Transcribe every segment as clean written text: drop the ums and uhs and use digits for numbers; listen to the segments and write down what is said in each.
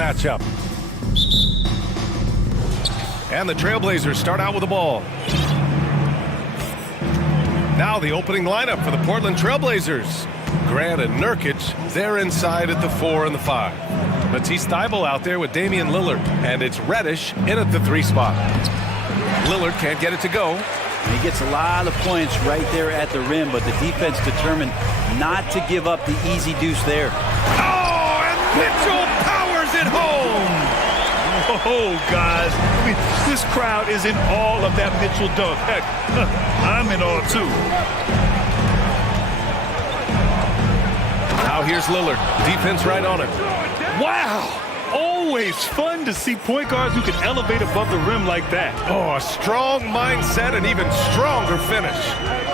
matchup. And the Trailblazers start out with the ball. Now the opening lineup for the Portland Trailblazers. Grant and Nurkic, they're inside at the 4 and the 5. Matisse Thybulle out there with Damian Lillard. And it's Reddish in at the 3 spot. Lillard can't get it to go. He gets a lot of points right there at the rim, but the defense determined not to give up the easy deuce there. Oh, and Mitchell powers it home! Oh, guys, I mean, this crowd is in awe of that Mitchell dunk. Heck, I'm in awe, too. Now here's Lillard. Defense right on him. Wow! Always fun to see point guards who can elevate above the rim like that. Oh, a strong mindset and even stronger finish.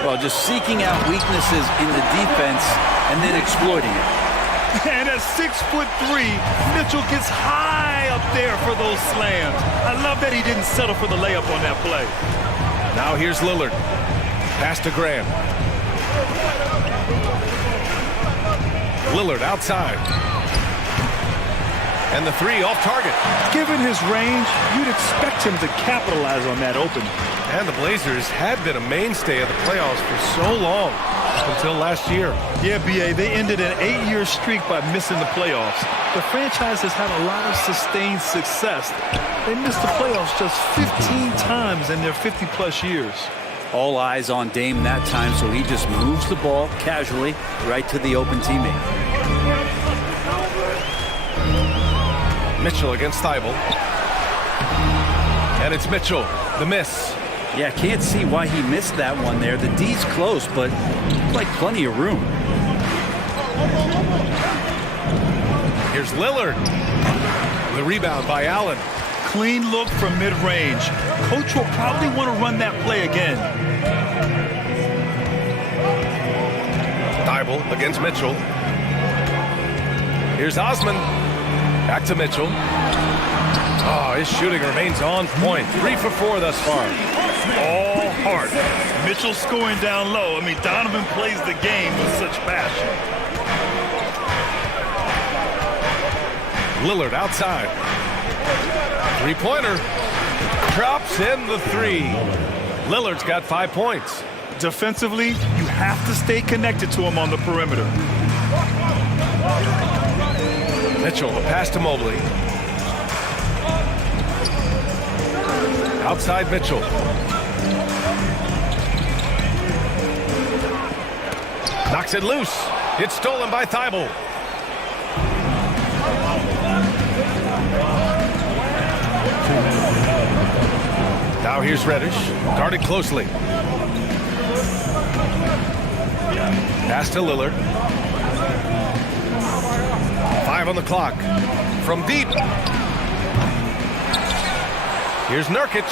Well, just seeking out weaknesses in the defense and then exploiting it. And at 6'3", Mitchell gets high up there for those slams. I love that he didn't settle for the layup on that play. Now here's Lillard. Pass to Graham. Lillard outside. And the 3 off target. Given his range, you'd expect him to capitalize on that opening. And the Blazers had been a mainstay of the playoffs for so long, until last year. Yeah, B.A., they ended an 8-year streak by missing the playoffs. The franchise has had a lot of sustained success. They missed the playoffs just 15 times in their 50-plus years. All eyes on Dame that time, so he just moves the ball casually right to the open teammate. Mitchell against Thybulle. And it's Mitchell, the miss. Yeah, can't see why he missed that one there. The D's close, but like plenty of room. Here's Lillard. The rebound by Allen. Clean look from mid-range. Coach will probably want to run that play again. Thybulle against Mitchell. Here's Osman. Back to Mitchell. Oh, his shooting remains on point. 3 for 4 thus far. All heart. Mitchell scoring down low. I mean, Donovan plays the game with such passion. Lillard outside. 3-pointer. Drops in the 3. Lillard's got 5 points. Defensively, you have to stay connected to him on the perimeter. Mitchell, the pass to Mobley. Outside Mitchell. Knocks it loose. It's stolen by Thybulle. Now here's Reddish, guarded closely. Pass to Lillard. 5 on the clock. From deep. Here's Nurkic.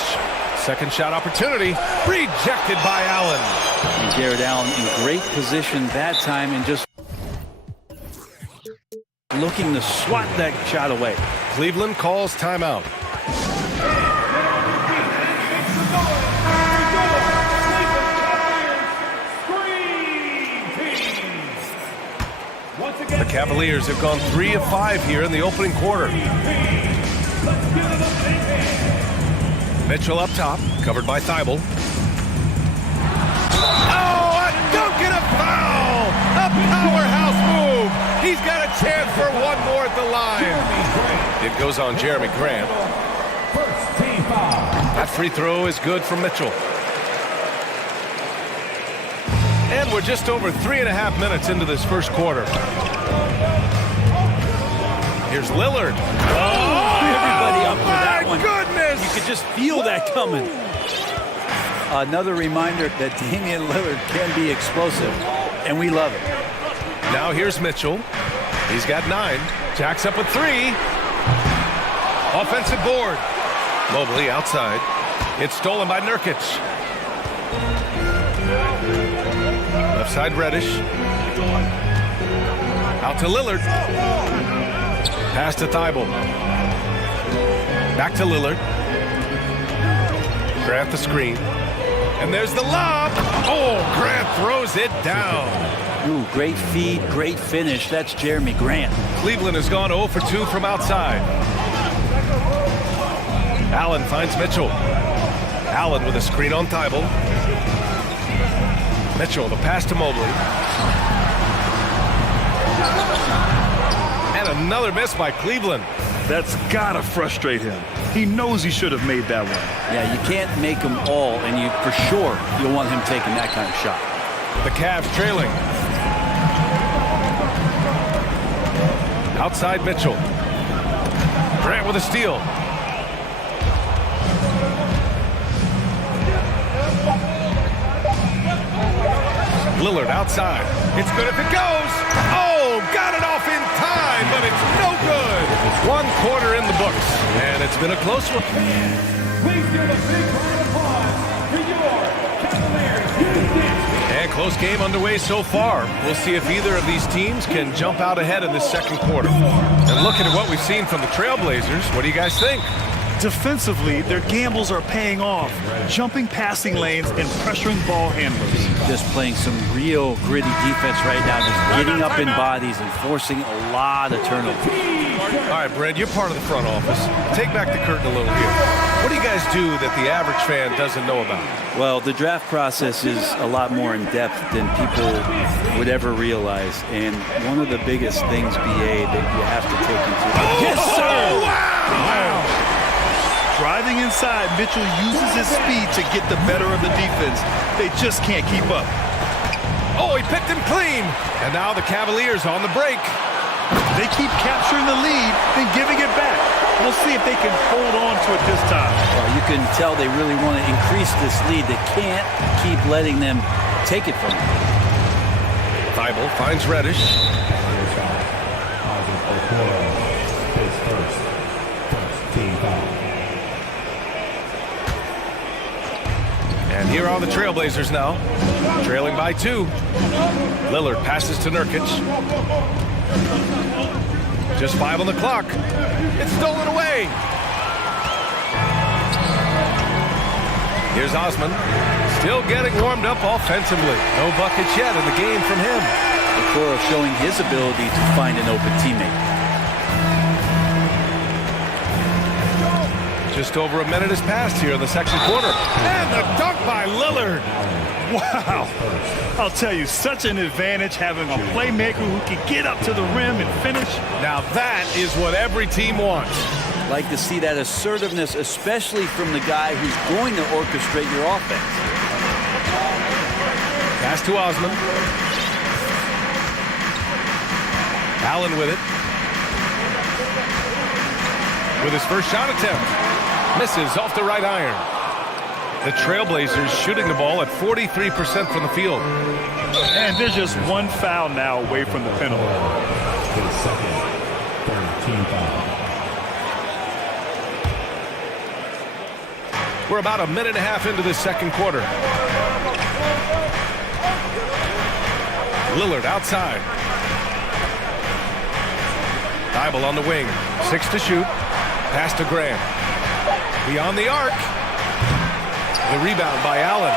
Second shot opportunity. Rejected by Allen. And Jared Allen in great position that time and just looking to swat that shot away. Cleveland calls timeout. The Cavaliers have gone 3 of 5 here in the opening quarter. Mitchell up top, covered by Thybulle. Oh, a dunk and a foul! A powerhouse move! He's got a chance for one more at the line. It goes on Jeremy Grant. That free throw is good from Mitchell. And we're just over 3.5 minutes into this first quarter. Here's Lillard. Oh, everybody up for that one. Goodness! You could just feel that coming. Another reminder that Damian Lillard can be explosive, and we love it. Now here's Mitchell. He's got 9. Jacks up a 3. Offensive board. Mobley outside. It's stolen by Nurkic. Left side Reddish. Out to Lillard. Pass to Thybulle. Back to Lillard. Grant the screen. And there's the lob. Oh, Grant throws it down. Ooh, great feed, great finish. That's Jeremy Grant. Cleveland has gone 0 for 2 from outside. Allen finds Mitchell. Allen with a screen on Thibault. Mitchell, the pass to Mobley. And another miss by Cleveland. That's gotta frustrate him. He knows he should have made that one. Yeah, you can't make them all, and you for sure you'll want him taking that kind of shot. The Cavs trailing. Outside Mitchell. Grant with a steal. Lillard outside. It's good if it goes. Oh, got it off in time, but it's no good. 1 quarter in the books, and it's been a close one. Please give a big round of applause for your Cavaliers. And close game underway so far. We'll see if either of these teams can jump out ahead in this second quarter. And looking at what we've seen from the Trailblazers, what do you guys think? Defensively, their gambles are paying off, jumping passing lanes and pressuring ball handlers. Just playing some real gritty defense right now, just getting up in bodies and forcing a lot of turnovers. All right, Brad, you're part of the front office. Take back the curtain a little here. What do you guys do that the average fan doesn't know about? Well, the draft process is a lot more in depth than people would ever realize. And one of the biggest things, BA, that you have to take into account. Yes, sir! Wow! Driving inside, Mitchell uses his speed to get the better of the defense. They just can't keep up. Oh, he picked him clean. And now the Cavaliers on the break. They keep capturing the lead, then giving it back. We'll see if they can hold on to it this time. Well, you can tell they really want to increase this lead. They can't keep letting them take it from them. Thibault finds Reddish. And here are the Trailblazers now, trailing by 2. Lillard passes to Nurkic. Just 5 on the clock. It's stolen away. Here's Osman, still getting warmed up offensively. No buckets yet in the game from him. Okoro showing his ability to find an open teammate. Just over a minute has passed here in the second quarter. And the dunk by Lillard. Wow. I'll tell you, such an advantage having a playmaker who can get up to the rim and finish. Now that is what every team wants. Like to see that assertiveness, especially from the guy who's going to orchestrate your offense. Pass to Osman. Allen with it. With his first shot attempt. Misses off the right iron. The Trailblazers shooting the ball at 43% from the field. And they're just 1 foul now away from the penalty. We're about a minute and a half into this second quarter. Lillard outside. Thibault on the wing. 6 to shoot. Pass to Grant. Beyond the arc. The rebound by Allen.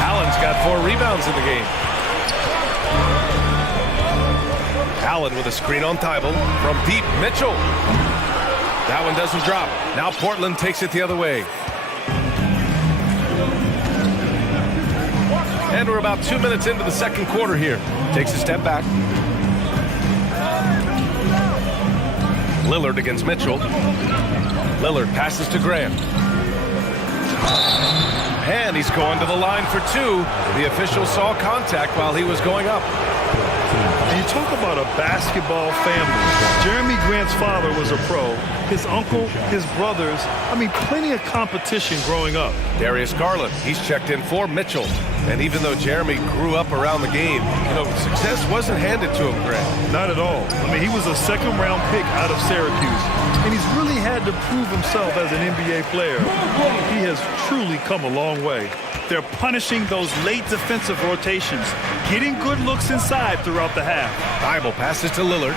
Allen's got 4 rebounds in the game. Allen with a screen on Thibault. From deep, Mitchell. That one doesn't drop. Now Portland takes it the other way. And we're about 2 minutes into the second quarter here. Takes a step back. Lillard against Mitchell. Lillard passes to Grant. And he's going to the line for 2. The official saw contact while he was going up. And you talk about a basketball family. Jeremy Grant's father was a pro. His uncle, his brothers. I mean, plenty of competition growing up. Darius Garland, he's checked in for Mitchell. And even though Jeremy grew up around the game, success wasn't handed to him, Grant. Not at all. I mean, he was a second-round pick out of Syracuse. And he's really had to prove himself as an NBA player. He has truly come a long way. They're punishing those late defensive rotations, getting good looks inside throughout the half. Thibault passes to Lillard.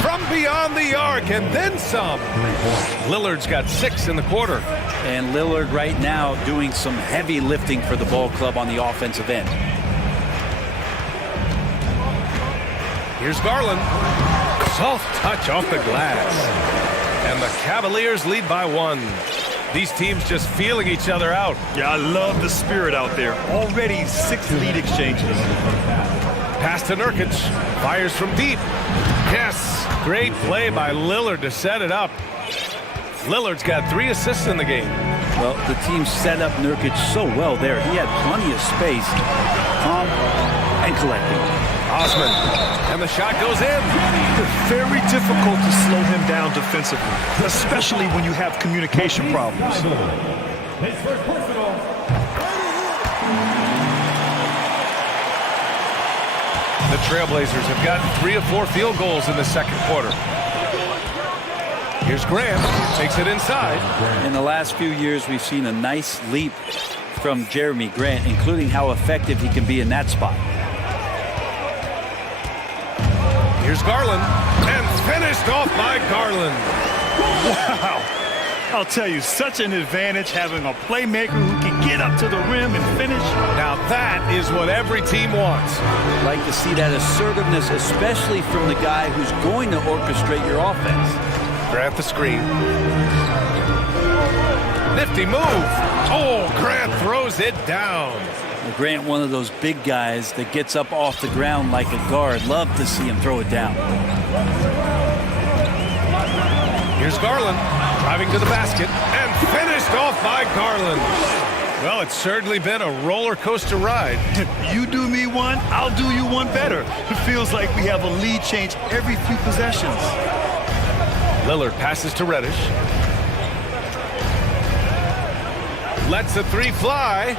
From beyond the arc, and then some. Lillard's got 6 in the quarter. And Lillard right now doing some heavy lifting for the ball club on the offensive end. Here's Garland. Soft touch off the glass. And the Cavaliers lead by 1. These teams just feeling each other out. Yeah, I love the spirit out there. Already 6 lead exchanges. Pass to Nurkic. Fires from deep. Yes. Great play by Lillard to set it up. Lillard's got 3 assists in the game. Well, the team set up Nurkic so well there. He had plenty of space. Calm and collecting. Osman. And the shot goes in. Very difficult to slow him down defensively, especially when you have communication problems. His first personal. The Trailblazers have gotten 3 of 4 field goals in the second quarter. Here's Grant, takes it inside. In the last few years, we've seen a nice leap from Jeremy Grant, including how effective he can be in that spot. Here's Garland, and finished off by Garland. Wow. I'll tell you, such an advantage having a playmaker who can get up to the rim and finish. Now that is what every team wants. Like to see that assertiveness, especially from the guy who's going to orchestrate your offense. Grant the screen. Nifty move. Oh, Grant throws it down. Well, Grant, one of those big guys that gets up off the ground like a guard. Love to see him throw it down. Here's Garland, driving to the basket, and finished off by Garland. Well, it's certainly been a roller coaster ride. You do me one, I'll do you one better. It feels like we have a lead change every few possessions. Lillard passes to Reddish. Lets the 3 fly.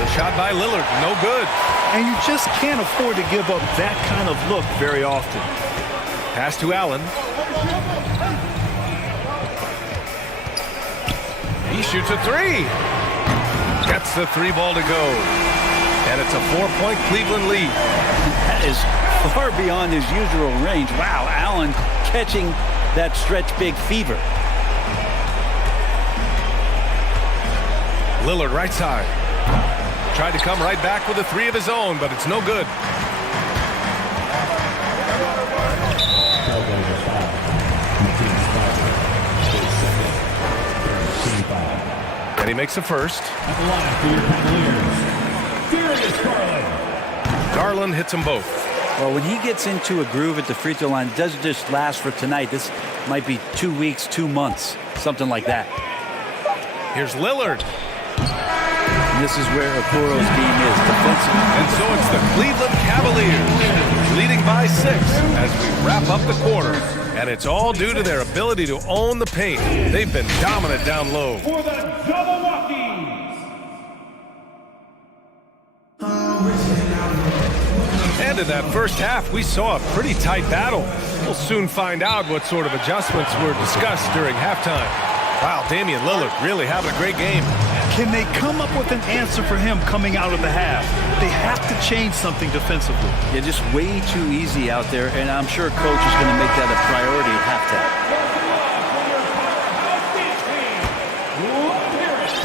The shot by Lillard, no good. And you just can't afford to give up that kind of look very often. Pass to Allen. He shoots a 3. Gets the 3 ball to go. And it's a 4-point Cleveland lead. That is far beyond his usual range. Wow, Allen catching that stretch big fever. Lillard right side. Tried to come right back with a 3 of his own, but it's no good. And he makes the first. At the line for your Cavaliers, Darius Garland. Garland hits them both. Well, when he gets into a groove at the free throw line, it doesn't just last for tonight. This might be 2 weeks, 2 months, something like that. Here's Lillard. And this is where Okoro's game is, defensive. And so it's the Cleveland Cavaliers leading by 6 as we wrap up the quarter. And it's all due to their ability to own the paint. They've been dominant down low. For the double Rockies. And in that first half, we saw a pretty tight battle. We'll soon find out what sort of adjustments were discussed during halftime. Wow, Damian Lillard really having a great game. Can they come up with an answer for him coming out of the half? They have to change something defensively. Yeah, just way too easy out there, and I'm sure coach is going to make that a priority at halftime.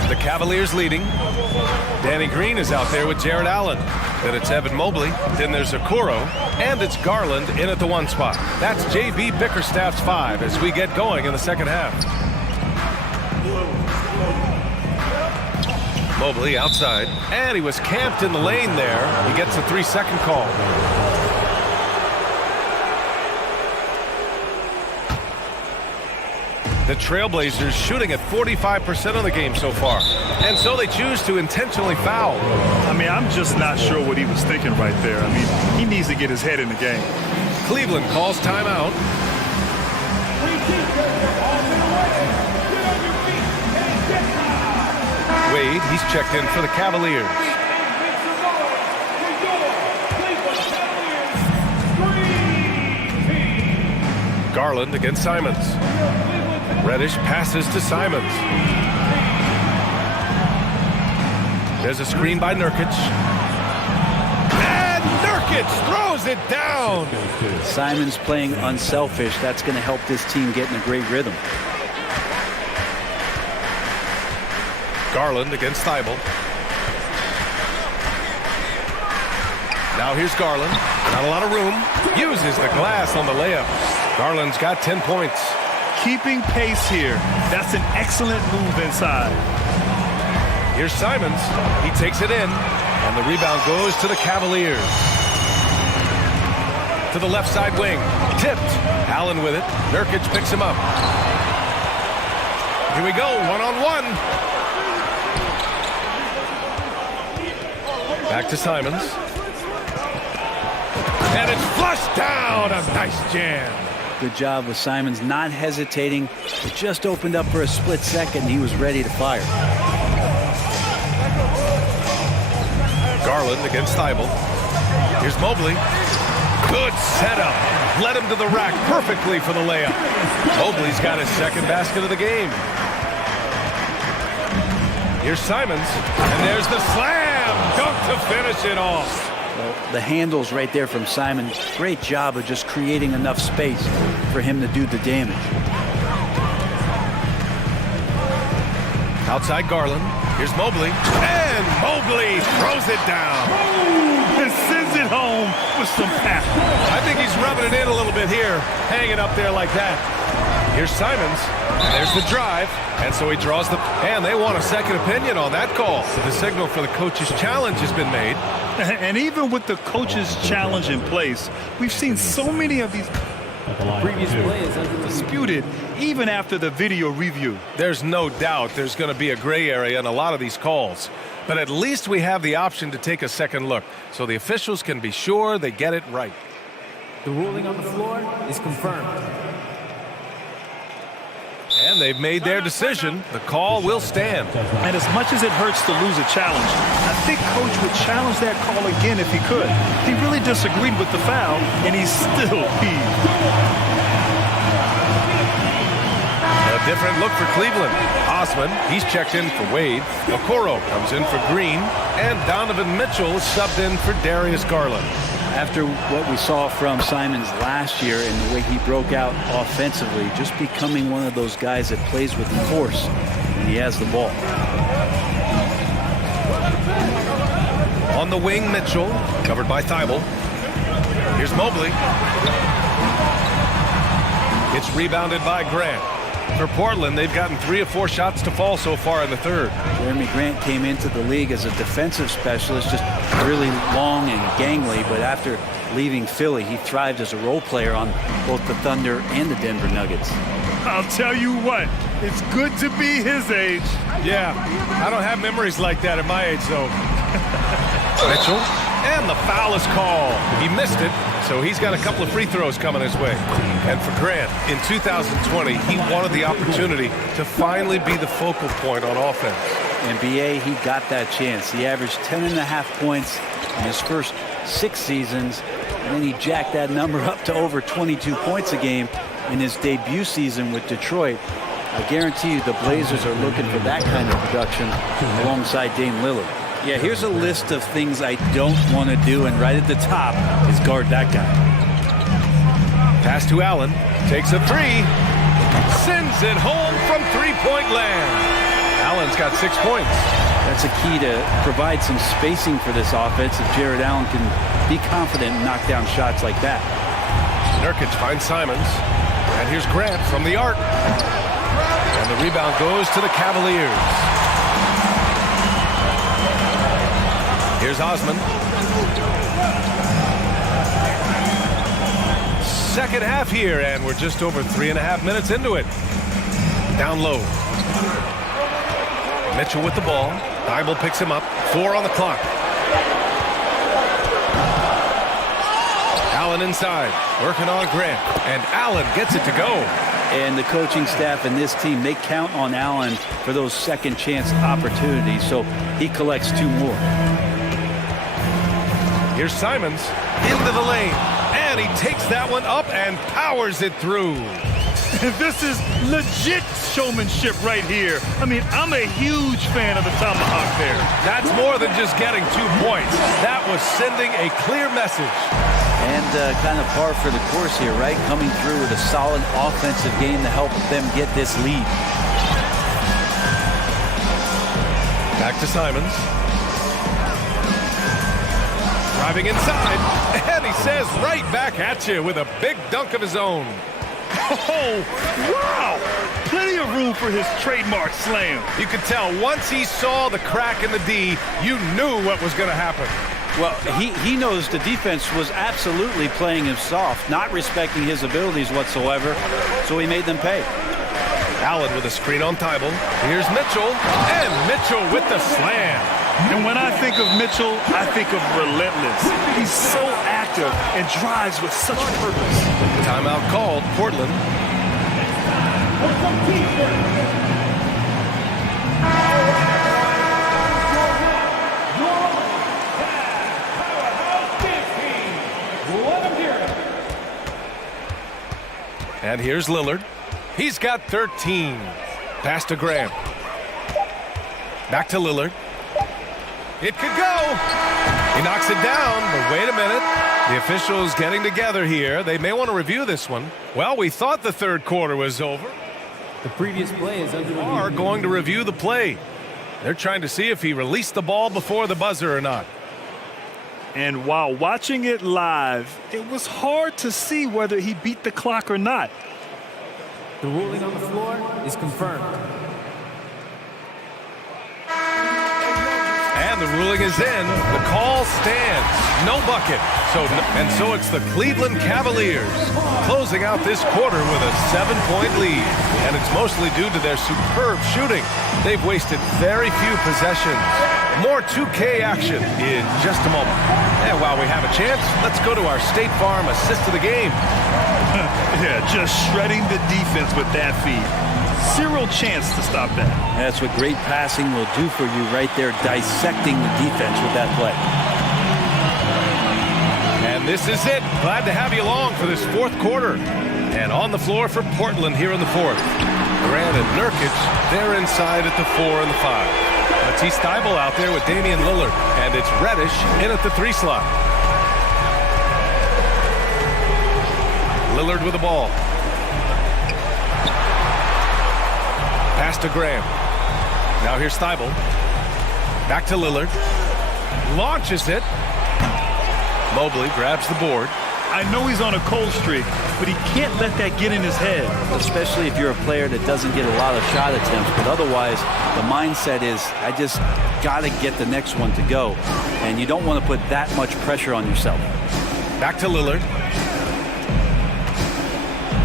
The Cavaliers leading. Danny Green is out there with Jared Allen. Then it's Evan Mobley. Then there's Okoro. And it's Garland in at the 1 spot. That's J.B. Bickerstaff's 5 as we get going in the second half. Mobley outside, and he was camped in the lane there. He gets a 3-second call. The Trailblazers shooting at 45% of the game so far, and so they choose to intentionally foul. I mean, I'm just not sure what he was thinking right there. I mean, he needs to get his head in the game. Cleveland calls timeout. Wade, he's checked in for the Cavaliers. Garland against Simons. Reddish passes to Simons. There's a screen by Nurkic. And Nurkic throws it down. Simons playing unselfish. That's going to help this team get in a great rhythm. Garland against Thibault. Now here's Garland. Not a lot of room. Uses the glass on the layup. Garland's got 10 points. Keeping pace here. That's an excellent move inside. Here's Simons. He takes it in, and the rebound goes to the Cavaliers. To the left side wing. Tipped. Allen with it. Nurkic picks him up. Here we go, one-on-one. Back to Simons. And it's flushed down. A nice jam. Good job with Simons not hesitating. It just opened up for a split second, and he was ready to fire. Garland against Thibault. Here's Mobley. Good setup. Led him to the rack perfectly for the layup. Mobley's got his second basket of the game. Here's Simons. And there's the slam. Dunk to finish it off. Well, the handles right there from Simon. Great job of just creating enough space for him to do the damage. Outside Garland. Here's Mobley. And Mobley throws it down. And sends it home with some pep. I think he's rubbing it in a little bit here. Hanging up there like that. Here's Simons. There's the drive. And so he draws the... And they want a second opinion on that call. The signal for the coach's challenge has been made. And even with the coach's challenge in place, we've seen so many of these previous plays disputed even after the video review. There's no doubt there's going to be a gray area in a lot of these calls. But at least we have the option to take a second look, so the officials can be sure they get it right. The ruling on the floor is confirmed. And they've made their decision. The call will stand. And as much as it hurts to lose a challenge, I think Coach would challenge that call again if he could. He really disagreed with the foul, and he's still peeved. A different look for Cleveland. Osman, he's checked in for Wade. Okoro comes in for Green. And Donovan Mitchell subbed in for Darius Garland. After what we saw from Simons last year and the way he broke out offensively, just becoming one of those guys that plays with force when he has the ball. On the wing, Mitchell, covered by Thibault. Here's Mobley. It's rebounded by Grant. For Portland, they've gotten 3 of 4 shots to fall so far in the third. Jeremy Grant came into the league as a defensive specialist, just really long and gangly, but after leaving Philly, he thrived as a role player on both the Thunder and the Denver Nuggets. I'll tell you what, it's good to be his age. Yeah, I don't have memories like that at my age, though. Mitchell, and the foul is called. He missed it, so he's got a couple of free throws coming his way. And for Grant, in 2020, he wanted the opportunity to finally be the focal point on offense. And BA, he got that chance. He averaged 10.5 points in his first 6 seasons, and then he jacked that number up to over 22 points a game in his debut season with Detroit. I guarantee you the Blazers are looking for that kind of production alongside Dame Lillard. Yeah, here's a list of things I don't want to do, and right at the top is guard that guy. Pass to Allen, takes a 3, sends it home from three-point land. Allen's got 6 points. That's a key to provide some spacing for this offense if Jared Allen can be confident and knock down shots like that. Nurkic finds Simons, and here's Grant from the arc. And the rebound goes to the Cavaliers. Here's Osman. Second half here, and we're just over 3.5 minutes into it. Down low. Mitchell with the ball. Thibault picks him up. 4 on the clock. Allen inside, working on Grant, and Allen gets it to go. And the coaching staff and this team, they count on Allen for those second chance opportunities, so he collects 2 more. Here's Simons into the lane, and he takes that one up and powers it through. This is legit showmanship right here. I mean, I'm a huge fan of the tomahawk there. That's more than just getting 2 points. That was sending a clear message. And kind of par for the course here, right? Coming through with a solid offensive game to help them get this lead. Back to Simons. Driving inside, and he says right back at you with a big dunk of his own. Oh, wow! Plenty of room for his trademark slam. You could tell once he saw the crack in the D, you knew what was going to happen. Well, he knows the defense was absolutely playing him soft, not respecting his abilities whatsoever, so he made them pay. Allen with a screen on Thibault. Here's Mitchell, and Mitchell with the slam. And when I think of Mitchell, I think of relentless. He's so active and drives with such purpose. Timeout called, Portland. And here's Lillard. He's got 13. Pass to Graham. Back to Lillard. It could go. He knocks it down, but wait a minute. The officials getting together here. They may want to review this one. Well, we thought the third quarter was over. The previous play is under review. Are going to review the play. They're trying to see if he released the ball before the buzzer or not. And while watching it live, it was hard to see whether he beat the clock or not. The ruling on the floor is confirmed. And the ruling is in. The call stands. No bucket. So it's the Cleveland Cavaliers closing out this quarter with a 7-point lead. And it's mostly due to their superb shooting. They've wasted very few possessions. More 2K action in just a moment. And while we have a chance, let's go to our State Farm assist of the game. Yeah, just shredding the defense with that feed. Zero chance to stop that. That's what great passing will do for you right there, dissecting the defense with that play. And this is it. Glad to have you along for this fourth quarter. And on the floor for Portland here in the fourth. Grant and Nurkic, they're inside at the 4 and the 5. Matisse Thybulle out there with Damian Lillard. And it's Reddish in at the 3 slot. Lillard with the ball. Pass to Graham. Now here's Thybulle. Back to Lillard. Launches it. Mobley grabs the board. I know he's on a cold streak, but he can't let that get in his head. Especially if you're a player that doesn't get a lot of shot attempts, but otherwise the mindset is, I just got to get the next one to go. And you don't want to put that much pressure on yourself. Back to Lillard.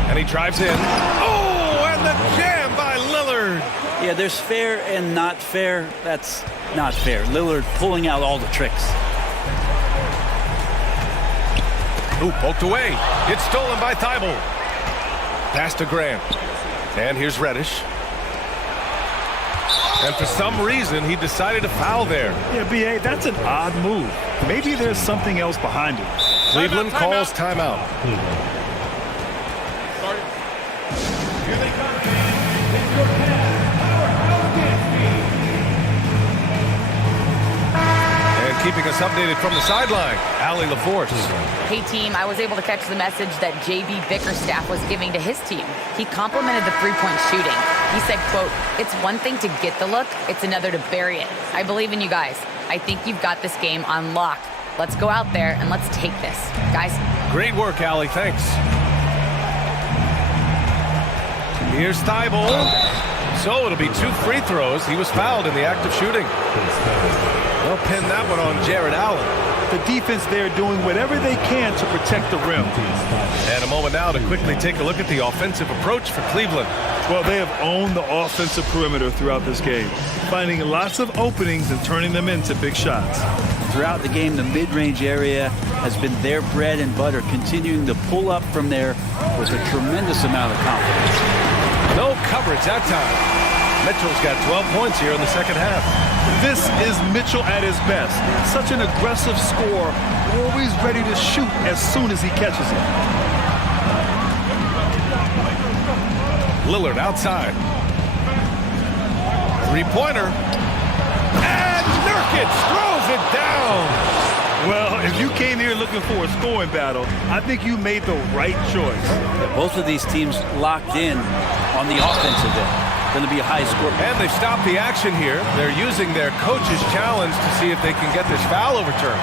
And he drives in. Oh, and the jam by Lillard. Yeah, there's fair and not fair. That's not fair. Lillard pulling out all the tricks. Ooh, poked away. It's stolen by Thybulle. Pass to Graham. And here's Reddish. And for some reason, he decided to foul there. Yeah, B.A., that's an odd move. Maybe there's something else behind it. Cleveland calls timeout. Here they come, fans. It's your powerhouse dance team. And keeping us updated from the sideline, Allie LaForce. Hey team, I was able to catch the message that JB Bickerstaff was giving to his team. He complimented the three-point shooting. He said, quote, "It's one thing to get the look, it's another to bury it. I believe in you guys. I think you've got this game on lock. Let's go out there and let's take this. Guys." Great work, Allie. Thanks. Here's Thybulle. So it'll be 2 free throws. He was fouled in the act of shooting. They'll pin that one on Jared Allen. The defense there doing whatever they can to protect the rim. And a moment now to quickly take a look at the offensive approach for Cleveland. Well, they have owned the offensive perimeter throughout this game, finding lots of openings and turning them into big shots. Throughout the game, the mid-range area has been their bread and butter, continuing to pull up from there with a tremendous amount of confidence. No coverage that time. Mitchell's got 12 points here in the second half. This is Mitchell at his best. Such an aggressive scorer, always ready to shoot as soon as he catches it. Lillard outside. Three-pointer. And Nurkic throws it down. Well, if you came here looking for a scoring battle, I think you made the right choice. Both of these teams locked in on the offensive end. Going to be a high score. And they've stopped the action here. They're using their coach's challenge to see if they can get this foul overturned.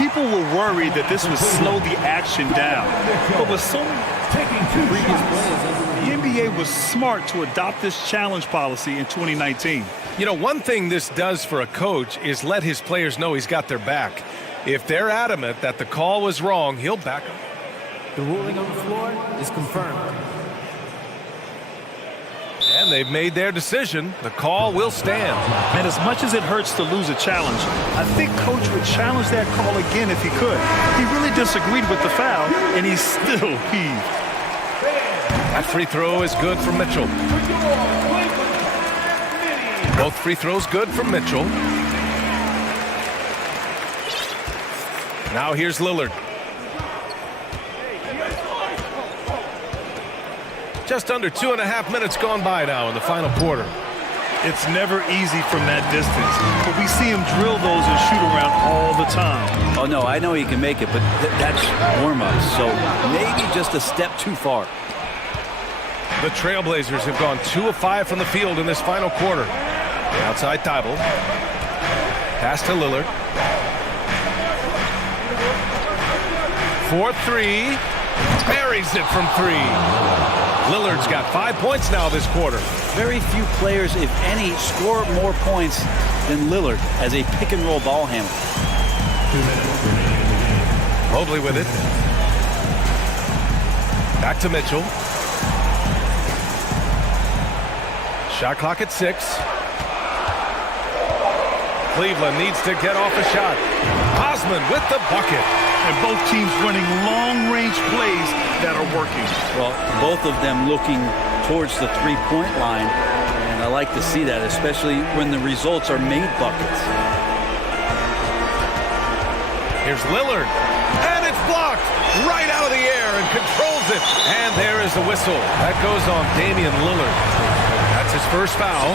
People were worried that this would slow the action down. But with so previous players, the NBA was smart to adopt this challenge policy in 2019. You know, one thing this does for a coach is let his players know he's got their back. If they're adamant that the call was wrong, he'll back them. The ruling on the floor is confirmed. And they've made their decision. The call will stand. And as much as it hurts to lose a challenge, I think Coach would challenge that call again if he could. He really disagreed with the foul, and he's still peeved. That free throw is good from Mitchell. Both free throws good from Mitchell. Now here's Lillard. Just under 2.5 minutes gone by now in the final quarter. It's never easy from that distance, but we see him drill those and shoot around all the time. Oh, no, I know he can make it, but that's warm-up, so maybe just a step too far. The Trailblazers have gone 2 of 5 from the field in this final quarter. The outside Thibault. Pass to Lillard. 4-3. Buries it from 3. Lillard's got 5 points now this quarter. Very few players, if any, score more points than Lillard as a pick-and-roll ball handler. Mobley with it. Back to Mitchell. Shot clock at 6. Cleveland needs to get off a shot. Osman with the bucket. And both teams running long-range plays that are working. Well, both of them looking towards the three-point line, and I like to see that, especially when the results are made buckets. Here's Lillard, and it's blocked right out of the air and controls it. And there is the whistle. That goes on Damian Lillard. That's his first foul.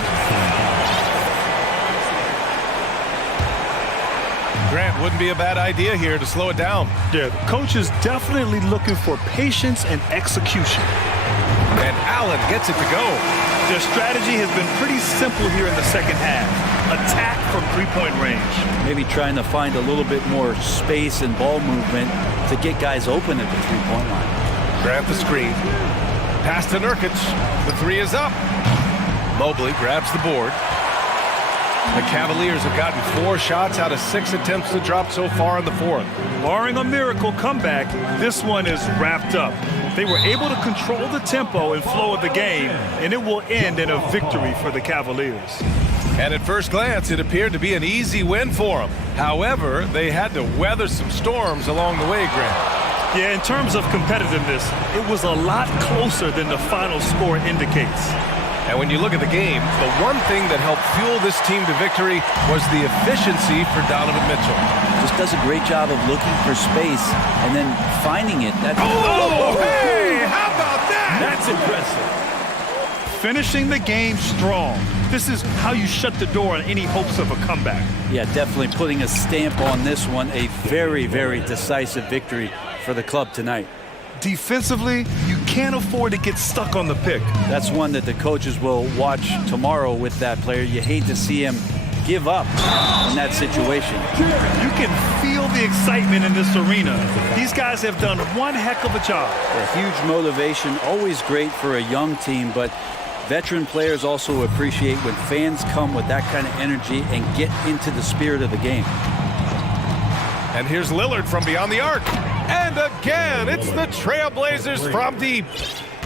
Grant, wouldn't be a bad idea here to slow it down. Yeah, the coach is definitely looking for patience and execution. And Allen gets it to go. Their strategy has been pretty simple here in the second half. Attack from three-point range. Maybe trying to find a little bit more space and ball movement to get guys open at the three-point line. Grant the screen. Pass to Nurkic. The 3 is up. Mobley grabs the board. The Cavaliers have gotten 4 shots out of 6 attempts to drop so far in the fourth. Barring a miracle comeback, this one is wrapped up. They were able to control the tempo and flow of the game, and it will end in a victory for the Cavaliers. And at first glance, it appeared to be an easy win for them. However, they had to weather some storms along the way, Grant. Yeah, in terms of competitiveness, it was a lot closer than the final score indicates. And when you look at the game, the one thing that helped fuel this team to victory was the efficiency for Donovan Mitchell. Just does a great job of looking for space and then finding it. That's Hey, how about that? That's impressive. Finishing the game strong. This is how you shut the door on any hopes of a comeback. Yeah, definitely putting a stamp on this one. A very, very decisive victory for the club tonight. Defensively, you can't afford to get stuck on the pick. That's one that the coaches will watch tomorrow with that player. You hate to see him give up in that situation. You can feel the excitement in this arena. These guys have done one heck of a job. A huge motivation, always great for a young team, but veteran players also appreciate when fans come with that kind of energy and get into the spirit of the game. And here's Lillard from beyond the arc. And again, it's the Trailblazers from deep.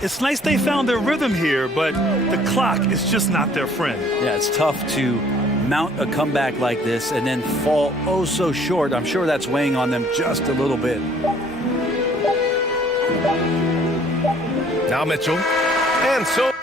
It's nice they found their rhythm here, but the clock is just not their friend. Yeah, it's tough to mount a comeback like this and then fall oh so short. I'm sure that's weighing on them just a little bit. Now Mitchell. And so...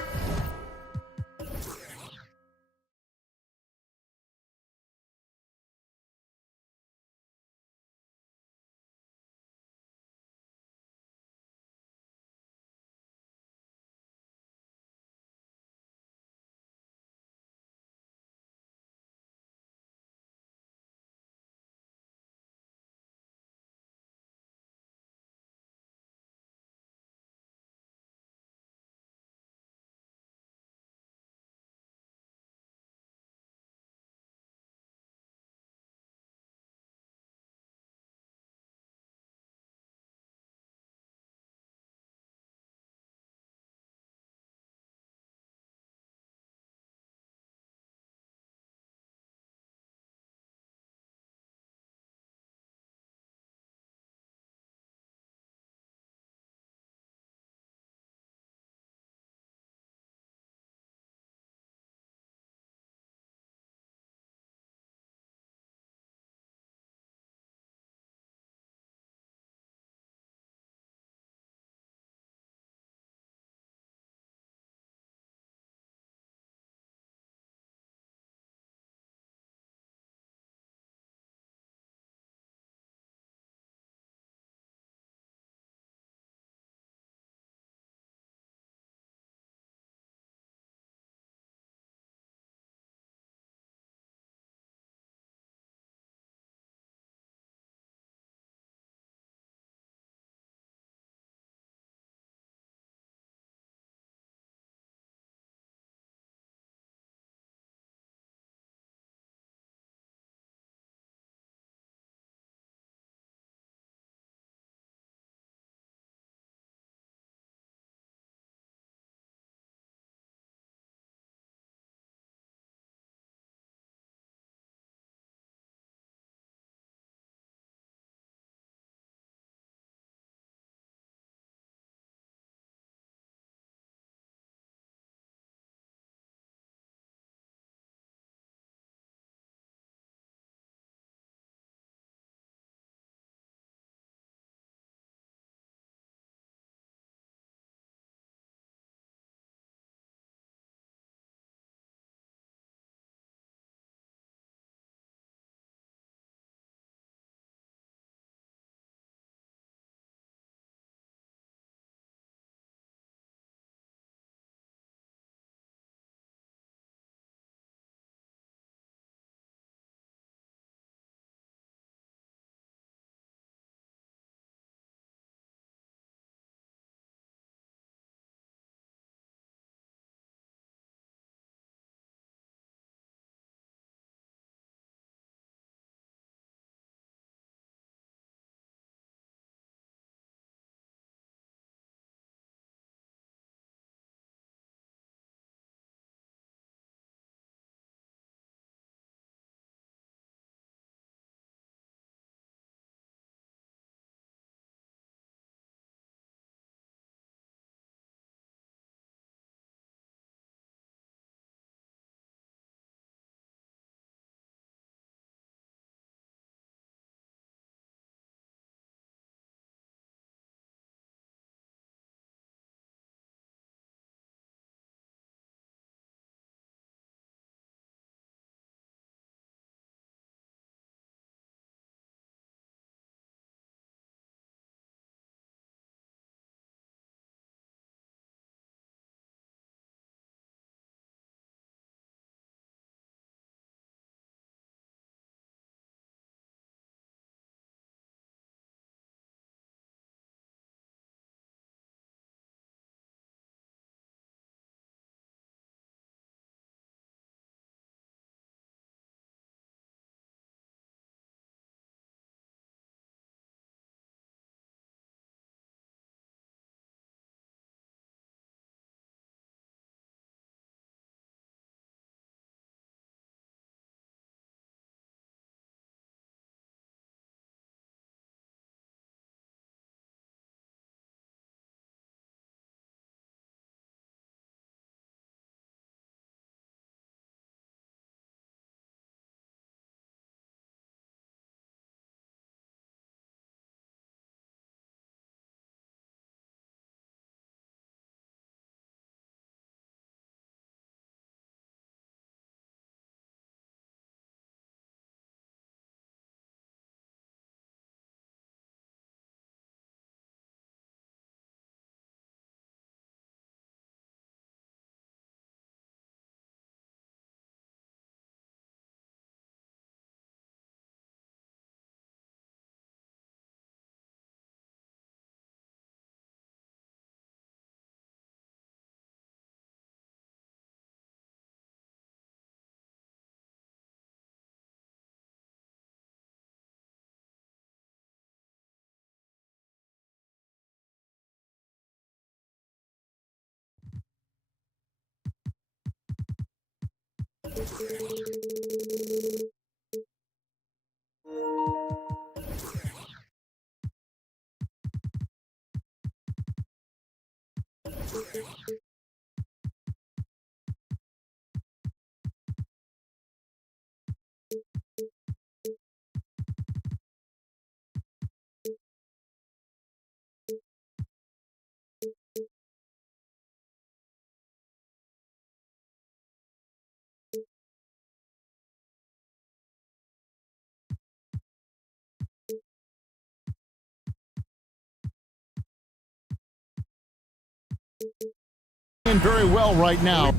Very well right now.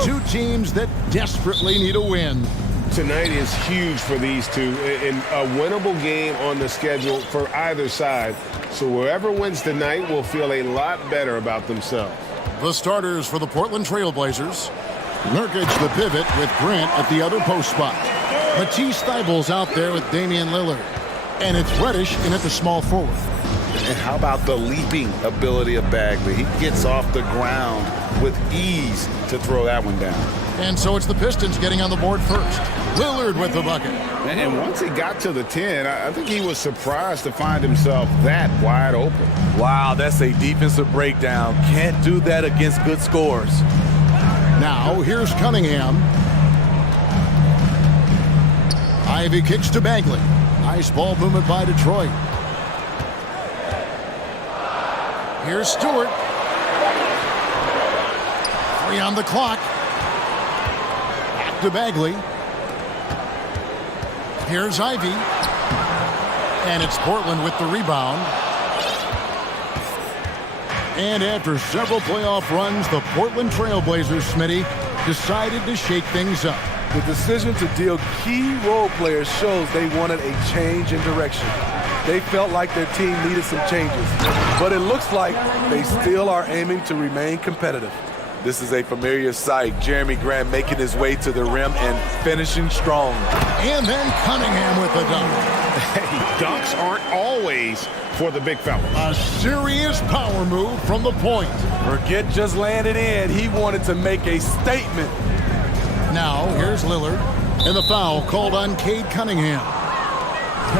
Two teams that desperately need a win. Tonight is huge for these two, and a winnable game on the schedule for either side. So whoever wins tonight will feel a lot better about themselves. The starters for the Portland Trail Blazers. Nurkic the pivot with Grant at the other post spot. Matisse Thybulle's out there with Damian Lillard. And it's Reddish in at the small forward. And how about the leaping ability of Bagley? He gets off the ground with ease to throw that one down. And so it's the Pistons getting on the board first. Lillard with the bucket. And once he got to the 10, I think he was surprised to find himself that wide open. Wow, that's a defensive breakdown. Can't do that against good scores. Now, here's Cunningham. Ivy kicks to Bagley. Nice ball movement by Detroit. Here's Stewart. 3 on the clock. Back to Bagley. Here's Ivy. And it's Portland with the rebound. And after several playoff runs, the Portland Trail Blazers, Smitty, decided to shake things up. The decision to deal key role players shows they wanted a change in direction. They felt like their team needed some changes, but it looks like they still are aiming to remain competitive. This is a familiar sight. Jeremy Grant making his way to the rim and finishing strong. And then Cunningham with the dunk. Hey, dunks aren't always for the big fella. A serious power move from the point. Forget just laying it in. He wanted to make a statement. Now, here's Lillard. And the foul called on Cade Cunningham.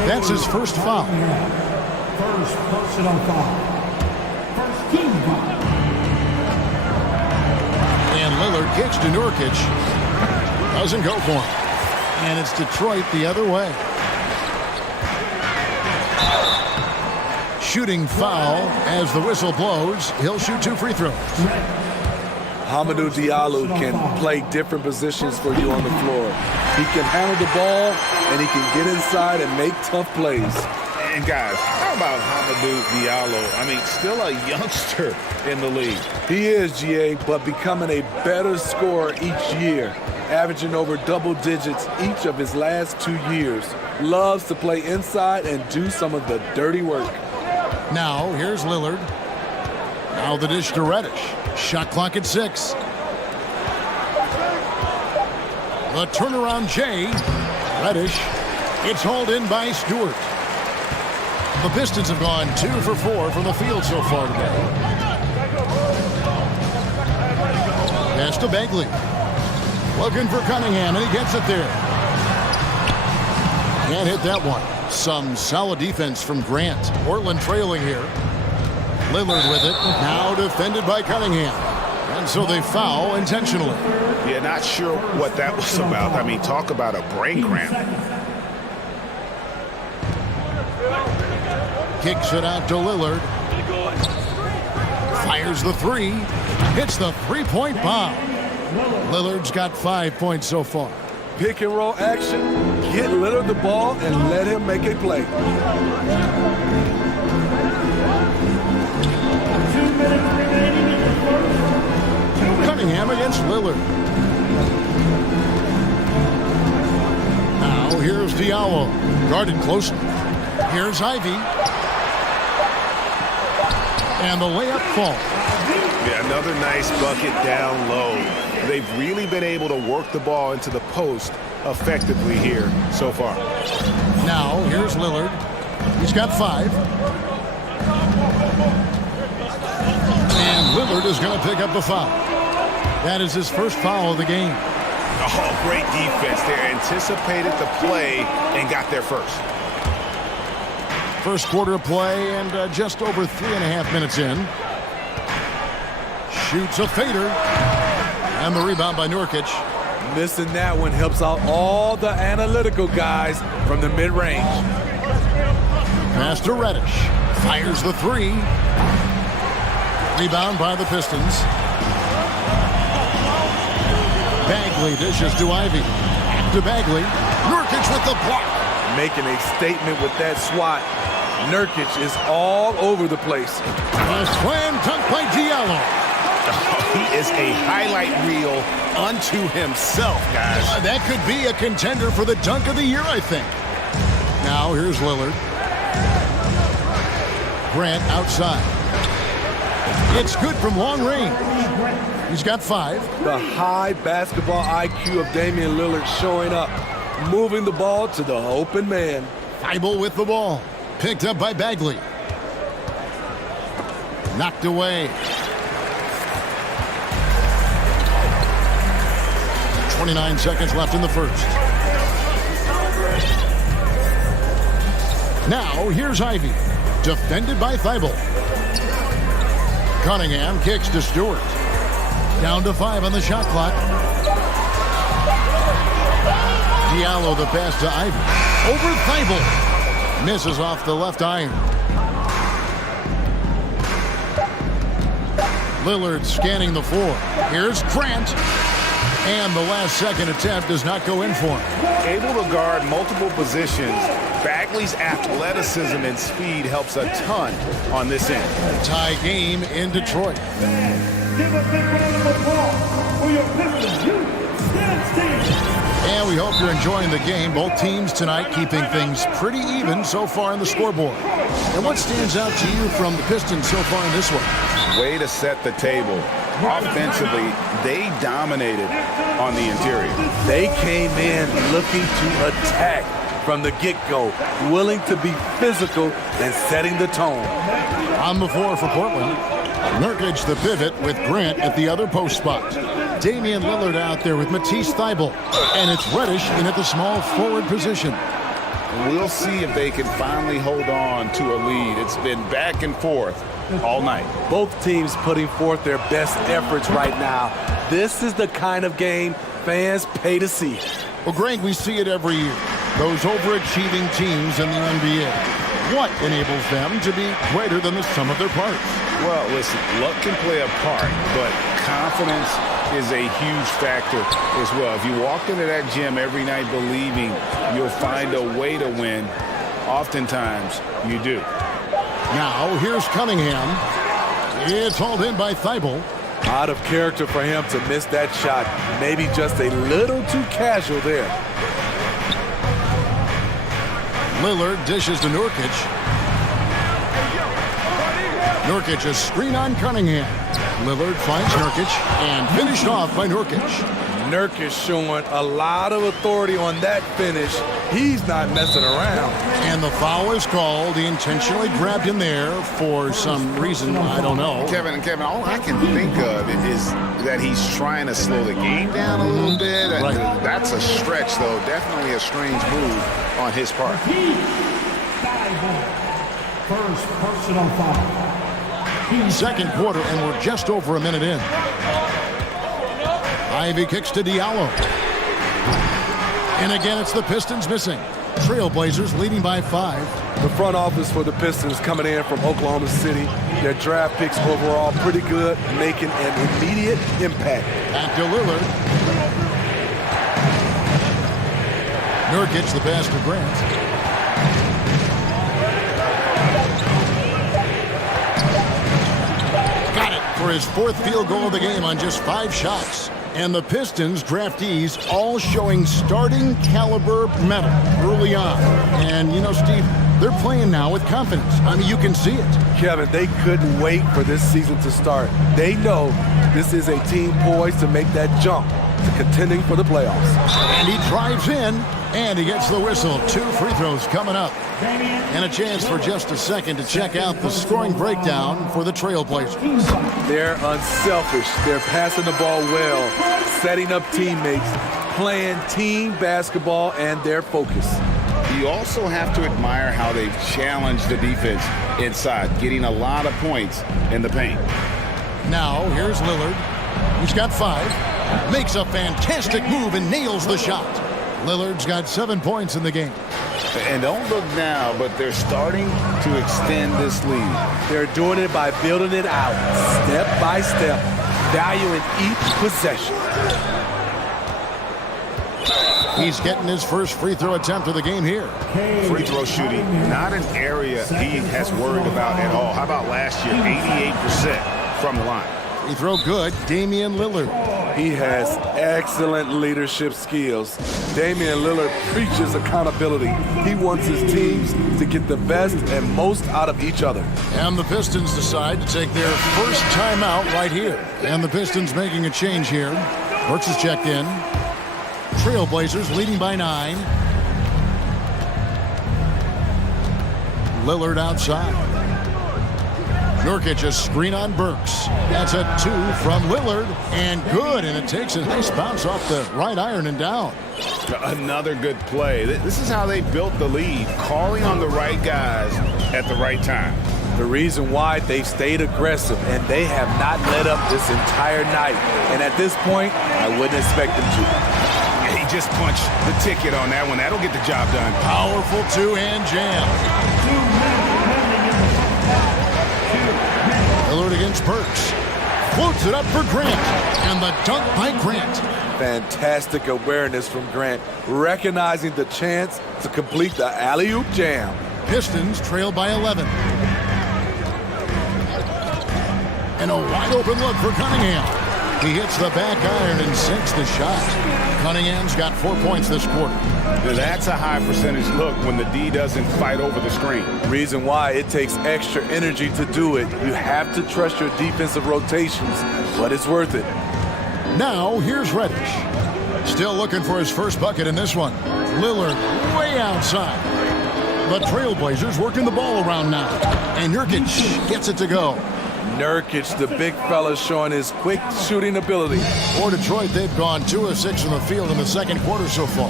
That's his first foul. First personal foul. First team foul. And Lillard kicks to Nurkic. Doesn't go for him. And it's Detroit the other way. Shooting foul as the whistle blows. He'll shoot 2 free throws. Hamidou Diallo can play different positions for you on the floor. He can handle the ball, and he can get inside and make tough plays. And guys, how about Hamidou Diallo? I mean, still a youngster in the league. He is, GA, but becoming a better scorer each year, averaging over double digits each of his last 2 years. Loves to play inside and do some of the dirty work. Now, here's Lillard. Now the dish to Reddish. Shot clock at 6. The turnaround Jay. Reddish. It's hauled in by Stewart. The Pistons have gone 2 for 4 from the field so far today. Pass to Bagley. Looking for Cunningham, and he gets it there. Can't hit that one. Some solid defense from Grant. Portland trailing here. Lillard with it. Now defended by Cunningham. And so they foul intentionally. Yeah, not sure what that was about. I mean, talk about a brain cramp. Kicks it out to Lillard. Fires the 3. Hits the 3-point bomb. Lillard's got 5 points so far. Pick and roll action. Get Lillard the ball and let him make a play. Lillard. Now here's Diallo. Guarded closely. Here's Ivy. And the layup falls. Yeah, another nice bucket down low. They've really been able to work the ball into the post effectively here so far. Now here's Lillard. He's got 5. And Lillard is going to pick up the foul. That is his first foul of the game. Oh, great defense there. Anticipated the play and got there first. First quarter of play and just over 3.5 minutes in. Shoots a fader. And the rebound by Nurkic. Missing that one helps out all the analytical guys from the mid-range. Pass to Reddish. Fires the 3. Rebound by the Pistons. Bagley dishes to Ivy. Back to Bagley. Nurkic with the block. Making a statement with that swat. Nurkic is all over the place. A slam dunk by Diallo. He is a highlight reel unto himself, guys. That could be a contender for the dunk of the year, I think. Now here's Lillard. Grant outside. It's good from long range. He's got 5. The high basketball IQ of Damian Lillard showing up, moving the ball to the open man. Thibault with the ball. Picked up by Bagley. Knocked away. 29 seconds left in the first. Now, here's Ivy. Defended by Thibault. Cunningham kicks to Stewart. Down to 5 on the shot clock. Diallo the pass to Ivy. Over Thibault. Misses off the left iron. Lillard scanning the floor. Here's Grant. And the last second attempt does not go in for him. Able to guard multiple positions. Bagley's athleticism and speed helps a ton on this end. Tie game in Detroit. Give a big round of applause for your Pistons Youth Dance Team. And we hope you're enjoying the game. Both teams tonight keeping things pretty even so far in the scoreboard. And what stands out to you from the Pistons so far in this one? Way to set the table. Offensively, they dominated on the interior. They came in looking to attack from the get-go, willing to be physical and setting the tone. On the floor for Portland, Nurkic the pivot with Grant at the other post spot. Damian Lillard out there with Matisse Thybulle. And it's Reddish in at the small forward position. We'll see if they can finally hold on to a lead. It's been back and forth all night. Both teams putting forth their best efforts right now. This is the kind of game fans pay to see. Well, Greg, we see it every year. Those overachieving teams in the NBA. What enables them to be greater than the sum of their parts? Well, listen, luck can play a part, but confidence is a huge factor as well. If you walk into that gym every night believing you'll find a way to win, oftentimes you do. Now, here's Cunningham. It's hauled in by Thybulle. Out of character for him to miss that shot. Maybe just a little too casual there. Lillard dishes to Nurkic. Nurkic a screen on Cunningham. Lillard finds Nurkic and finished off by Nurkic. Nurkic showing a lot of authority on that finish. He's not messing around. And the foul is called. He intentionally grabbed him there for some reason. I don't know. Kevin, all I can think of is that he's trying to slow the game down a little bit. Right. That's a stretch, though. Definitely a strange move on his part. First personal foul. Second quarter, and we're just over a minute in. Ivy kicks to Diallo. And again, it's the Pistons missing. Trailblazers leading by 5. The front office for the Pistons coming in from Oklahoma City. Their draft picks overall pretty good, making an immediate impact. Back to Lillard. Nurkic the pass to Grant. For his 4th field goal of the game on just 5 shots. And the Pistons draftees all showing starting caliber metal early on. And, you know, Steve, they're playing now with confidence. I mean, you can see it. Kevin, they couldn't wait for this season to start. They know this is a team poised to make that jump to contending for the playoffs. And he drives in, and he gets the whistle. 2 free throws coming up. And a chance for just a second to check out the scoring breakdown for the Trailblazers. They're unselfish. They're passing the ball well, setting up teammates, playing team basketball, and their focus. You also have to admire how they've challenged the defense inside, getting a lot of points in the paint. Now, here's Lillard. He's got 5. Makes a fantastic move and nails the shot. Lillard's got 7 points in the game. And don't look now, but they're starting to extend this lead. They're doing it by building it out, step by step, valuing each possession. He's getting his first free throw attempt of the game here. Free throw shooting, not an area he has worried about at all. How about last year, 88% from the line? Free throw good, Damian Lillard. He has excellent leadership skills. Damian Lillard preaches accountability. He wants his teams to get the best and most out of each other. And the Pistons decide to take their first timeout right here. And the Pistons making a change here. Brooks is checked in. Trailblazers leading by 9. Lillard outside. Nurkic a screen on Burks. That's a 2 from Lillard, and good, and it takes a nice bounce off the right iron and down. Another good play. This is how they built the lead, calling on the right guys at the right time. The reason why they've stayed aggressive, and they have not let up this entire night. And at this point, I wouldn't expect them to. He just punched the ticket on that one. That'll get the job done. Powerful 2-hand jam. Lillard against Burks. Floats it up for Grant. And the dunk by Grant. Fantastic awareness from Grant, recognizing the chance to complete the alley-oop jam. Pistons trail by 11. And a wide open look for Cunningham. He hits the back iron and sinks the shot. Cunningham's got 4 points this quarter. That's a high percentage look when the D doesn't fight over the screen. Reason why it takes extra energy to do it. You have to trust your defensive rotations, but it's worth it. Now, here's Reddish. Still looking for his first bucket in this one. Lillard way outside. The Trailblazers working the ball around now. And Nurkic gets it to go. Nurkic, the big fella, showing his quick shooting ability. For Detroit, they've gone 2 of 6 from the field in the second quarter so far.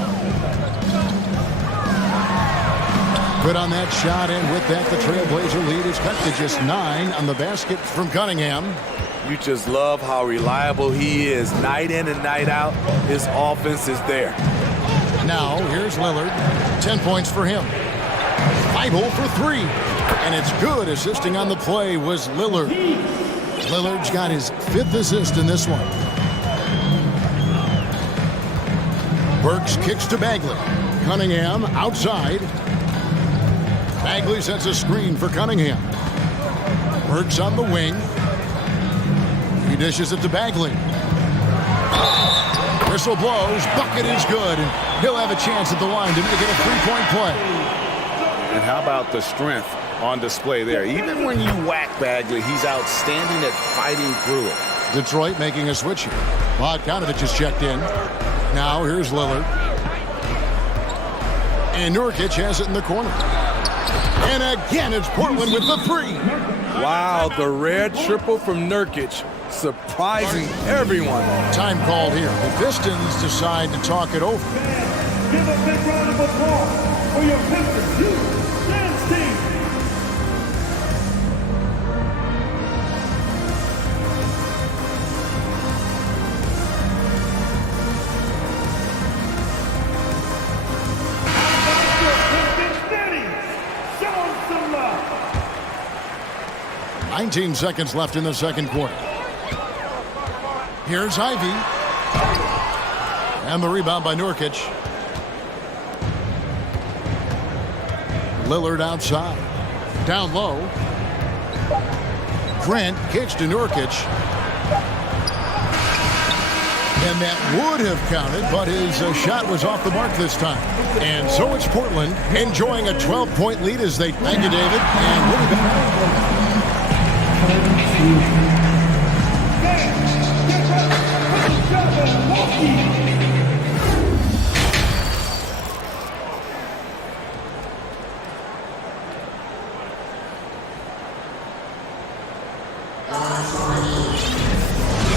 Good on that shot, and with that, the Trailblazer lead is cut to just 9 on the basket from Cunningham. You just love how reliable he is. Night in and night out, his offense is there. Now, here's Lillard. 10 points for him. 5-0 for 3. And it's good. Assisting on the play was Lillard. Lillard's got his 5th assist in this one. Burks kicks to Bagley. Cunningham outside. Bagley sets a screen for Cunningham. Burks on the wing. He dishes it to Bagley. Whistle blows. Bucket is good. And he'll have a chance at the line to make it a 3-point play. And how about the strength on display there? Even when you whack Bagley, he's outstanding at fighting through it. Detroit making a switch here. Bogdanovich is checked in. Now here's Lillard. And Nurkic has it in the corner. And again, it's Portland with the 3. Wow, the rare triple from Nurkic, surprising everyone. Time called here. The Pistons decide to talk it over. Give a big round of applause for your Pistons youth dance team. Show them some love. 19 seconds left in the second quarter. Here's Ivy. And the rebound by Nurkic. Lillard outside. Down low. Grant kicks to Nurkic. And that would have counted, but his shot was off the mark this time. And so it's Portland enjoying a 12-point lead as they thank you, David. And we'll be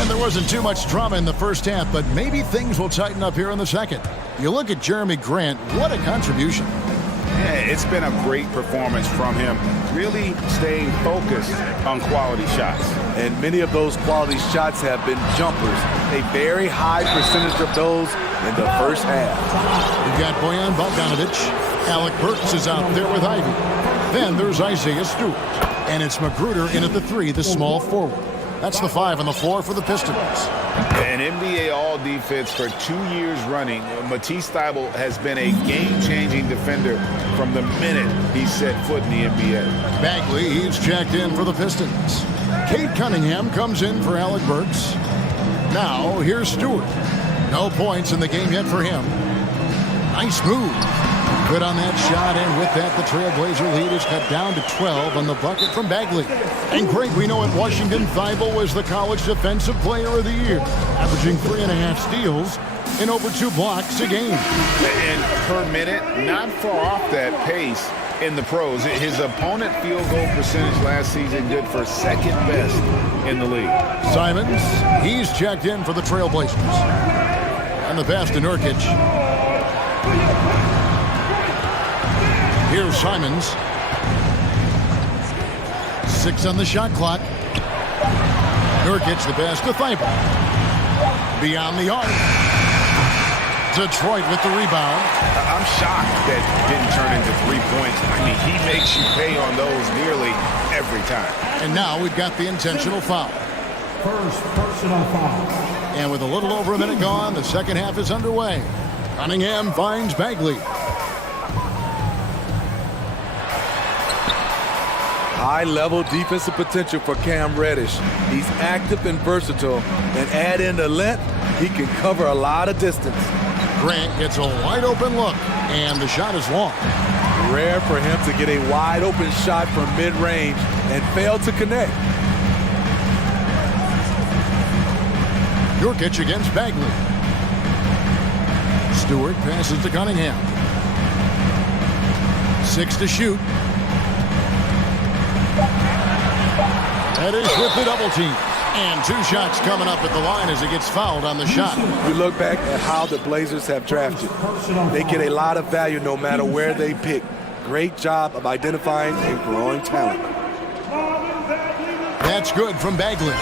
There wasn't too much drama in the first half, but maybe things will tighten up here in the second. You look at Jeremy Grant, what a contribution. Yeah, it's been a great performance from him, really staying focused on quality shots. And many of those quality shots have been jumpers. A very high percentage of those in the first half. We've got Bojan Bogdanovic. Alec Burks is out there with Ivy. Then there's Isaiah Stewart. And it's Magruder in at the 3, the small forward. That's the 5 on the floor for the Pistons. An NBA All-Defense for 2 years running. Matisse Thybulle has been a game-changing defender from the minute he set foot in the NBA. Bagley, he's checked in for the Pistons. Cade Cunningham comes in for Alec Burks. Now, here's Stewart. No points in the game yet for him. Nice move. Good on that shot, and with that, the Trailblazer lead is cut down to 12 on the bucket from Bagley. And great, we know at Washington, Thybulle was the College Defensive Player of the Year, averaging 3.5 steals and over 2 blocks a game. And per minute, not far off that pace in the pros. His opponent field goal percentage last season good for second best in the league. Simons, he's checked in for the Trailblazers. And the pass to Nurkic. Here's Simons. 6 on the shot clock. Nurkic the pass to Thybulle. Beyond the arc. Detroit with the rebound. I'm shocked that didn't turn into 3 points. I mean, he makes you pay on those nearly every time. And now we've got the intentional foul. First personal foul. And with a little over a minute gone, the second half is underway. Cunningham finds Bagley. High-level defensive potential for Cam Reddish. He's active and versatile, and add in the length, he can cover a lot of distance. Grant gets a wide-open look, and the shot is long. Rare for him to get a wide-open shot from mid-range and fail to connect. Nurkic against Bagley. Stewart passes to Cunningham. 6 to shoot. Reddish with the double team. And 2 shots coming up at the line as he gets fouled on the shot. You look back at how the Blazers have drafted. They get a lot of value no matter where they pick. Great job of identifying and growing talent. That's good from Bagley.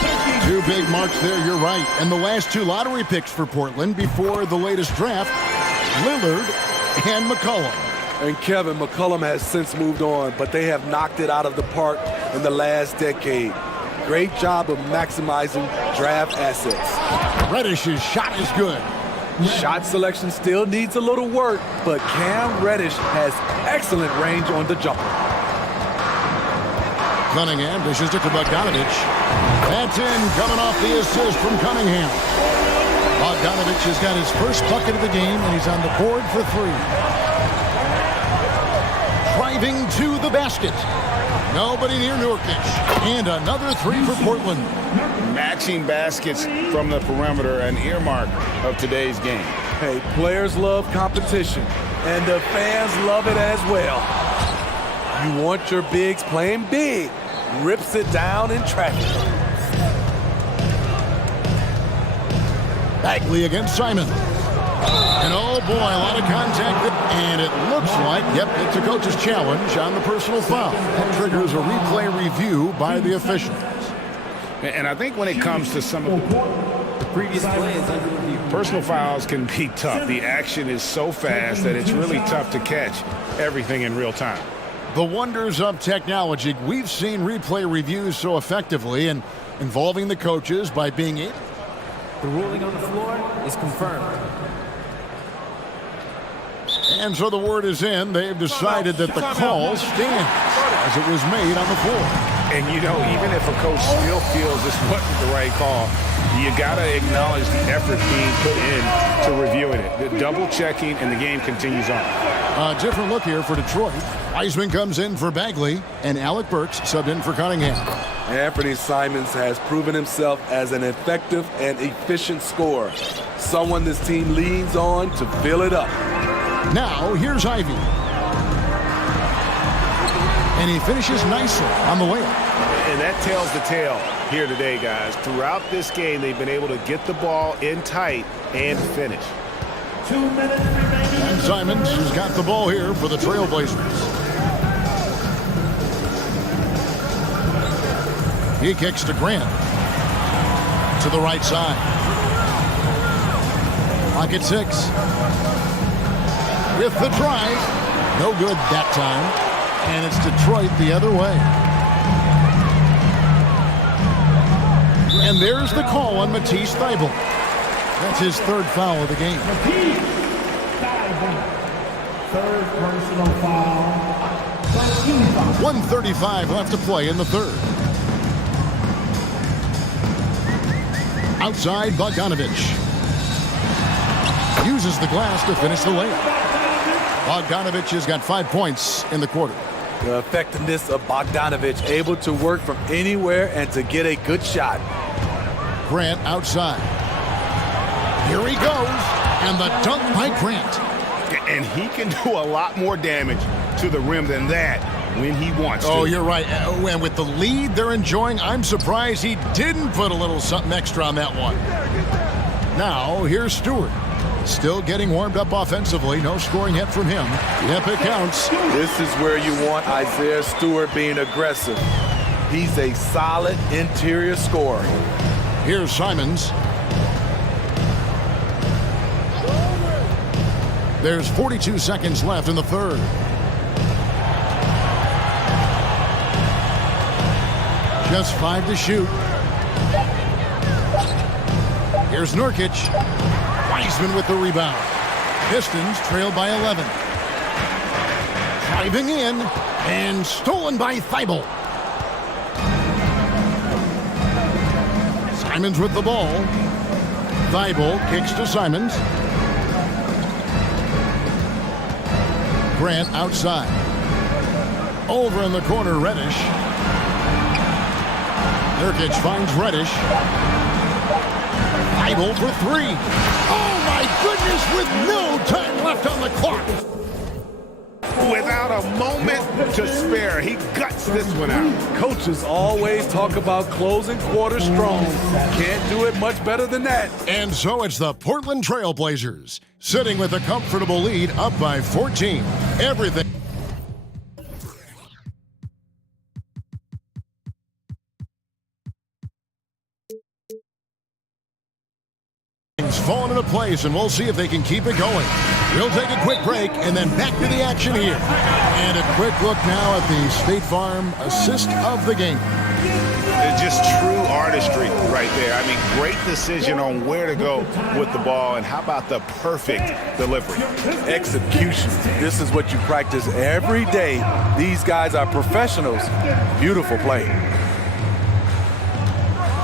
2 big marks there, you're right. And the last 2 lottery picks for Portland before the latest draft, Lillard and McCollum. And Kevin, McCollum has since moved on, but they have knocked it out of the park in the last decade. Great job of maximizing draft assets. Reddish's shot is good. Shot selection still needs a little work, but Cam Reddish has excellent range on the jumper. Cunningham dishes it to Bogdanovic. That's in, coming off the assist from Cunningham. Bogdanovic has got his first bucket of the game, and he's on the board for 3. Driving to the basket. Nobody near Nurkic. And another 3 for Portland. Matching baskets from the perimeter, an earmark of today's game. Hey, players love competition, and the fans love it as well. You want your bigs playing big. Rips it down in traffic. Bagley against Simon. And oh boy, a lot of contact. And it looks like, yep, it's a coach's challenge on the personal foul. That triggers a replay review by the officials. And I think when it comes to some of The previous play is under review. personal fouls can be tough. The action is so fast that it's really tough to catch everything in real time. The wonders of technology. We've seen replay reviews so effectively and involving the coaches by being able. The ruling on the floor is confirmed. And so the word is in. They've decided that the call stands as it was made on the floor. And, you know, even if a coach still feels this wasn't the right call, you got to acknowledge the effort being put in to reviewing it. The double checking, and the game continues on. A different look here for Detroit. Wiseman comes in for Bagley, and Alec Burks subbed in for Cunningham. Anthony Simons has proven himself as an effective and efficient scorer. Someone this team leans on to fill it up. Now, here's Ivy. And he finishes nicely on the layup. And that tells the tale here today, guys. Throughout this game, they've been able to get the ball in tight and finish. 2 minutes remaining. And Simons has got the ball here for the Trailblazers. He kicks to Grant. To the right side. Clock at 6. With the drive. No good that time. And it's Detroit the other way. And there's the call on Matisse Thybulle. That's his third foul of the game. Matisse Thybulle. Third personal foul. 1:35 left to play in the third. Outside, Bogdanovich. Uses the glass to finish the layup. Bogdanovich has got 5 points in the quarter. The effectiveness of Bogdanovich, able to work from anywhere and to get a good shot. Grant outside. Here he goes, and the dunk by Grant. And he can do a lot more damage to the rim than that when he wants to. Oh, you're right. And with the lead they're enjoying, I'm surprised he didn't put a little something extra on that one. Now, here's Stewart. Still getting warmed up offensively. No scoring yet from him. Yep, it counts. This is where you want Isaiah Stewart being aggressive. He's a solid interior scorer. Here's Simons. There's 42 seconds left in the third. Just 5 to shoot. Here's Nurkic. Wiseman with the rebound. Pistons trail by 11. Driving in and stolen by Thybulle. Simons with the ball. Thybulle kicks to Simons. Grant outside. Over in the corner, Reddish. Nurkic finds Reddish. Thybulle for 3. Oh, my goodness, with no time left on the clock. Without a moment to spare, he guts this one out. Coaches always talk about closing quarters strong. Can't do it much better than that. And so it's the Portland Trailblazers, sitting with a comfortable lead up by 14. Everything. Falling into place, and we'll see if they can keep it going. We'll take a quick break and then back to the action here. And a quick look now at the State Farm assist of the game. It's just true artistry right there. I mean, great decision on where to go with the ball, and how about the perfect delivery? Execution. This is what you practice every day. These guys are professionals. Beautiful play.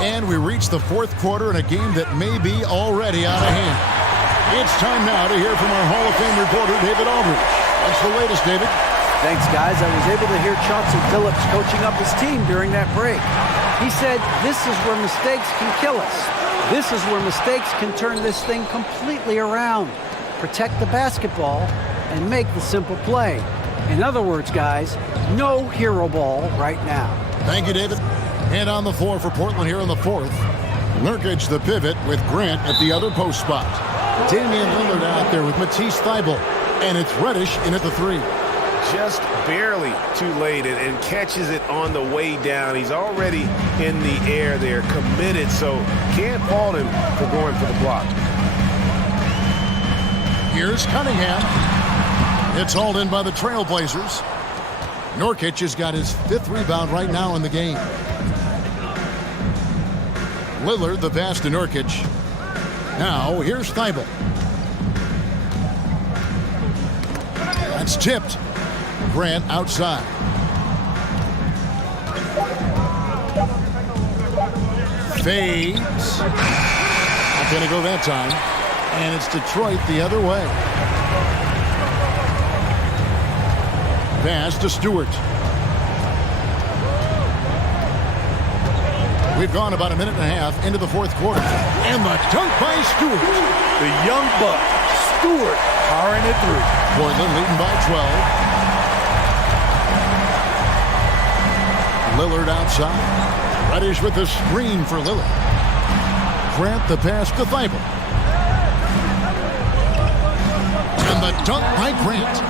And we reach the fourth quarter in a game that may be already out of hand. It's time now to hear from our Hall of Fame reporter, David Aldridge. What's the latest, David? Thanks, guys. I was able to hear Chauncey Billups coaching up his team during that break. He said, this is where mistakes can kill us. This is where mistakes can turn this thing completely around. Protect the basketball and make the simple play. In other words, guys, no hero ball right now. Thank you, David. And on the floor for Portland here in the fourth. Nurkic the pivot with Grant at the other post spot. Damian Lillard out there with Matisse Thybulle. And it's Reddish in at the 3. Just barely too late, and catches it on the way down. He's already in the air there, committed, so can't fault him for going for the block. Here's Cunningham. It's hauled in by the Trailblazers. Nurkic has got his 5th rebound right now in the game. Lillard the pass to Nurkic. Now here's Thybulle. That's tipped. Grant outside. Fades. Not going to go that time. And it's Detroit the other way. Pass to Stewart. We've gone about a minute and a half into the fourth quarter. And the dunk by Stewart. The young buck, Stewart, powering it through. Portland leading by 12. Lillard outside. Reddish with the screen for Lillard. Grant the pass to Thibault. And the dunk by Grant.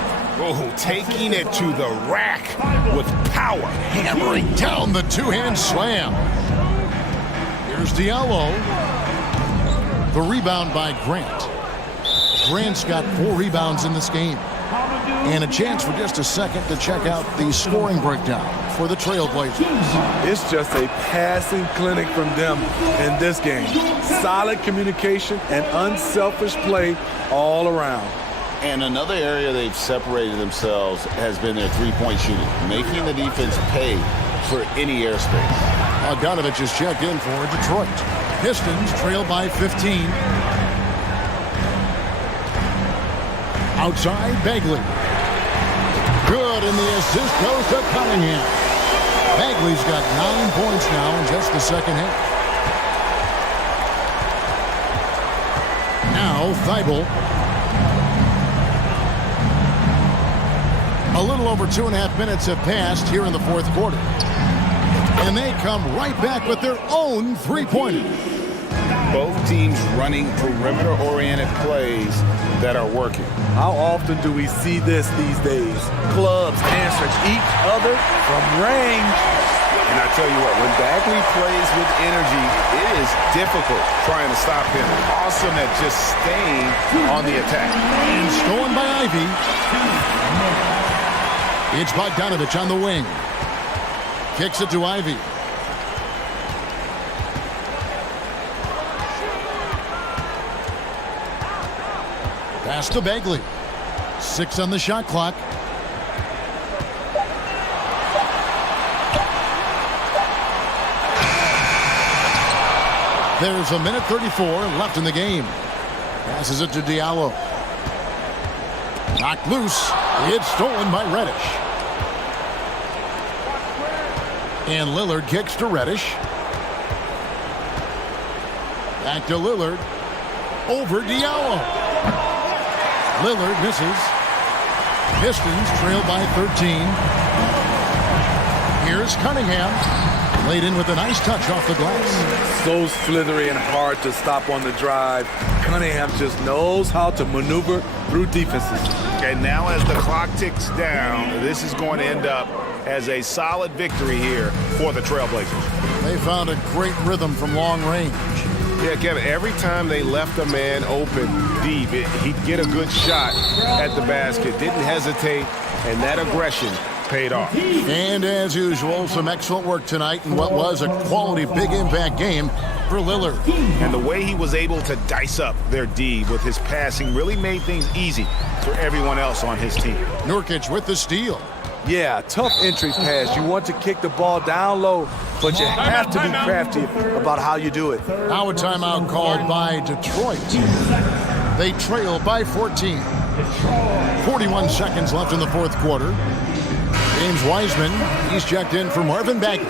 Oh, taking it to the rack with power. Hammering down the two-hand slam. Here's Diallo. The rebound by Grant. Grant's got 4 rebounds in this game. And a chance for just a second to check out the scoring breakdown for the Trailblazers. It's just a passing clinic from them in this game. Solid communication and unselfish play all around. And another area they've separated themselves has been their three-point shooting, making the defense pay for any airspace. Bogdanovich is checked in for Detroit. Pistons trail by 15. Outside, Bagley. Good, and the assist goes to Cunningham. Bagley's got 9 points now in just the second half. Now, Thibault. A little over 2.5 minutes have passed here in the fourth quarter. And they come right back with their own three-pointer. Both teams running perimeter-oriented plays that are working. How often do we see this these days? Clubs answering each other from range. And I tell you what, when Bagley plays with energy, it is difficult trying to stop him. Awesome at just staying on the attack. And stolen by Ivy. It's Bogdanovich on the wing. Kicks it to Ivy. Pass to Bagley. 6 on the shot clock. There's a minute 34 left in the game. Passes it to Diallo. Knocked loose. It's stolen by Reddish. And Lillard kicks to Reddish. Back to Lillard. Over Diallo. Lillard misses. Pistons trail by 13. Here's Cunningham. Laid in with a nice touch off the glass. So slithery and hard to stop on the drive. Cunningham just knows how to maneuver through defenses. And now as the clock ticks down, this is going to end up as a solid victory here for the Trailblazers. They found a great rhythm from long range. Yeah, Kevin, every time they left a man open deep, he'd get a good shot at the basket. Didn't hesitate, and that aggression paid off. And as usual, some excellent work tonight in what was a quality big impact game for Lillard. And the way he was able to dice up their D with his passing really made things easy for everyone else on his team. Nurkic with the steal. Yeah, tough entry pass. You want to kick the ball down low, but you have to be crafty about how you do it. Now a timeout called by Detroit. They trail by 14. 41 seconds left in the fourth quarter. James Wiseman, he's checked in for Marvin Bagley.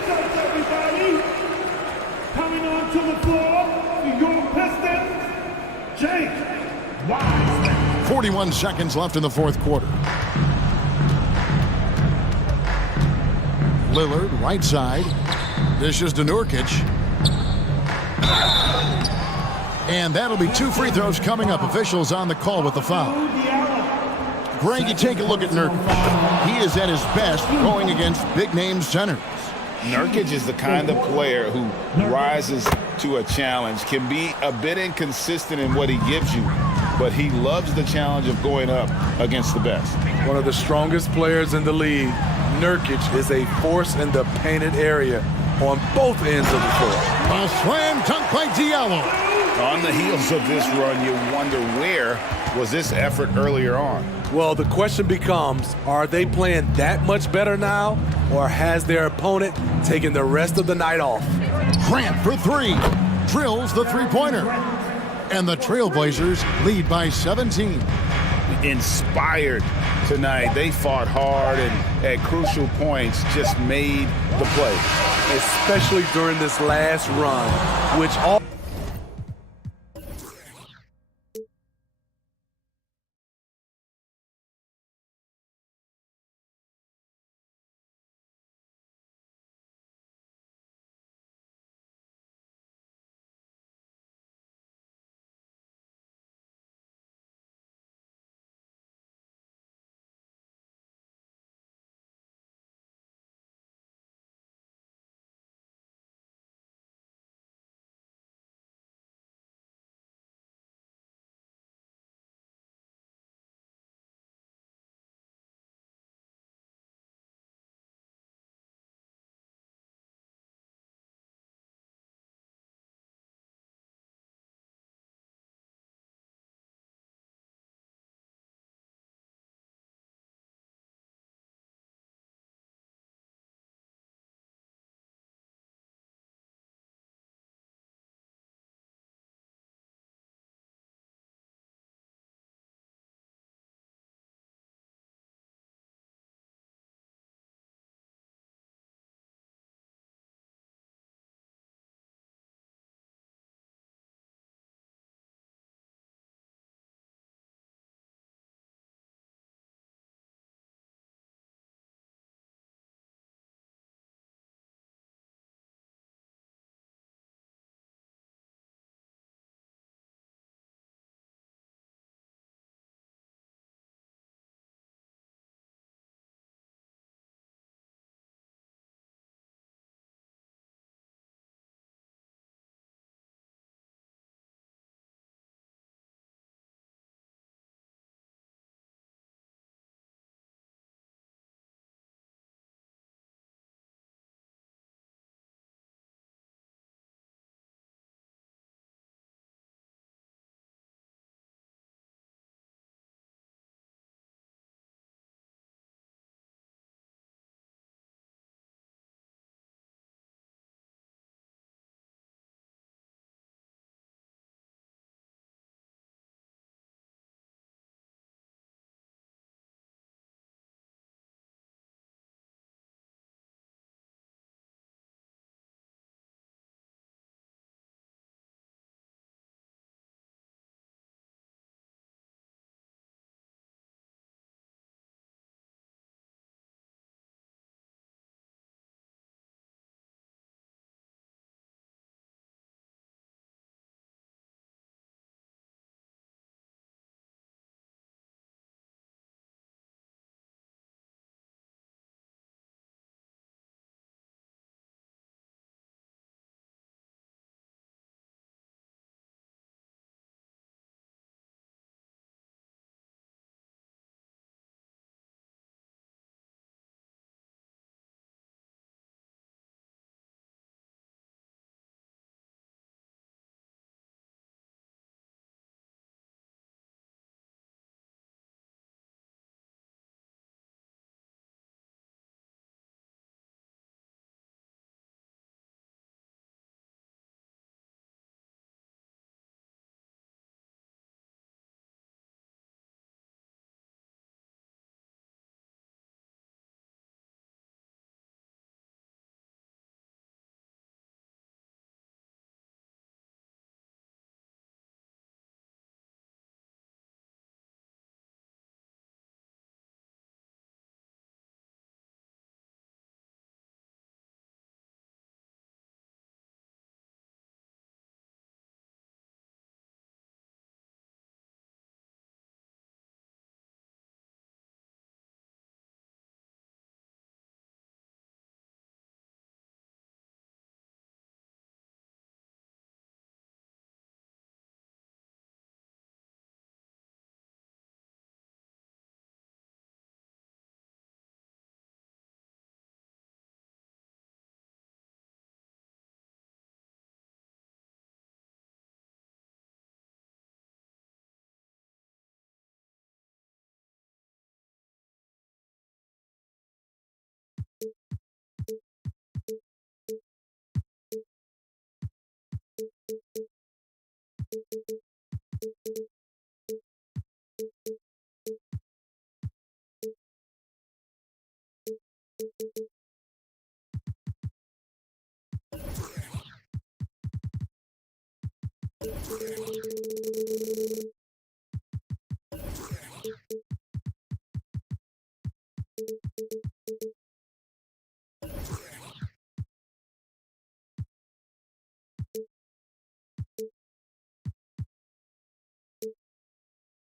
Coming onto the floor for your Pistons, Jake Wiseman. 41 seconds left in the fourth quarter. Lillard, right side. Dishes to Nurkic. And that'll be 2 free throws coming up. Officials on the call with the foul. Greg, you take a look at Nurkic. He is at his best going against big-name centers. Nurkic is the kind of player who rises to a challenge, can be a bit inconsistent in what he gives you, but he loves the challenge of going up against the best. One of the strongest players in the league, Nurkic is a force in the painted area on both ends of the floor. A slam dunk by Diallo. On the heels of this run, you wonder where was this effort earlier on? Well, the question becomes, are they playing that much better now, or has their opponent taken the rest of the night off? Grant for three. Drills the three-pointer. And the Trailblazers lead by 17. Inspired tonight. They fought hard and at crucial points just made the play. Especially during this last run, which all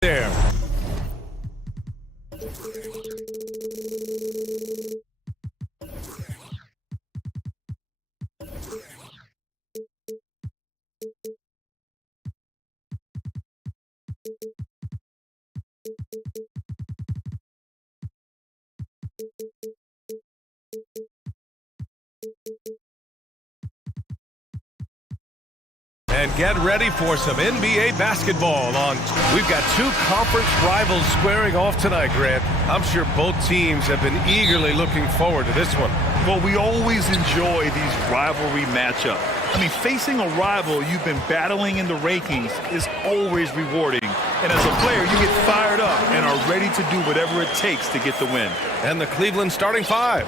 There. And get ready for some NBA basketball on. We've got two conference rivals squaring off tonight, Grant. I'm sure both teams have been eagerly looking forward to this one. Well, we always enjoy these rivalry matchups. I mean, facing a rival you've been battling in the rankings is always rewarding. And as a player, you get fired up and are ready to do whatever it takes to get the win. And the Cleveland starting five.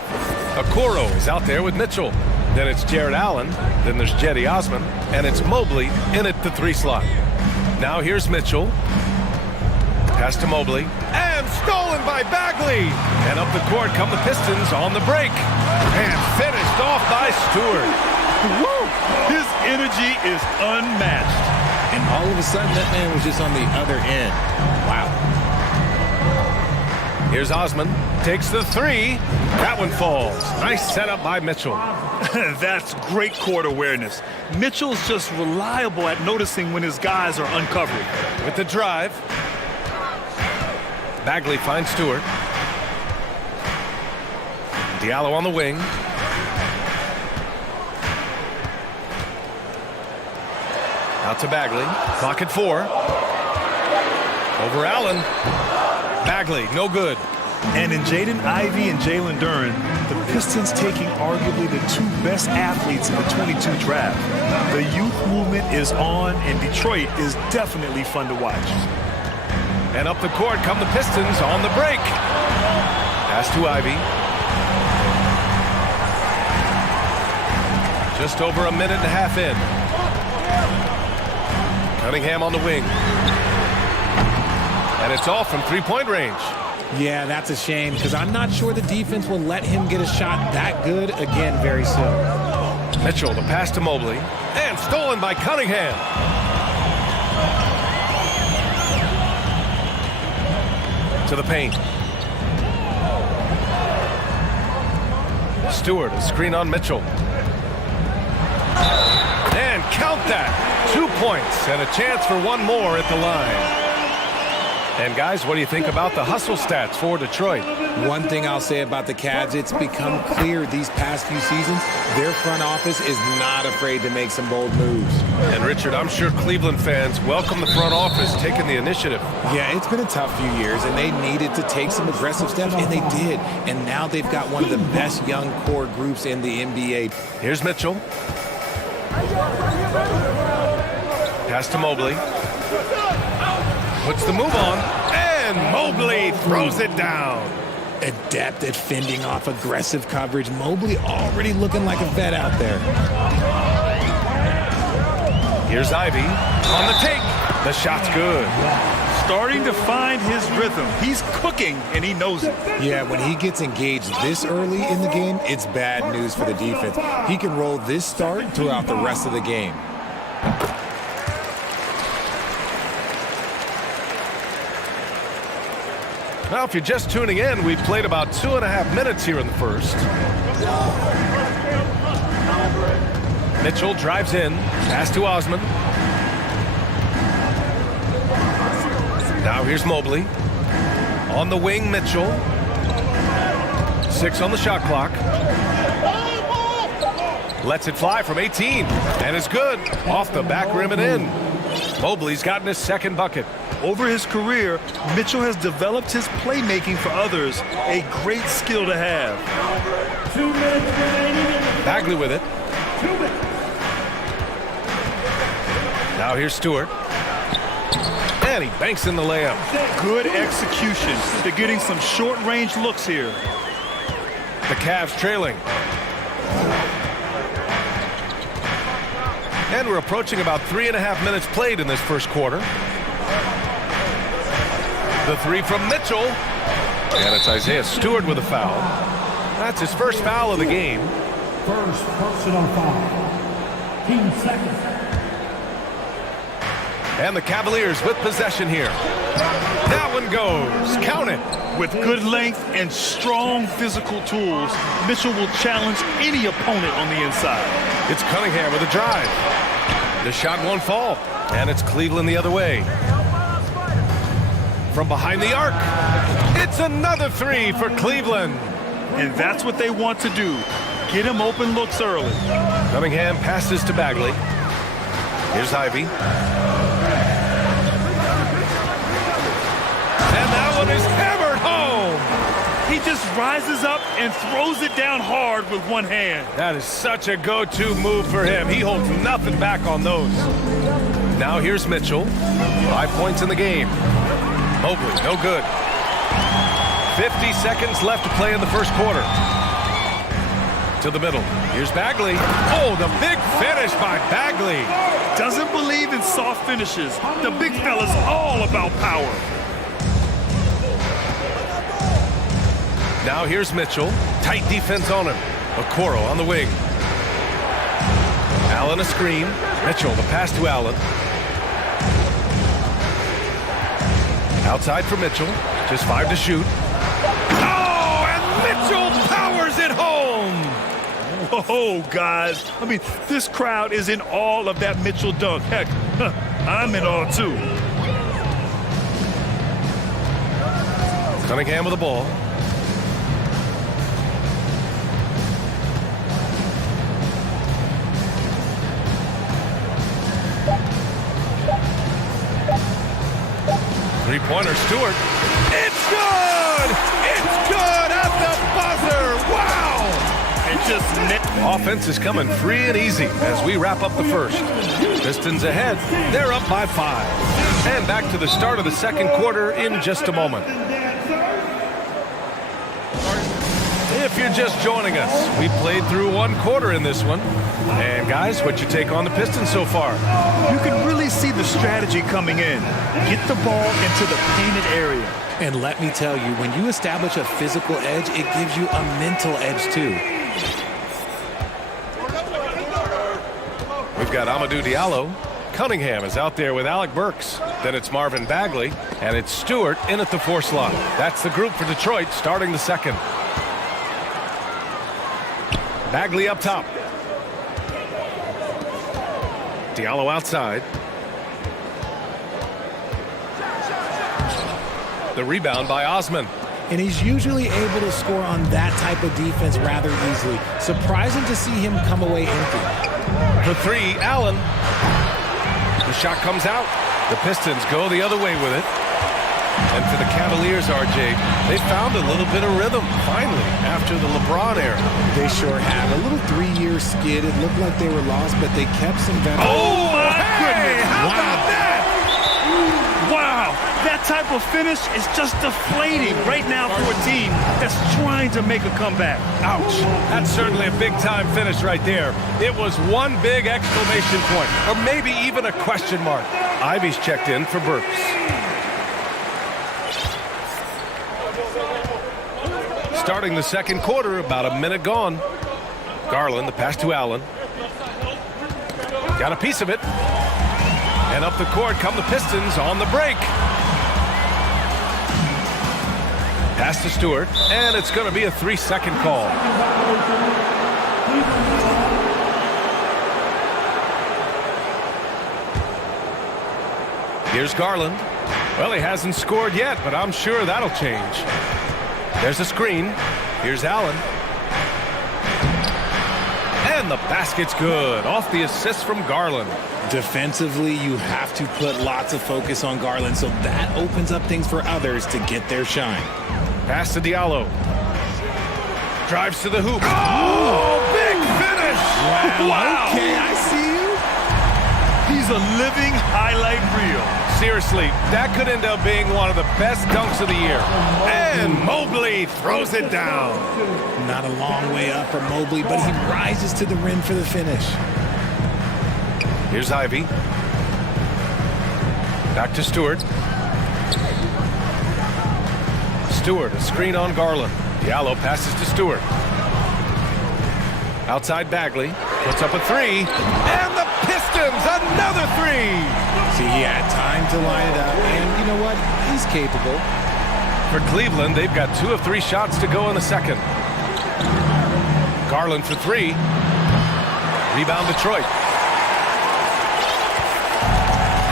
Okoro is out there with Mitchell. Then it's Jared Allen. Then there's Jetty Osman. And it's Mobley in at the 3 slot. Now here's Mitchell. Pass to Mobley. And stolen by Bagley. And up the court come the Pistons on the break. And finished off by Stewart. Woo! His energy is unmatched. And all of a sudden, that man was just on the other end. Wow. Here's Osman. Takes the 3. That one falls. Nice setup by Mitchell. That's great court awareness. Mitchell's just reliable at noticing when his guys are uncovered. With the drive. Bagley finds Stewart. Diallo on the wing. Out to Bagley. Clock at 4. Over Allen. Bagley, no good. And in Jaden Ivey and Jalen Duren, the Pistons taking arguably the 2 best athletes in the 22 draft. The youth movement is on, and Detroit is definitely fun to watch. And up the court come the Pistons on the break. Pass to Ivey. Just over a minute and a half in. Cunningham on the wing. And it's off from 3-point range. Yeah, that's a shame because I'm not sure the defense will let him get a shot that good again very soon. Mitchell, the pass to Mobley. And stolen by Cunningham. To the paint. Stewart, a screen on Mitchell. And count that. 2 points and a chance for one more at the line. And guys, what do you think about the hustle stats for Detroit? One thing I'll say about the Cavs, it's become clear these past few seasons, their front office is not afraid to make some bold moves. And Richard, I'm sure Cleveland fans welcome the front office taking the initiative. Yeah, it's been a tough few years, and they needed to take some aggressive steps, and they did. And now they've got one of the best young core groups in the NBA. Here's Mitchell. Pass to Mobley. Puts the move on, and Mobley throws it down. Adept at fending off aggressive coverage. Mobley already looking like a vet out there. Here's Ivey on the take. The shot's good. Starting to find his rhythm. He's cooking, and he knows it. Yeah, when he gets engaged this early in the game, it's bad news for the defense. He can roll this start throughout the rest of the game. Now, if you're just tuning in, we've played about 2.5 minutes here in the first. Mitchell drives in. Pass to Osman. Now here's Mobley. On the wing, Mitchell. 6 on the shot clock. Lets it fly from 18. And it's good. Off the back rim and in. Mobley's gotten his second bucket. Over his career, Mitchell has developed his playmaking for others, a great skill to have. 2 minutes remaining. Bagley with it. 2 minutes. Now here's Stewart. And he banks in the layup. Good execution. They're getting some short-range looks here. The Cavs trailing. And we're approaching about 3.5 minutes played in this first quarter. The three from Mitchell. And it's Isaiah Stewart with a foul. That's his first foul of the game. First personal foul. Team second. And the Cavaliers with possession here. That one goes. Count it. With good length and strong physical tools, Mitchell will challenge any opponent on the inside. It's Cunningham with a drive. The shot won't fall. And it's Cleveland the other way. From behind the arc. It's another three for Cleveland. And that's what they want to do. Get him open looks early. Cunningham passes to Bagley. Here's Ivy. And that one is hammered home. He just rises up and throws it down hard with one hand. That is such a go-to move for him. He holds nothing back on those. Now here's Mitchell. 5 points in the game. Mobley, no good. 50 seconds left to play in the first quarter. To the middle. Here's Bagley. Oh, the big finish by Bagley. Doesn't believe in soft finishes. The big fella's all about power. Now here's Mitchell. Tight defense on him. Okoro on the wing. Allen a screen. Mitchell, the pass to Allen. Outside for Mitchell. Just 5 to shoot. Oh, and Mitchell powers it home. Oh, guys. I mean, this crowd is in awe of that Mitchell dunk. Heck, I'm in awe, too. Cunningham with the ball. Three-pointer, Stewart. It's good! It's good at the buzzer! Wow! And just net. Offense is coming free and easy as we wrap up the first. Pistons ahead. They're up by 5. And back to the start of the second quarter in just a moment. If you're just joining us, we played through 1 quarter in this one. And guys, what's your take on the Pistons so far? You can really see the strategy coming in. Get the ball into the painted area. And let me tell you, when you establish a physical edge, it gives you a mental edge too. We've got Amadou Diallo. Cunningham is out there with Alec Burks. Then it's Marvin Bagley. And it's Stewart in at the 4 slot. That's the group for Detroit starting the second. Bagley up top. Diallo outside. The rebound by Osman. And he's usually able to score on that type of defense rather easily. Surprising to see him come away empty. For 3, Allen. The shot comes out. The Pistons go the other way with it. And for the Cavaliers, RJ, they found a little bit of rhythm, finally, after the LeBron era. They sure have. A little 3-year skid. It looked like they were lost, but they kept some veterans. Oh, my goodness. How about that? Wow. That type of finish is just deflating right now for a team that's trying to make a comeback. Ouch. That's certainly a big-time finish right there. It was one big exclamation point, or maybe even a question mark. Ivy's checked in for Burks. Starting the second quarter, about a minute gone. Garland, the pass to Allen. Got a piece of it. And up the court come the Pistons on the break. Pass to Stewart, and it's going to be a 3-second call. Here's Garland. Well, he hasn't scored yet, but I'm sure that'll change. There's a screen. Here's Allen. And the basket's good. Off the assist from Garland. Defensively, you have to put lots of focus on Garland, so that opens up things for others to get their shine. Pass to Diallo. Drives to the hoop. Oh, big finish! Wow. Okay, I see you. He's a living highlight reel. Seriously, that could end up being one of the best dunks of the year. And Mobley throws it down. Not a long way up for Mobley, but he rises to the rim for the finish. Here's Ivy. Back to Stewart. Stewart, a screen on Garland. Diallo passes to Stewart. Outside Bagley, puts up a three, and the Pistons, another three! See, he had time to line it up, and you know what? He's capable. For Cleveland, they've got 2 of 3 shots to go in the second. Garland for 3. Rebound Detroit.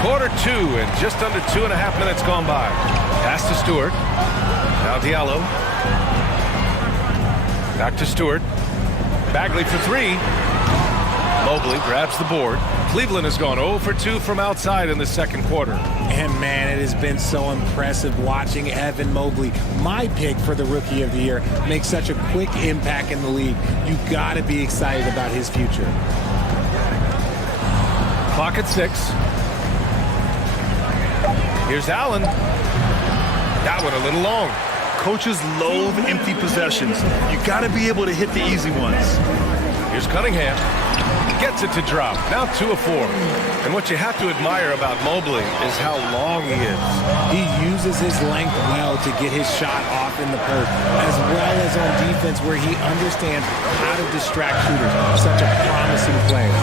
Quarter 2 and just under 2.5 minutes gone by. Pass to Stewart. Now Diallo. Back to Stewart. Bagley for 3. Mobley grabs the board. Cleveland has gone 0 for 2 from outside in the second quarter. And man, it has been so impressive watching Evan Mobley, my pick for the Rookie of the Year, make such a quick impact in the league. You gotta be excited about his future. Clock at 6. Here's Allen. That one a little long. Coaches loathe empty possessions. You got to be able to hit the easy ones. Here's Cunningham. Gets it to drop. Now 2 of 4. And what you have to admire about Mobley is how long he is. He uses his length well to get his shot off in the post, as well as on defense where he understands how to distract shooters. Such a promising player.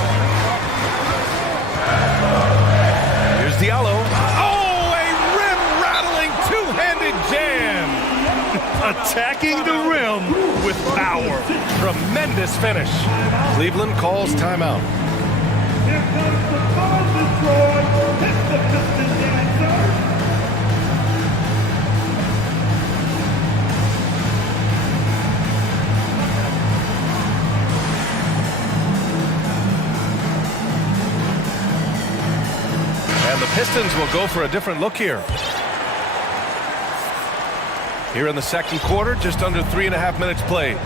Here's Diallo. Oh, a rim-rattling two-handed jam. Attacking the rim with power. Tremendous finish. Cleveland calls timeout. Here comes the ball destroyed. Hits the Pistons dancer. And the Pistons will go for a different look here. Here in the second quarter, just under 3.5 minutes played.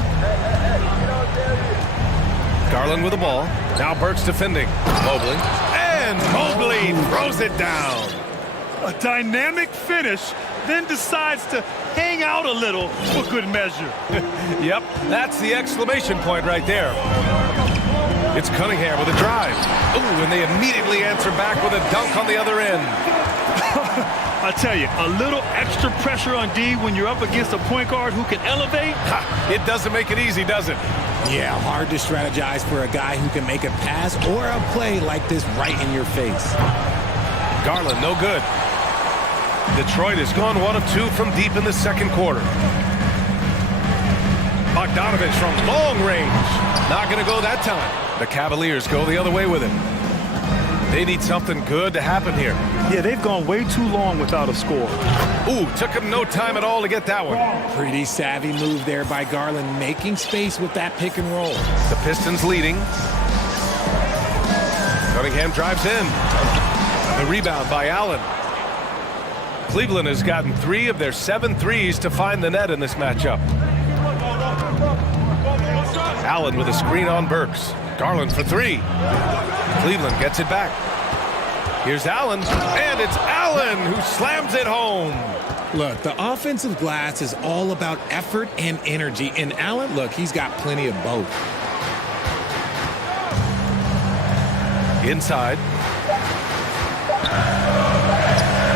Garland with the ball. Now Burks defending. Mobley. And Mobley throws it down. A dynamic finish, then decides to hang out a little for good measure. Yep, that's the exclamation point right there. It's Cunningham with a drive. Ooh, and they immediately answer back with a dunk on the other end. I tell you, a little extra pressure on D when you're up against a point guard who can elevate. Ha, it doesn't make it easy, does it? Yeah, hard to strategize for a guy who can make a pass or a play like this right in your face. Garland, no good. Detroit has gone 1 of 2 from deep in the second quarter. Bogdanovich from long range. Not going to go that time. The Cavaliers go the other way with it. They need something good to happen here. Yeah, they've gone way too long without a score. Ooh, took him no time at all to get that one. Pretty savvy move there by Garland, making space with that pick and roll. The Pistons leading. Cunningham drives in. The rebound by Allen. Cleveland has gotten 3 of their 7 threes to find the net in this matchup. Allen with a screen on Burks. Garland for 3. Cleveland gets it back. Here's Allen, and it's Allen who slams it home. Look, the offensive glass is all about effort and energy, and Allen, look, he's got plenty of both. Inside.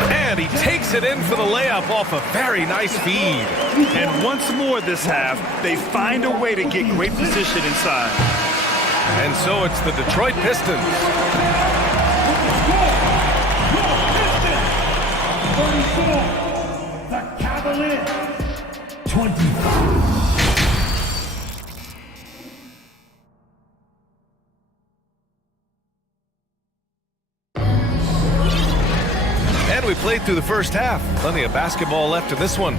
And he takes it in for the layup off a very nice feed. And once more this half, they find a way to get great position inside. And so it's the Detroit Pistons. 34. The Cavaliers. 25. And we played through the first half. Plenty of basketball left in this one.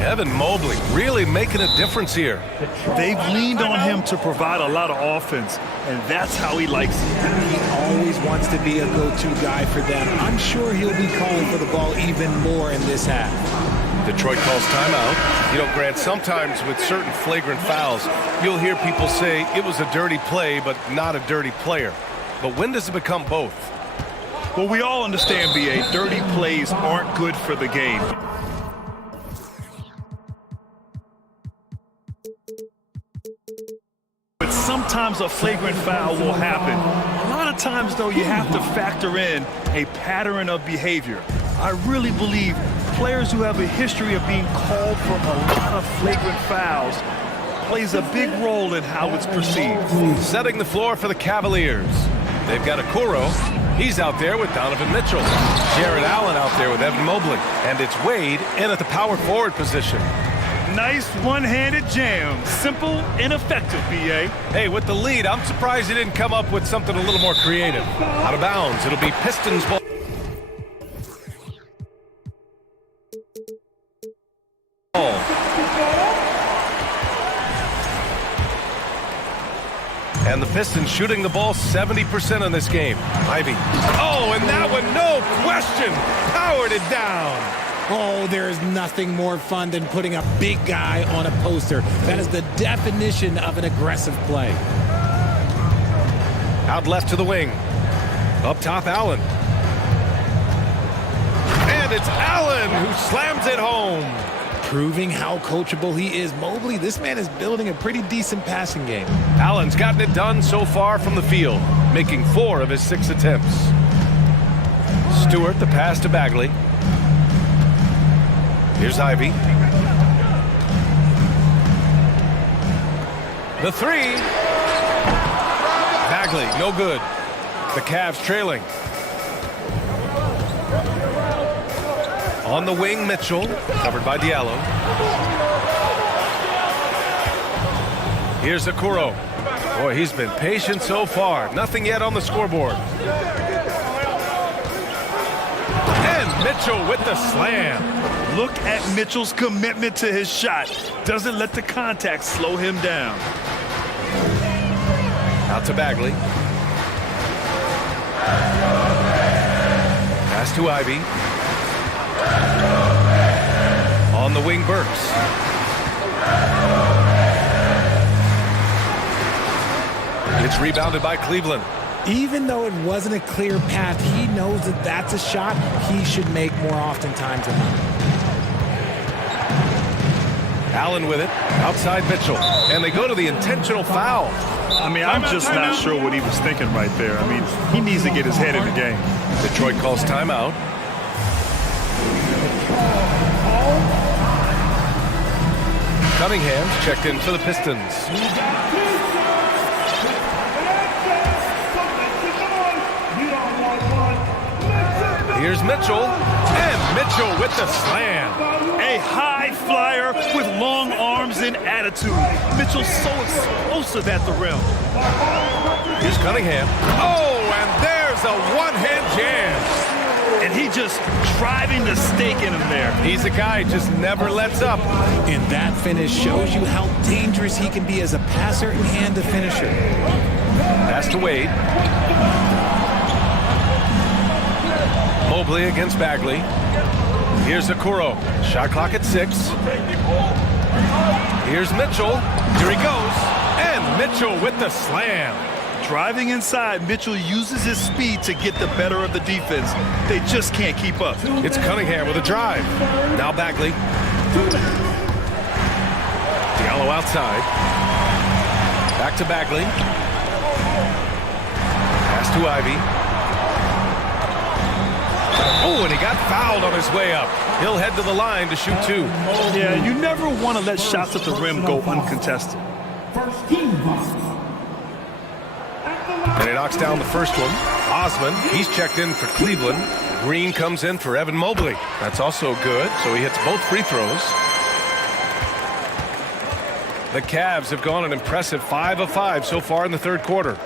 Evan Mobley really making a difference here. They've leaned on him to provide a lot of offense, and that's how he likes it. He always wants to be a go-to guy for them. I'm sure he'll be calling for the ball even more in this half. Detroit calls timeout. You know, Grant, sometimes with certain flagrant fouls, you'll hear people say it was a dirty play, but not a dirty player. But when does it become both? Well, we all understand, B.A., dirty plays aren't good for the game. But sometimes a flagrant foul will happen. A lot of Sometimes, though, you have to factor in a pattern of behavior. I really believe players who have a history of being called for a lot of flagrant fouls plays a big role in how it's perceived. Setting the floor for the Cavaliers. They've got Okoro. He's out there with Donovan Mitchell. Jared Allen out there with Evan Mobley. And it's Wade in at the power forward position. Nice one-handed jam. Simple and effective, B.A. Hey, with the lead, I'm surprised he didn't come up with something a little more creative. Out of bounds, it'll be Pistons ball. And the Pistons shooting the ball 70% in this game. Ivy. Oh, and that one, no question, powered it down. Oh, there is nothing more fun than putting a big guy on a poster. That is the definition of an aggressive play. Out left to the wing. Up top, Allen. And it's Allen who slams it home. Proving how coachable he is. Mobley, this man is building a pretty decent passing game. Allen's gotten it done so far from the field, making 4 of his 6 attempts. Stewart, the pass to Bagley. Here's Ivy. The 3. Bagley, no good. The Cavs trailing. On the wing, Mitchell, covered by Diallo. Here's Okoro. Boy, he's been patient so far. Nothing yet on the scoreboard. And Mitchell with the slam. Look at Mitchell's commitment to his shot. Doesn't let the contact slow him down. Out to Bagley. Pass to Ivy. On the wing, Burks. It's rebounded by Cleveland. Even though it wasn't a clear path, he knows that that's a shot he should make more oftentimes than not. Allen with it, outside Mitchell, and they go to the intentional foul. I mean, I'm just not sure what he was thinking right there. I mean, he needs to get his head in the game. Detroit calls timeout. Cunningham's checked in for the Pistons. Here's Mitchell, and Mitchell with the slam. A high flyer with long arms and attitude. Mitchell's so explosive at the rim. Here's Cunningham. Oh, and there's a one-hand jam. And he just driving the stake in him there. He's a guy who just never lets up. And that finish shows you how dangerous he can be as a passer and a finisher. Pass to Wade. Mobley against Bagley. Here's Okoro. Shot clock at 6. Here's Mitchell. Here he goes. And Mitchell with the slam. Driving inside, Mitchell uses his speed to get the better of the defense. They just can't keep up. It's Cunningham with a drive. Now Bagley. Diallo outside. Back to Bagley. Pass to Ivy. Oh, and he got fouled on his way up. He'll head to the line to shoot 2. Yeah, you never want to let shots at the rim go uncontested. And he knocks down the first one. Osman, he's checked in for Cleveland. Green comes in for Evan Mobley. That's also good, so he hits both free throws. The Cavs have gone an impressive 5 of 5 so far in the third quarter.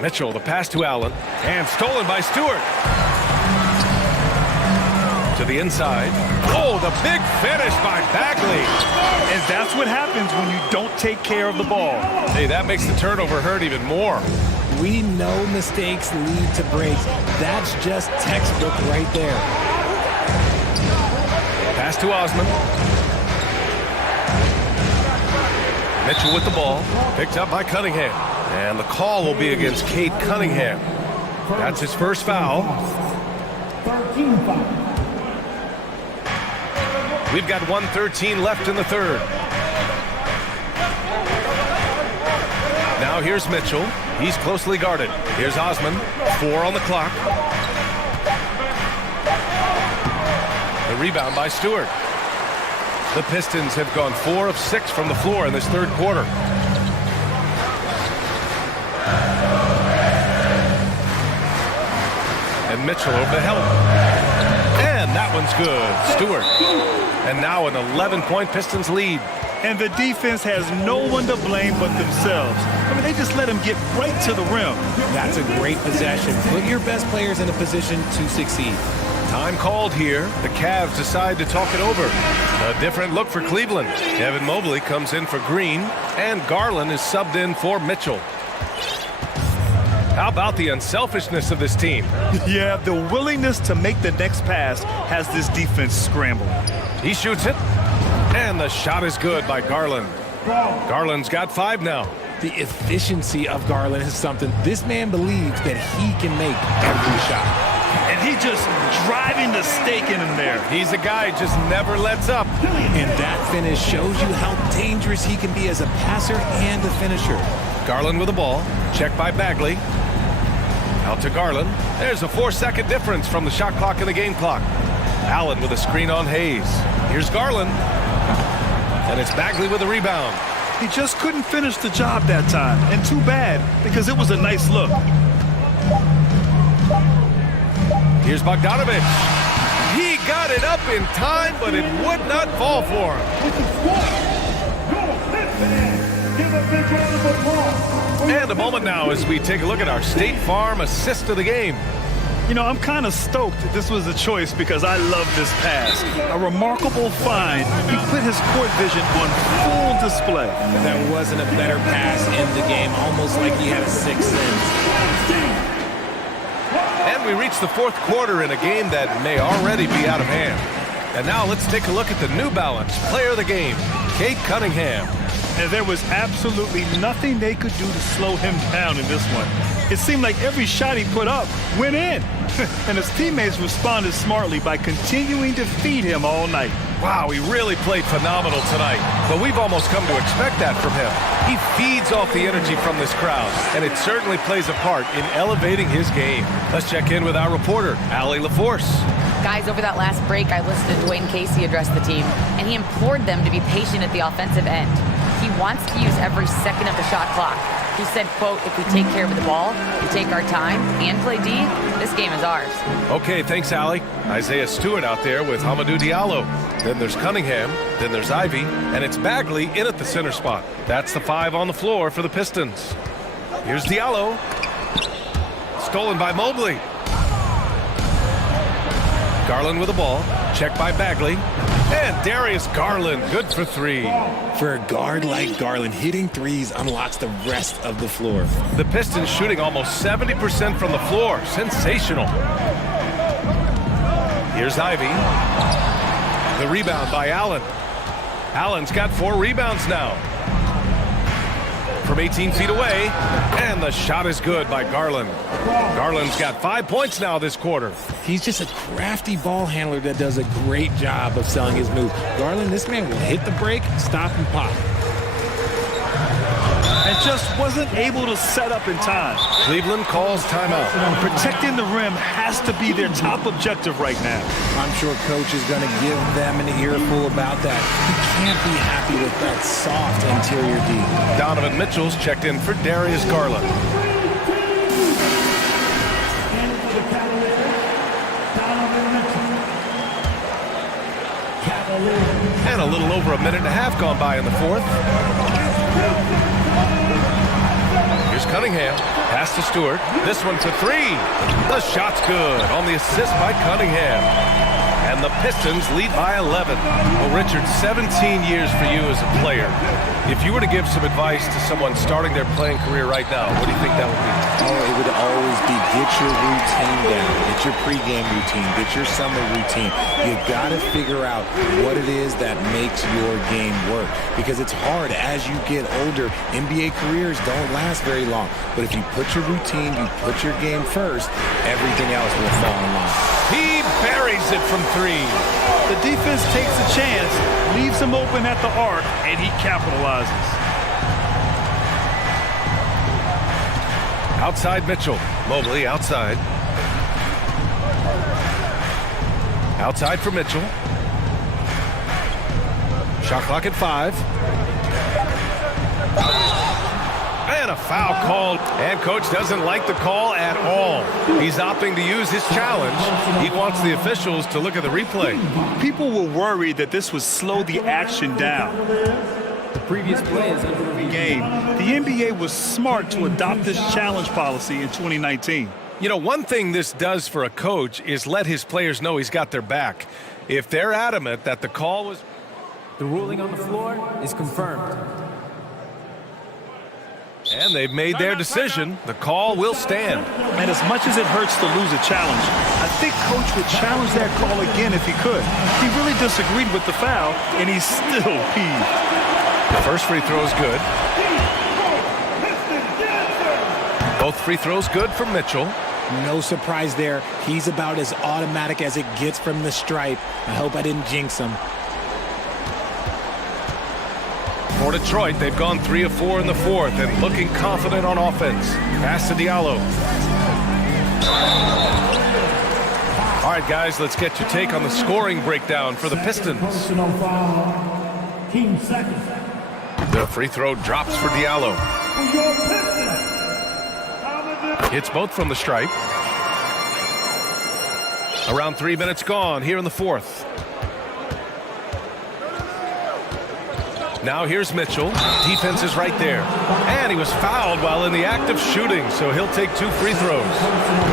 Mitchell, the pass to Allen, and stolen by Stewart. To the inside. Oh, the big finish by Bagley. And that's what happens when you don't take care of the ball. Hey, that makes the turnover hurt even more. We know mistakes lead to breaks. That's just textbook right there. Pass to Osman. Mitchell with the ball. Picked up by Cunningham. And the call will be against Cade Cunningham. That's his first foul. 13 foul. We've got 1:13 left in the third. Now here's Mitchell. He's closely guarded. Here's Osman. 4 on the clock. The rebound by Stewart. The Pistons have gone 4 of 6 from the floor in this third quarter. And Mitchell over the help. And that one's good. Stewart. And now an 11-point Pistons lead. And the defense has no one to blame but themselves. I mean, they just let him get right to the rim. That's a great possession. Put your best players in a position to succeed. Time called here. The Cavs decide to talk it over. A different look for Cleveland. Evan Mobley comes in for Green, and Garland is subbed in for Mitchell. How about the unselfishness of this team? Yeah, the willingness to make the next pass has this defense scrambling. He shoots it, and the shot is good by Garland. Garland's got 5 now. The efficiency of Garland is something this man believes that he can make every shot. And he just driving the stake in him there. He's a guy who just never lets up. And that finish shows you how dangerous he can be as a passer and a finisher. Garland with the ball. Checked by Bagley. Out to Garland. There's a 4-second difference from the shot clock and the game clock. Allen with a screen on Hayes. Here's Garland. And it's Bagley with a rebound. He just couldn't finish the job that time. And too bad, because it was a nice look. Here's Bogdanovich. He got it up in time, but it would not fall for him. And a moment now as we take a look at our State Farm assist of the game. You know, I'm kind of stoked this was a choice because I love this pass. A remarkable find. He put his court vision on full display. There wasn't a better pass in the game, almost like he had a sixth sense. And we reach the fourth quarter in a game that may already be out of hand. And now let's take a look at the New Balance player of the game, Cade Cunningham. And there was absolutely nothing they could do to slow him down in this one. It seemed like every shot he put up went in. And his teammates responded smartly by continuing to feed him all night. Wow, he really played phenomenal tonight. But we've almost come to expect that from him. He feeds off the energy from this crowd, and it certainly plays a part in elevating his game. Let's check in with our reporter, Allie LaForce. Guys, over that last break, I listened to Dwayne Casey address the team, and he implored them to be patient at the offensive end. He wants to use every second of the shot clock. He said, quote, if we take care of the ball, we take our time, and play D, this game is ours. Okay, thanks, Allie. Isaiah Stewart out there with Hamidou Diallo. Then there's Cunningham, then there's Ivy, and it's Bagley in at the center spot. That's the 5 on the floor for the Pistons. Here's Diallo. Stolen by Mobley. Garland with the ball. Checked by Bagley. And Darius Garland, good for 3. For a guard like Garland, hitting threes unlocks the rest of the floor. The Pistons shooting almost 70% from the floor. Sensational. Here's Ivy. The rebound by Allen. Allen's got 4 rebounds now. From 18 feet away, and the shot is good by Garland. Garland's got 5 points now this quarter. He's just a crafty ball handler that does a great job of selling his move. Garland, this man will hit the break, stop, and pop. And just wasn't able to set up in time. Cleveland calls timeout. Protecting the rim has to be their top objective right now. I'm sure coach is going to give them an earful about that. He can't be happy with that soft interior D. Donovan Mitchell's checked in for Darius Garland. And a little over a minute and a half gone by in the fourth. Here's Cunningham. Pass to Stewart. This one for 3. The shot's good on the assist by Cunningham. And the Pistons lead by 11. Well, Richard, 17 years for you as a player. If you were to give some advice to someone starting their playing career right now, what do you think that would be? Oh, it would always be get your routine down. Get your pregame routine. Get your summer routine. You got to figure out what it is that makes your game work. Because it's hard as you get older. NBA careers don't last very long. But if you put your routine, you put your game first, everything else will fall in line. He buries it from 3. The defense takes a chance, leaves him open at the arc, and he capitalizes. Outside Mitchell. Mobley outside. Outside for Mitchell. Shot clock at 5. And a foul called. And coach doesn't like the call at all. He's opting to use his challenge. He wants the officials to look at the replay. People were worried that this would slow the action down. The previous play is under review. Game. The NBA was smart to adopt this challenge policy in 2019. You know, one thing this does for a coach is let his players know he's got their back. If they're adamant that the call was... The ruling on the floor is confirmed. And they've made their decision. The call will stand. And as much as it hurts to lose a challenge, I think coach would challenge that call again if he could. He really disagreed with the foul, and he's still peeved. The first free throw is good. Both free throws good from Mitchell. No surprise there. He's about as automatic as it gets from the stripe. I hope I didn't jinx him. For Detroit, they've gone 3 of 4 in the fourth and looking confident on offense. Pass to Diallo. All right, guys, let's get your take on the scoring breakdown for the Pistons. Personal foul. Team second. The free throw drops for Diallo. For your Pistons. Hits both from the stripe. Around 3 minutes gone here in the fourth. Now here's Mitchell. Defense is right there. And he was fouled while in the act of shooting, so he'll take 2 free throws.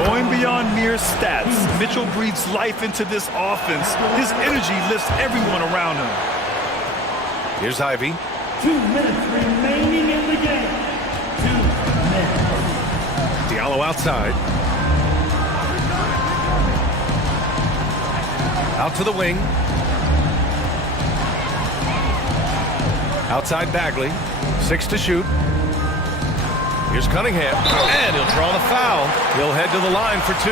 Going beyond mere stats, Mitchell breathes life into this offense. His energy lifts everyone around him. Here's Ivy. 2 minutes remaining in the game. 2 minutes. Diallo outside. Out to the wing. Outside Bagley. 6 to shoot. Here's Cunningham. And he'll draw the foul. He'll head to the line for 2.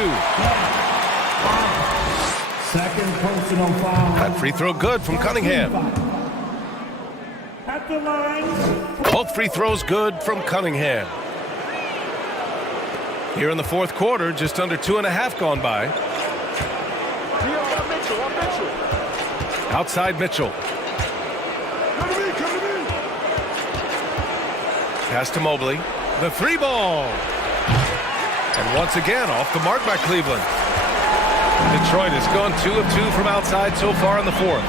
Second personal foul. That free throw good from Cunningham. At the line. Both free throws good from Cunningham. Here in the fourth quarter, just under 2.5 gone by. Outside Mitchell. Pass to Mobley. The 3 ball. And once again, off the mark by Cleveland. Detroit has gone 2 of 2 from outside so far in the fourth.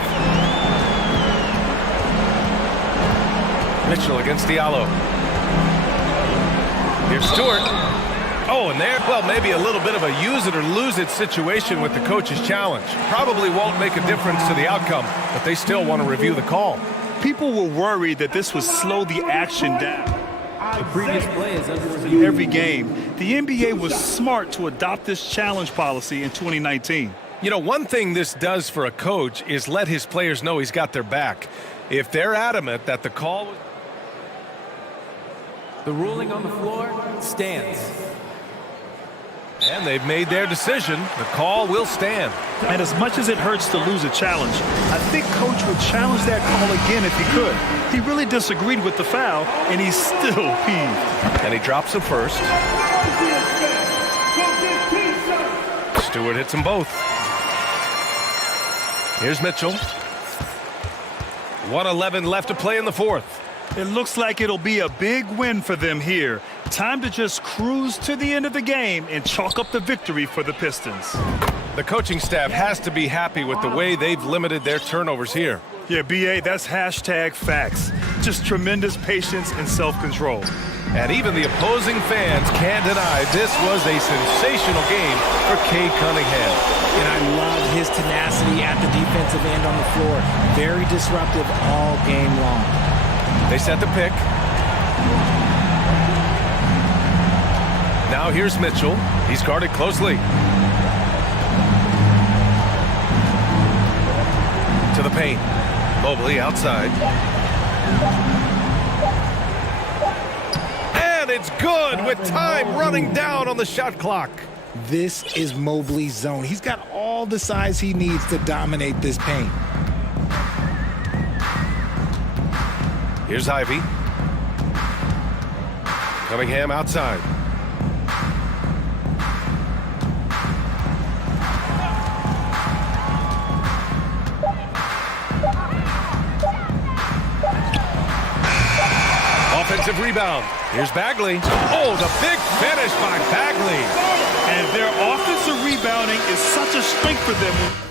Mitchell against Diallo. Here's Stewart. Oh, and there, well, maybe a little bit of a use it or lose it situation with the coach's challenge. Probably won't make a difference to the outcome, but they still want to review the call. People were worried that this would slow the action down. The previous play is under review. Every game, the NBA was smart to adopt this challenge policy in 2019. You know, one thing this does for a coach is let his players know he's got their back. If they're adamant that the call was... The ruling on the floor stands. And they've made their decision. The call will stand. And as much as it hurts to lose a challenge, I think coach would challenge that call again if he could. He really disagreed with the foul, and he's still peeved. And he drops it first. Stewart hits them both. Here's Mitchell. 1:11 left to play in the fourth. It looks like it'll be a big win for them here. Time to just cruise to the end of the game and chalk up the victory for the Pistons. The coaching staff has to be happy with the way they've limited their turnovers here. Yeah, BA, that's hashtag facts. Just tremendous patience and self-control. And even the opposing fans can't deny this was a sensational game for Cade Cunningham. And I love his tenacity at the defensive end on the floor. Very disruptive all game long. They set the pick. Now here's Mitchell. He's guarded closely. To the paint. Mobley outside. And it's good with time running down on the shot clock. This is Mobley's zone. He's got all the size he needs to dominate this paint. Here's Ivy. Cunningham outside. offensive rebound. Here's Bagley. Oh, the big finish by Bagley. And their offensive rebounding is such a strength for them.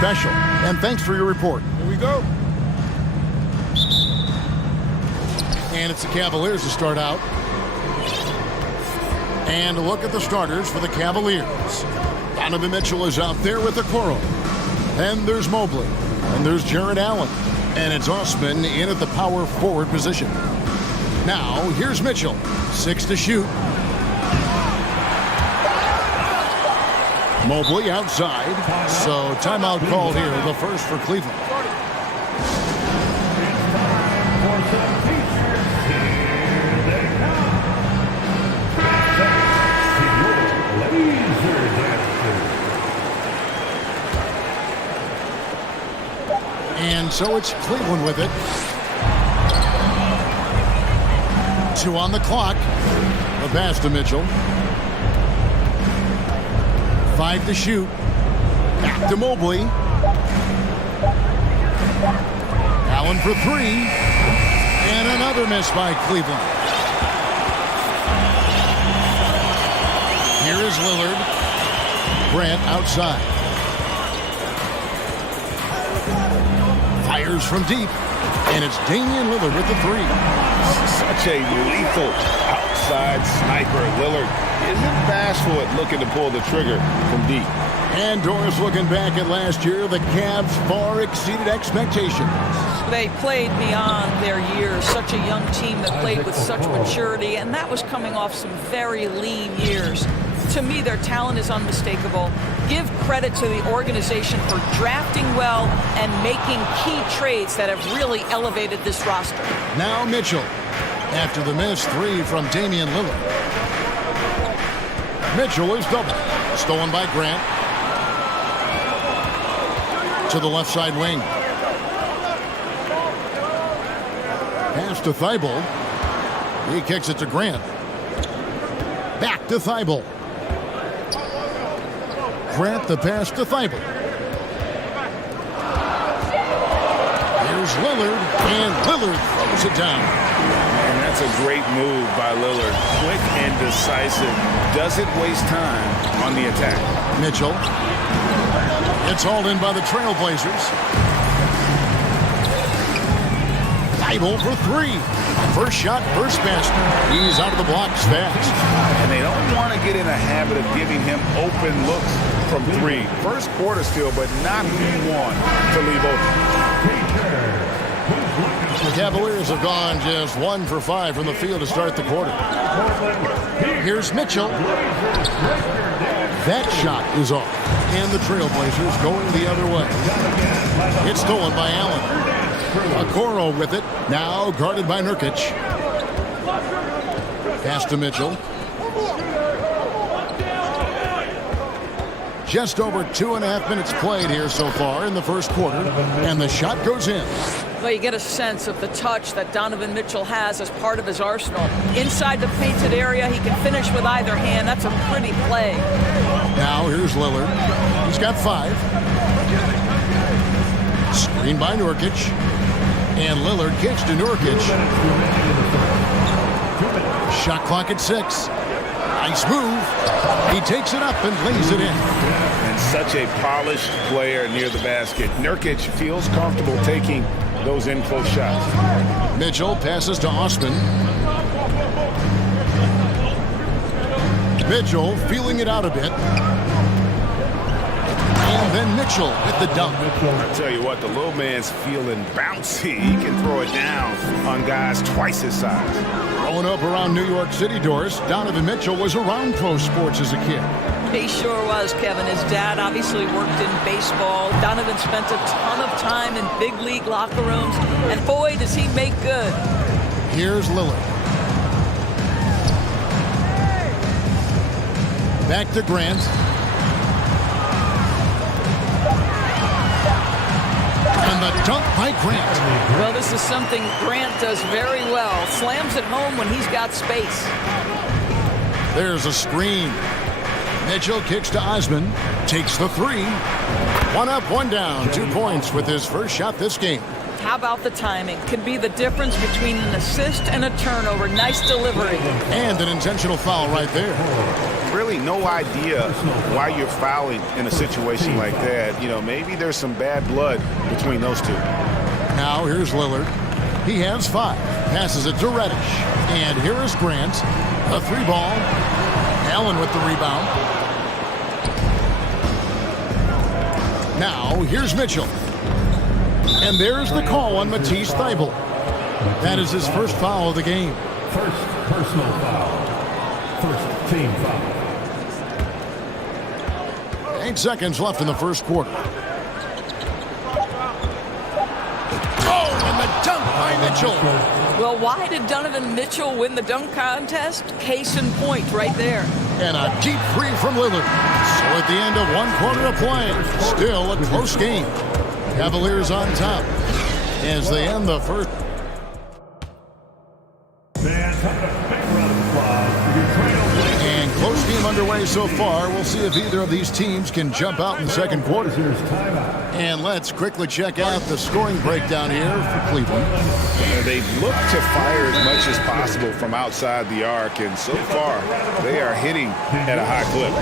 special. And thanks for your report. Here we go. And it's the Cavaliers to start out. And a look at the starters for the Cavaliers. Donovan Mitchell is out there with the Okoro. And there's Mobley. And there's Jared Allen. And it's Osman in at the power forward position. Now, here's Mitchell. 6 to shoot. Mobley outside. So timeout called here, the first for Cleveland. And so it's Cleveland with it. 2 on the clock. The pass to Mitchell. 5 to shoot. Back to Mobley. Allen for 3. And another miss by Cleveland. Here is Lillard. Grant outside. Fires from deep. And it's Damian Lillard with the 3. Such a lethal outside sniper. Lillard isn't bashful at looking to pull the trigger from deep. And Doris, looking back at last year, the Cavs far exceeded expectations. They played beyond their years. Such a young team that played with such maturity, and that was coming off some very lean years. To me, their talent is unmistakable. Give credit to the organization for drafting well and making key trades that have really elevated this roster. Now Mitchell, after the missed 3 from Damian Lillard. Mitchell is double. Stolen by Grant. To the left side wing. Pass to Thibault. He kicks it to Grant. Back to Thibault. Grant the pass to Thibault. Here's Lillard, and Lillard throws it down. And that's a great move by Lillard. Quick and decisive. Doesn't waste time on the attack. Mitchell. It's hauled in by the Trailblazers. Thibault for 3. First shot, first basket. He's out of the blocks fast. And they don't want to get in a habit of giving him open looks from 3. First quarter still, but not who you want to leave open. The Cavaliers have gone just 1 for 5 from the field to start the quarter. Here's Mitchell. That shot is off. And the Trailblazers going the other way. It's stolen by Allen. Okoro with it. Now guarded by Nurkic. Pass to Mitchell. Just over 2.5 minutes played here so far in the first quarter. And the shot goes in. Well, you get a sense of the touch that Donovan Mitchell has as part of his arsenal. Inside the painted area, he can finish with either hand. That's a pretty play. Now here's Lillard. He's got 5. Screen by Nurkic. And Lillard kicks to Nurkic. Shot clock at 6. Nice move. He takes it up and lays it in. And such a polished player near the basket. Nurkic feels comfortable taking those in-close shots. Mitchell passes to Osman. Mitchell feeling it out a bit. And then Mitchell with the dunk. I tell you what, the little man's feeling bouncy. He can throw it down on guys twice his size. Growing up around New York City, Doris, Donovan Mitchell was around pro sports as a kid. He sure was, Kevin. His dad obviously worked in baseball. Donovan spent a ton of time in big league locker rooms, and boy, does he make good. Here's Lillard. Back to Grant. And the dunk by Grant. Well, this is something Grant does very well. Slams it home when he's got space. There's a screen. Mitchell kicks to Osman. Takes the 3. 1 up, 1 down. 2 points with his first shot this game. How about the timing? Can be the difference between an assist and a turnover. Nice delivery. And an intentional foul right there. Really no idea why you're fouling in a situation like that. You know, maybe there's some bad blood between those two. Now here's Lillard. He has 5. Passes it to Reddish. And here is Grant. A 3-ball. Allen with the rebound. Now here's Mitchell. And there's the call on Matisse Thybulle. That is his first foul of the game. First personal foul. First team foul. 8 seconds left in the first quarter. Oh, and the dunk by Mitchell. Well, why did Donovan Mitchell win the dunk contest? Case in point right there. And a deep three from Lillard. So at the end of 1 quarter of play, still a close game. Cavaliers on top as they end the first. And close game underway so far. We'll see if either of these teams can jump out in the second quarter. And let's quickly check out the scoring breakdown here for Cleveland. They look to fire as much as possible from outside the arc, and so far they are hitting at a high clip.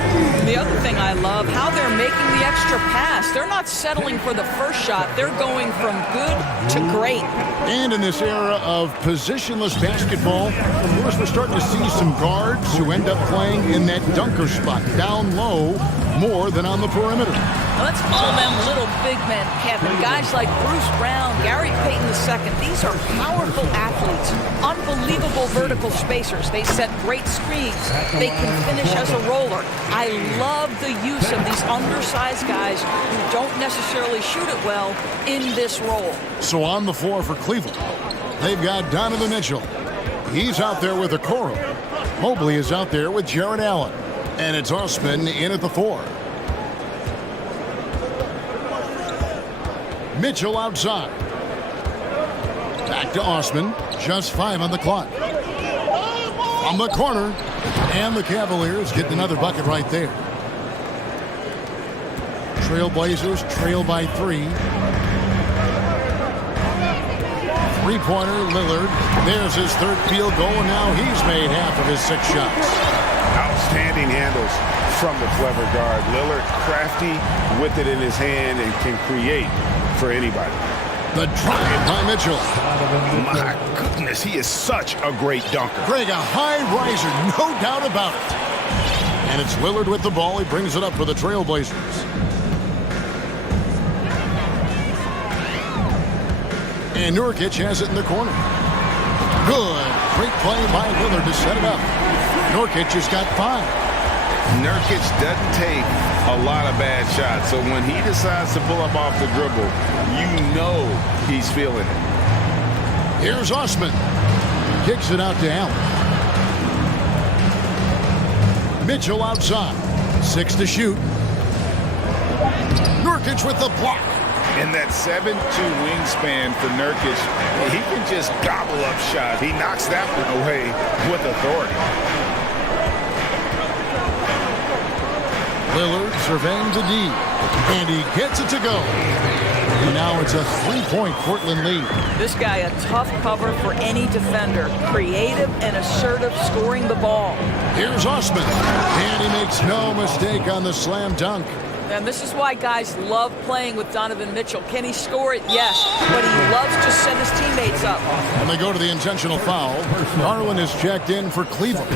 The other thing I love, how they're making the extra pass. They're not settling for the first shot. They're going from good to great. And in this era of positionless basketball, of course, we're starting to see some guards who end up playing in that dunker spot, down low, more than on the perimeter. Let's call them little big men, Kevin. Guys like Bruce Brown, Gary Payton II. These are powerful athletes, unbelievable vertical spacers. They set great screens. They can finish as a roller. I love the use of these undersized guys who don't necessarily shoot it well in this role. So on the floor for Cleveland, they've got Donovan Mitchell. He's out there with Okoro. Mobley is out there with Jared Allen. And it's Osman in at the 4. Mitchell outside. Back to Osman. Just 5 on the clock. From the corner. And the Cavaliers getting another bucket right there. Trailblazers trail by 3. 3-pointer Lillard. There's his third field goal, and now he's made half of his 6 shots. Outstanding handles from the clever guard. Lillard crafty with it in his hand and can create for anybody. The drive by Mitchell. My goodness, he is such a great dunker. Greg, a high riser, no doubt about it. And it's Lillard with the ball. He brings it up for the Trailblazers. And Nurkic has it in the corner. Good. Great play by Lillard to set it up. Nurkic has got 5. Nurkic doesn't take a lot of bad shots, so when he decides to pull up off the dribble, you know he's feeling it. Here's Osman. Kicks it out to Allen. Mitchell outside. 6 to shoot. Nurkic with the block. In that 7'2" wingspan for Nurkic, he can just gobble up shots. He knocks that one away with authority. Lillard surveying the D, and he gets it to go. And now it's a 3-point Portland lead. This guy a tough cover for any defender. Creative and assertive scoring the ball. Here's Osman, and he makes no mistake on the slam dunk. And this is why guys love playing with Donovan Mitchell. Can he score it? Yes. But he loves to set his teammates up. And they go to the intentional foul. Garland is checked in for Cleveland.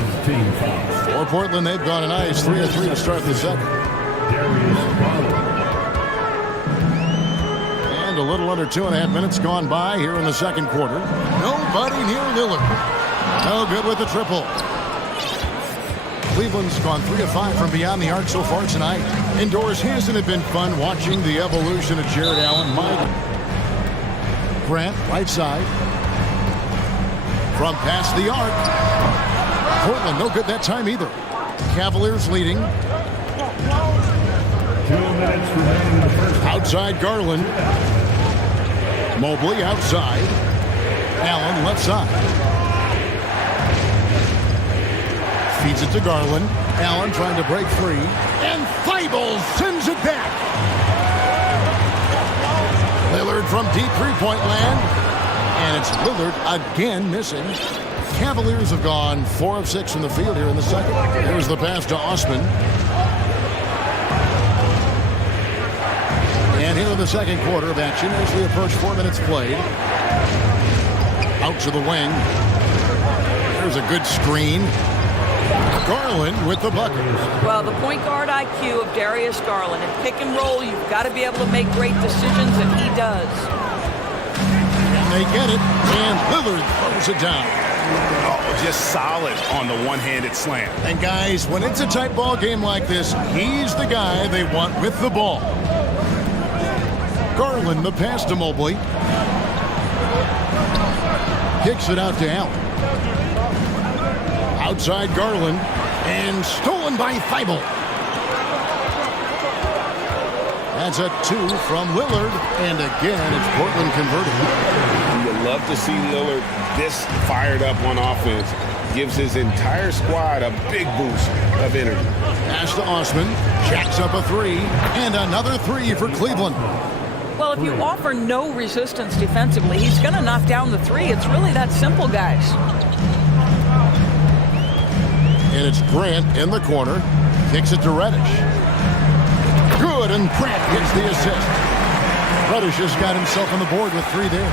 For Portland, they've gone a nice 3 of 3 to start the second. And a little under 2.5 minutes gone by here in the second quarter. Nobody near Lillard. No good with the triple. Cleveland's gone 3 of 5 from beyond the arc so far tonight. Indoors, hasn't it been fun watching the evolution of Jared Allen? Grant, right side. From past the arc. Portland, no good that time either. Cavaliers leading. 2 minutes remaining in the first. Outside Garland. Mobley outside. Allen left side. Feeds it to Garland. Allen trying to break free. And Thybulle sends it back. Lillard from deep three-point land. And it's Lillard again missing. Cavaliers have gone 4 of 6 from the field here in the second. Here's the pass to Osman. And here in the second quarter of action as we approach 4 minutes played. Out to the wing. There's a good screen. Garland with the bucket. Well, the point guard IQ of Darius Garland. In pick and roll, you've got to be able to make great decisions, and he does. And they get it, and Lillard throws it down. Oh, just solid on the one-handed slam. And guys, when it's a tight ball game like this, he's the guy they want with the ball. Garland, the pass to Mobley. Kicks it out to Allen. Outside Garland, and stolen by Thibault. That's a 2 from Lillard, and again, it's Portland converting. You love to see Lillard this fired up on offense. Gives his entire squad a big boost of energy. Pass to Osman, jacks up a 3, and another 3 for Cleveland. Well, if you offer no resistance defensively, he's going to knock down the 3. It's really that simple, guys. And it's Grant in the corner. Kicks it to Reddish. Good, and Grant gets the assist. Reddish has got himself on the board with 3 there.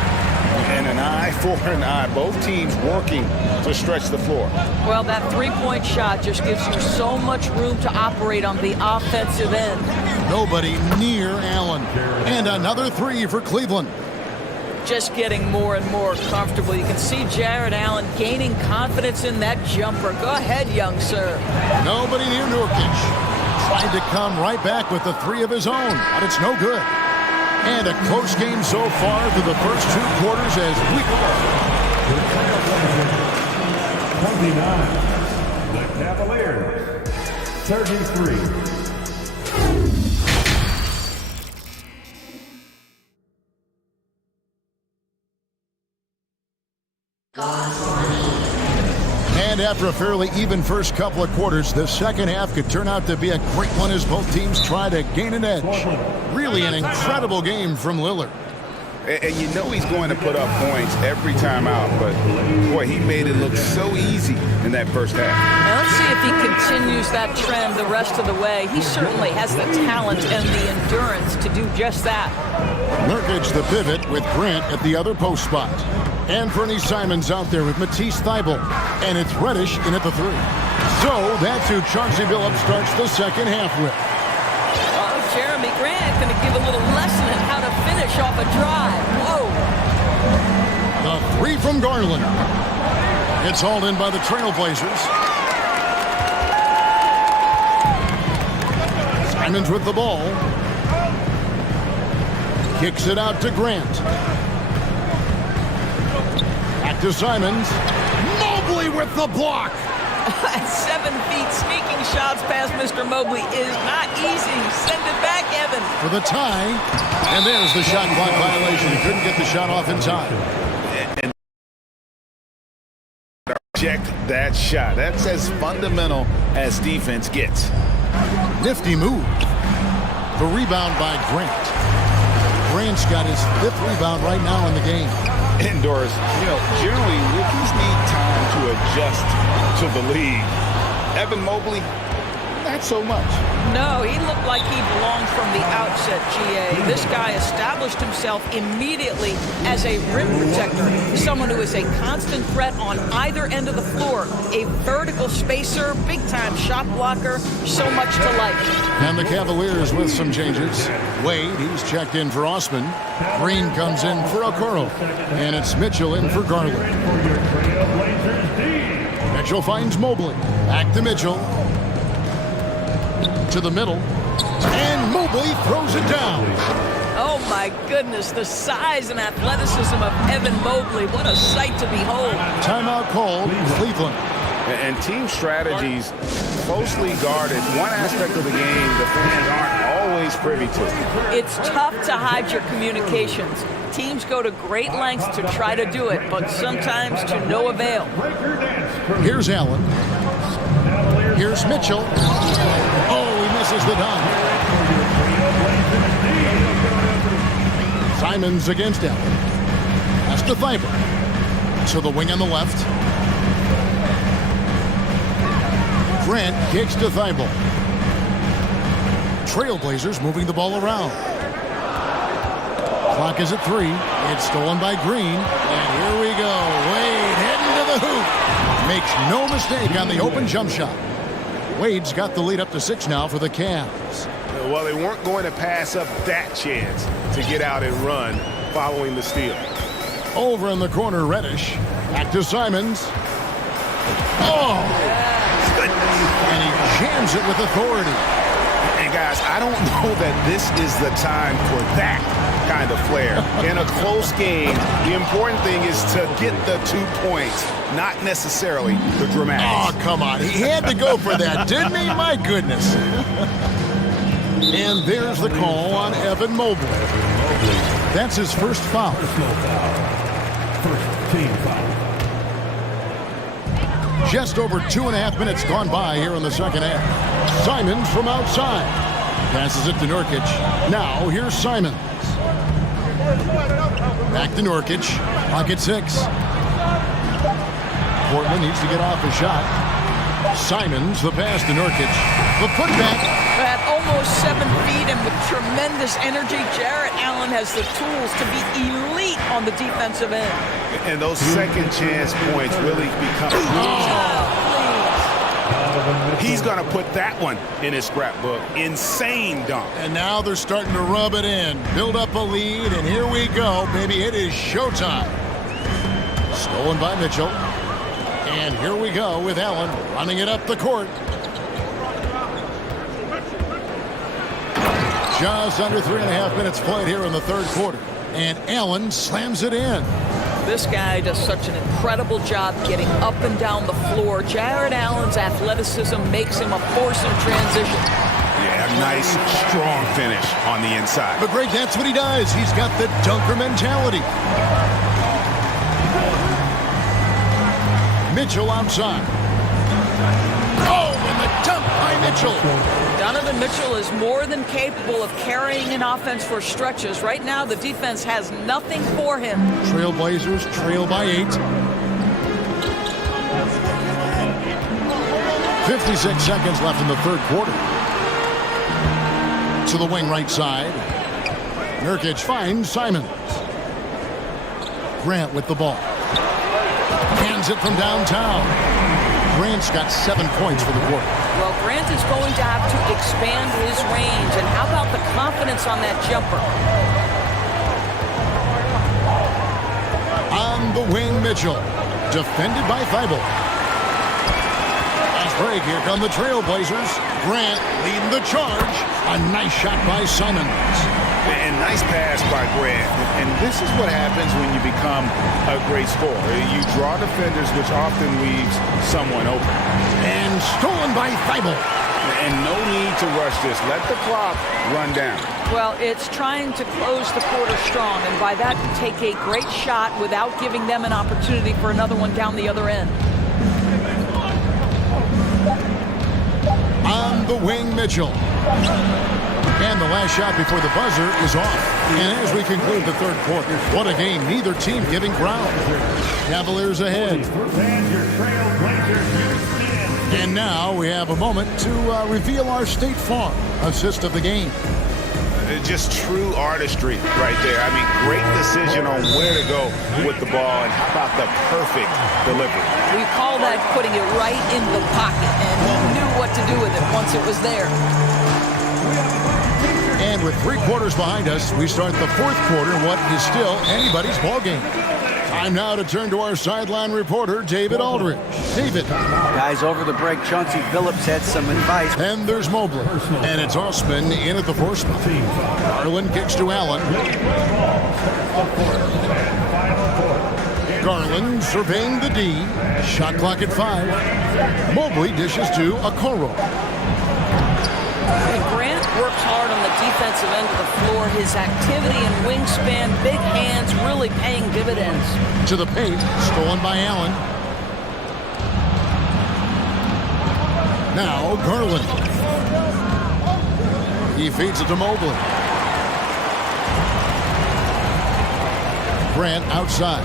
And an eye for an eye. Both teams working to stretch the floor. Well, that three-point shot just gives you so much room to operate on the offensive end. Nobody near Allen. And another 3 for Cleveland. Just getting more and more comfortable. You can see Jared Allen gaining confidence in that jumper. Go ahead, young sir. Nobody near Nurkic. Tried to come right back with the 3 of his own, but it's no good. And a close game so far through the first 2 quarters as we... 29. The Cavaliers. 33. And after a fairly even first couple of quarters, the second half could turn out to be a great one as both teams try to gain an edge. Really an incredible game from Lillard. And you know he's going to put up points every time out, but boy, he made it look so easy in that first half. Now let's see if he continues that trend the rest of the way. He certainly has the talent and the endurance to do just that. Nurkic the pivot with Grant at the other post spot. And Fernie Simons out there with Matisse Thybulle. And it's Reddish in at the 3. So that's who Chauncey Billups starts the second half with. Oh, Jeremy Grant going to give a little lesson in how to finish off a drive. Whoa. The 3 from Garland. It's hauled in by the Trailblazers. Simons with the ball. Kicks it out to Grant. Back to Simons. Mobley with the block. At 7 feet, sneaking shots past Mr. Mobley is not easy. Send it back, Evan. For the tie. And there's the shot clock violation. Couldn't get the shot off in time. And reject that shot. That's as fundamental as defense gets. Nifty move. The rebound by Grant. Grant's got his 5th rebound right now in the game. Indoors, generally rookies need time to adjust to the league. Evan Mobley, not so much. No, he looked like he belonged from the outset, GA. This guy established himself immediately as a rim protector, someone who is a constant threat on either end of the floor, a vertical spacer, big-time shot blocker, so much to like. And the Cavaliers with some changes. Wade, he's checked in for Osman. Green comes in for Okoro. And it's Mitchell in for Garland. Mitchell finds Mobley. Back to Mitchell. To the middle. And Mobley throws it down. Oh, my goodness. The size and athleticism of Evan Mobley. What a sight to behold. Timeout called Cleveland. And team strategies closely guarded. One aspect of the game the fans aren't always privy to. It's tough to hide your communications. Teams go to great lengths to try to do it, but sometimes to no avail. Here's Allen. Here's Mitchell. Oh, he misses the dunk. Simons against Allen. Pass to Thibault. To the wing on the left. Grant kicks to Thibault. Trailblazers moving the ball around. Clock is at 3. It's stolen by Green. And here we go. Wade heading to the hoop. Makes no mistake on the open jump shot. Wade's got the lead up to 6 now for the Cavs. Well, they weren't going to pass up that chance to get out and run following the steal. Over in the corner, Reddish. Back to Simons. Oh! And he jams it with authority. And guys, I don't know that this is the time for that kind of flair. In a close game, the important thing is to get the 2 points, not necessarily the dramatics. Oh, come on. He had to go for that, didn't he? My goodness. And there's the call on Evan Mobley. That's his first foul. First team foul. Just over 2.5 minutes gone by here in the second half. Simons from outside. Passes it to Nurkic. Now here's Simons. Back to Nurkic. Pocket 6. Portland needs to get off a shot. Simons, the pass to Nurkic. The putback. At almost 7 feet and with tremendous energy, Jarrett Allen has the tools to be elite on the defensive end. And those second chance points really become He's going to put that one in his scrapbook. Insane dunk. And now they're starting to rub it in. Build up a lead, and here we go, baby. It is showtime. Stolen by Mitchell. And here we go with Allen running it up the court. Just under 3.5 minutes played here in the third quarter. And Allen slams it in. This guy does such an incredible job getting up and down the floor. Jarrett Allen's athleticism makes him a force in transition. Yeah, a nice, strong finish on the inside. But Greg, that's what he does. He's got the dunker mentality. Mitchell outside. Oh, and the dunk by Mitchell. Donovan Mitchell is more than capable of carrying an offense for stretches. Right now, the defense has nothing for him. Trailblazers trail by 8. 56 seconds left in the third quarter. To the wing right side. Nurkic finds Simons. Grant with the ball. Hands it from downtown. Grant's got 7 points for the quarter. Well, Grant is going to have to expand his range. And how about the confidence on that jumper? On the wing, Mitchell. Defended by Thibault. Last break, here come the Trailblazers. Grant leading the charge. A nice shot by Simons. And nice pass by Grant. And this is what happens when you become a great scorer. You draw defenders, which often leaves someone open. And stolen by Thibault. And no need to rush this. Let the clock run down. Well, it's trying to close the quarter strong, and by that, take a great shot without giving them an opportunity for another one down the other end. On the wing, Mitchell. And the last shot before the buzzer is off. And as we conclude the third quarter, what a game. Neither team giving ground. Cavaliers ahead. And now we have a moment to reveal our State Farm assist of the game. Just true artistry right there. I mean, great decision on where to go with the ball, and how about the perfect delivery? We call that putting it right in the pocket, and he knew what to do with it once it was there. And with 3 quarters behind us, we start the fourth quarter in what is still anybody's ball game. Time now to turn to our sideline reporter, David Aldridge. David. Guys, over the break, Chauncey Billups had some advice. And there's Mobley. And it's Osman in at the 4 spot. Garland kicks to Allen. Garland surveying the D. Shot clock at 5. Mobley dishes to Okoro. And Grant works hard on the defensive end of the floor. His activity and wingspan, big hands, really paying dividends. To the paint, stolen by Allen. Now Garland. He feeds it to Mobley. Grant outside.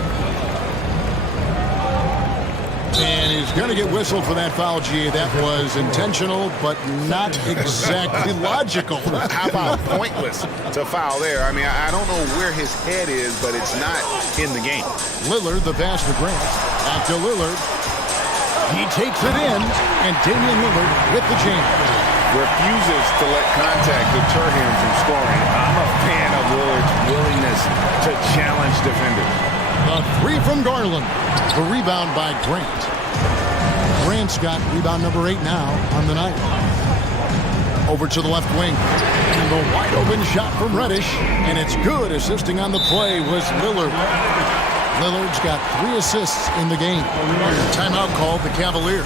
And he's going to get whistled for that foul, G. That was intentional, but not exactly logical. How about pointless to foul there? I mean, I don't know where his head is, but it's not in the game. Lillard, the pass to Grant. Back to Lillard. He takes it in, and Damian Lillard with the jam. Refuses to let contact deter him from scoring. I'm a fan of Lillard's willingness to challenge defenders. A three from Garland. The rebound by Grant. Grant's got rebound number 8 now on the night. Over to the left wing. And the wide open shot from Reddish. And it's good. Assisting on the play was Lillard. Lillard's got 3 assists in the game. Timeout called the Cavaliers.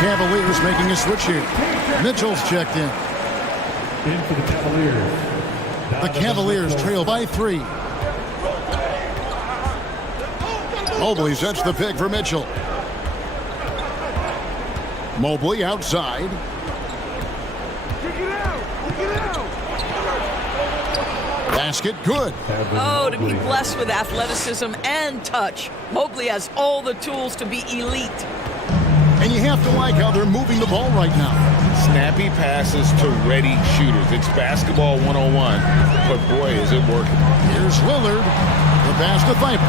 Cavaliers making a switch here. Mitchell's checked in. In for the Cavaliers. The Cavaliers trail by 3. Mobley sets the pick for Mitchell. Mobley outside. Basket good. Oh, to be blessed with athleticism and touch. Mobley has all the tools to be elite. And you have to like how they're moving the ball right now. Snappy passes to ready shooters. It's basketball 101, but boy, is it working. Here's Lillard. The pass to Thibault.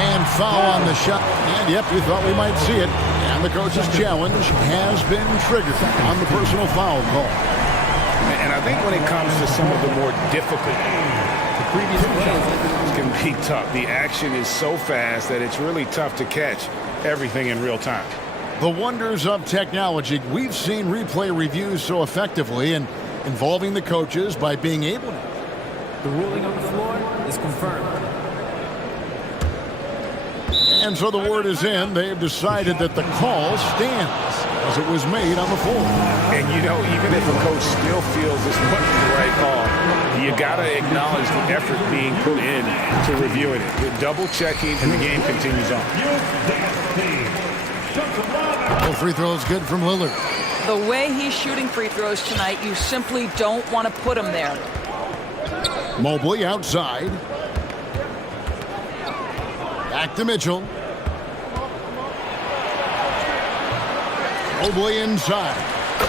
And foul on the shot. And yep, you thought we might see it. And the coach's challenge has been triggered on the personal foul call. And I think when it comes to some of the more difficult, the previous plays can be tough. The action is so fast that it's really tough to catch everything in real time. The wonders of technology. We've seen replay reviews so effectively and involving the coaches by being able to. The ruling on the floor is confirmed. And so the word is in. They've decided that the call stands as it was made on the floor. And you know, even if a coach still feels this wasn't the right call, you got to acknowledge the effort being put in to reviewing it. You're double checking, and the game continues on. The free throw is good from Lillard. The way he's shooting free throws tonight, you simply don't want to put him there. Mobley outside. Back to Mitchell. Mobley inside.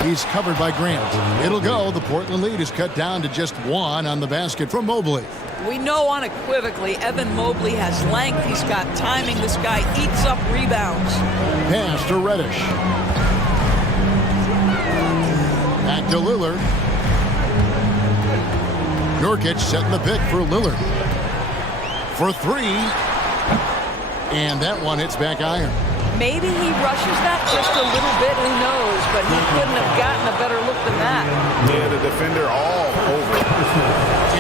He's covered by Grant. It'll go. The Portland lead is cut down to just 1 on the basket from Mobley. We know unequivocally Evan Mobley has length. He's got timing. This guy eats up rebounds. Pass to Reddish. Back to Lillard. Nurkic setting the pick for Lillard. For 3. And that one hits back iron. Maybe he rushes that just a little bit, who knows, but he couldn't have gotten a better look than that. Yeah, the defender all over.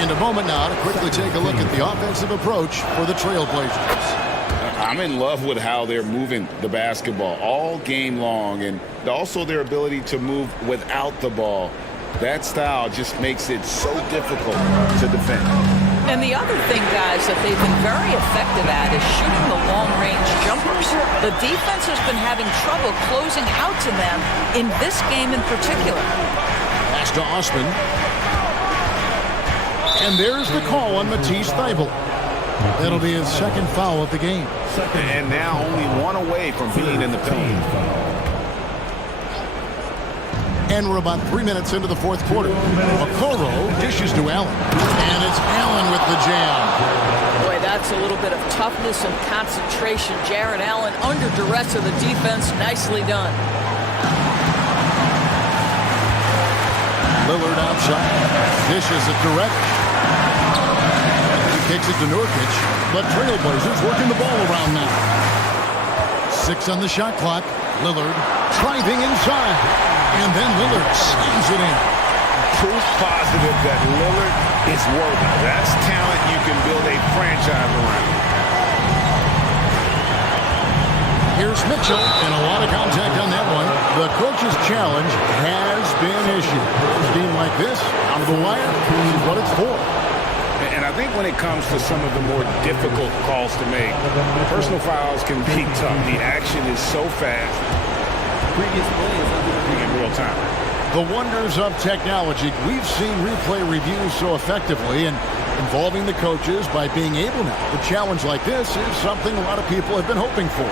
And a moment now to quickly take a look at the offensive approach for the Trailblazers. I'm in love with how they're moving the basketball all game long, and also their ability to move without the ball. That style just makes it so difficult to defend. And the other thing, guys, that they've been very effective at is shooting the long-range jumpers. The defense has been having trouble closing out to them in this game in particular. Pass to Osman. And there's the call on Matisse Thybulle. That'll be his second foul of the game. And now only 1 away from being in the paint. And we're about 3 minutes into the fourth quarter. Okoro dishes to Allen. And it's Allen with the jam. Boy, that's a little bit of toughness and concentration. Jared Allen under duress of the defense. Nicely done. Lillard outside. Dishes it to Reddish. He kicks it to Nurkic. But Trailblazers working the ball around now. 6 on the shot clock. Lillard driving inside. And then Lillard slams it in. Proof positive that Lillard is worthy. That's talent you can build a franchise around. Here's Mitchell, and a lot of contact on that one. The coach's challenge has been issued. A team like this, out of the wire, this is what it's for. And I think when it comes to some of the more difficult calls to make, personal fouls can be tough. The action is so fast. Previous play is under in real time. The wonders of technology. We've seen replay reviews so effectively and involving the coaches by being able now. A challenge like this is something a lot of people have been hoping for.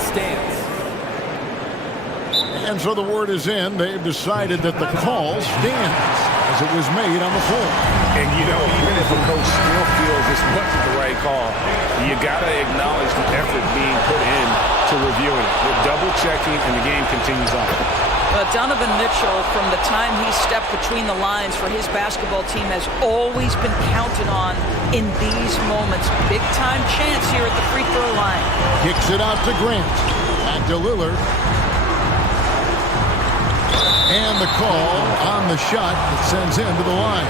Stance. And so the word is in. They've decided that the call stands as it was made on the floor. And, you know, even if a coach still feels this wasn't the right call, you got to acknowledge the effort being put in to reviewing it. They're double-checking, and the game continues on. Donovan Mitchell, from the time he stepped between the lines for his basketball team, has always been counted on in these moments. Big-time chance here at the free throw line. Kicks it out to Grant. Back to Lillard. And the call on the shot that sends him to the line.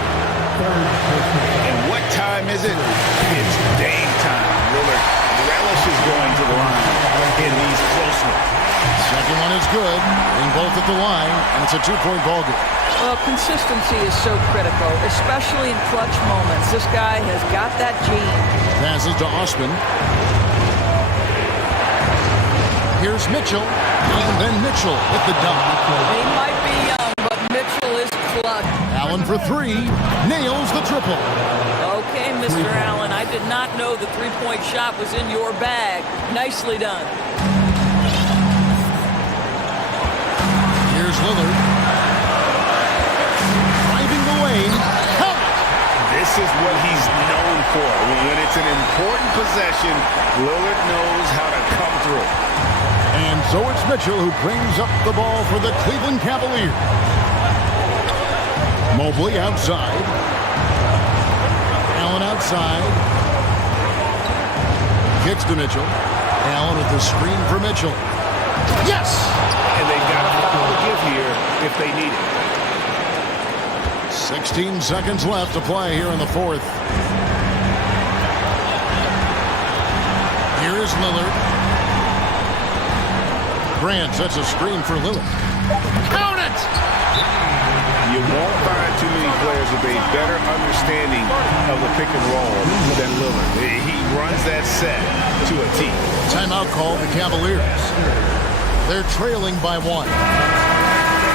And what time is it? It's game time. Lillard relishes going to the line in these close ones. Second one is good. Getting both at the line, and it's a two-point ball game. Well, consistency is so critical, especially in clutch moments. This guy has got that gene. Passes to Osman. Here's Mitchell, and then Mitchell with the dunk. He might be young, but Mitchell is clutch. Allen for three, nails the triple. Okay, Mr. Allen, I did not know the three-point shot was in your bag. Nicely done. Here's Lillard. Driving the lane. Count it. This is what he's known for. When it's an important possession, Lillard knows how to come through. And so it's Mitchell who brings up the ball for the Cleveland Cavaliers. Mobley outside. Allen outside. Kicks to Mitchell. Allen with the screen for Mitchell. Yes! And they've got a foul to give here if they need it. 16 seconds left to play here in the fourth. Here is Lillard. Grant sets a screen for Lillard. Count it! You won't find too many players with a better understanding of the pick and roll than Lillard. He runs that set to a T. Timeout call the Cavaliers. They're trailing by one.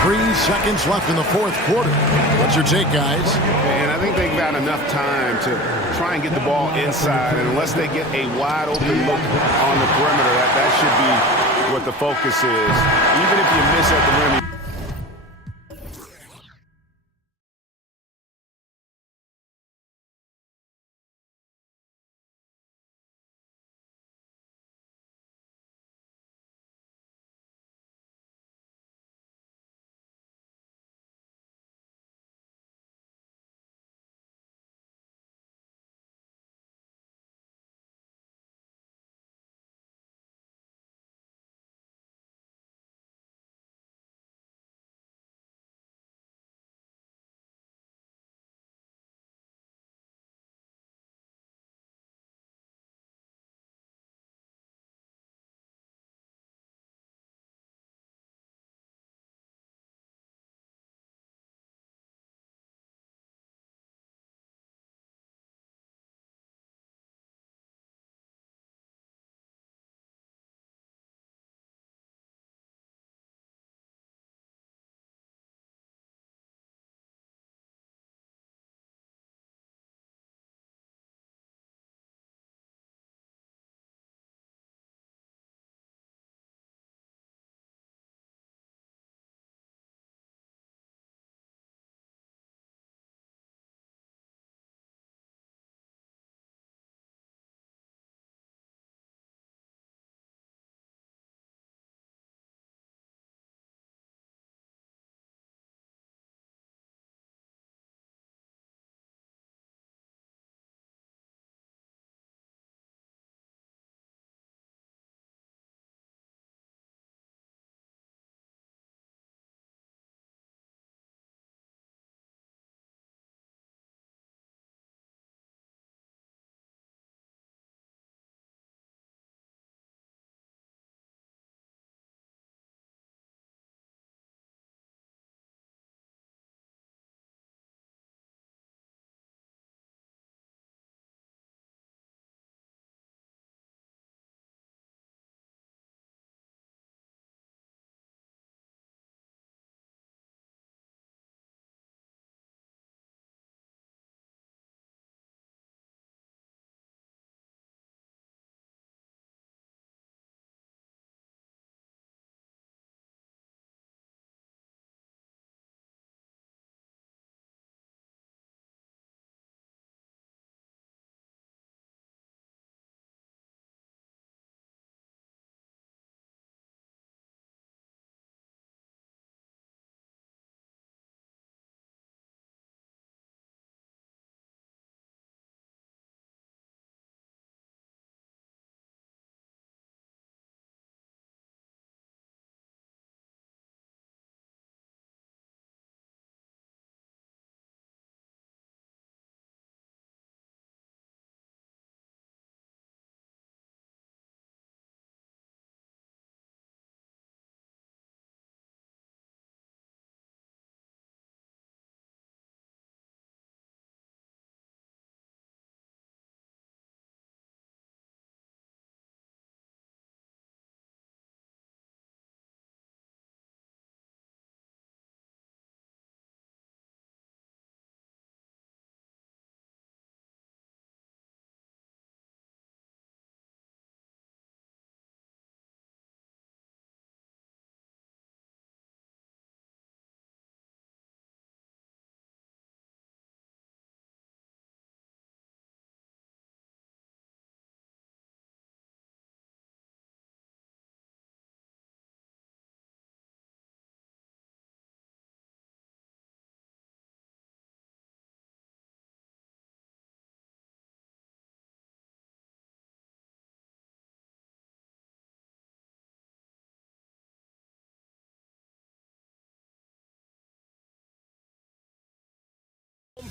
3 seconds left in the fourth quarter. What's your take, guys? And I think they've got enough time to try and get the ball inside. And unless they get a wide open look on the perimeter, that should be what the focus is. Even if you miss at the rim,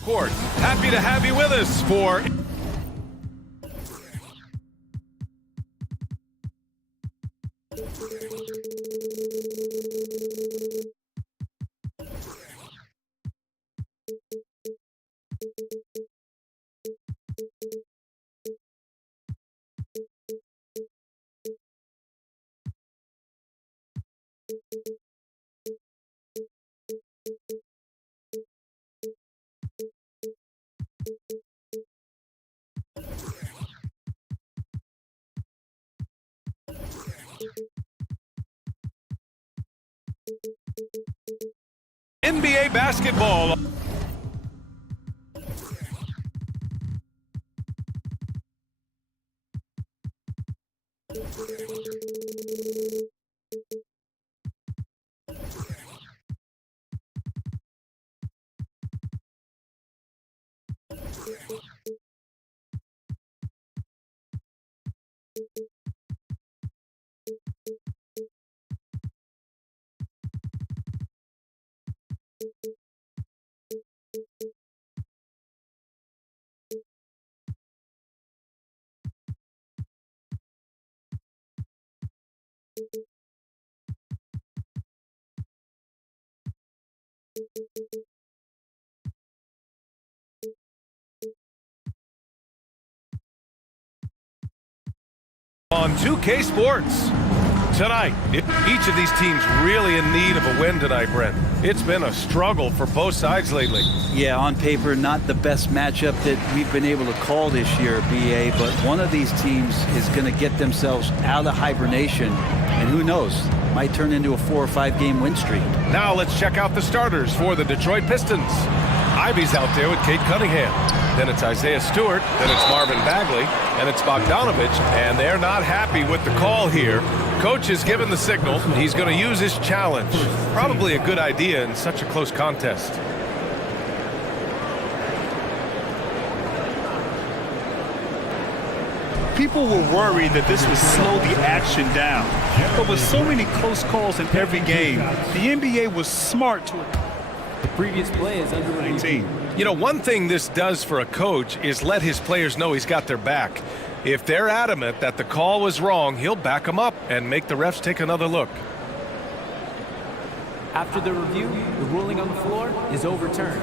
Court. Happy to have you with us for NBA basketball. On 2K Sports. Tonight, each of these teams really in need of a win tonight, Brent. It's been a struggle for both sides lately. Yeah, on paper, not the best matchup that we've been able to call this year, BA, but one of these teams is going to get themselves out of hibernation, and who knows, might turn into a 4 or 5 game win streak. Now let's check out the starters for the Detroit Pistons. Ivy's out there with Kate Cunningham. Then it's Isaiah Stewart, then it's Marvin Bagley, and it's Bogdanovich, and they're not happy with the call here. Coach has given the signal. He's going to use his challenge. Probably a good idea in such a close contest. People were worried that this would slow the action down. But with so many close calls in every game, the NBA was smart to The previous play is under 19. You know, one thing this does for a coach is let his players know he's got their back. If they're adamant that the call was wrong, he'll back them up and make the refs take another look. After the review, the ruling on the floor is overturned.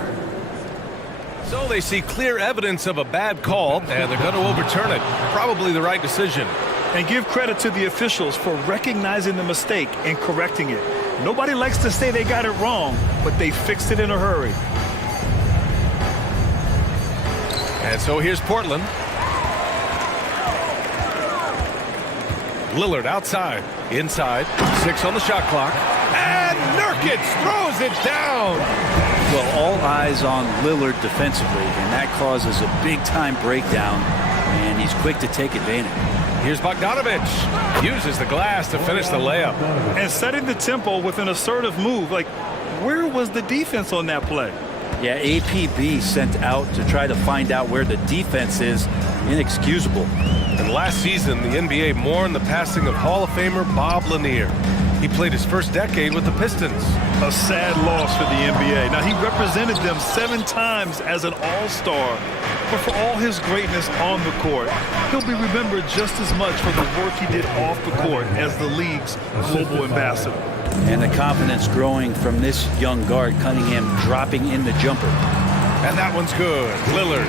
So they see clear evidence of a bad call, and they're going to overturn it. Probably the right decision. And give credit to the officials for recognizing the mistake and correcting it. Nobody likes to say they got it wrong, but they fixed it in a hurry. And so here's Portland. Lillard outside, inside, 6 on the shot clock. And Nurkic throws it down. Well, all eyes on Lillard defensively, and that causes a big-time breakdown, and he's quick to take advantage. Here's Bogdanovich. Uses the glass to finish the layup. And setting the tempo with an assertive move. Like, where was the defense on that play? Yeah, APB sent out to try to find out where the defense is. Inexcusable. And last season, the NBA mourned the passing of Hall of Famer Bob Lanier. He played his first decade with the Pistons. A sad loss for the NBA. Now, he represented them 7 times as an all-star. But for all his greatness on the court, he'll be remembered just as much for the work he did off the court as the league's global ambassador. And the confidence growing from this young guard, Cunningham dropping in the jumper. And that one's good. Lillard.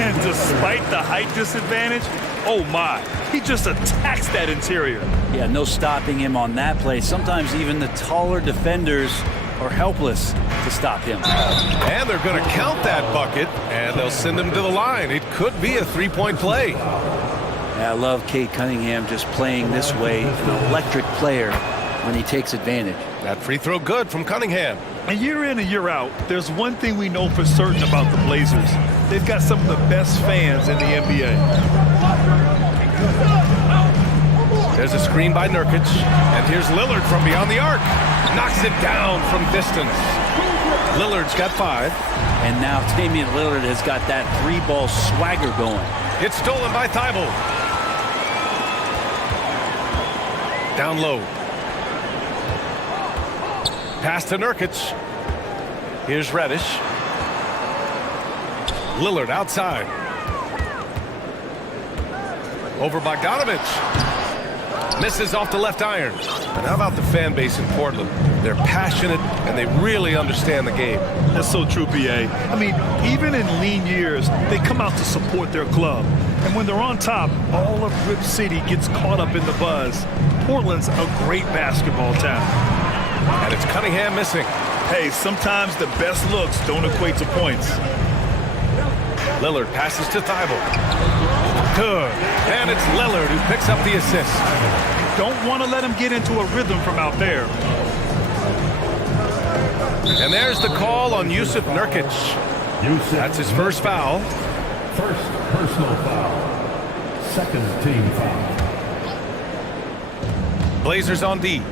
And despite the height disadvantage, oh my, he just attacks that interior. Yeah, no stopping him on that play. Sometimes even the taller defenders are helpless to stop him. And they're going to count that bucket, and they'll send him to the line. It could be a 3-point play. Yeah, I love Kate Cunningham just playing this way, an electric player when he takes advantage. That free throw good from Cunningham. And year in and year out, there's one thing we know for certain about the Blazers. They've got some of the best fans in the NBA. There's a screen by Nurkic, and here's Lillard from beyond the arc. Knocks it down from distance. Lillard's got 5. And now Damian Lillard has got that 3-ball swagger going. It's stolen by Thibault. Down low. Pass to Nurkic. Here's Reddish. Lillard outside. Over Bogdanovich. Misses off the left iron. And how about the fan base in Portland? They're passionate and they really understand the game. That's so true, PA. I mean, even in lean years, they come out to support their club. And when they're on top, all of Rip City gets caught up in the buzz. Portland's a great basketball town. And it's Cunningham missing. Hey, sometimes the best looks don't equate to points. Lillard passes to Thibault. Good. And it's Lillard who picks up the assist. Don't want to let him get into a rhythm from out there. And there's the call on Yusuf Nurkic. That's his first foul. First personal foul. Second team foul. Blazers on D.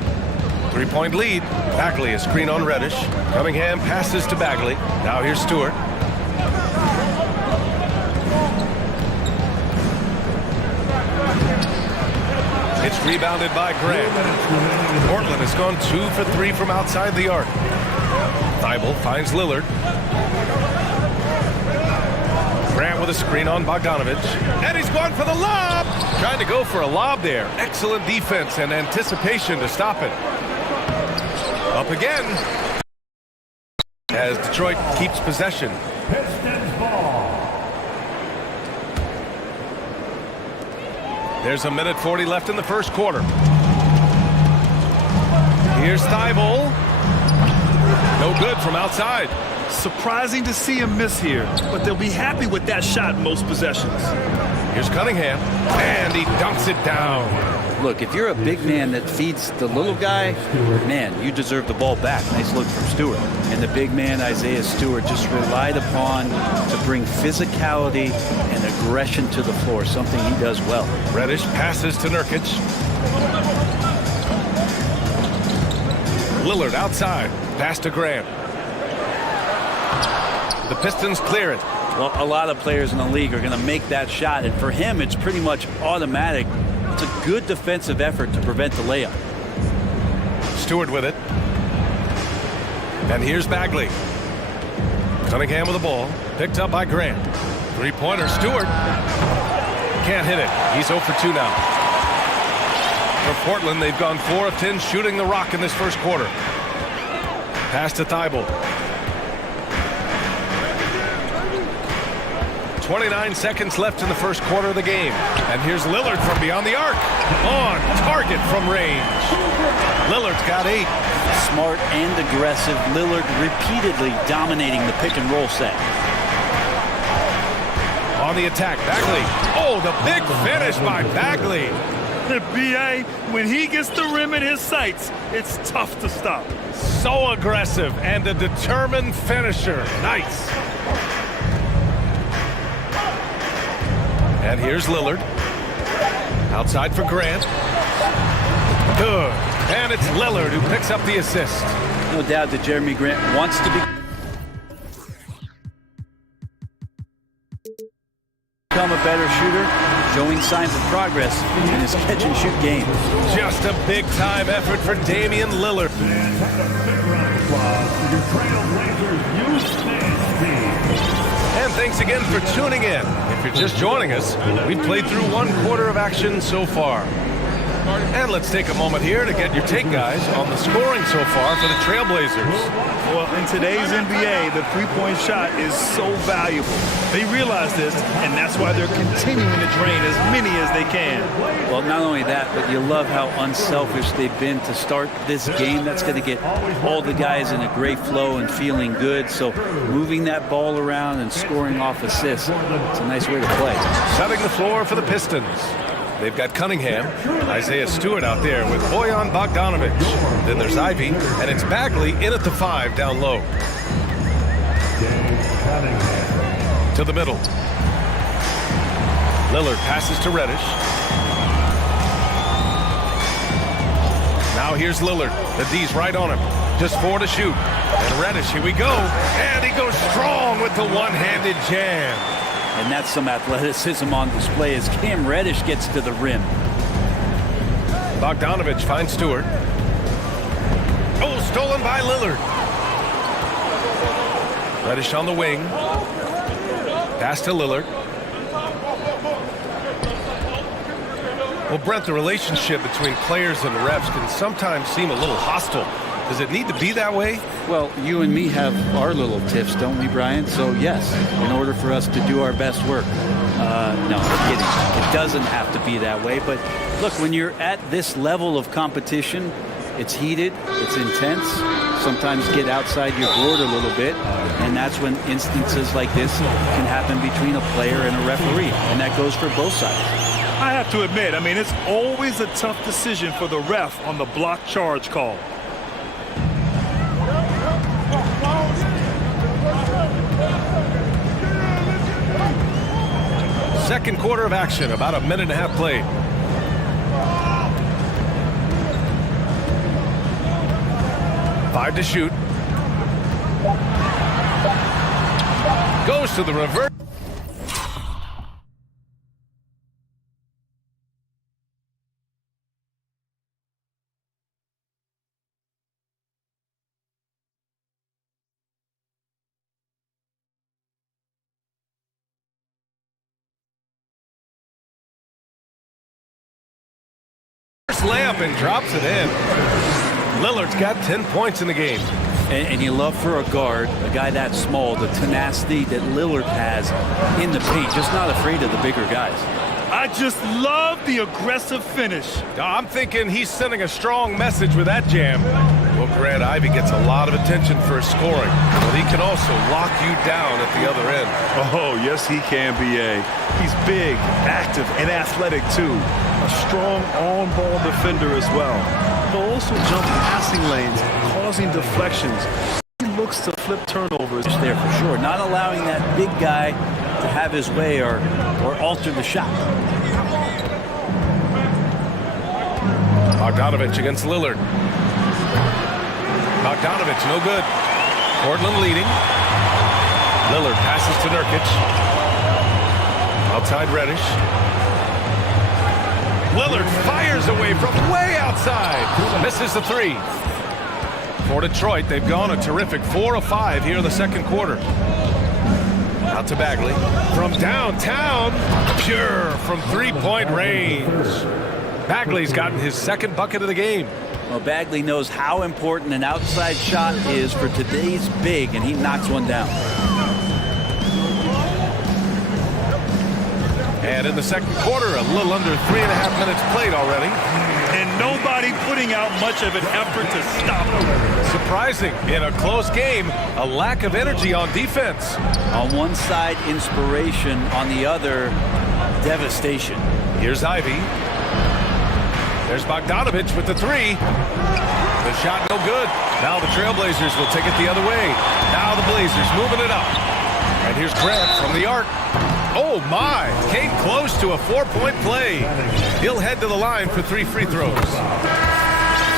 3-point lead. Bagley a screen on Reddish. Cunningham passes to Bagley. Now here's Stewart. It's rebounded by Grant. Portland has gone 2 for 3 from outside the arc. Thibault finds Lillard. Grant with a screen on Bogdanovich. And he's gone for the lob! Trying to go for a lob there. Excellent defense and anticipation to stop it. Up again. As Detroit keeps possession. Pistons ball. There's 1:40 left in the first quarter. Here's Thibault. No good from outside. Surprising to see him miss here, but they'll be happy with that shot most possessions. Here's Cunningham, and he dunks it down. Look, if you're a big man that feeds the little guy, man, you deserve the ball back. Nice look from Stewart. And the big man, Isaiah Stewart, just relied upon to bring physicality and aggression to the floor, something he does well. Reddish passes to Nurkic. Lillard outside, pass to Grant. The Pistons clear it. Well, a lot of players in the league are going to make that shot, and for him, it's pretty much automatic. It's a good defensive effort to prevent the layup. Stewart with it. And here's Bagley. Cunningham with the ball. Picked up by Grant. Three-pointer, Stewart. Can't hit it. He's 0 for 2 now. For Portland, they've gone 4 of 10 shooting the rock in this first quarter. Pass to Thibault. 29 seconds left in the first quarter of the game. And here's Lillard from beyond the arc. On target from range. Lillard's got 8. Smart and aggressive. Lillard repeatedly dominating the pick and roll set. On the attack, Bagley. Oh, the big finish by Bagley. BA, when he gets the rim in his sights, it's tough to stop. So aggressive and a determined finisher. Nice. And here's Lillard. Outside for Grant. Good. And it's Lillard who picks up the assist. No doubt that Jeremy Grant wants to become a better shooter, showing signs of progress in his catch-and-shoot game. Just a big-time effort for Damian Lillard. And thanks again for tuning in. If you're just joining us, we've played through 1 quarter of action so far. And let's take a moment here to get your take, guys, on the scoring so far for the Trailblazers. Well, in today's NBA, the three-point shot is so valuable. They realize this, and that's why they're continuing to drain as many as they can. Well, not only that, but you love how unselfish they've been to start this game. That's going to get all the guys in a great flow and feeling good. So moving that ball around and scoring off assists, it's a nice way to play. Setting the floor for the Pistons. They've got Cunningham, Isaiah Stewart out there with Bojan Bogdanovich. Then there's Ivy, and it's Bagley in at the 5 down low. To the middle. Lillard passes to Reddish. Now here's Lillard. The D's right on him. Just 4 to shoot. And Reddish, here we go. And he goes strong with the one-handed jam. And that's some athleticism on display as Cam Reddish gets to the rim. Bogdanovich finds Stewart. Oh, stolen by Lillard. Reddish on the wing. Pass to Lillard. Well, Brent, the relationship between players and refs can sometimes seem a little hostile. Does it need to be that way? Well, you and me have our little tips, don't we, Brian? So, yes, in order for us to do our best work. No, I'm kidding. It doesn't have to be that way. But, look, when you're at this level of competition, it's heated, it's intense. Sometimes get outside your board a little bit, and that's when instances like this can happen between a player and a referee, and that goes for both sides. I have to admit, I mean, it's always a tough decision for the ref on the block charge call. Second quarter of action, about a minute and a half played. Five to shoot. Goes to the reverse. Layup and drops it in. Lillard's got 10 points in the game. And you love for a guard, a guy that small, the tenacity that Lillard has in the paint, just not afraid of the bigger guys. I just love the aggressive finish. I'm thinking he's sending a strong message with that jam. Well, Grant, Ivy gets a lot of attention for his scoring, but he can also lock you down at the other end. Oh, yes, he can, B.A. He's big, active, and athletic, too. A strong on-ball defender as well. He'll also jump passing lanes, causing deflections. He looks to flip turnovers. There for sure. Not allowing that big guy to have his way or alter the shot. Bogdanovich against Lillard. Bogdanovich, no good. Portland leading. Lillard passes to Nurkic. Outside Reddish. Lillard fires away from way outside. Misses the three. For Detroit, they've gone a terrific 4 of 5 here in the second quarter. Out to Bagley. From downtown, pure from three-point range. Bagley's gotten his second bucket of the game. Well, Bagley knows how important an outside shot is for today's big, and he knocks one down. And in the second quarter, a little under 3.5 minutes played already. And nobody putting out much of an effort to stop him. Surprising, in a close game, a lack of energy on defense. On one side, inspiration. On the other, devastation. Here's Ivy. There's Bogdanovich with the three. The shot no good. Now the Trailblazers will take it the other way. Now the Blazers moving it up. And here's Grant from the arc. Oh my, came close to a 4-point play. He'll head to the line for 3 free throws.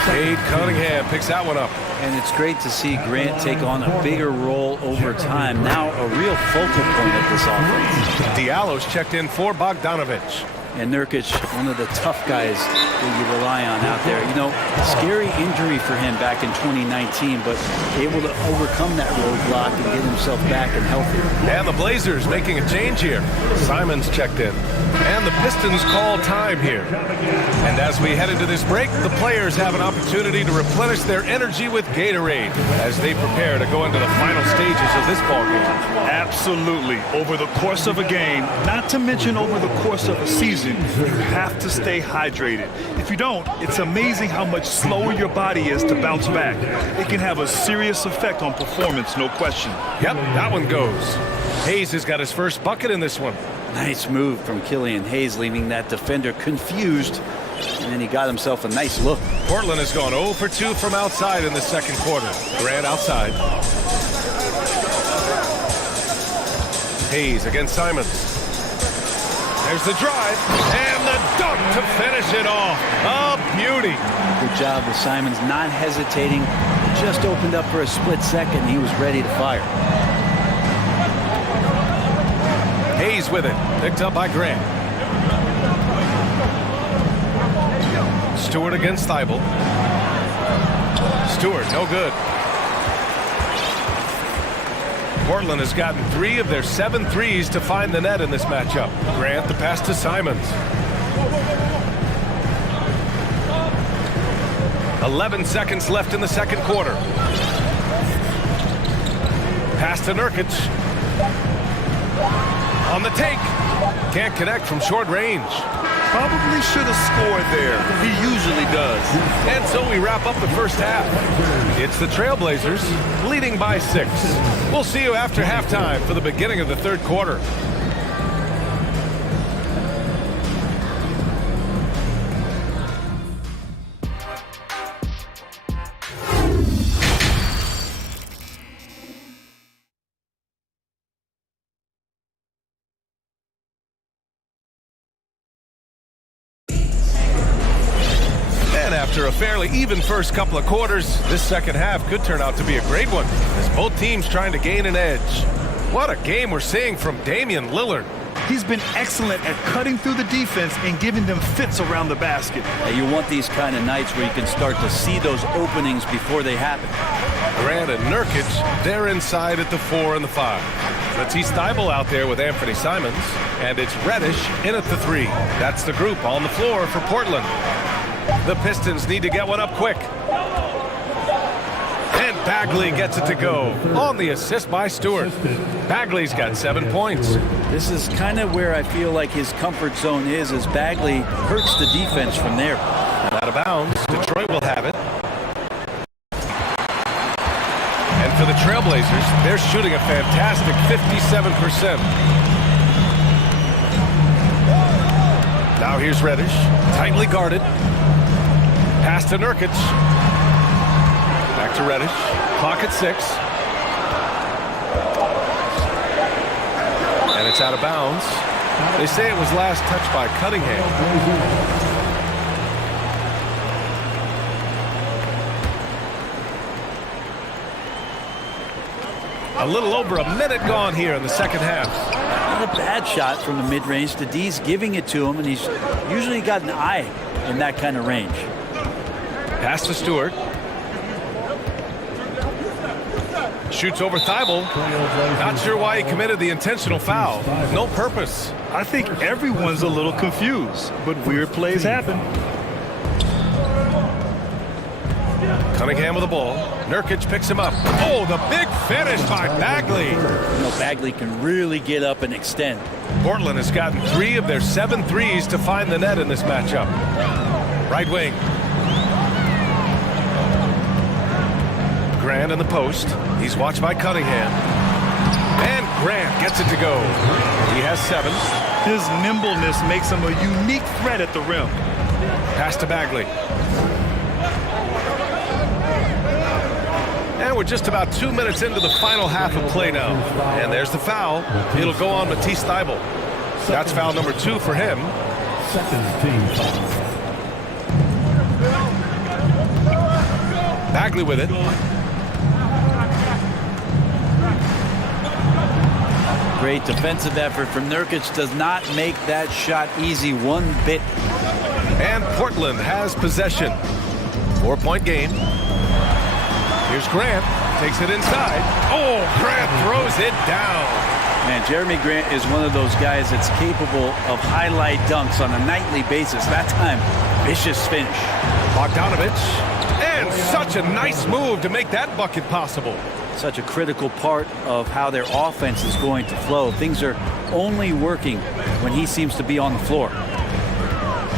Cade Cunningham picks that one up. And it's great to see Grant take on a bigger role over time. Now a real focal point of this offense. Diallo's checked in for Bogdanovich. And Nurkic, one of the tough guys that you rely on out there. You know, scary injury for him back in 2019, but able to overcome that roadblock and get himself back and healthy. And the Blazers making a change here. Simon's checked in. And the Pistons call time here. And as we head into this break, the players have an opportunity to replenish their energy with Gatorade as they prepare to go into the final stages of this ballgame. Absolutely. Over the course of a game, not to mention over the course of a season, you have to stay hydrated. If you don't, it's amazing how much slower your body is to bounce back. It can have a serious effect on performance, no question. Yep, that one goes. Hayes has got his first bucket in this one. Nice move from Killian Hayes, leaving that defender confused. And then he got himself a nice look. Portland has gone 0 for 2 from outside in the second quarter. Grant outside. Hayes against Simons. There's the drive and the dunk to finish it off. A beauty. Good job with Simons not hesitating. Just opened up for a split second and he was ready to fire. Hayes with it. Picked up by Grant. Stewart against Thibault. Stewart, no good. Portland has gotten 3 of their 7 threes to find the net in this matchup. Grant the pass to Simons. 11 seconds left in the second quarter. Pass to Nurkic. On the take. Can't connect from short range. Probably should have scored there. He usually does. And so we wrap up the first half. It's the Trailblazers leading by 6. We'll see you after halftime for the beginning of the third quarter. After a fairly even first couple of quarters, this second half could turn out to be a great one, as both teams trying to gain an edge. What a game we're seeing from Damian Lillard. He's been excellent at cutting through the defense and giving them fits around the basket. You want these kind of nights where you can start to see those openings before they happen. Grant and Nurkic, they're inside at the 4 and the 5. Matisse Thybulle out there with Anthony Simons, and it's Reddish in at the 3. That's the group on the floor for Portland. The Pistons need to get one up quick. And Bagley gets it to go on the assist by Stewart. Bagley's got 7 points. This is kind of where I feel like his comfort zone is, as Bagley hurts the defense from there. Out of bounds, Detroit will have it. And for the Trailblazers, they're shooting a fantastic 57%. Now here's Reddish, tightly guarded. Pass to Nurkic. Back to Reddish. Clock at 6. And it's out of bounds. They say it was last touched by Cunningham. A little over a minute gone here in the second half. Not a bad shot from the mid-range. The D's giving it to him, and he's usually got an eye in that kind of range. Pass to Stewart. Shoots over Thybulle. Not sure why he committed the intentional foul. No purpose. I think everyone's a little confused, but weird plays happen. Cunningham with the ball. Nurkic picks him up. Oh, the big finish by Bagley. Bagley can really get up and extend. Portland has gotten 3 of their 7 threes to find the net in this matchup. Right wing. Grant in the post. He's watched by Cunningham. And Grant gets it to go. He has 7. His nimbleness makes him a unique threat at the rim. Pass to Bagley. And we're just about 2 minutes into the final half of play now. And there's the foul. It'll go on Matisse Thybulle. That's foul number 2 for him. Second team foul. Bagley with it. Great defensive effort from Nurkic. Does not make that shot easy one bit. And Portland has possession. 4-point game. Here's Grant. Takes it inside. Oh, Grant throws it down. Man, Jeremy Grant is one of those guys that's capable of highlight dunks on a nightly basis. That time, vicious finish. Bogdanovich. And such a nice move to make that bucket possible. Such a critical part of how their offense is going to flow. Things are only working when he seems to be on the floor.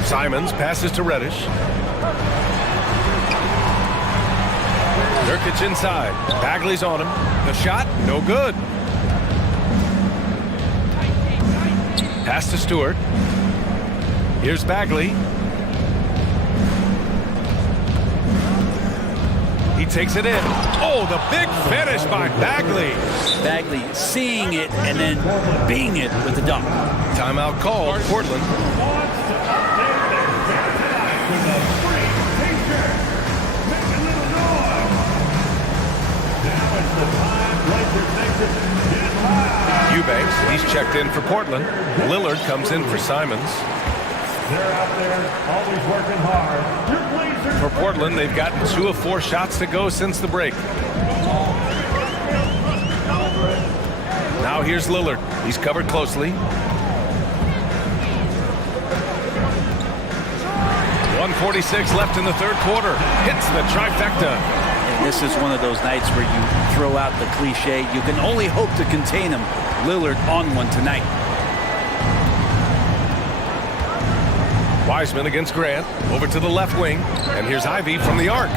Simons passes to Reddish. Nurkic inside. Bagley's on him. The shot, no good. Pass to Stewart. Here's Bagley. He takes it in. Oh, the big finish by Bagley. Bagley seeing it and then being it with the dunk. Timeout called, Portland. Eubanks, he's checked in for Portland. Lillard comes in for Simons. They're out there always working hard. For Portland, they've gotten 2 of 4 shots to go since the break. Now here's Lillard. He's covered closely. 1:46 left in the third quarter. Hits the trifecta. And this is one of those nights where you throw out the cliche. You can only hope to contain him. Lillard on one tonight. Wiseman against Grant. Over to the left wing. And here's Ivy from the arc.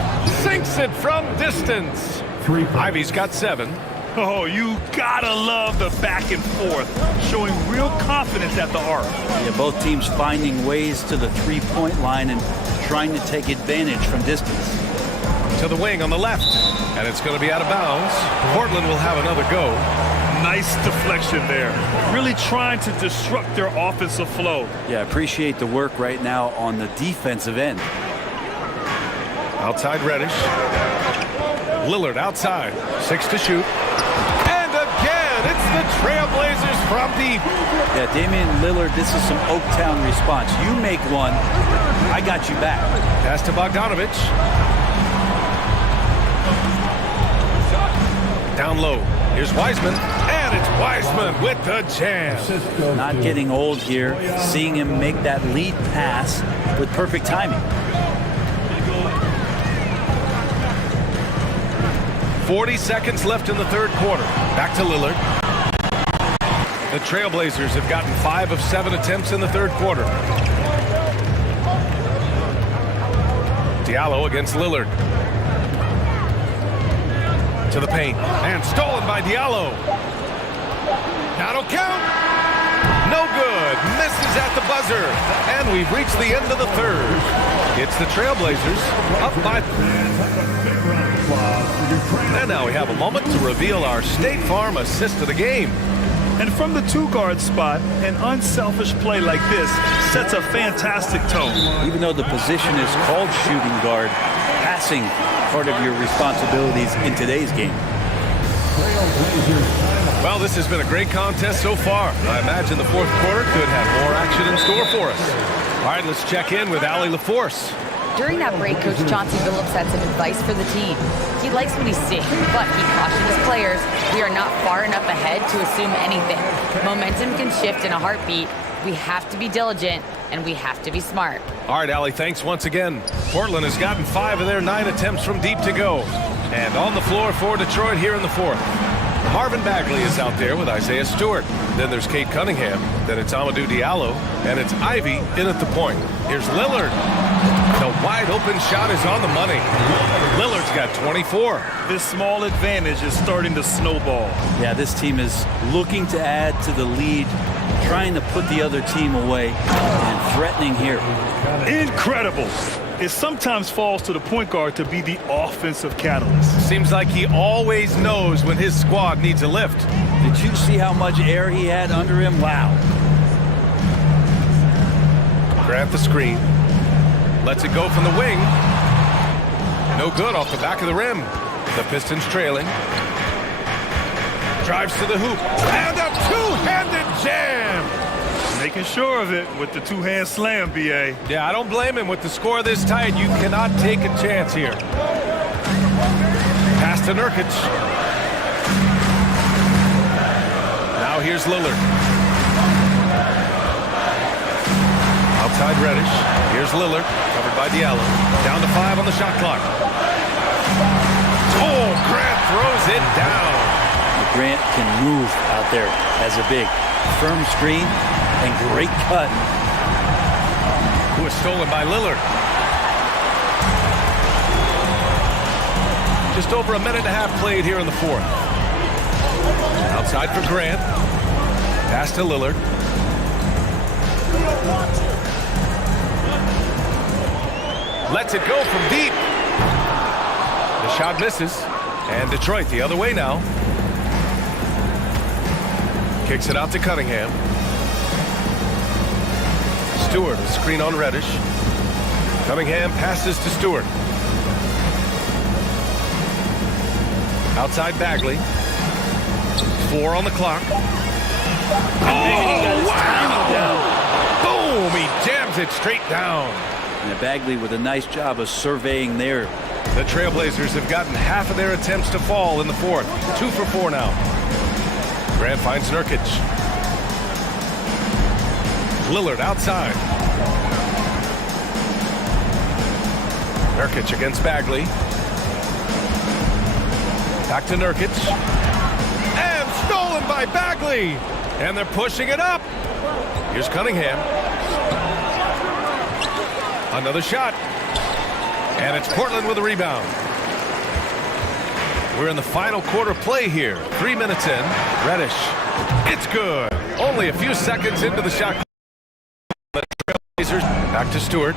Sinks it from distance. Ivy's got 7. Oh, you gotta love the back and forth, showing real confidence at the arc. Yeah, both teams finding ways to the three-point line and trying to take advantage from distance. To the wing on the left. And it's going to be out of bounds. Portland will have another go. Nice deflection there. Really trying to disrupt their offensive flow. Yeah, appreciate the work right now on the defensive end. Outside Reddish. Lillard outside. 6 to shoot. And again, it's the Trailblazers from deep. Yeah, Damian Lillard, this is some Oaktown response. You make one, I got you back. Pass to Bogdanovich. Down low. Here's Wiseman. And it's Wiseman with the jam. Not getting old here. Seeing him make that lead pass with perfect timing. 40 seconds left in the third quarter. Back to Lillard. The Trailblazers have gotten 5 of 7 attempts in the third quarter. Diallo against Lillard. To the paint. And stolen by Diallo. That'll count. No good. Misses at the buzzer. And we've reached the end of the third. It's the Trailblazers up by... And now we have a moment to reveal our State Farm assist of the game. And from the two-guard spot, an unselfish play like this sets a fantastic tone. Even though the position is called shooting guard, passing part of your responsibilities in today's game. Well, this has been a great contest so far. I imagine the fourth quarter could have more action in store for us. All right, let's check in with Allie LaForce. During that break, Coach Chauncey Billups had some advice for the team. He likes what he's seeing, but he cautioned his players, we are not far enough ahead to assume anything. Momentum can shift in a heartbeat. We have to be diligent, and we have to be smart. All right, Allie, thanks once again. Portland has gotten 5 of their 9 attempts from deep to go. And on the floor for Detroit here in the fourth. Marvin Bagley is out there with Isaiah Stewart. Then there's Kate Cunningham. Then it's Amadou Diallo. And it's Ivy in at the point. Here's Lillard. The wide open shot is on the money. Lillard's got 24. This small advantage is starting to snowball. Yeah, this team is looking to add to the lead, trying to put the other team away, and threatening here. Incredible. It sometimes falls to the point guard to be the offensive catalyst. Seems like he always knows when his squad needs a lift. Did you see how much air he had under him? Wow. Grant the screen. Lets it go from the wing. No good off the back of the rim. The Pistons trailing. Drives to the hoop. And a two-handed jam. Making sure of it with the two-hand slam, B.A. Yeah, I don't blame him. With the score this tight, you cannot take a chance here. Pass to Nurkic. Now here's Lillard. Outside Reddish. Here's Lillard. Covered by Diallo. Down to 5 on the shot clock. Oh, Grant throws it down. Grant can move out there as a big. Firm screen and great cut. Who was stolen by Lillard. Just over a minute and a half played here in the fourth. Outside for Grant. Pass to Lillard. Lets it go from deep. The shot misses. And Detroit the other way now. Kicks it out to Cunningham. Stewart, a screen on Reddish. Cunningham passes to Stewart. Outside Bagley. 4 on the clock. Oh, wow! Boom! He jams it straight down. And Bagley with a nice job of surveying there. The Trailblazers have gotten half of their attempts to fall in the fourth. 2 for 4 now. Grant finds Nurkic. Lillard outside. Nurkic against Bagley. Back to Nurkic. And stolen by Bagley. And they're pushing it up. Here's Cunningham. Another shot. And it's Portland with a rebound. We're in the final quarter play here. 3 minutes in. Reddish. It's good. Only a few seconds into the shot. The Trailblazers back to Stewart.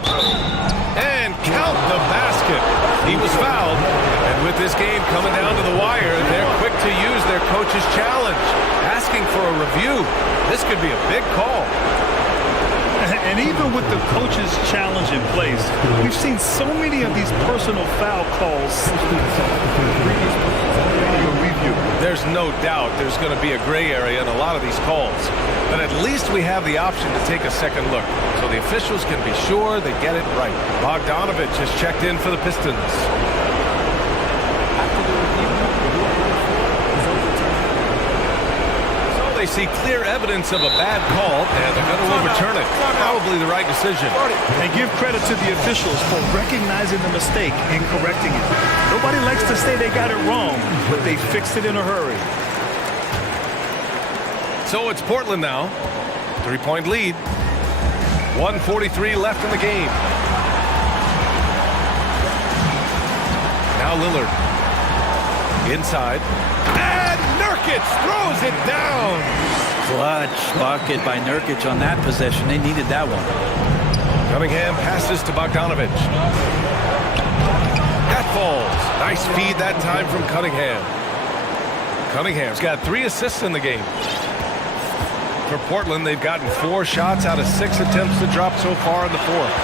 And count the basket. He was fouled. And with this game coming down to the wire, they're quick to use their coach's challenge. Asking for a review. This could be a big call. And even with the coach's challenge in place, we've seen so many of these personal foul calls. There's no doubt there's going to be a gray area in a lot of these calls. But at least we have the option to take a second look, so the officials can be sure they get it right. Bogdanovich has checked in for the Pistons. They see clear evidence of a bad call, and they're going to overturn it. Probably the right decision. And give credit to the officials for recognizing the mistake and correcting it. Nobody likes to say they got it wrong, but they fixed it in a hurry. So it's Portland now. 3-point lead. 1:43 left in the game. Now Lillard. Inside. Nurkic throws it down. Clutch bucket by Nurkic on that possession. They needed that one. Cunningham passes to Bogdanovich. That falls. Nice feed that time from Cunningham. Cunningham's got 3 assists in the game. For Portland, they've gotten 4 shots out of 6 attempts to drop so far in the fourth.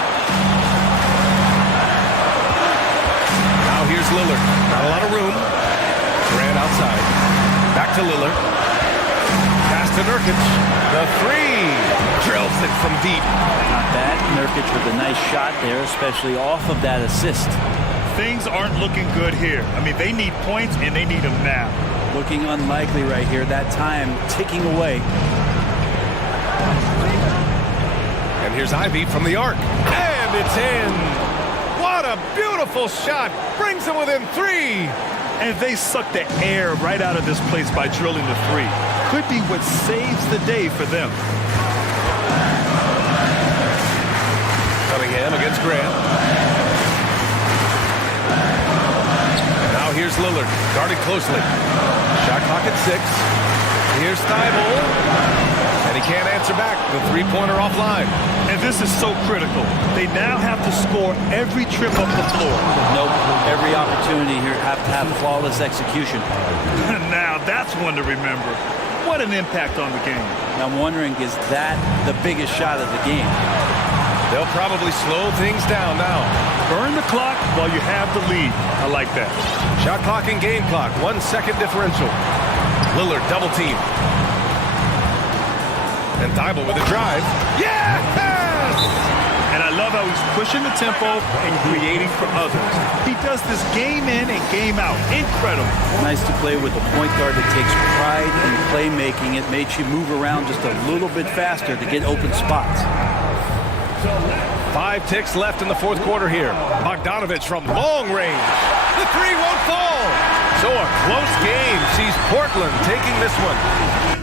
Now here's Lillard. Not a lot of room. Grant outside. Back to Lillard. Pass to Nurkic. The 3. Drills it from deep. Not bad. Nurkic with a nice shot there, especially off of that assist. Things aren't looking good here. I mean, they need points, and they need them now. Looking unlikely right here. That time ticking away. And here's Ivy from the arc. And it's in. What a beautiful shot. Brings them within 3. And they suck the air right out of this place by drilling the 3. Could be what saves the day for them. Cunningham against Grant. Now here's Lillard, guarded closely. Shot clock at 6. Here's Thibault. And he can't answer back. The 3-pointer offline. And this is so critical. They now have to score every trip up the floor. Nope. Every opportunity here have to have flawless execution. Now that's one to remember. What an impact on the game. I'm wondering, is that the biggest shot of the game? They'll probably slow things down now. Burn the clock while you have the lead. I like that. Shot clock and game clock. 1 second differential. Lillard double team. And Thibault with a drive. Yes! And I love how he's pushing the tempo and creating for others. He does this game in and game out. Incredible. Nice to play with a point guard that takes pride in playmaking. It makes you move around just a little bit faster to get open spots. 5 ticks left in the fourth quarter here. Bogdanovich from long range. The 3 won't fall. So a close game sees Portland taking this one.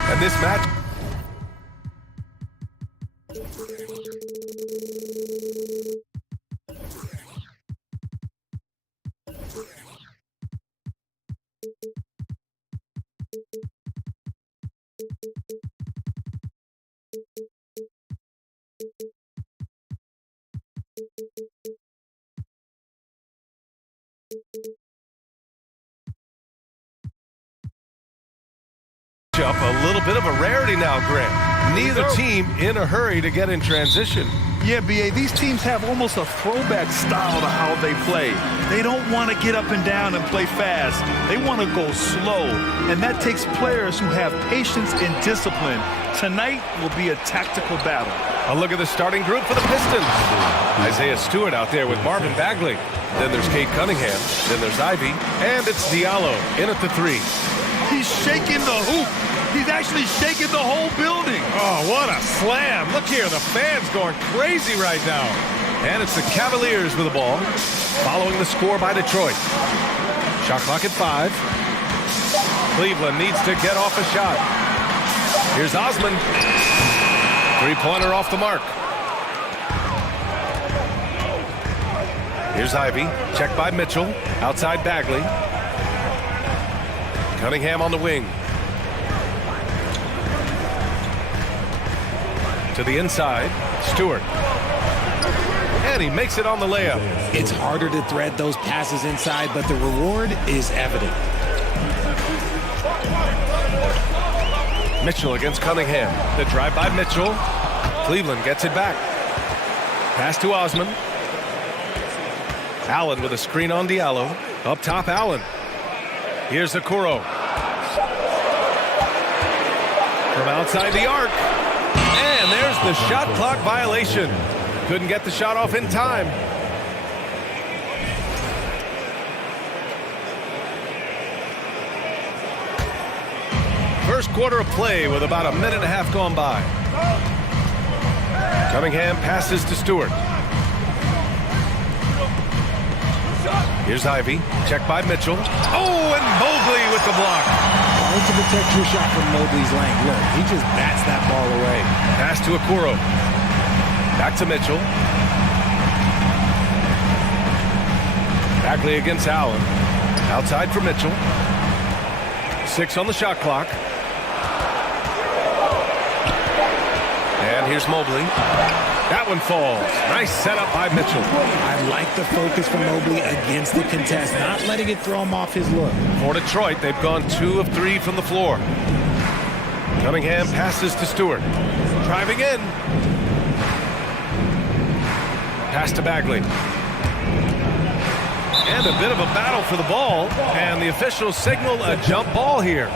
And this match... up a little bit of a rarity now, Grant. Neither team in a hurry to get in transition. Yeah, B.A., these teams have almost a throwback style to how they play. They don't want to get up and down and play fast. They want to go slow, and that takes players who have patience and discipline. Tonight will be a tactical battle. A look at the starting group for the Pistons. Isaiah Stewart out there with Marvin Bagley. Then there's Cade Cunningham. Then there's Ivy. And it's Diallo in at the three. He's shaking the hoop. He's actually shaking the whole building. Oh, what a slam. Look here, the fans going crazy right now. And it's the Cavaliers with the ball, following the score by Detroit. Shot clock at 5. Cleveland needs to get off a shot. Here's Osman. Three-pointer off the mark. Here's Ivy. Checked by Mitchell. Outside Bagley. Cunningham on the wing. To the inside, Stewart. And he makes it on the layup. It's harder to thread those passes inside, but the reward is evident. Mitchell against Cunningham. The drive by Mitchell. Cleveland gets it back. Pass to Osman. Allen with a screen on Diallo. Up top, Allen. Here's Okoro. From outside the arc. And there's the shot clock violation. Couldn't get the shot off in time. First quarter of play with about a minute and a half gone by. Cunningham passes to Stewart. Here's Ivy. Checked by Mitchell. Oh, and Mobley with the block. Hard to protect your shot from Mobley's length. Look, he just bats that ball away. Pass to Okoro. Back to Mitchell. Bagley against Allen. Outside for Mitchell. 6 on the shot clock. And here's Mobley. That one falls. Nice setup by Mitchell. I like the focus from Mobley against the contest, not letting it throw him off his look. For Detroit, they've gone 2 of 3 from the floor. Cunningham passes to Stewart. Driving in. Pass to Bagley. And a bit of a battle for the ball. And the officials signal a jump ball here.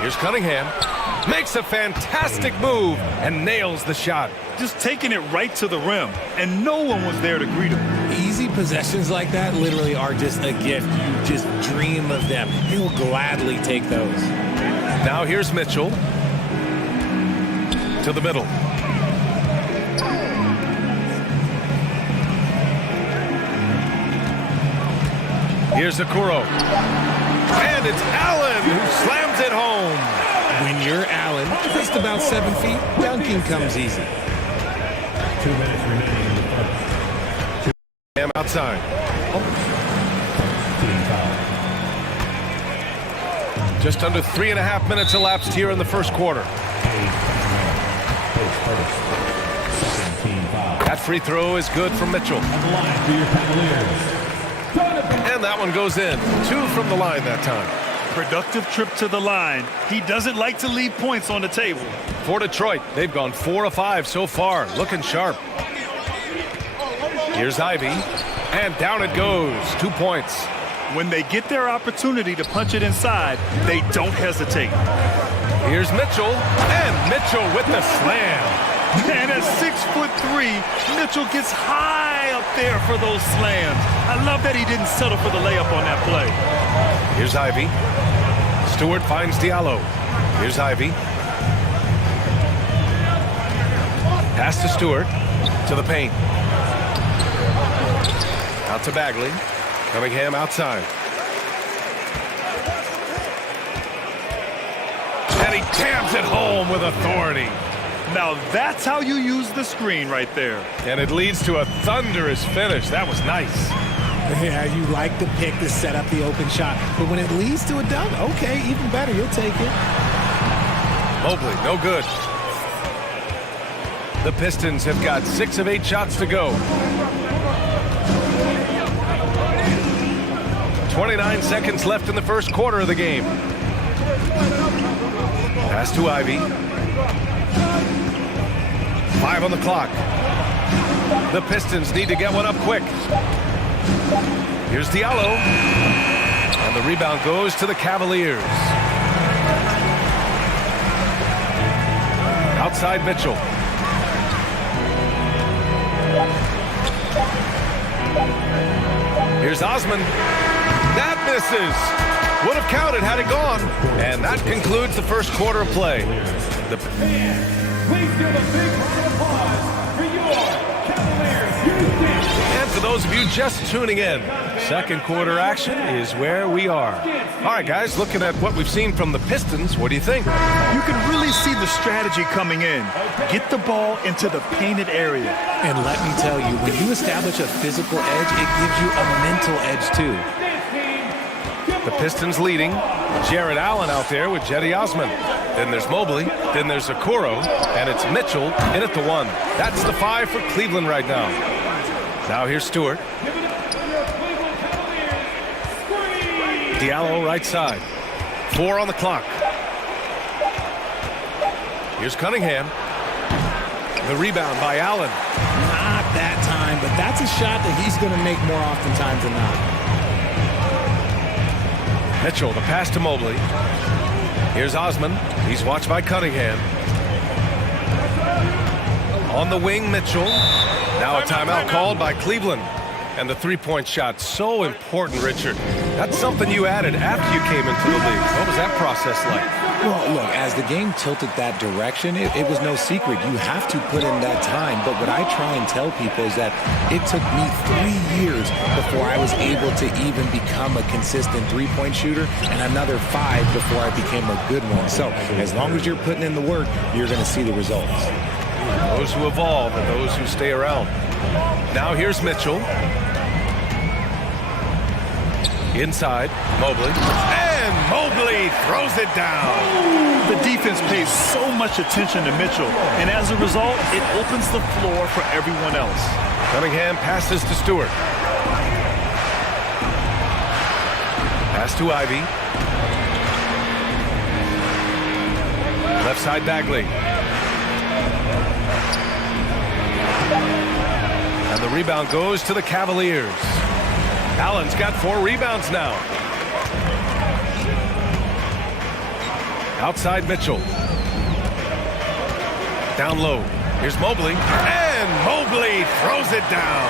Here's Cunningham. Makes a fantastic move and nails the shot. Just taking it right to the rim, and no one was there to greet him. Easy possessions like that literally are just a gift. You just dream of them. He'll gladly take those. Now here's Mitchell. To the middle. Here's Okoro. And it's Allen who slams it home. When you're Allen, just about 7 feet, dunking comes easy. 2 minutes remaining in the first. Cam outside. Team foul. Just under 3.5 minutes elapsed here in the first quarter. That free throw is good from Mitchell. And that one goes in. 2 from the line that time. Productive trip to the line. He doesn't like to leave points on the table. For Detroit, they've gone 4 of 5 so far. Looking sharp. Here's Ivy. And down it goes. 2 points. When they get their opportunity to punch it inside, they don't hesitate. Here's Mitchell, and Mitchell with the slam. And at 6'3", Mitchell gets high up there for those slams. I love that he didn't settle for the layup on that play. Here's Ivy. Stewart finds Diallo. Here's Ivy. Pass to Stewart. To the paint. Out to Bagley. Cunningham outside. And he jams it home with authority. Now that's how you use the screen right there. And it leads to a thunderous finish. That was nice. Yeah, you like the pick to set up the open shot. But when it leads to a dunk, okay, even better. You'll take it. Mobley, no good. The Pistons have got 6 of 8 shots to go. 29 seconds left in the first quarter of the game. Pass to Ivy. 5 on the clock. The Pistons need to get one up quick. Here's Diallo. And the rebound goes to the Cavaliers. Outside Mitchell. Here's Osman. That misses. Would have counted had it gone. And that concludes the first quarter of play. Please give a big round of applause for your Cavaliers Houston. And for those of you just tuning in, second quarter action is where we are. All right, guys, looking at what we've seen from the Pistons, what do you think? You can really see the strategy coming in. Get the ball into the painted area. And let me tell you, when you establish a physical edge, it gives you a mental edge too. The Pistons leading. Jared Allen out there with Jetty Osman. Then there's Mobley. Then there's Okoro. And it's Mitchell in at the 1. That's the 5 for Cleveland right now. Now here's Stewart. Diallo right side. 4 on the clock. Here's Cunningham. The rebound by Allen. Not that time, but that's a shot that he's going to make more oftentimes than not. Mitchell, the pass to Mobley. Here's Osman. He's watched by Cunningham. On the wing, Mitchell. Now a timeout called by Cleveland. And the three-point shot, so important, Richard. That's something you added after you came into the league. What was that process like? Well, look, as the game tilted that direction, it was no secret. You have to put in that time. But what I try and tell people is that it took me 3 years before I was able to even become a consistent three-point shooter, and another 5 before I became a good one. So as long as you're putting in the work, you're going to see the results. Those who evolve and those who stay around. Now here's Mitchell. Inside, Mobley. And Mobley throws it down. The defense pays so much attention to Mitchell, and as a result, it opens the floor for everyone else. Cunningham passes to Stewart. Pass to Ivy. Left side Bagley. And the rebound goes to the Cavaliers. Allen's got 4 rebounds now. Outside Mitchell. Down low. Here's Mobley. And Mobley throws it down.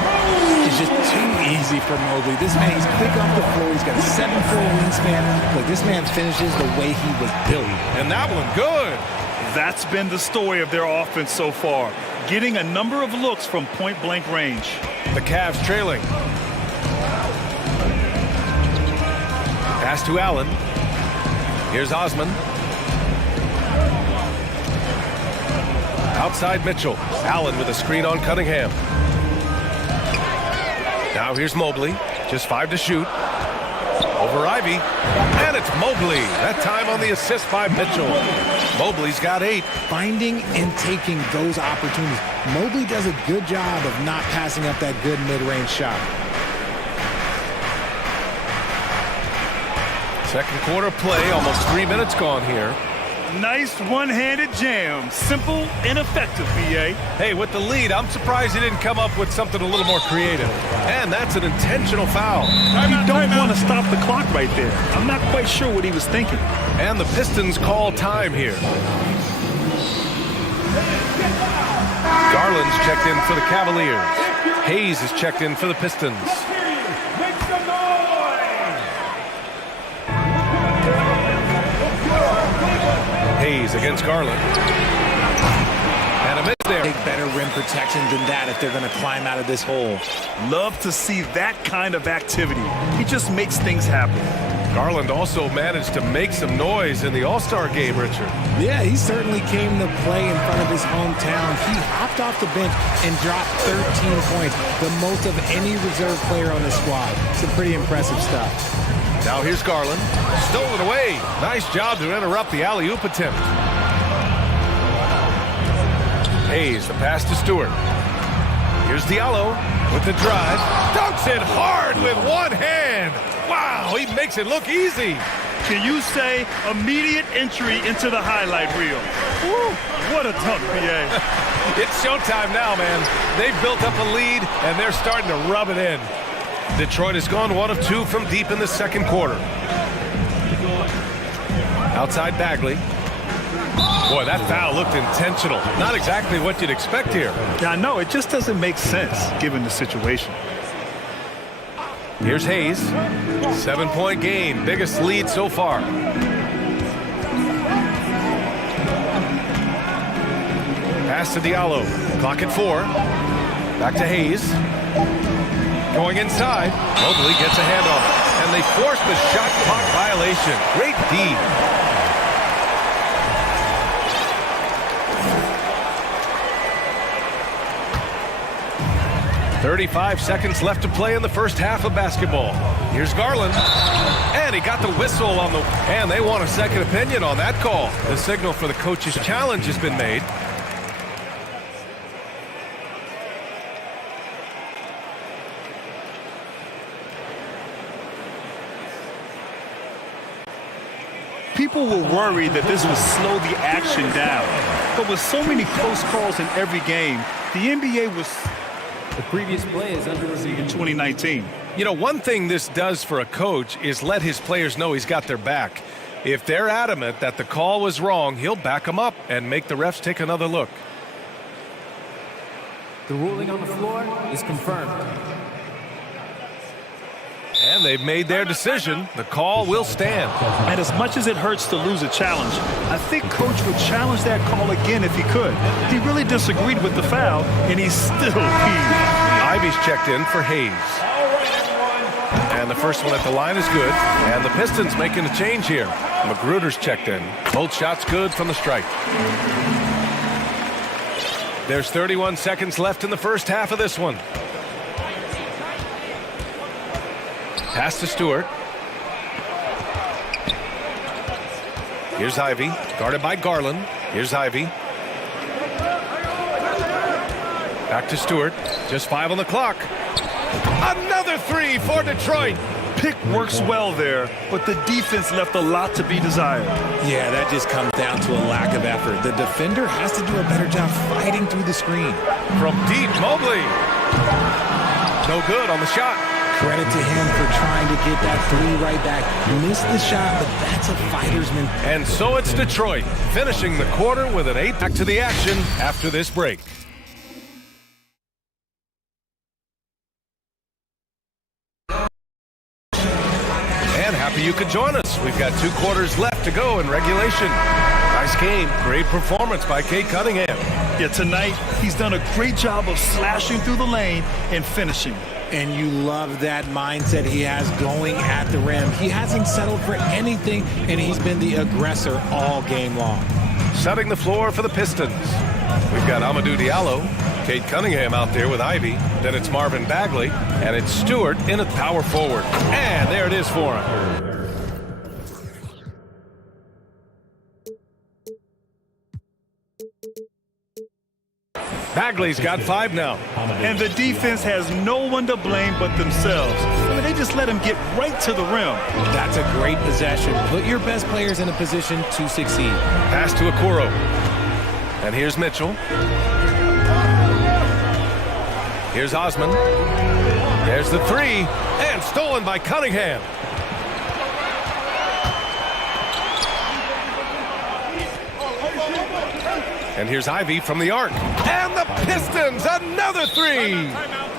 It's just too easy for Mobley. This man, he's quick off the floor. He's got a 7'4" wingspan. Look, this man finishes the way he was built. And that one good. That's been the story of their offense so far. Getting a number of looks from point-blank range. The Cavs trailing. Pass to Allen. Here's Osman. Outside Mitchell. Allen with a screen on Cunningham. Now here's Mobley. Just 5 to shoot. Over Ivy. And it's Mobley. That time on the assist by Mitchell. Mobley's got 8. Finding and taking those opportunities. Mobley does a good job of not passing up that good mid-range shot. Second quarter play, almost 3 minutes gone here. Nice one-handed jam. Simple and effective, BA. Hey, with the lead, I'm surprised he didn't come up with something a little more creative. And that's an intentional foul. You don't want to stop the clock right there. I'm not quite sure what he was thinking. And the Pistons call time here. Garland's checked in for the Cavaliers. Hayes is checked in for the Pistons. Make some noise! Hayes against Garland. And a miss there. Take better rim protection than that if they're going to climb out of this hole. Love to see that kind of activity. He just makes things happen. Garland also managed to make some noise in the All-Star game, Richard. Yeah, he certainly came to play in front of his hometown. He hopped off the bench and dropped 13 points, the most of any reserve player on the squad. Some pretty impressive stuff. Now here's Garland. Stolen away. Nice job to interrupt the alley-oop attempt. Hayes, the pass to Stewart. Here's Diallo with the drive. Dunks it hard with one hand. Wow, he makes it look easy. Can you say immediate entry into the highlight reel? Woo, what a dunk, BA. It's showtime now, man. They've built up a lead, and they're starting to rub it in. Detroit has gone 1 of 2 from deep in the second quarter. Outside Bagley. Boy, that foul looked intentional. Not exactly what you'd expect here. Yeah, I know. It just doesn't make sense, given the situation. Here's Hayes. 7-point game. Biggest lead so far. Pass to Diallo. Clock at 4. Back to Hayes. Going inside. Mobley gets a handoff. And they force the shot clock violation. Great D. 35 seconds left to play in the first half of basketball. Here's Garland. And he got the whistle on the... And they want a second opinion on that call. The signal for the coach's challenge has been made. People were worried that this would slow the action down. But with so many close calls in every game, the NBA was... The previous play is under review. In 2019. You know, one thing this does for a coach is let his players know he's got their back. If they're adamant that the call was wrong, he'll back them up and make the refs take another look. The ruling on the floor is confirmed. And they've made their decision. The call will stand. And as much as it hurts to lose a challenge, I think Coach would challenge that call again if he could. He really disagreed with the foul, and he's still heaved. Ivy's checked in for Hayes. And the first one at the line is good. And the Pistons making a change here. Magruder's checked in. Both shots good from the stripe. There's 31 seconds left in the first half of this one. Pass to Stewart. Here's Ivy, guarded by Garland. Here's Ivy. Back to Stewart. Just 5 on the clock. Another 3 for Detroit. Pick works well there, but the defense left a lot to be desired. Yeah, that just comes down to a lack of effort. The defender has to do a better job fighting through the screen. From deep, Mobley. No good on the shot. Credit to him for trying to get that 3 right back. Missed the shot, but that's a fighter's mentality. And so it's Detroit, finishing the quarter with an 8. Back to the action after this break. And happy you could join us. We've got 2 quarters left to go in regulation. Nice game. Great performance by Cade Cunningham. Yeah, tonight he's done a great job of slashing through the lane and finishing. And you love that mindset he has going at the rim. He hasn't settled for anything, and he's been the aggressor all game long. Setting the floor for the Pistons. We've got Amadou Diallo, Cade Cunningham out there with Ivy. Then it's Marvin Bagley, and it's Stewart in at power forward. And there it is for him. Bagley's got 5 now. And the defense has no one to blame but themselves. I mean, they just just let him get right to the rim. That's a great possession. Put your best players in a position to succeed. Pass to Okoro. And here's Mitchell. Here's Osman. There's the three. And stolen by Cunningham. And here's Ivy from the arc. And the Pistons, another three.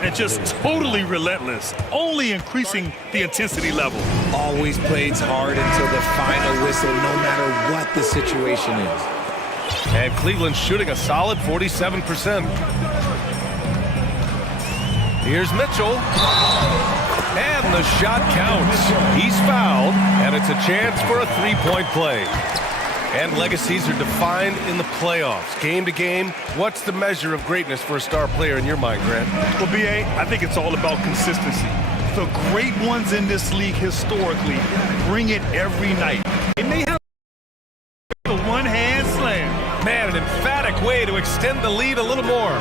And just totally relentless, only increasing the intensity level. Always plays hard until the final whistle, no matter what the situation is. And Cleveland's shooting a solid 47%. Here's Mitchell. And the shot counts. He's fouled, and it's a chance for a three-point play. And legacies are defined in the playoffs. Game to game, what's the measure of greatness for a star player in your mind, Grant? Well, B.A., I think it's all about consistency. The great ones in this league historically bring it every night. They may have the one-hand slam. Man, an emphatic way to extend the lead a little more.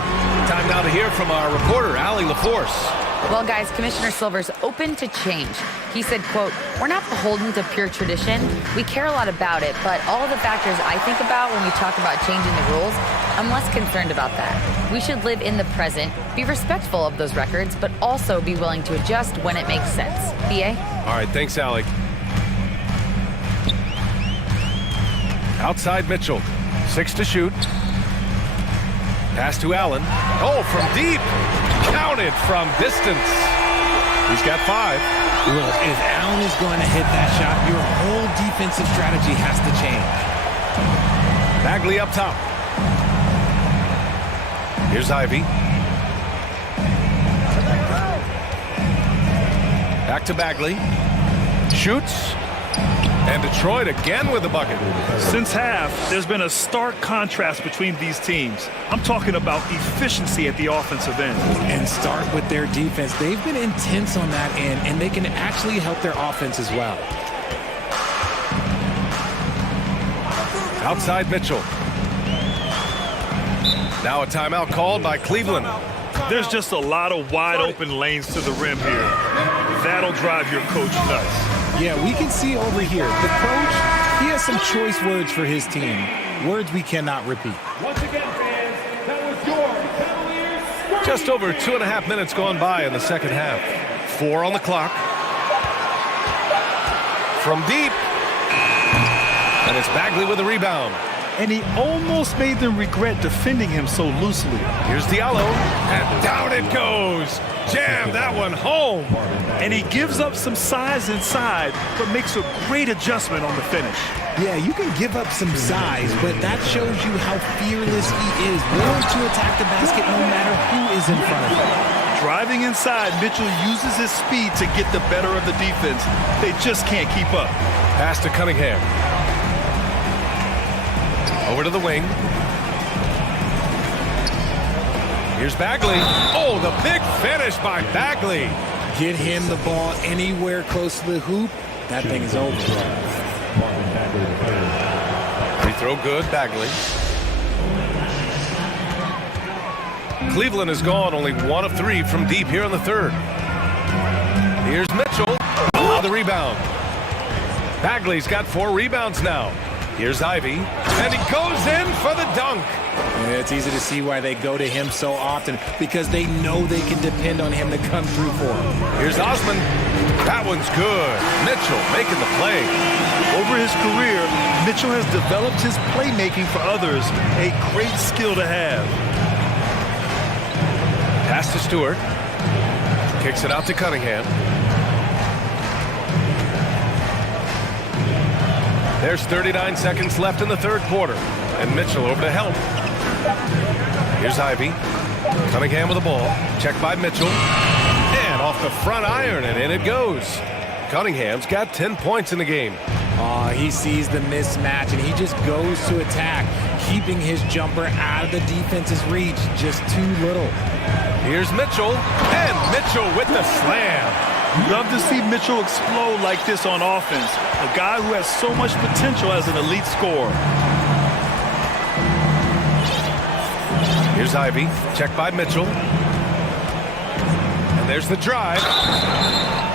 Time now to hear from our reporter, Allie LaForce. Well, guys, Commissioner Silver's open to change. He said, quote, "We're not beholden to pure tradition. We care a lot about it, but all the factors I think about when we talk about changing the rules, I'm less concerned about that. We should live in the present, be respectful of those records, but also be willing to adjust when it makes sense." B.A.? All right, thanks, Allie. Outside Mitchell, 6 to shoot. Pass to Allen. Oh, from deep. Counted from distance. He's got 5. Look, if Allen is going to hit that shot, your whole defensive strategy has to change. Bagley up top. Here's Ivy. Back to Bagley. Shoots. And Detroit again with the bucket. Since half, there's been a stark contrast between these teams. I'm talking about efficiency at the offensive end. And start with their defense. They've been intense on that end, and they can actually help their offense as well. Outside Mitchell. Now a timeout called by Cleveland. There's just a lot of wide open lanes to the rim here. That'll drive your coach nuts. Yeah, we can see over here, the coach, he has some choice words for his team. Words we cannot repeat. Once again, fans, that was your Cavaliers. Just over 2.5 minutes gone by in the second half. 4 on the clock. From deep. And it's Bagley with the rebound. And he almost made them regret defending him so loosely. Here's Diallo. And down it goes. Jam that one home. And he gives up some size inside, but makes a great adjustment on the finish. Yeah, you can give up some size, but that shows you how fearless he is, willing to attack the basket no matter who is in front of him. Driving inside, Mitchell uses his speed to get the better of the defense. They just can't keep up. Pass to Cunningham. Over to the wing. Here's Bagley. Oh, the big finish by Bagley. Get him the ball anywhere close to the hoop. That thing is over. Free throw good, Bagley. Cleveland has gone only 1 of 3 from deep here in the third. Here's Mitchell. Oh, the rebound. Bagley's got 4 rebounds now. Here's Ivy, and he goes in for the dunk. Yeah, it's easy to see why they go to him so often, because they know they can depend on him to come through for them. Here's Osman. That one's good. Mitchell making the play. Over his career, Mitchell has developed his playmaking for others, a great skill to have. Pass to Stewart. Kicks it out to Cunningham. There's 39 seconds left in the third quarter. And Mitchell over to help. Here's Ivy. Cunningham with the ball. Checked by Mitchell. And off the front iron, and in it goes. Cunningham's got 10 points in the game. He sees the mismatch, and he just goes to attack, keeping his jumper out of the defense's reach. Just too little. Here's Mitchell. And Mitchell with the slam. Love to see Mitchell explode like this on offense. A guy who has so much potential as an elite scorer. Here's Ivy. Checked by Mitchell. And there's the drive.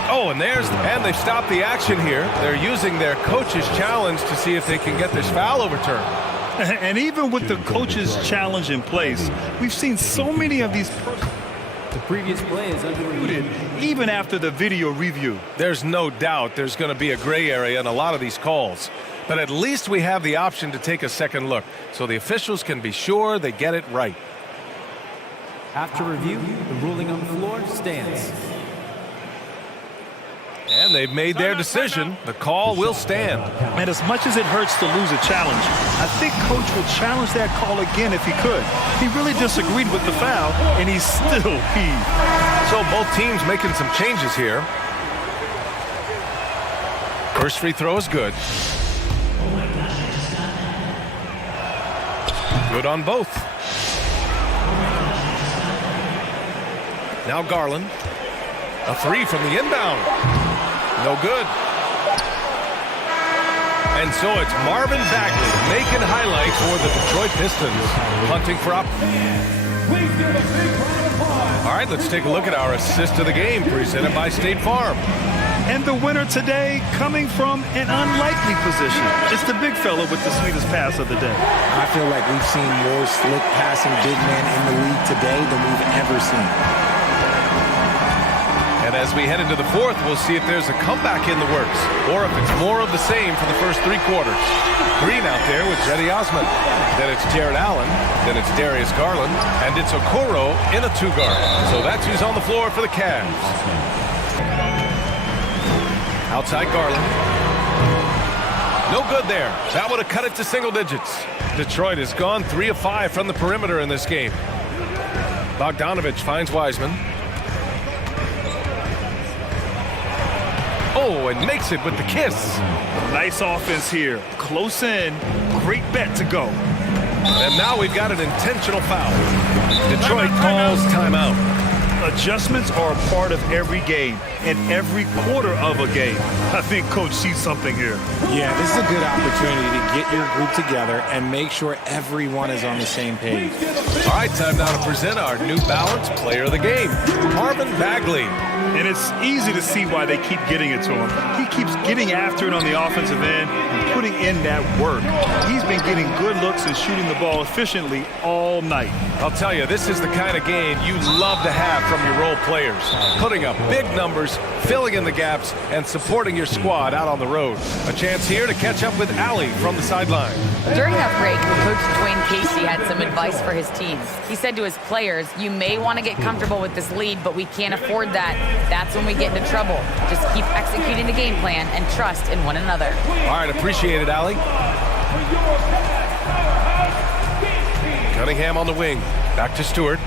Oh, Oh, and they've stopped the action here. They're using their coach's challenge to see if they can get this foul overturned. And even with the coach's challenge in place, we've seen so many of these. The previous play is under review. Even after the video review. There's no doubt there's going to be a gray area in a lot of these calls. But at least we have the option to take a second look, so the officials can be sure they get it right. After review, the ruling on the floor stands. And they've made their decision. The call will stand. And as much as it hurts to lose a challenge, I think Coach would challenge that call again if he could. He really disagreed with the foul, and he's still peeved. So both teams making some changes here. First free throw is good. Good on both. Now Garland. A three from the inbound. No good. And so it's Marvin Bagley making highlights for the Detroit Pistons. Hunting for All right, let's take a look at our assist of the game presented by State Farm. And the winner today coming from an unlikely position. It's the big fella with the sweetest pass of the day. I feel like we've seen more slick passing big men in the league today than we've ever seen. And as we head into the fourth, we'll see if there's a comeback in the works, or if it's more of the same for the first three quarters. Green out there with Cedi Osman. Then it's Jared Allen. Then it's Darius Garland. And it's Okoro in a two-guard. So that's who's on the floor for the Cavs. Outside Garland. No good there. That would have cut it to single digits. Detroit has gone 3 of 5 from the perimeter in this game. Bogdanovich finds Wiseman. Oh, and makes it with the kiss. Nice offense here. Close in. Great bet to go. And now we've got an intentional foul. Detroit calls timeout. Adjustments are a part of every game and every quarter of a game. I think Coach sees something here. Yeah, this is a good opportunity to get your group together and make sure everyone is on the same page. All right, time now to present our New Balance Player of the Game, Marvin Bagley. And it's easy to see why they keep getting it to him. He keeps getting after it on the offensive end and putting in that work. He's been getting good looks and shooting the ball efficiently all night. I'll tell you, this is the kind of game you love to have from your role players. Putting up big numbers, filling in the gaps, and supporting your squad out on the road. A chance here to catch up with Allie from the sideline. During that break, Coach Dwayne Casey had some advice for his team. He said to his players, you may want to get comfortable with this lead, but we can't afford that. That's when we get into trouble. Just keep executing the game plan and trust in one another. All right, appreciate it, Allie. Cunningham on the wing. Back to Stewart.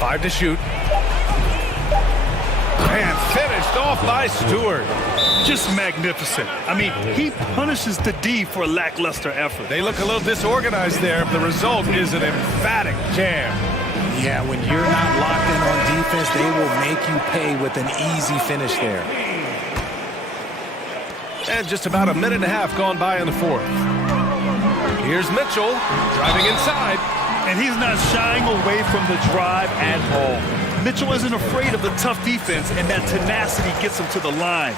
5 to shoot. And finished off by Stewart. Just magnificent. I mean, he punishes the D for lackluster effort. They look a little disorganized there. The result is an emphatic jam. Yeah, when you're not locked in on defense, they will make you pay with an easy finish there. And just about a minute and a half gone by in the fourth. Here's Mitchell driving inside. And he's not shying away from the drive at all. Mitchell isn't afraid of the tough defense, and that tenacity gets him to the line.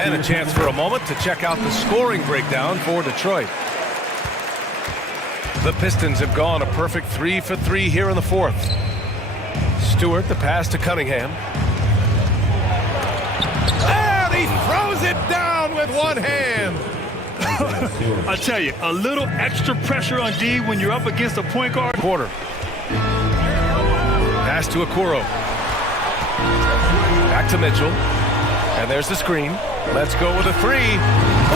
And a chance for a moment to check out the scoring breakdown for Detroit. The Pistons have gone a perfect 3 for 3 here in the fourth. Stewart, the pass to Cunningham. And he throws it down with one hand. I tell you, a little extra pressure on D when you're up against a point guard. Quarter. Pass to Okoro. Back to Mitchell. And there's the screen. Let's go with a three.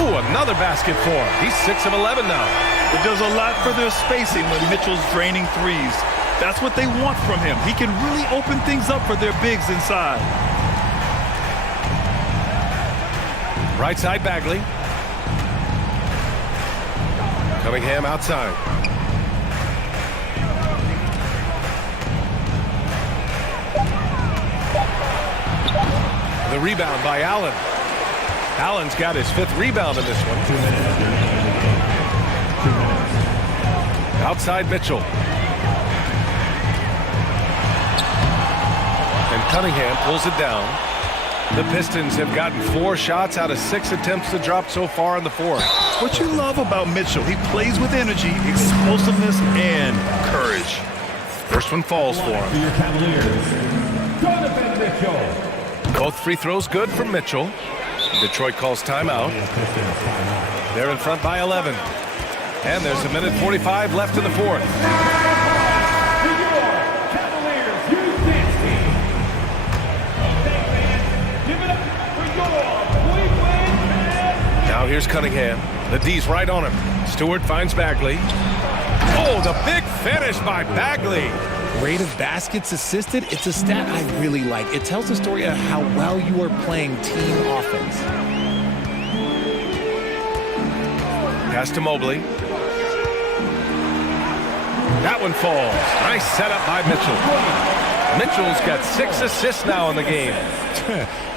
Ooh, another basket for him. He's 6 of 11 now. It does a lot for their spacing when Mitchell's draining threes. That's what they want from him. He can really open things up for their bigs inside. Right side Bagley. Cunningham outside. The rebound by Allen. Allen's got his 5th rebound in this one. Outside Mitchell. And Cunningham pulls it down. The Pistons have gotten 4 shots out of 6 attempts to drop so far in the fourth. What you love about Mitchell, he plays with energy, explosiveness, and courage. First one falls for him. Your Cavaliers, Donovan Mitchell. Both free throws good from Mitchell. Detroit calls timeout. They're in front by 11. And there's 1:45 left in the fourth. Now here's Cunningham. The D's right on him. Stewart finds Bagley. Oh, the big finish by Bagley. Rate of baskets assisted, it's a stat I really like. It tells the story of how well you are playing team offense. Pass to Mobley. That one falls. Nice setup by Mitchell. Mitchell's got 6 assists now in the game.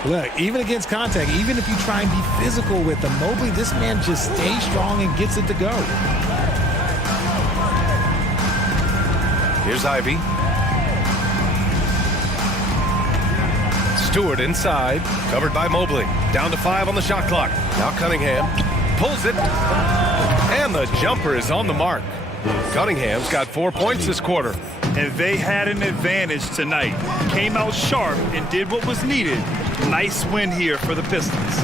Look, even against contact, even if you try and be physical with them, Mobley, this man just stays strong and gets it to go. Here's Ivy. Stewart inside, covered by Mobley. Down to 5 on the shot clock. Now Cunningham pulls it, and the jumper is on the mark. Cunningham's got 4 points this quarter. And they had an advantage tonight. Came out sharp and did what was needed. Nice win here for the Pistons.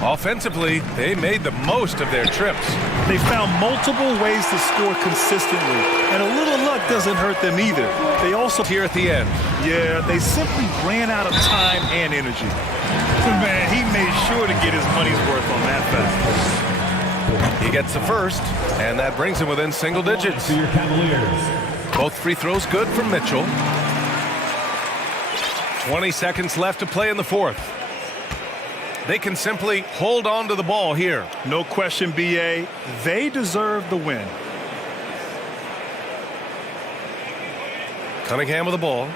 Offensively, they made the most of their trips. They found multiple ways to score consistently, and a little luck doesn't hurt them either. They also here at the end. Yeah, they simply ran out of time and energy. Man, he made sure to get his money's worth on that foul. He gets the first, and that brings him within single digits. For your Cavaliers. Both free throws good from Mitchell. 20 seconds left to play in the fourth. They can simply hold on to the ball here. No question, B.A. They deserve the win. Cunningham with the ball.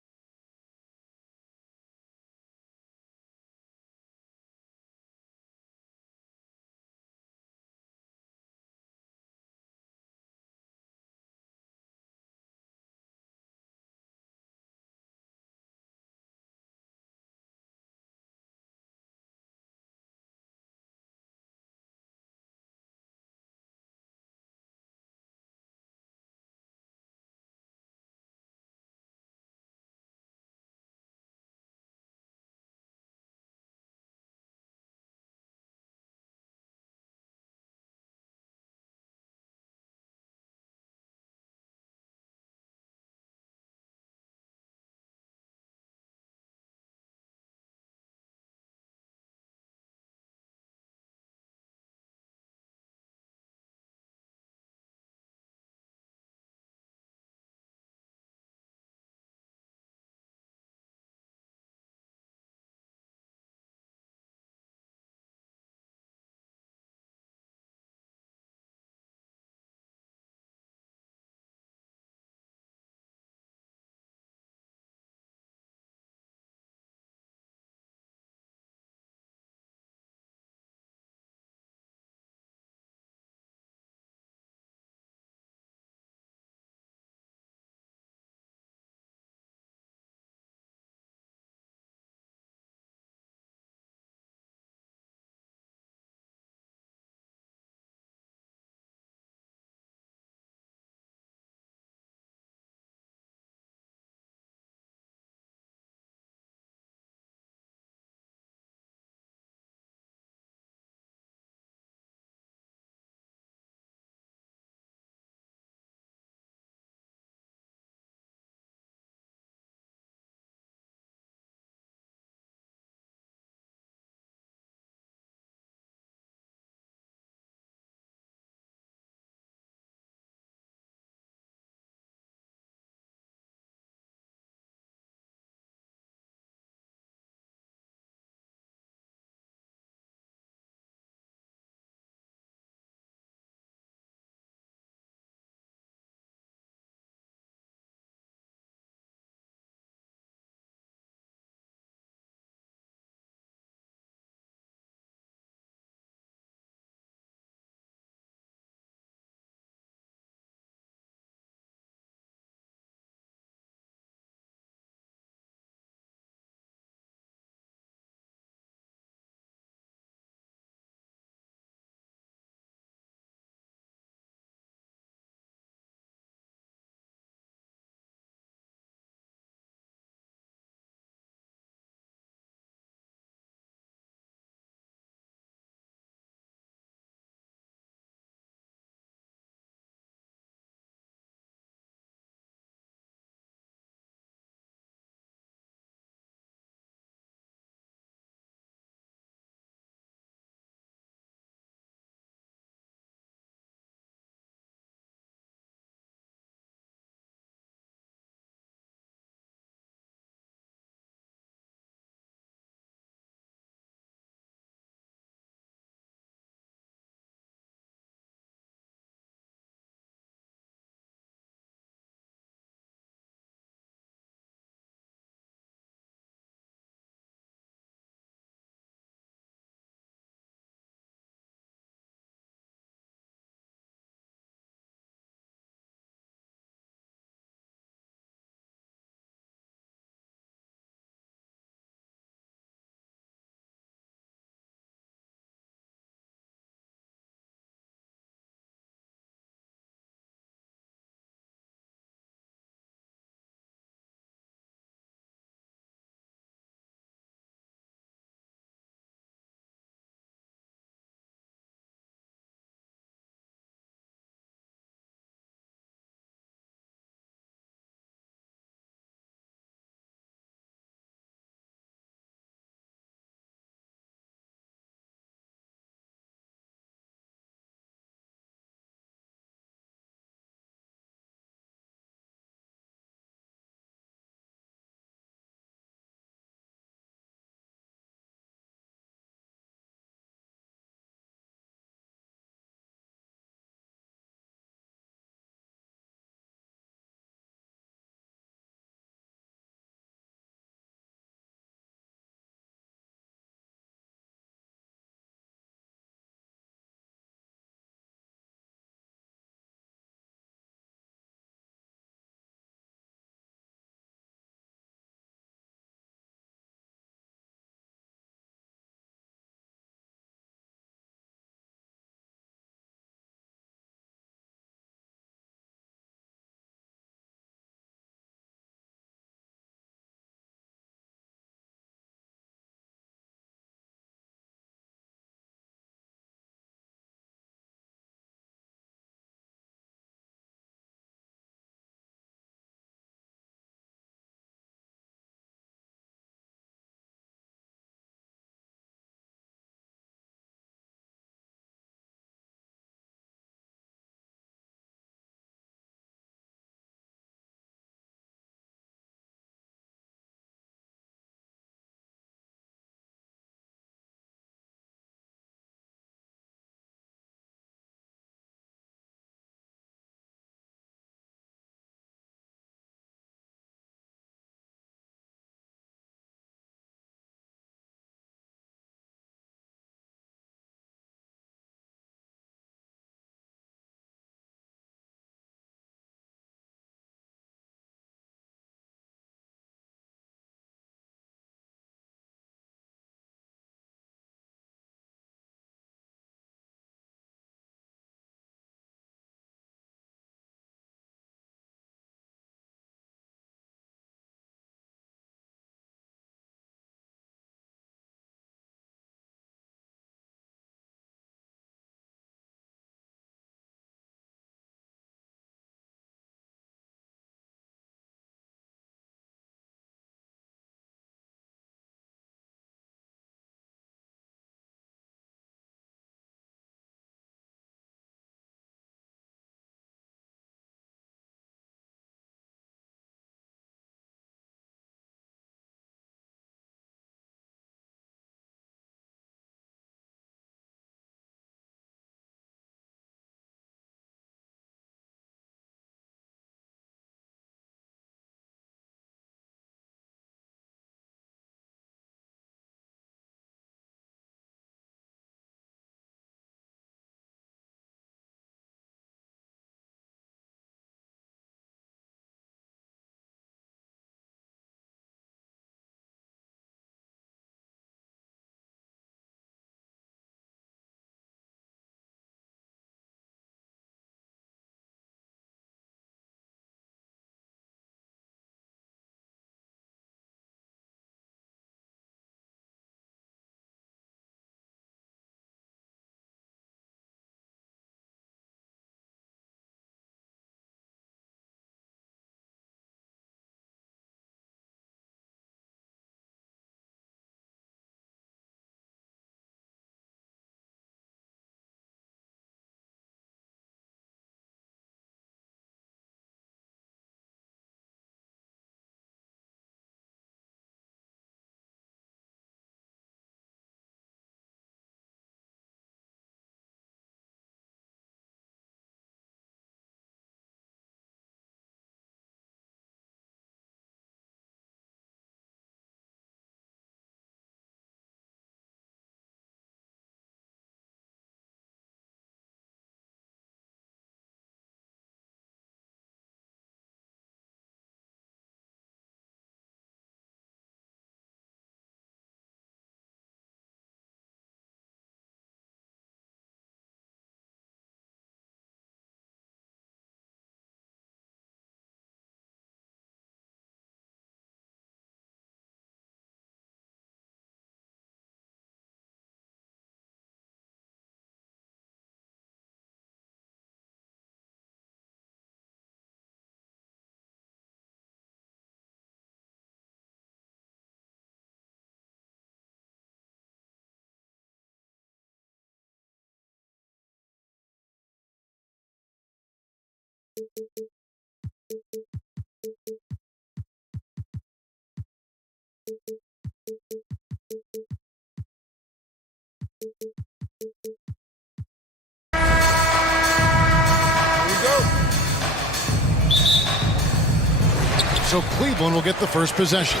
So Cleveland will get the first possession.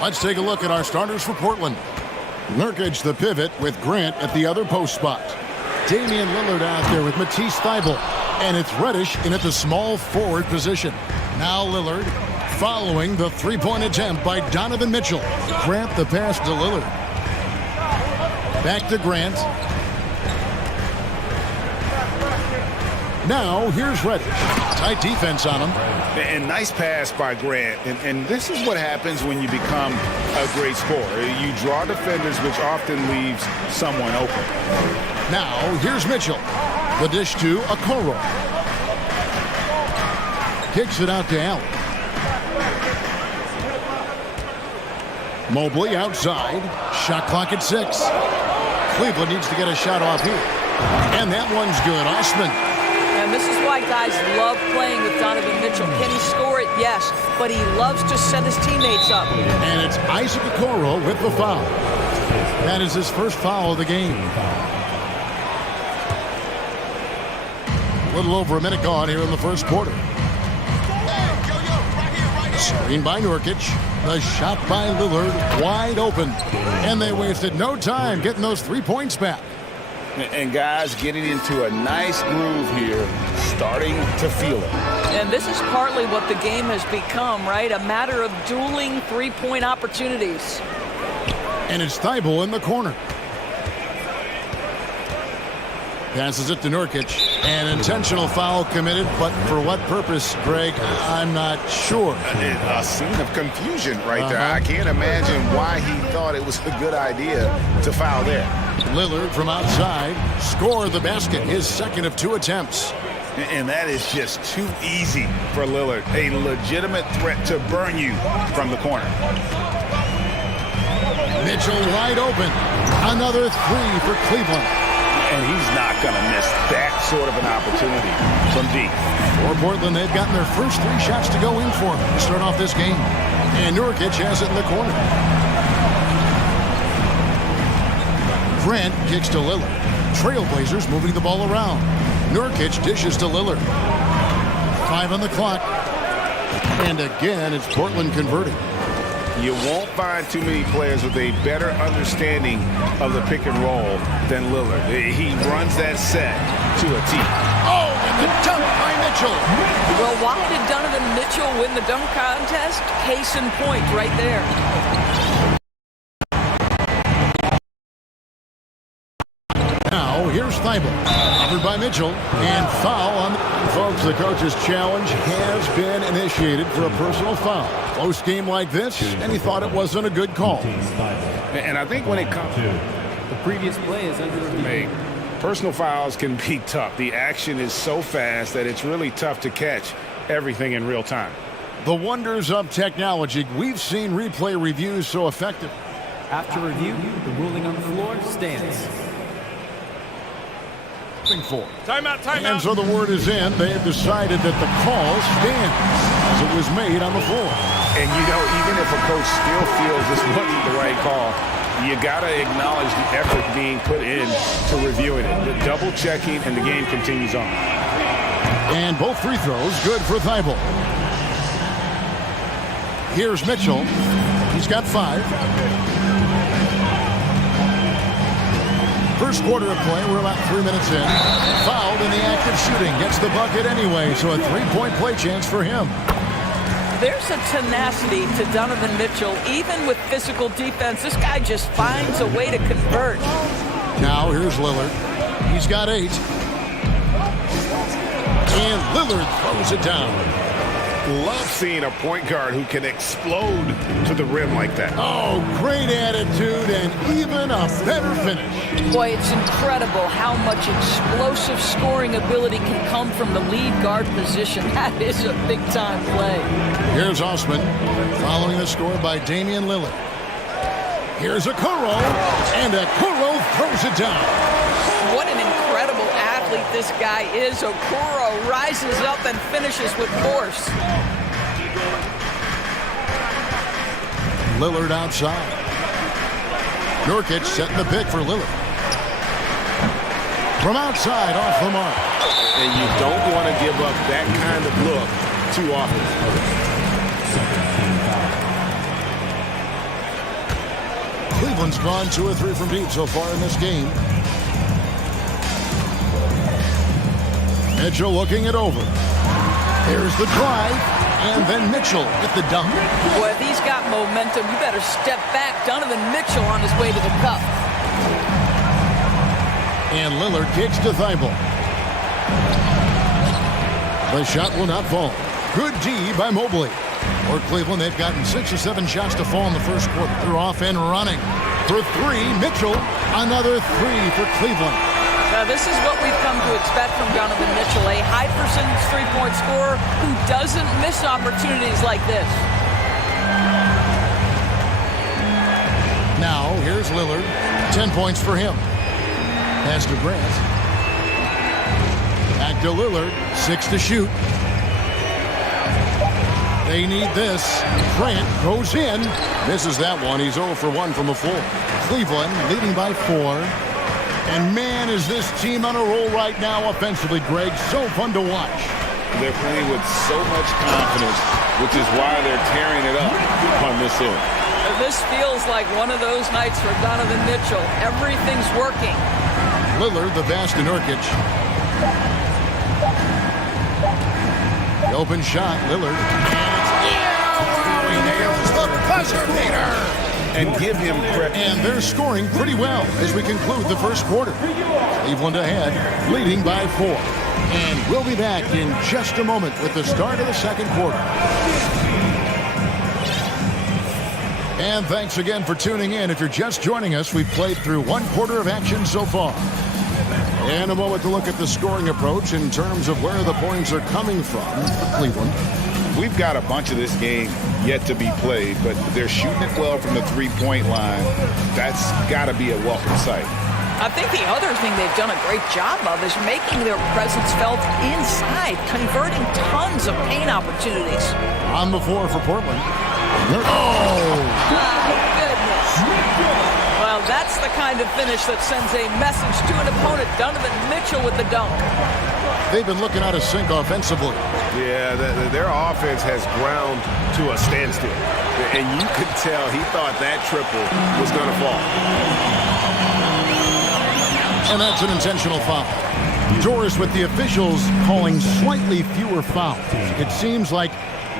Let's take a look at our starters for Portland. Nurkic, the pivot, with Grant at the other post spot. Damian Lillard out there with Matisse Thybulle. And it's Reddish in at the small forward position. Now Lillard following the three-point attempt by Donovan Mitchell. Grant the pass to Lillard. Back to Grant. Now here's Reddish. Tight defense on him. And nice pass by Grant. And this is what happens when you become a great scorer. You draw defenders, which often leaves someone open. Now here's Mitchell. The dish to Okoro. Kicks it out to Allen. Mobley outside. Shot clock at 6. Cleveland needs to get a shot off here. And that one's good. Osman. And this is why guys love playing with Donovan Mitchell. Can he score it? Yes. But he loves to set his teammates up. And it's Isaac Okoro with the foul. That is his first foul of the game. A little over a minute gone here in the first quarter. Screen by Nurkic. The shot by Lillard, wide open. And they wasted no time getting those 3 points back. And guys getting into a nice groove here, starting to feel it. And this is partly what the game has become, right? A matter of dueling three-point opportunities. And it's Thybulle in the corner. Passes it to Nurkic. An intentional foul committed, but for what purpose, Greg? I'm not sure. A scene of confusion right there. I can't imagine why he thought it was a good idea to foul there. Lillard from outside scored the basket, his second of 2 attempts. And that is just too easy for Lillard. A legitimate threat to burn you from the corner. Mitchell wide open. Another 3 for Cleveland. And he's not going to miss that sort of an opportunity from deep. For Portland, they've gotten their first 3 shots to go in for them to start off this game. And Nurkic has it in the corner. Grant kicks to Lillard. Trailblazers moving the ball around. Nurkic dishes to Lillard. 5 on the clock. And again, it's Portland converting. You won't find too many players with a better understanding of the pick and roll than Lillard. He runs that set to a T. Oh, and the dunk by Mitchell. Well, why did Donovan Mitchell win the dunk contest? Case in point right there. Now, here's Thybulle. Covered by Mitchell. And foul on the... Folks, the coach's challenge has been initiated for a personal foul. Close game like this, and he thought it wasn't a good call. And I think when it comes to the previous play is under review. Personal fouls can be tough. The action is so fast that it's really tough to catch everything in real time. The wonders of technology. We've seen replay reviews so effective. After review, the ruling on the floor stands. For. Timeout. And so the word is in. They have decided that the call stands as it was made on the floor. And, you know, even if a coach still feels this wasn't the right call, you got to acknowledge the effort being put in to reviewing it. The double checking, and the game continues on. And both free throws good for Thybulle. Here's Mitchell. He's got 5. First quarter of play, we're about 3 minutes in. Fouled in the act of shooting. Gets the bucket anyway, so a 3-point play chance for him. There's a tenacity to Donovan Mitchell. Even with physical defense, this guy just finds a way to convert. Now here's Lillard. He's got 8. And Lillard throws it down. Love seeing a point guard who can explode to the rim like that. Oh, great attitude and even a better finish. Boy, it's incredible how much explosive scoring ability can come from the lead guard position. That is a big-time play. Here's Osman following the score by Damian Lillard. Here's Okoro, and Okoro throws it down. What an incredible athlete this guy is. Okoro rises up and finishes with force. Lillard outside. Nurkic setting the pick for Lillard. From outside, off the mark. And you don't want to give up that kind of look too often. Cleveland's gone 2 or 3 from deep so far in this game. Mitchell looking it over. There's the drive, and then Mitchell with the dunk. Boy, if he's got momentum, you better step back. Donovan Mitchell on his way to the cup. And Lillard kicks to Thibault. The shot will not fall. Good D by Mobley. For Cleveland, they've gotten 6 or 7 shots to fall in the first quarter. They're off and running. For 3, Mitchell. Another 3 for Cleveland. Now, this is what we've come to expect from Donovan Mitchell, a high-percentage three-point scorer who doesn't miss opportunities like this. Now, here's Lillard. 10 points for him. Pass to Grant. Back to Lillard. 6 to shoot. They need this. Grant goes in. Misses that one. He's 0 for 1 from the floor. Cleveland leading by 4. And man, is this team on a roll right now offensively, Greg. So fun to watch. They're playing with so much confidence, which is why they're tearing it up on this end. This feels like one of those nights for Donovan Mitchell. Everything's working. Lillard, the pass to Nurkic. The open shot, Lillard. He nails the buzzer beater. And give him credit. And they're scoring pretty well as we conclude the first quarter. Cleveland ahead, leading by 4. And we'll be back in just a moment with the start of the second quarter. And thanks again for tuning in. If you're just joining us, we've played through 1 quarter of action so far. And a moment to look at the scoring approach in terms of where the points are coming from for Cleveland. We've got a bunch of this game yet to be played, but they're shooting it well from the three-point line. That's got to be a welcome sight. I think the other thing they've done a great job of is making their presence felt inside, converting tons of paint opportunities. On the floor for Portland. Oh, my goodness. Well, that's the kind of finish that sends a message to an opponent. Donovan Mitchell with the dunk. They've been looking out of sync offensively. Yeah, their offense has ground to a standstill. And you could tell he thought that triple was going to fall. And that's an intentional foul. Doris with the officials calling slightly fewer fouls. It seems like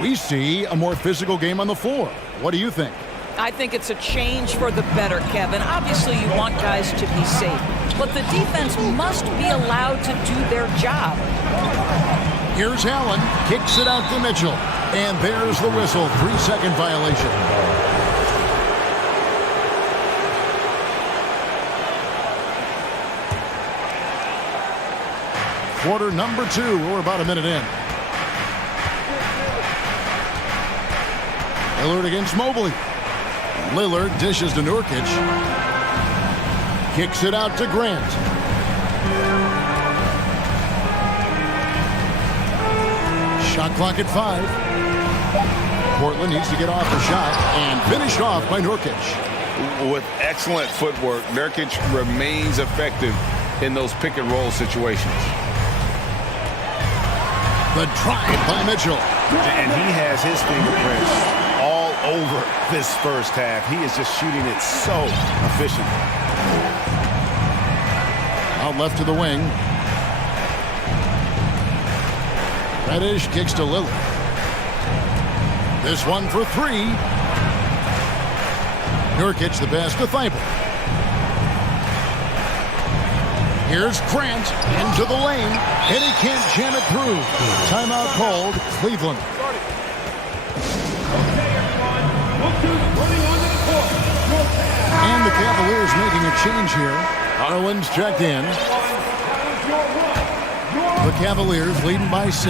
we see a more physical game on the floor. What do you think? I think it's a change for the better, Kevin. Obviously, you want guys to be safe, but the defense must be allowed to do their job. Here's Allen, kicks it out to Mitchell, and there's the whistle. 3-second violation. Quarter number 2. We're about a minute in. Lillard against Mobley. Lillard dishes to Nurkic. Kicks it out to Grant. Shot clock at 5. Portland needs to get off the shot and finished off by Nurkic. With excellent footwork, Nurkic remains effective in those pick and roll situations. The drive by Mitchell. And he has his fingerprints all over this first half. He is just shooting it so efficient. Out left to the wing. Reddish kicks to Lillard. This one for 3. Nurkic the pass to Thibault. Here's Grant into the lane, and he can't jam it through. Timeout called, Cleveland. And the Cavaliers making a change here. Harlan's checked in. The Cavaliers leading by 6.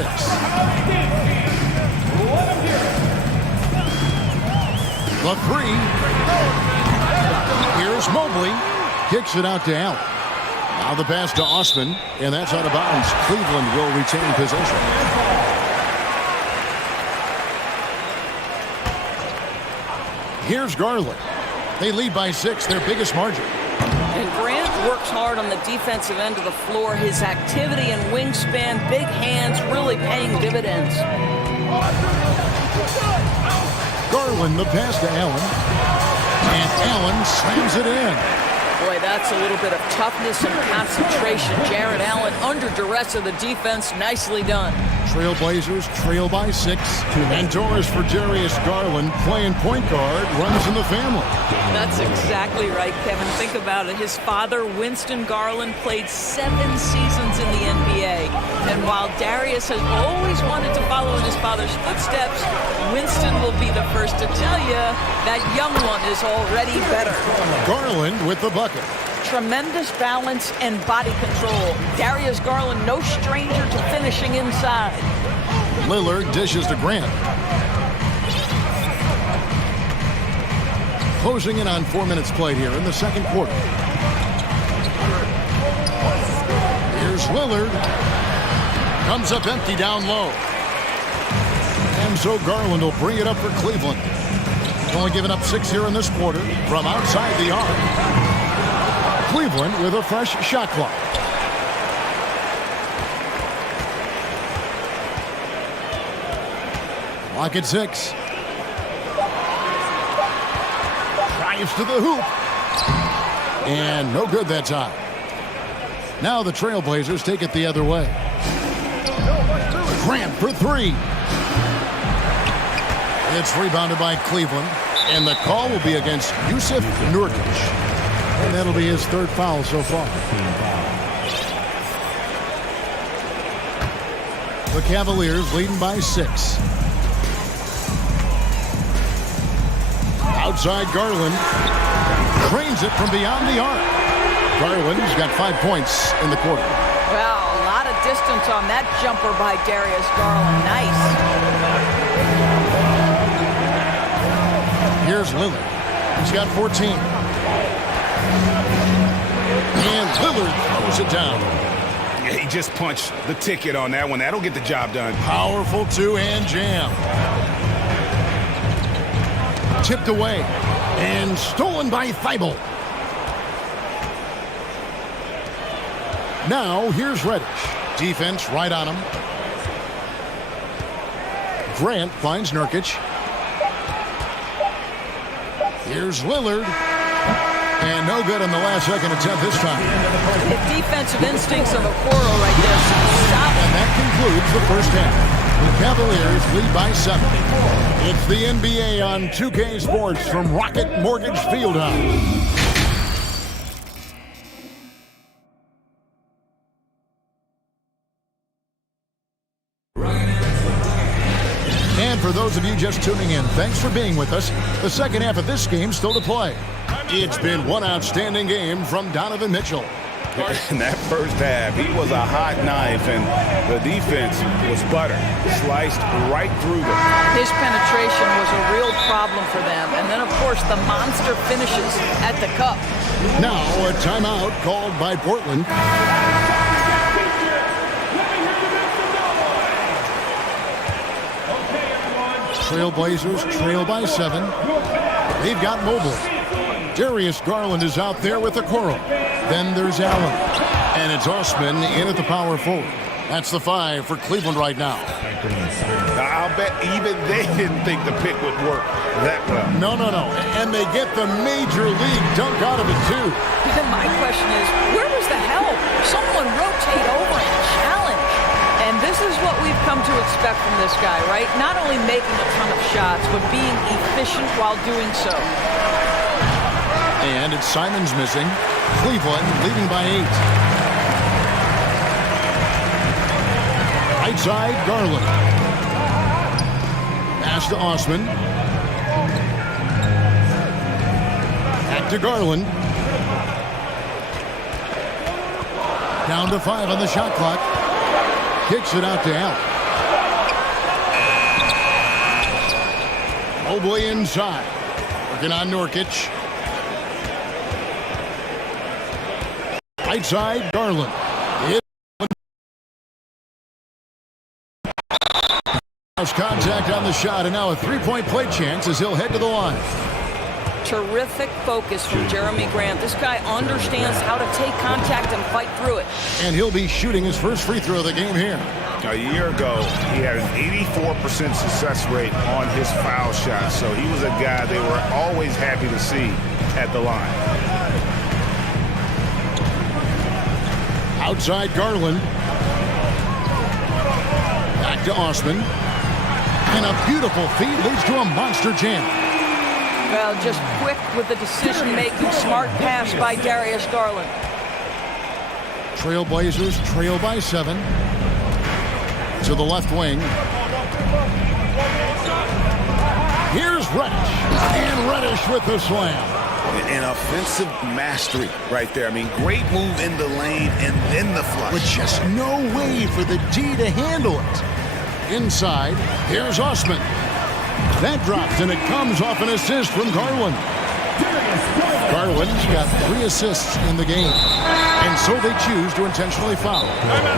The 3. Here's Mobley. Kicks it out to Allen. Now the pass to Osman, and that's out of bounds. Cleveland will retain possession. Here's Garland. They lead by 6, their biggest margin. And Grant works hard on the defensive end of the floor. His activity and wingspan, big hands, really paying dividends. Garland, the pass to Allen. And Allen slams it in. Boy, that's a little bit of toughness and concentration. Jared Allen under duress of the defense. Nicely done. Trailblazers trail by 6. And doors for Darius Garland, playing point guard, runs in the family. That's exactly right, Kevin. Think about it. His father, Winston Garland, played 7 seasons in the NBA. And while Darius has always wanted to follow in his father's footsteps, Winston will be the first to tell you that young one is already better. Garland with the bucket. Tremendous balance and body control. Darius Garland, no stranger to finishing inside. Lillard dishes to Grant. Closing in on 4 minutes played here in the second quarter. Here's Lillard. Comes up empty down low. And so Garland will bring it up for Cleveland. Only giving up 6 here in this quarter from outside the arc. Cleveland with a fresh shot clock. Clock at 6. Drives to the hoop. And no good that time. Now the Trailblazers take it the other way. Grant for 3. It's rebounded by Cleveland. And the call will be against Yusuf Nurkic. And that'll be his 3rd foul so far. The Cavaliers leading by 6. Outside Garland. Trains it from beyond the arc. Garland's got 5 points in the quarter. Well, a lot of distance on that jumper by Darius Garland. Nice. Here's Lillard. He's got 14. And Lillard throws it down. Yeah, he just punched the ticket on that one. That'll get the job done. Powerful two-hand jam. Tipped away. And stolen by Thibault. Now, here's Reddish. Defense right on him. Grant finds Nurkic. Here's Lillard. And no good on the last second attempt this time. The defensive instincts of a Okoro right there. Stop. And that concludes the first half. The Cavaliers lead by 7. It's the NBA on 2K Sports from Rocket Mortgage Fieldhouse. And for those of you just tuning in, thanks for being with us. The second half of this game still to play. It's been one outstanding game from Donovan Mitchell. In that first half, he was a hot knife, and the defense was butter. Sliced right through them. His penetration was a real problem for them. And then, of course, the monster finishes at the cup. Now a timeout called by Portland. Trailblazers trail by 7. They've got mobile. Darius Garland is out there with Okoro. Then there's Allen. And it's Osman in at the power forward. That's the 5 for Cleveland right now. I'll bet even they didn't think the pick would work that well. No. And they get the major league dunk out of it, too. My question is, where was the help? Someone rotate over and challenge. And this is what we've come to expect from this guy, right? Not only making a ton of shots, but being efficient while doing so. And it's Simons missing. Cleveland leading by 8. Right side, Garland. Pass to Osman. Back to Garland. Down to 5 on the shot clock. Kicks it out to Allen. Mobley inside. Working on Nurkic. Right side, Garland. Contact on the shot, and now a three-point play chance as he'll head to the line. Terrific focus from Jeremy Grant. This guy understands how to take contact and fight through it. And he'll be shooting his first free throw of the game here. A year ago, he had an 84% success rate on his foul shot, so he was a guy they were always happy to see at the line. Outside Garland. Back to Osman. And a beautiful feed leads to a monster jam. Well, just quick with the decision-making, smart pass by Darius Garland. Trailblazers trail by 7. To the left wing. Here's Reddish. And Reddish with the slam. An offensive mastery right there. I mean, great move in the lane and then the flush. With just no way for the D to handle it. Inside, here's Osman. That drops, and it comes off an assist from Garland. Garland's got 3 assists in the game, and so they choose to intentionally foul.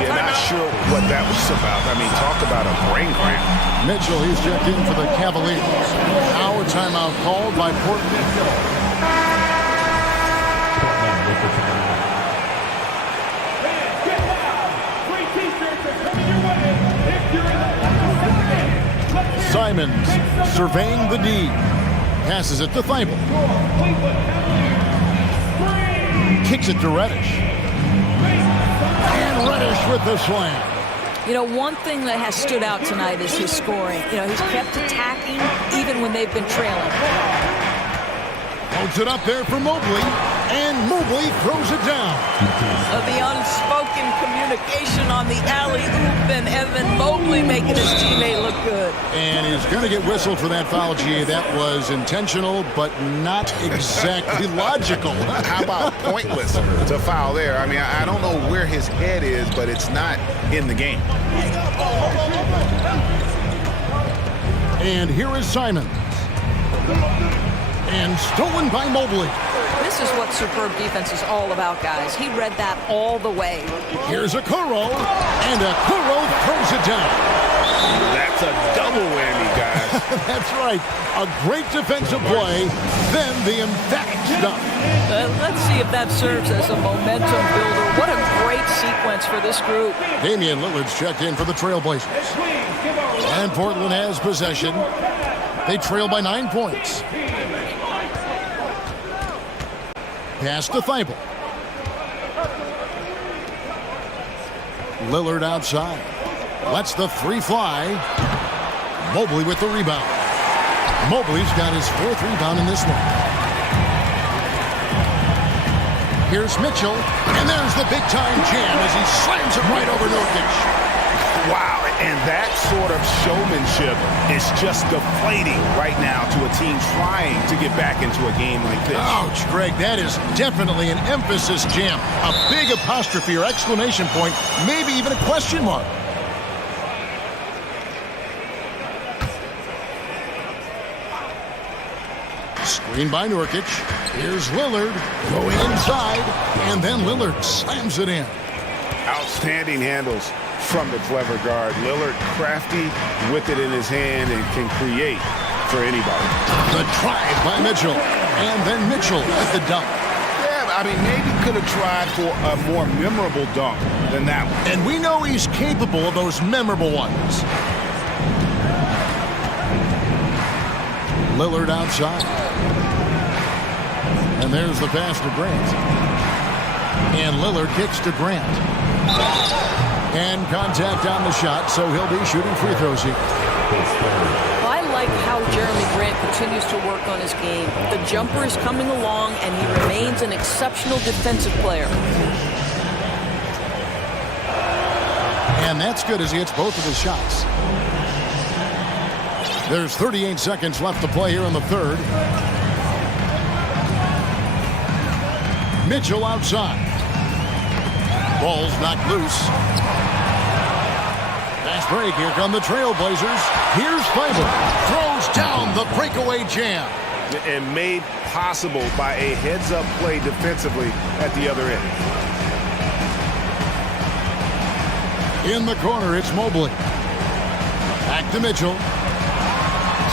Yeah, not sure what that was about. I mean, talk about a brain cramp. Mitchell, he's checked in for the Cavaliers. Now a timeout called by Portland. Simons surveying the D. Passes it to Thibault. Kicks it to Reddish. And Reddish with the slam. You know, one thing that has stood out tonight is his scoring. You know, he's kept attacking even when they've been trailing. Holds it up there for Mobley. And Mobley throws it down. The unspoken communication on the alley-oop, and Evan Mobley making his teammate look good. And he's going to get whistled for that foul, G. That was intentional, but not exactly logical. How about pointless to foul there? I mean, I don't know where his head is, but it's not in the game. And here is Simons. And stolen by Mobley. This is what superb defense is all about, guys. He read that all the way. Here's Okoro, and Okoro throws it down. That's a double whammy, guys. That's right. A great defensive play, then the emphatic stop. Let's see if that serves as a momentum builder. What a great sequence for this group. Damian Lillard's checked in for the Trailblazers. And Portland has possession. They trail by 9 points. Pass to Thibault. Lillard outside. Lets the 3 fly. Mobley with the rebound. Mobley's got his 4th rebound in this one. Here's Mitchell. And there's the big-time jam as he slams it right over Nurkic. Wow, and that sort of showmanship is just deflating right now to a team trying to get back into a game like this. Ouch, Greg, that is definitely an emphasis jam. A big apostrophe or exclamation point, maybe even a question mark. Screen by Nurkic. Here's Lillard going inside, and then Lillard slams it in. Outstanding handles from the clever guard. Lillard crafty with it in his hand and can create for anybody. The drive by Mitchell. And then Mitchell at the dunk. Yeah, I mean, maybe could have tried for a more memorable dunk than that one. And we know he's capable of those memorable ones. Lillard outside. And there's the pass to Grant. And Lillard kicks to Grant. And contact on the shot, so he'll be shooting free throws here. I like how Jeremy Grant continues to work on his game. The jumper is coming along, and he remains an exceptional defensive player. And that's good as he hits both of his shots. There's 38 seconds left to play here in the 3rd. Mitchell outside. Ball's knocked loose. Fast break. Here come the Trailblazers. Here's Thibault. Throws down the breakaway jam. And made possible by a heads-up play defensively at the other end. In the corner, it's Mobley. Back to Mitchell.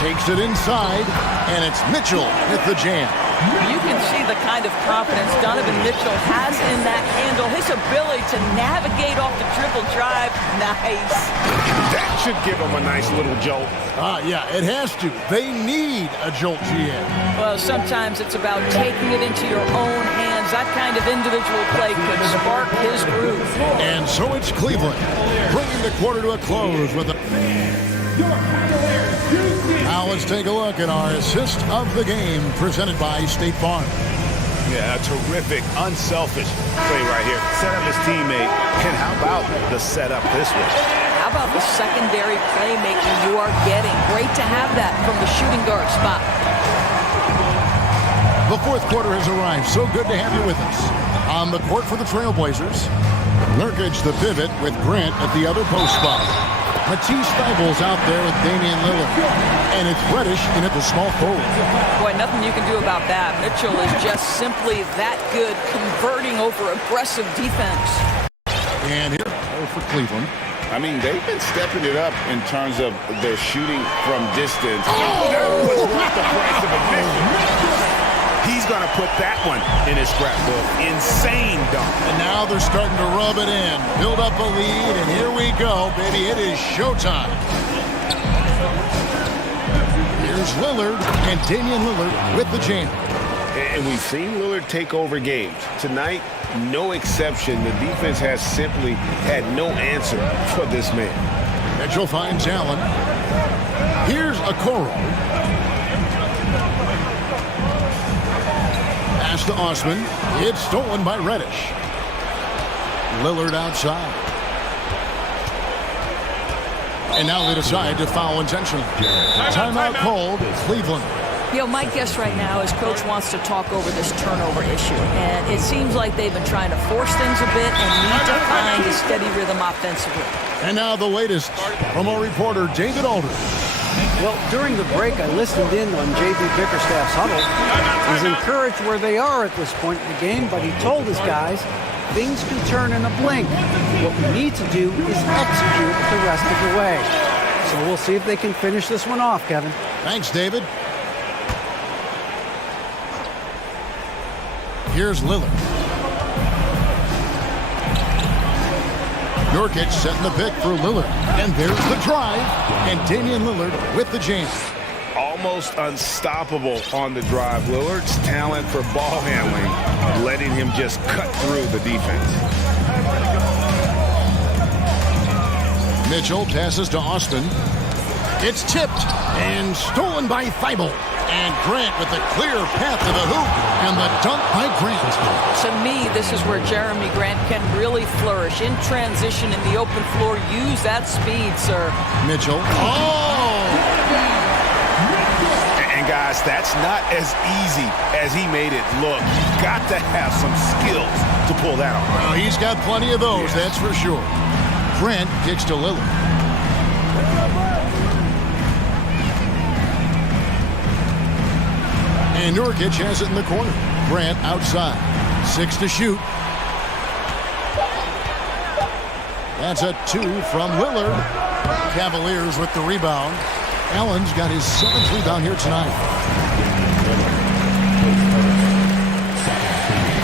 Takes it inside, and it's Mitchell with the jam. You can see the kind of confidence Donovan Mitchell has in that handle. His ability to navigate off the dribble drive, nice. That should give them a nice little jolt. Yeah, it has to. They need a jolt, GA. Well, sometimes it's about taking it into your own hands. That kind of individual play could spark his groove. And so it's Cleveland, bringing the quarter to a close with a... Now let's take a look at our assist of the game presented by State Farm. Yeah, a terrific, unselfish play right here. Set up his teammate. And how about the setup this way? How about the secondary playmaking you are getting? Great to have that from the shooting guard spot. The fourth quarter has arrived. So good to have you with us. On the court for the Trailblazers, Nurkic the pivot with Grant at the other post spot. Matisse Thybulle out there with Damian Lillard. And it's Reddish in at the small forward. Boy, nothing you can do about that. Mitchell is just simply that good, converting over aggressive defense. And here for Cleveland. I mean, they've been stepping it up in terms of their shooting from distance. That was worth the price of admission. He's going to put that one in his scrapbook. Insane dunk. And now they're starting to rub it in. Build up a lead, and here we go, baby. It is showtime. Here's Lillard, and Damian Lillard with the jam. And we've seen Lillard take over games. Tonight, no exception. The defense has simply had no answer for this man. Mitchell finds Allen. Here's Okoro. Pass to Osman. It's stolen by Reddish. Lillard outside. And now they decide to foul intentionally. Timeout called, Cleveland. You know, my guess right now is Coach wants to talk over this turnover issue. And it seems like they've been trying to force things a bit and need to find a steady rhythm offensively. And now the latest from our reporter, David Aldridge. Well, during the break, I listened in on J.B. Bickerstaff's huddle. He's encouraged where they are at this point in the game, but he told his guys things can turn in a blink. What we need to do is execute the rest of the way. So we'll see if they can finish this one off, Kevin. Thanks, David. Here's Lillard. Nurkic setting the pick for Lillard. And there's the drive. And Damian Lillard with the jam. Almost unstoppable on the drive. Lillard's talent for ball handling, letting him just cut through the defense. Mitchell passes to Austin. It's tipped and stolen by Thybulle. And Grant with a clear path to the hoop. And the dunk by Grant. To me, this is where Jeremy Grant can really flourish. In transition in the open floor, use that speed, sir. Mitchell. Oh! And guys, that's not as easy as he made it look. Got to have some skills to pull that off. Well, he's got plenty of those, that's for sure. Grant kicks to Lillard. And Nurkic has it in the corner. Grant outside. 6 to shoot. That's a 2 from Lillard. Cavaliers with the rebound. Allen's got his 7th rebound here tonight.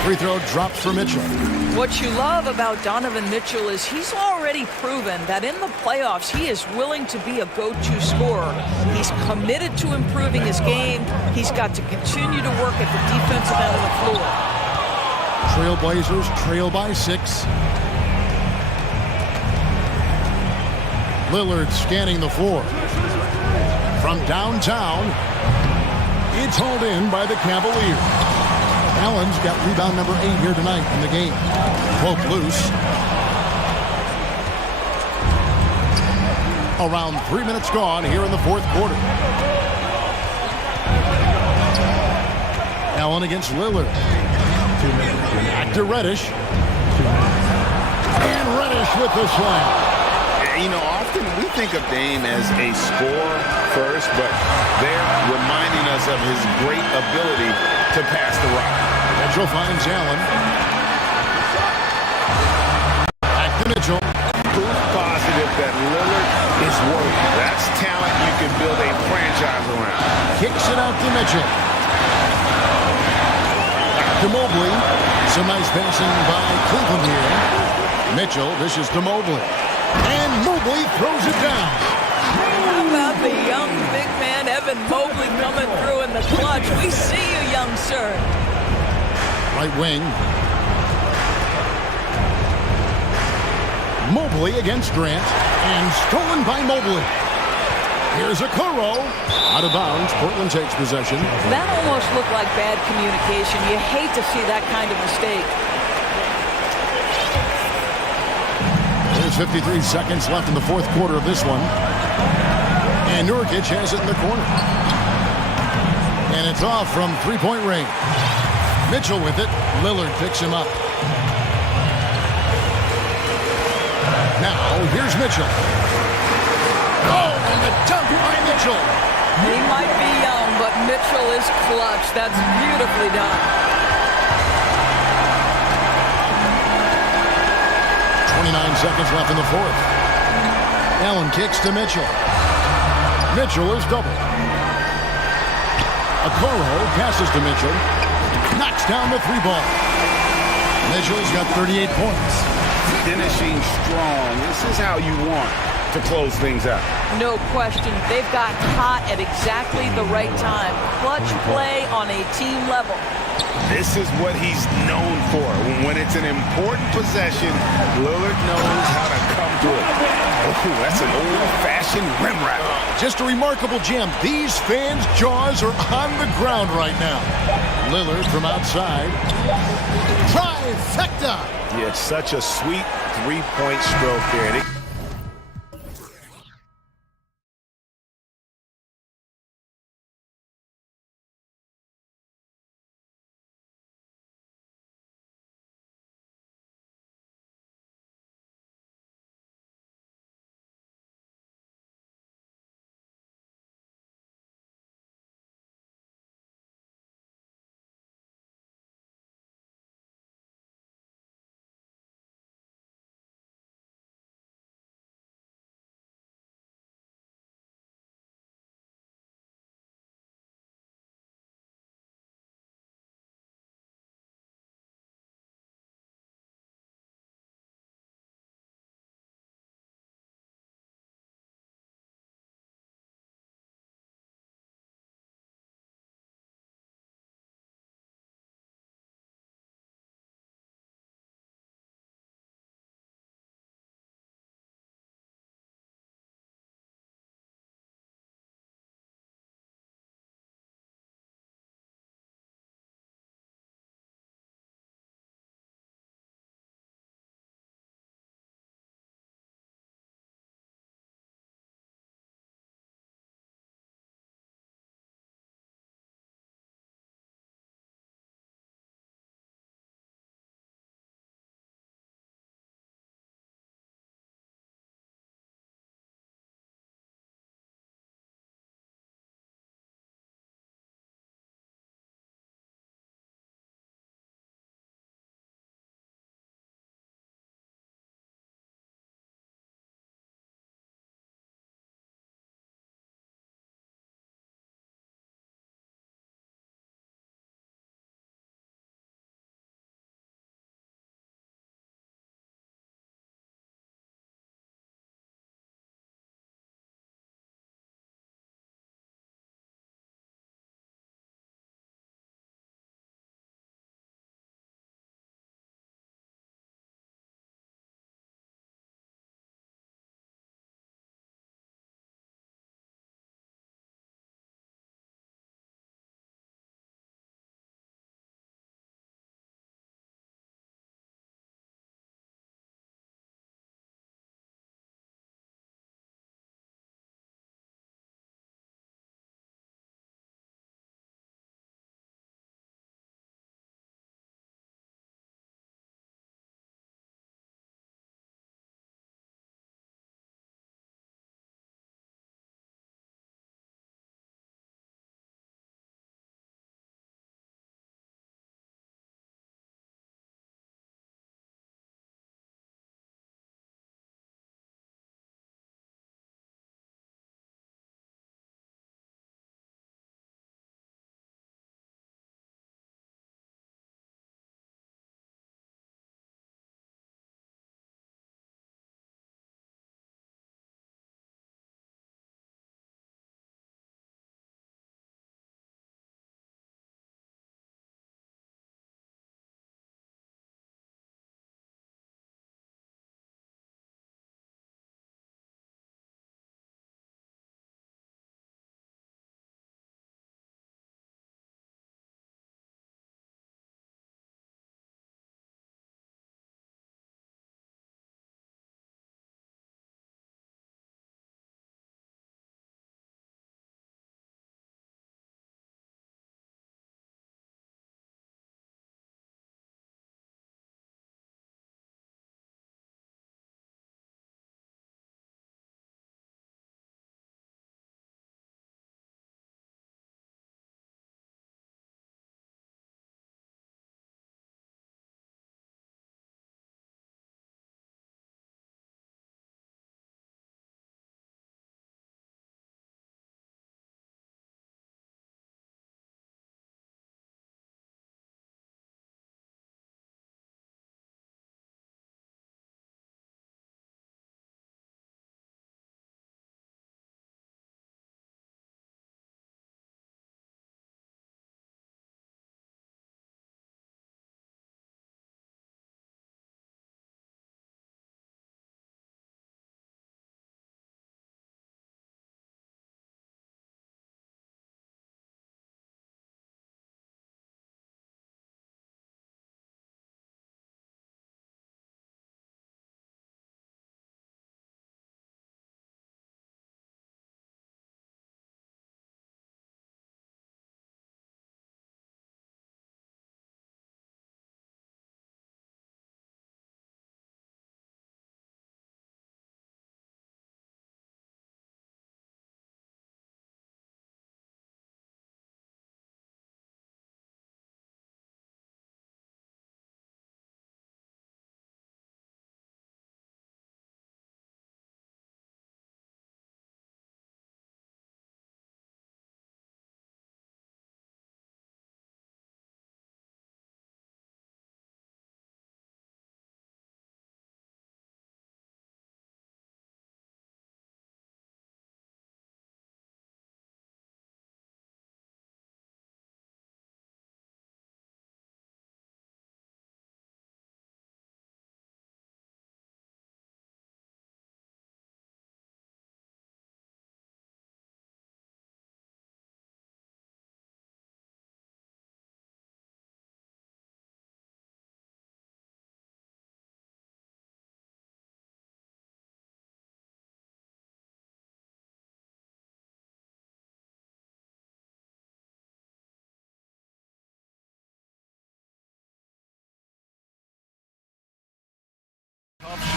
Free throw drops for Mitchell. What you love about Donovan Mitchell is he's already proven that in the playoffs he is willing to be a go-to scorer. He's committed to improving his game. He's got to continue to work at the defensive end of the floor. Trailblazers trail by 6. Lillard scanning the floor. From downtown, it's hauled in by the Cavaliers. Allen's got rebound number 8 here tonight in the game. Poke loose. Around 3 minutes gone here in the fourth quarter. Allen against Lillard. Back to Reddish. And Reddish with the slam. You know, often we think of Dame as a scorer first, but they're reminding us of his great ability to pass the rock. Mitchell finds Allen. Back to Mitchell. Proof positive that Lillard is worthy. That's talent you can build a franchise around. Kicks it out to Mitchell. Back to Mobley. Some nice passing by Cleveland here. Mitchell dishes to Mobley. And Mobley throws it down. How about the young big man, Evan Mobley, coming through in the clutch? We see you, young sir. Right wing. Mobley against Grant. And stolen by Mobley. Here's a Okoro. Out of bounds. Portland takes possession. That almost looked like bad communication. You hate to see that kind of mistake. There's 53 seconds left in the fourth quarter of this one. And Nurkic has it in the corner. And it's off from three-point range. Mitchell with it. Lillard picks him up. Now, here's Mitchell. Oh, and the dunk by Mitchell. He might be young, but Mitchell is clutch. That's beautifully done. 29 seconds left in the fourth. Allen kicks to Mitchell. Mitchell is double. Okoro passes to Mitchell. Knocks down the three ball. Mitchell's got 38 points. Finishing strong. This is how you want to close things out. No question. They've got hot at exactly the right time. Clutch play on a team level. This is what he's known for. When it's an important possession, Lillard knows how to come to it. Oh, that's an old-fashioned rim wrap. Just a remarkable jam. These fans' jaws are on the ground right now. Lillard from outside. Trifecta! Yeah, it's such a sweet three-point stroke there.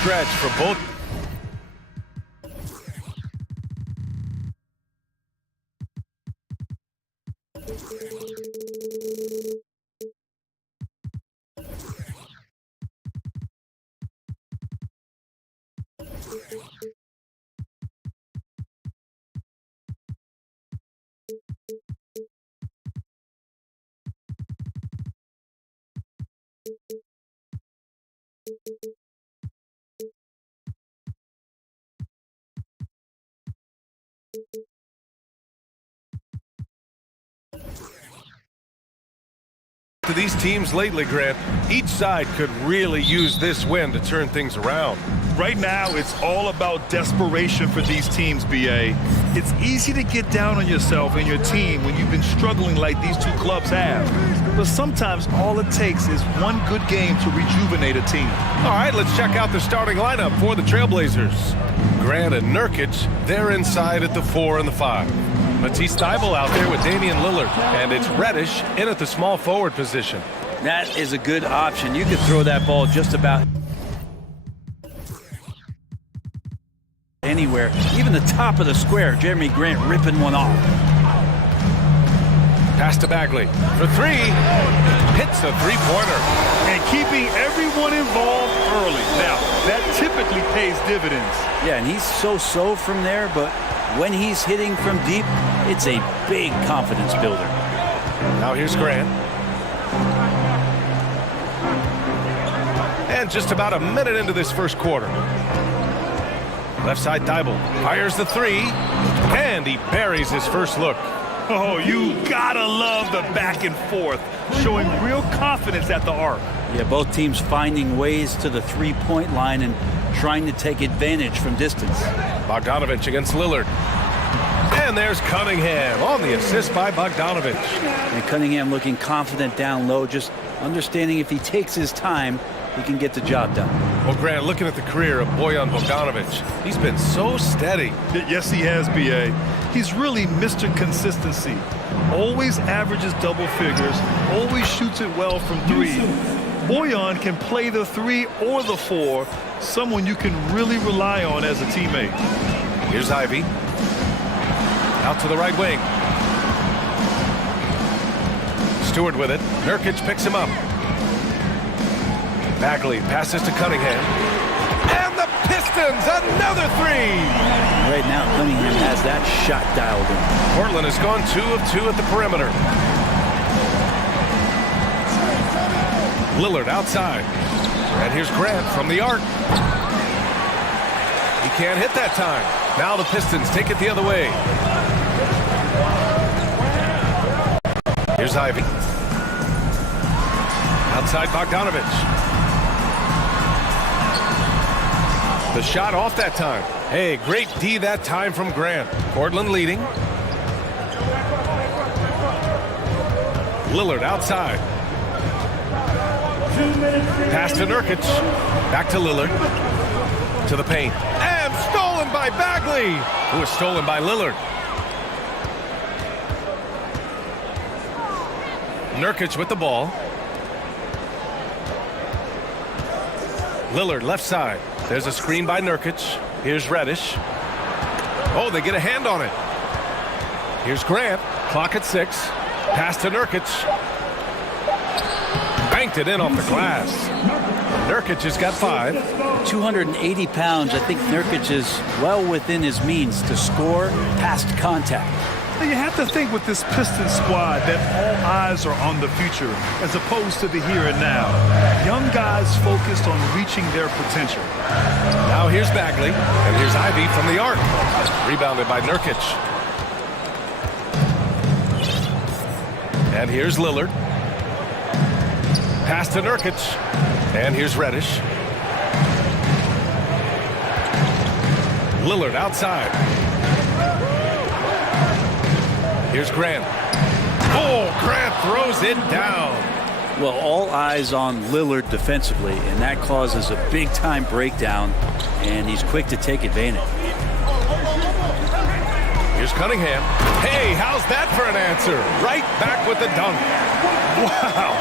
stretch for both. To these teams lately, Grant, each side could really use this win to turn things around. Right now, it's all about desperation for these teams, BA. It's easy to get down on yourself and your team when you've been struggling like these two clubs have. But sometimes all it takes is one good game to rejuvenate a team. All right, let's check out the starting lineup for the Trailblazers. Grant and Nurkic, they're inside at the 4 and the 5. Matisse Thybulle out there with Damian Lillard, and it's Reddish in at the small forward position. That is a good option. You could throw that ball just about anywhere, even the top of the square. Jeremy Grant ripping one off. Pass to Bagley for 3. Hits a three-pointer. And keeping everyone involved early. Now, that typically pays dividends. Yeah, and he's so-so from there, but when he's hitting from deep, it's a big confidence builder. Now here's Grant. And just about a minute into this first quarter. Left side Thybulle fires the 3, and he buries his first look. Oh, you gotta love the back and forth, showing real confidence at the arc. Yeah, both teams finding ways to the three-point line and trying to take advantage from distance. Bogdanovich against Lillard. And there's Cunningham on the assist by Bogdanovich. And Cunningham looking confident down low, just understanding if he takes his time, he can get the job done. Well, Grant, looking at the career of Bojan Bogdanovich, he's been so steady. Yes, he has, B.A. He's really Mr. Consistency. Always averages double figures, always shoots it well from 3. Bojan can play the 3 or the 4, someone you can really rely on as a teammate. Here's Ivy. Out to the right wing. Stewart with it. Nurkic picks him up. Bagley passes to Cunningham. And the Pistons, another 3! Right now, Cunningham has that shot dialed in. Portland has gone 2 of 2 at the perimeter. Lillard outside. And here's Grant from the arc. He can't hit that time. Now the Pistons take it the other way. Here's Ivy. Outside Bogdanovich. The shot off that time. Hey, great D that time from Grant. Portland leading. Lillard outside. Pass to Nurkic. Back to Lillard. To the paint. And stolen by Bagley, who was stolen by Lillard. Nurkic with the ball. Lillard left side. There's a screen by Nurkic. Here's Reddish. Oh, they get a hand on it. Here's Grant. Clock at 6. Pass to Nurkic. Banked it in off the glass. Nurkic has got 5. 280 pounds. I think Nurkic is well within his means to score past contact. Now you have to think with this Pistons squad that all eyes are on the future as opposed to the here and now. Young guys focused on reaching their potential. Now here's Bagley, and here's Ivy from the arc. Rebounded by Nurkic. And here's Lillard. Pass to Nurkic. And here's Reddish. Lillard outside. Here's Grant. Oh, Grant throws it down. Well, all eyes on Lillard defensively, and that causes a big-time breakdown, and he's quick to take advantage. Here's Cunningham. Hey, how's that for an answer? Right back with the dunk. Wow.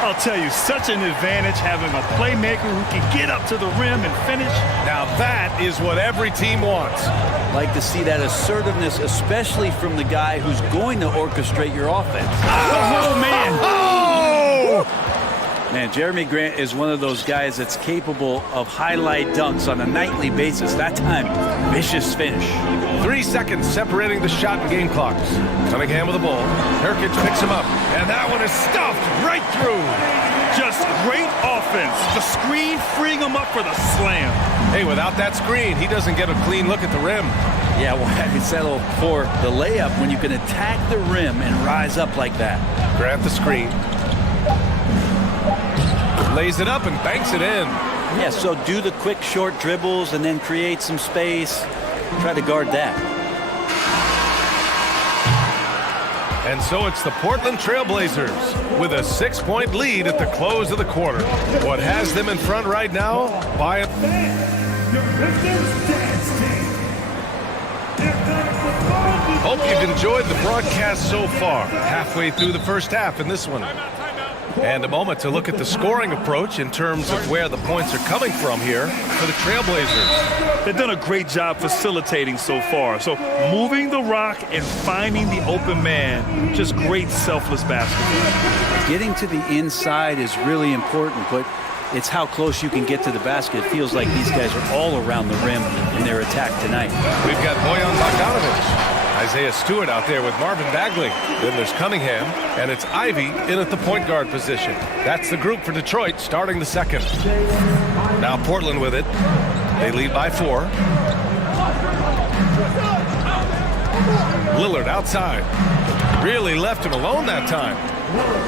I'll tell you, such an advantage having a playmaker who can get up to the rim and finish. Now that is what every team wants. Like to see that assertiveness, especially from the guy who's going to orchestrate your offense. Oh, man. Oh! Man, Jeremy Grant is one of those guys that's capable of highlight dunks on a nightly basis. That time, vicious finish. 3 seconds separating the shot and game clocks. Cunningham with the ball. Nurkic picks him up, and that one is stuffed right through. Just great offense. The screen freeing him up for the slam. Hey, without that screen, he doesn't get a clean look at the rim. Yeah, well, I can settle for the layup when you can attack the rim and rise up like that. Grant the screen. Lays it up and banks it in. Yeah, so do the quick short dribbles and then create some space. Try to guard that. And so it's the Portland Trailblazers with a 6-point lead at the close of the quarter. What has them in front right now? By a... Hope you've enjoyed the broadcast so far. Halfway through the first half in this one. And a moment to look at the scoring approach in terms of where the points are coming from here for the Trailblazers. They've done a great job facilitating so far. So moving the rock and finding the open man, just great selfless basketball. Getting to the inside is really important, but it's how close you can get to the basket. It feels like these guys are all around the rim in their attack tonight. We've got Bojan Bogdanovic. Isaiah Stewart out there with Marvin Bagley. Then there's Cunningham, and it's Ivy in at the point guard position. That's the group for Detroit starting the second. Now Portland with it. They lead by 4. Lillard outside. Really left him alone that time.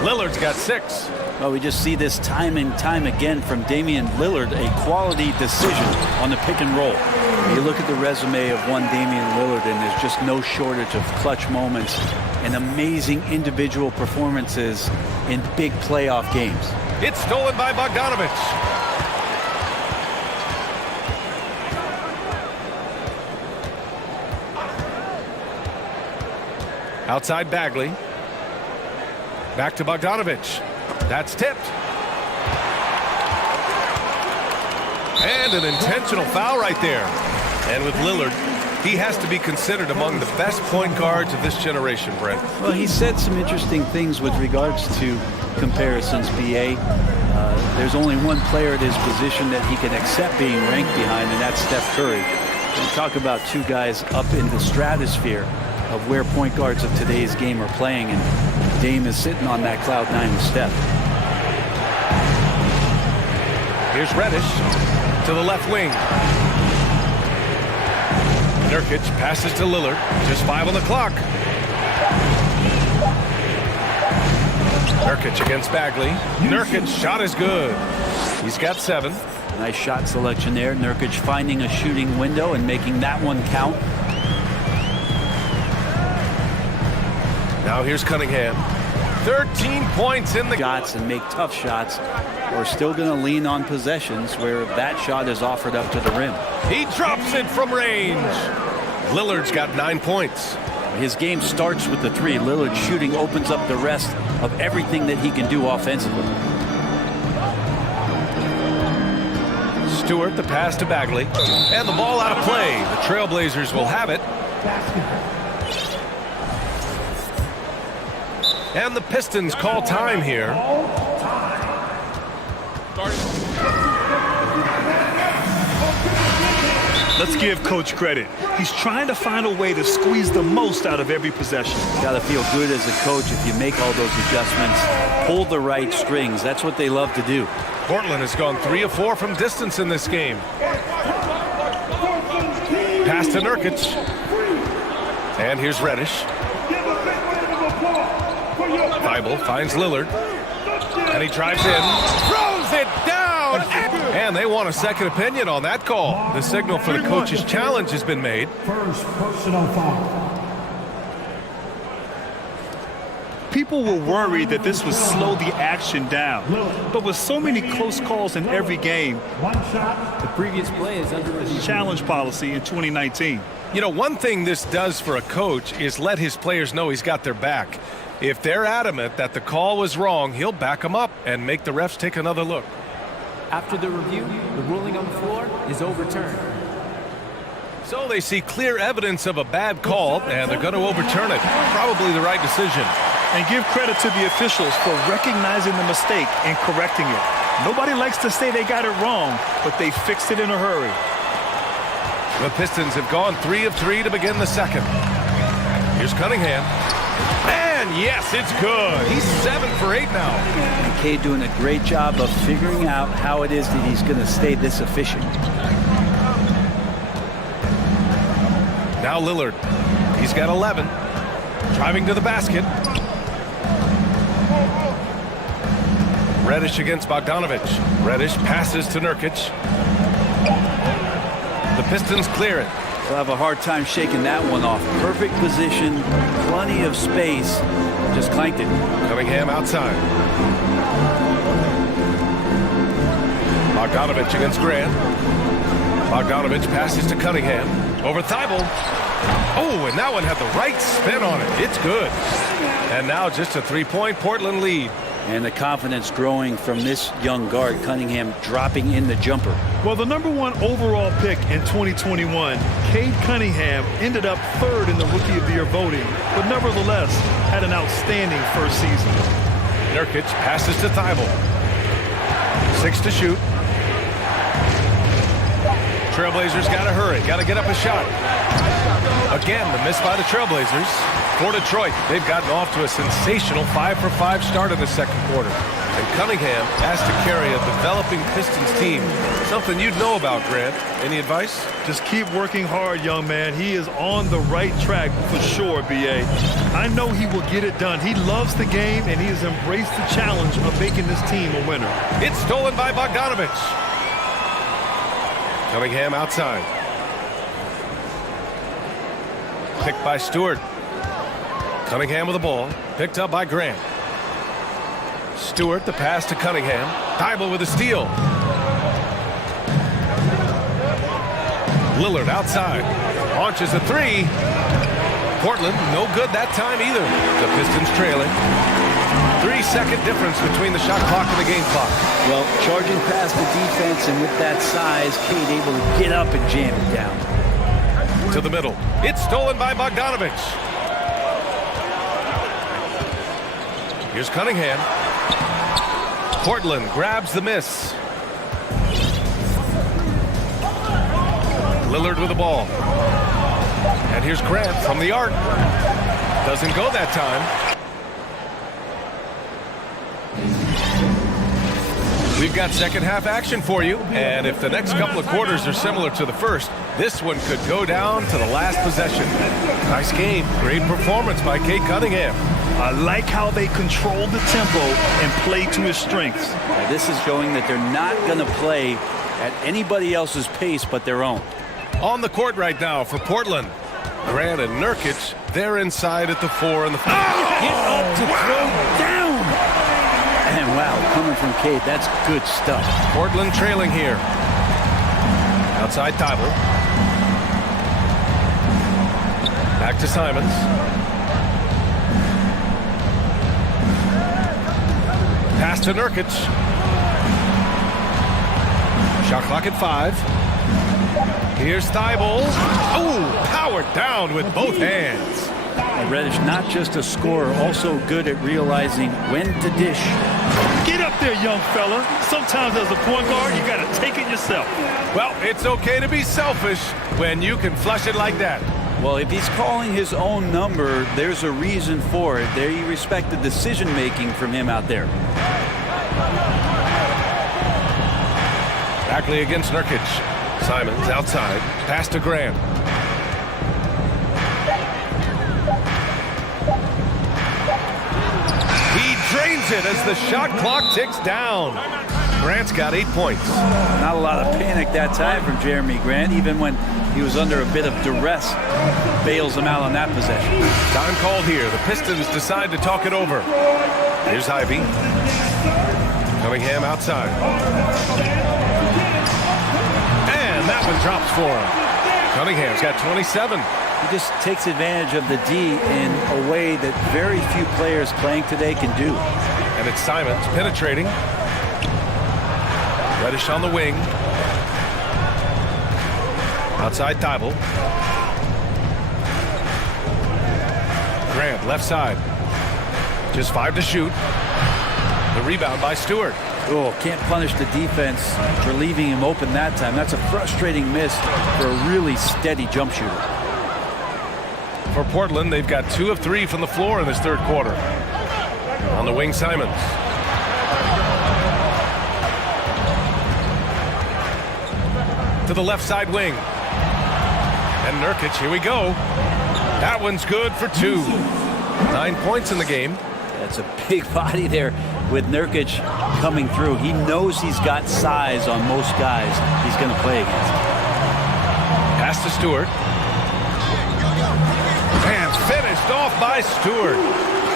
Lillard's got 6. Well, we just see this time and time again from Damian Lillard, a quality decision on the pick and roll. You look at the resume of one Damian Lillard, and there's just no shortage of clutch moments and amazing individual performances in big playoff games. It's stolen by Bogdanovic. Outside Bagley. Back to Bogdanovic. That's tipped. And an intentional foul right there. And with Lillard, he has to be considered among the best point guards of this generation, Brent. Well, he said some interesting things with regards to comparisons, B.A. There's only one player at his position that he can accept being ranked behind, and that's Steph Curry. We talk about two guys up in the stratosphere of where point guards of today's game are playing, and Dame is sitting on that cloud 9 with Steph. Here's Reddish to the left wing. Nurkic passes to Lillard. Just 5 on the clock. Nurkic against Bagley. Nurkic's shot is good. He's got 7. Nice shot selection there. Nurkic finding a shooting window and making that one count. Now here's Cunningham. 13 points in the shots and make tough shots. We're still going to lean on possessions where that shot is offered up to the rim. He drops it from range. Lillard's got 9 points. His game starts with the 3. Lillard shooting opens up the rest of everything that he can do offensively. Stewart, the pass to Bagley. And the ball out of play. The Trailblazers will have it. And the Pistons call time here. Let's give Coach credit. He's trying to find a way to squeeze the most out of every possession. Got to feel good as a coach if you make all those adjustments, pull the right strings. That's what they love to do. Portland has gone 3 of 4 from distance in this game. Pass to Nurkic. And here's Reddish. Thibault finds Lillard. And he drives in. Throws it down! And they want a second opinion on that call. The signal for the coach's challenge has been made. First personal foul. People were worried that this would slow the action down. But with so many close calls in every game, The previous play is under review. challenge policy in 2019. You know, one thing this does for a coach is let his players know he's got their back. If they're adamant that the call was wrong, he'll back them up and make the refs take another look. After the review, the ruling on the floor is overturned. So they see clear evidence of a bad call, and they're going to overturn it. Probably the right decision. And give credit to the officials for recognizing the mistake and correcting it. Nobody likes to say they got it wrong, but they fixed it in a hurry. The Pistons have gone 3 of 3 to begin the second. Here's Cunningham. And yes, it's good. He's 7 for 8 now. And Cade doing a great job of figuring out how it is that he's going to stay this efficient. Now Lillard. He's got 11. Driving to the basket. Reddish against Bogdanovic. Reddish passes to Nurkic. The Pistons clear it. They'll have a hard time shaking that one off. Perfect position, plenty of space. Just clanked it. Cunningham outside. Bogdanovic against Grant. Bogdanovic passes to Cunningham. Over Thibault. Oh, and that one had the right spin on it. It's good. And now just a three-point Portland lead. And the confidence growing from this young guard, Cunningham, dropping in the jumper. Well, the #1 overall pick in 2021, Cade Cunningham, ended up 3rd in the Rookie of the Year voting, but nevertheless had an outstanding first season. Nurkic passes to Thibault. 6 to shoot. Trailblazers got to hurry. Got to get up a shot. Again, the miss by the Trailblazers. For Detroit, they've gotten off to a sensational 5-for-5 start in the second quarter. And Cunningham has to carry a developing Pistons team. Something you'd know about, Grant. Any advice? Just keep working hard, young man. He is on the right track for sure, B.A. I know he will get it done. He loves the game, and he has embraced the challenge of making this team a winner. It's stolen by Bogdanovic. Cunningham outside. Picked by Stewart. Cunningham with the ball. Picked up by Grant. Stewart, the pass to Cunningham. Thibault with a steal. Lillard outside. Launches a 3. Portland, no good that time either. The Pistons trailing. 3-second difference between the shot clock and the game clock. Well, charging past the defense, and with that size, Cade able to get up and jam it down. To the middle. It's stolen by Bogdanovic. Here's Cunningham. Portland grabs the miss. Lillard with the ball. And here's Grant from the arc. Doesn't go that time. We've got second half action for you, and if the next couple of quarters are similar to the first, this one could go down to the last possession. Nice game. Great performance by Cade Cunningham. I like how they control the tempo and play to his strengths. Now, this is showing that they're not going to play at anybody else's pace but their own. On the court right now for Portland. Grant and Nurkic, they're inside at the 4 and the 5. Get up to throw down! And wow, coming from Cade, that's good stuff. Portland trailing here. Outside Thibault. Back to Simons. Pass to Nurkic. Shot clock at 5. Here's Thibault. Oh, powered down with both hands. And Reddish, not just a scorer, also good at realizing when to dish. Get up there, young fella. Sometimes as a point guard, you got to take it yourself. Well, it's okay to be selfish when you can flush it like that. Well, if he's calling his own number, there's a reason for it. There you respect the decision-making from him out there. Bagley against Nurkic. Simons outside. Pass to Grant. He drains it as the shot clock ticks down. Grant's got 8 points. Not a lot of panic that time from Jeremy Grant, even when he was under a bit of duress. Bails him out on that possession. Time called here. The Pistons decide to talk it over. Here's Ivy. Cunningham outside. And that one drops for him. Cunningham's got 27. He just takes advantage of the D in a way that very few players playing today can do. And it's Simons penetrating. Reddish on the wing. Outside Thibault. Grant left side. Just 5 to shoot. The rebound by Stewart. Oh, can't punish the defense for leaving him open that time. That's a frustrating miss for a really steady jump shooter. For Portland, they've got 2 of 3 from the floor in this third quarter. On the wing, Simons. To the left side wing. And Nurkic, here we go. That one's good for 2. 9 points in the game. That's a big body there with Nurkic coming through. He knows he's got size on most guys he's going to play against. Pass to Stewart. And finished off by Stewart.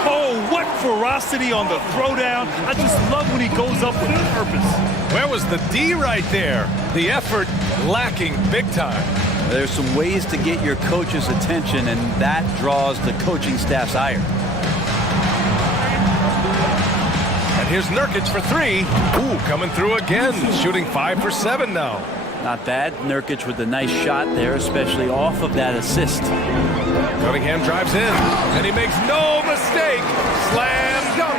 Oh, what ferocity on the throwdown. I just love when he goes up with purpose. Where was the D right there? The effort lacking big time. There's some ways to get your coach's attention, and that draws the coaching staff's ire. And here's Nurkic for 3. Ooh, coming through again, shooting 5 for 7 now. Not bad. Nurkic with a nice shot there, especially off of that assist. Cunningham drives in, and he makes no mistake. Slam dunk.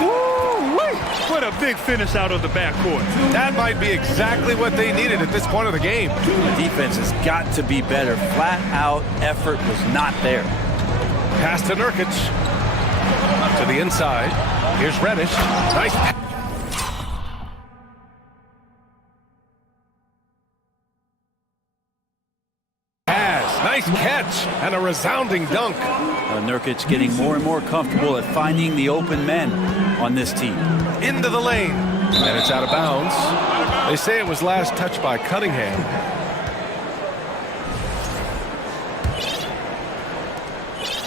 Woo-wee! What a big finish out of the backcourt. That might be exactly what they needed at this point of the game. The defense has got to be better. Flat out effort was not there. Pass to Nurkic. To the inside. Here's Reddish. Nice pass. Nice catch and a resounding dunk. Nurkic getting more and more comfortable at finding the open men on this team. Into the lane. And it's out of bounds. They say it was last touched by Cunningham.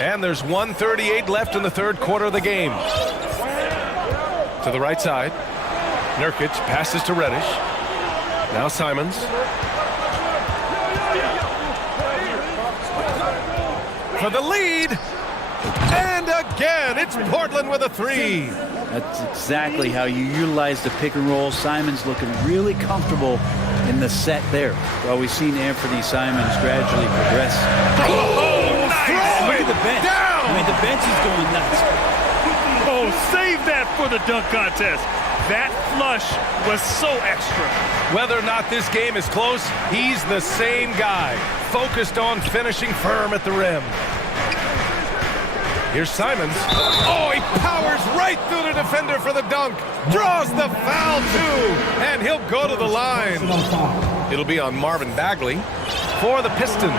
And there's 1:38 left in the third quarter of the game. To the right side. Nurkic passes to Reddish. Now Simons. For the lead. And again, it's Portland with a 3. That's exactly how you utilize the pick and roll. Simons looking really comfortable in the set there. Well, we've seen Anthony Simons gradually progress. Oh, nice! Look at the bench. Down! I mean, the bench is going nuts. Oh, save that for the dunk contest. That flush was so extra. Whether or not this game is close, he's the same guy, focused on finishing firm at the rim. Here's Simons. Oh, he powers right through the defender for the dunk. Draws the foul, too. And he'll go to the line. It'll be on Marvin Bagley for the Pistons.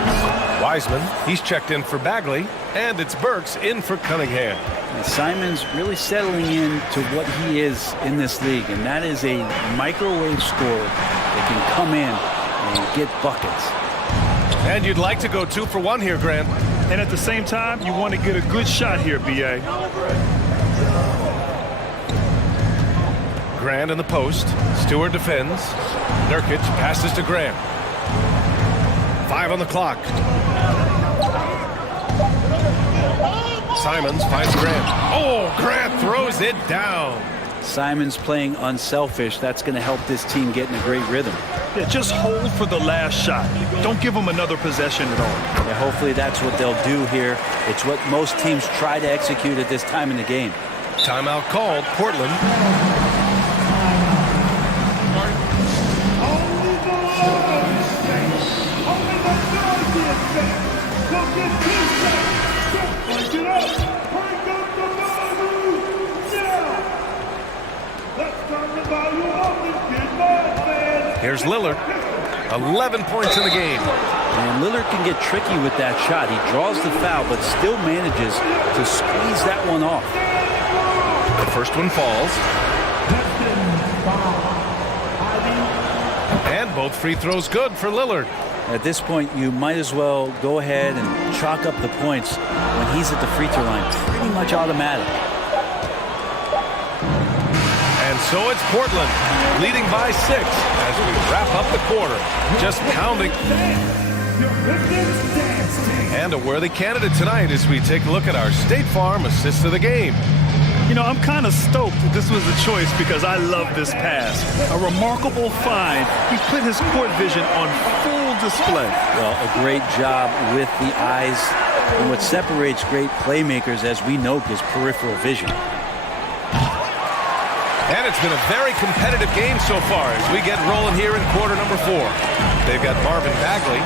Wiseman, he's checked in for Bagley. And it's Burks in for Cunningham. And Simons really settling in to what he is in this league. And that is a microwave scorer that can come in and get buckets. And you'd like to go 2 for 1 here, Grant. And at the same time, you want to get a good shot here, B.A. Grant in the post. Stewart defends. Nurkic passes to Grant. 5 on the clock. Simons finds Grant. Oh, Grant throws it down. Simons playing unselfish. That's going to help this team get in a great rhythm. Yeah, just hold for the last shot. Don't give them another possession at all. Yeah, hopefully that's what they'll do here. It's what most teams try to execute at this time in the game. Timeout called, Portland. Here's Lillard. 11 points in the game. And Lillard can get tricky with that shot. He draws the foul, but still manages to squeeze that one off. The first one falls. both free throws good for Lillard. At this point, you might as well go ahead and chalk up the points when he's at the free throw line. Pretty much automatic. And so it's Portland, leading by 6 as we wrap up the quarter. Just pounding. And a worthy candidate tonight as we take a look at our State Farm assist of the game. You know, I'm kind of stoked that this was a choice because I love this pass. A remarkable find. He put his court vision on full display. Well, a great job with the eyes. And what separates great playmakers, as we note, is peripheral vision. And it's been a very competitive game so far as we get rolling here in quarter number 4. They've got Marvin Bagley,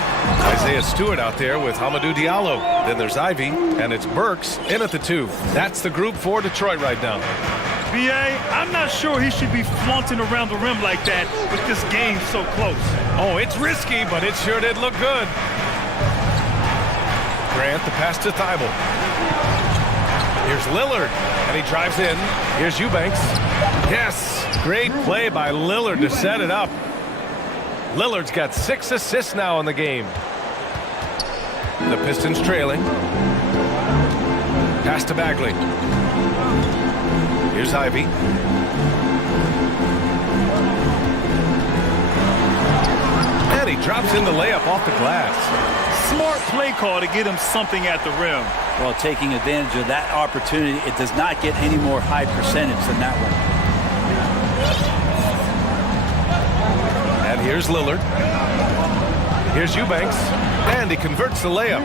Isaiah Stewart out there with Hamidou Diallo. Then there's Ivy, and it's Burks in at the 2. That's the group for Detroit right now. B.A., I'm not sure he should be flaunting around the rim like that with this game so close. Oh, it's risky, but it sure did look good. Grant, the pass to Thibault. Here's Lillard, and he drives in. Here's Eubanks. Yes, great play by Lillard to set it up. Lillard's got 6 assists now in the game. The Pistons trailing. Pass to Bagley. Here's Ivy. And he drops in the layup off the glass. Smart play call to get him something at the rim. Well, taking advantage of that opportunity, it does not get any more high percentage than that one. And here's Lillard. Here's Eubanks. And he converts the layup.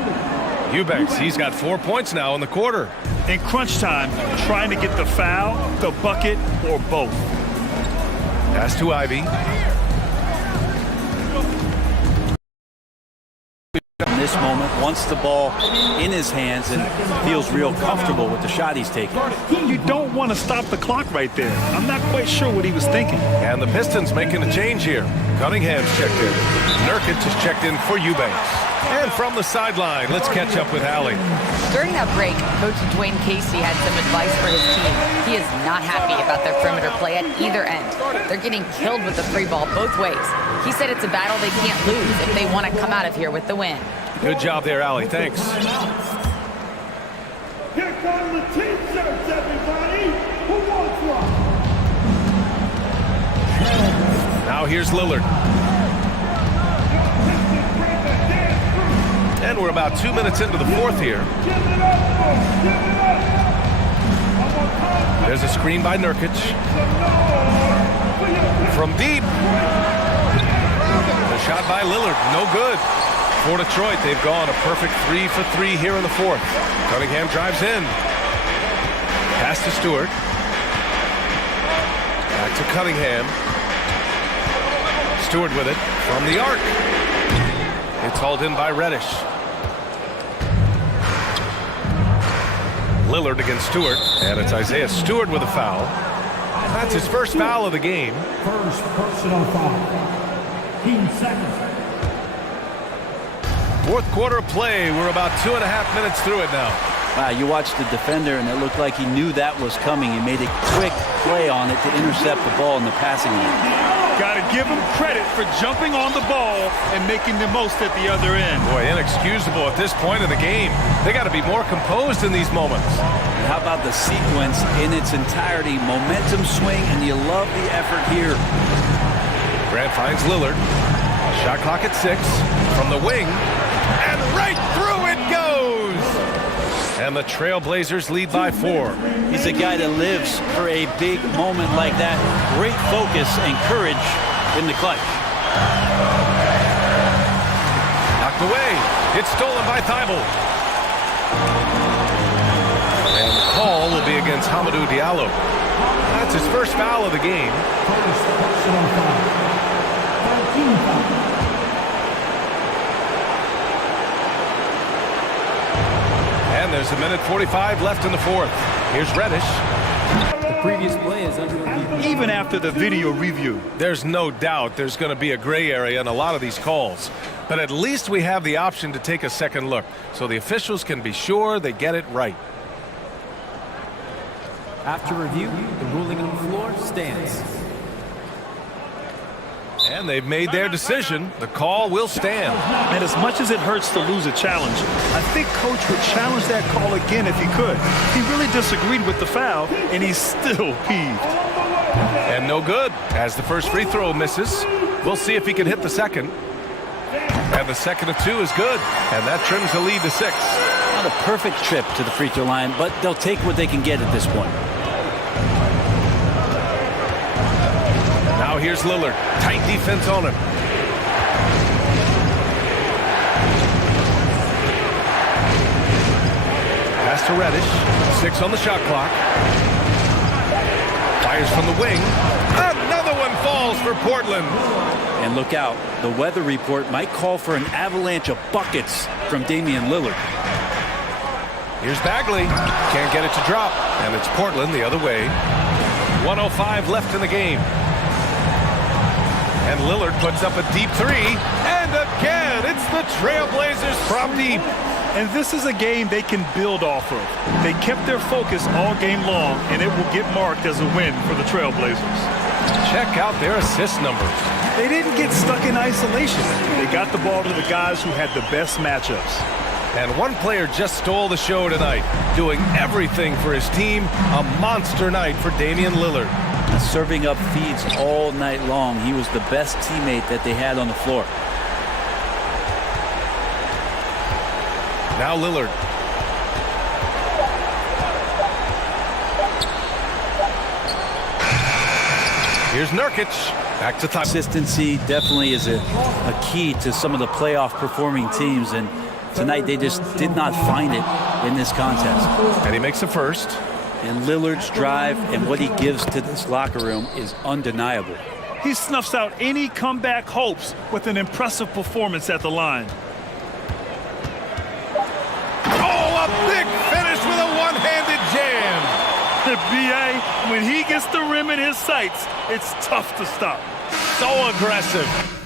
Eubanks, he's got 4 points now in the quarter. In crunch time, trying to get the foul, the bucket, or both. Pass to Ivy. In this moment, wants the ball in his hands and feels real comfortable with the shot he's taking. You don't want to stop the clock right there. I'm not quite sure what he was thinking. And the Pistons making a change here. Cunningham's checked in. Nurkic is checked in for Eubanks. And from the sideline, let's catch up with Allie. During that break, Coach Dwayne Casey had some advice for his team. He is not happy about their perimeter play at either end. They're getting killed with the free ball both ways. He said it's a battle they can't lose if they want to come out of here with the win. Good job there, Allie. Thanks. Here come the T-shirts, everybody. Who wants one? Now here's Lillard. And we're about 2 minutes into the fourth here. There's a screen by Nurkic. From deep. The shot by Lillard, no good. For Detroit, they've gone a perfect 3 for 3 here in the fourth. Cunningham drives in. Pass to Stewart. Back to Cunningham. Stewart with it from the arc. It's hauled in by Reddish. Lillard against Stewart, and it's Isaiah Stewart with a foul. That's his first foul of the game. First personal foul. 15 seconds. Fourth quarter of play. We're about 2.5 minutes through it now. Wow, you watched the defender, and it looked like he knew that was coming. He made a quick play on it to intercept the ball in the passing lane. Got to give him credit for jumping on the ball and making the most at the other end. Boy, inexcusable at this point of the game. They got to be more composed in these moments. And how about the sequence in its entirety? Momentum swing, and you love the effort here. Grant finds Lillard. Shot clock at 6 from the wing, and right through it goes! And the Trailblazers lead by 4. He's a guy that lives for a big moment like that. Great focus and courage in the clutch. Knocked away. It's stolen by Thibault. And the call will be against Hamidou Diallo. That's his first foul of the game. First personal foul. 13 foul. And there's 1:45 left in the fourth. Here's Reddish. The previous play is under review. Even after the video review. There's no doubt there's going to be a gray area in a lot of these calls. But at least we have the option to take a second look, so the officials can be sure they get it right. After review, the ruling on the floor stands. And they've made their decision. The call will stand. And as much as it hurts to lose a challenge, I think Coach would challenge that call again if he could. He really disagreed with the foul, and he's still peeved. And no good, as the first free throw misses. We'll see if he can hit the second. And the second of two is good, and that trims the lead to 6. Not a perfect trip to the free throw line, but they'll take what they can get at this point. Now here's Lillard. Tight defense on him. Pass to Reddish. 6 on the shot clock. Fires from the wing. Another one falls for Portland. And look out, the weather report might call for an avalanche of buckets from Damian Lillard. Here's Bagley. Can't get it to drop. And it's Portland the other way. 1:05 left in the game. And Lillard puts up a deep three. And again, it's the Trailblazers from deep. And this is a game they can build off of. They kept their focus all game long, and it will get marked as a win for the Trailblazers. Check out their assist numbers. They didn't get stuck in isolation. They got the ball to the guys who had the best matchups. And one player just stole the show tonight, doing everything for his team. A monster night for Damian Lillard. Serving up feeds all night long. He was the best teammate that they had on the floor. Now Lillard. Here's Nurkic. Back to top. Consistency definitely is a key to some of the playoff performing teams, and tonight they just did not find it in this contest. And he makes a first. And Lillard's drive and what he gives to this locker room is undeniable. He snuffs out any comeback hopes with an impressive performance at the line. Oh, a big finish with a one-handed jam. B.A., when he gets the rim in his sights, it's tough to stop. So aggressive.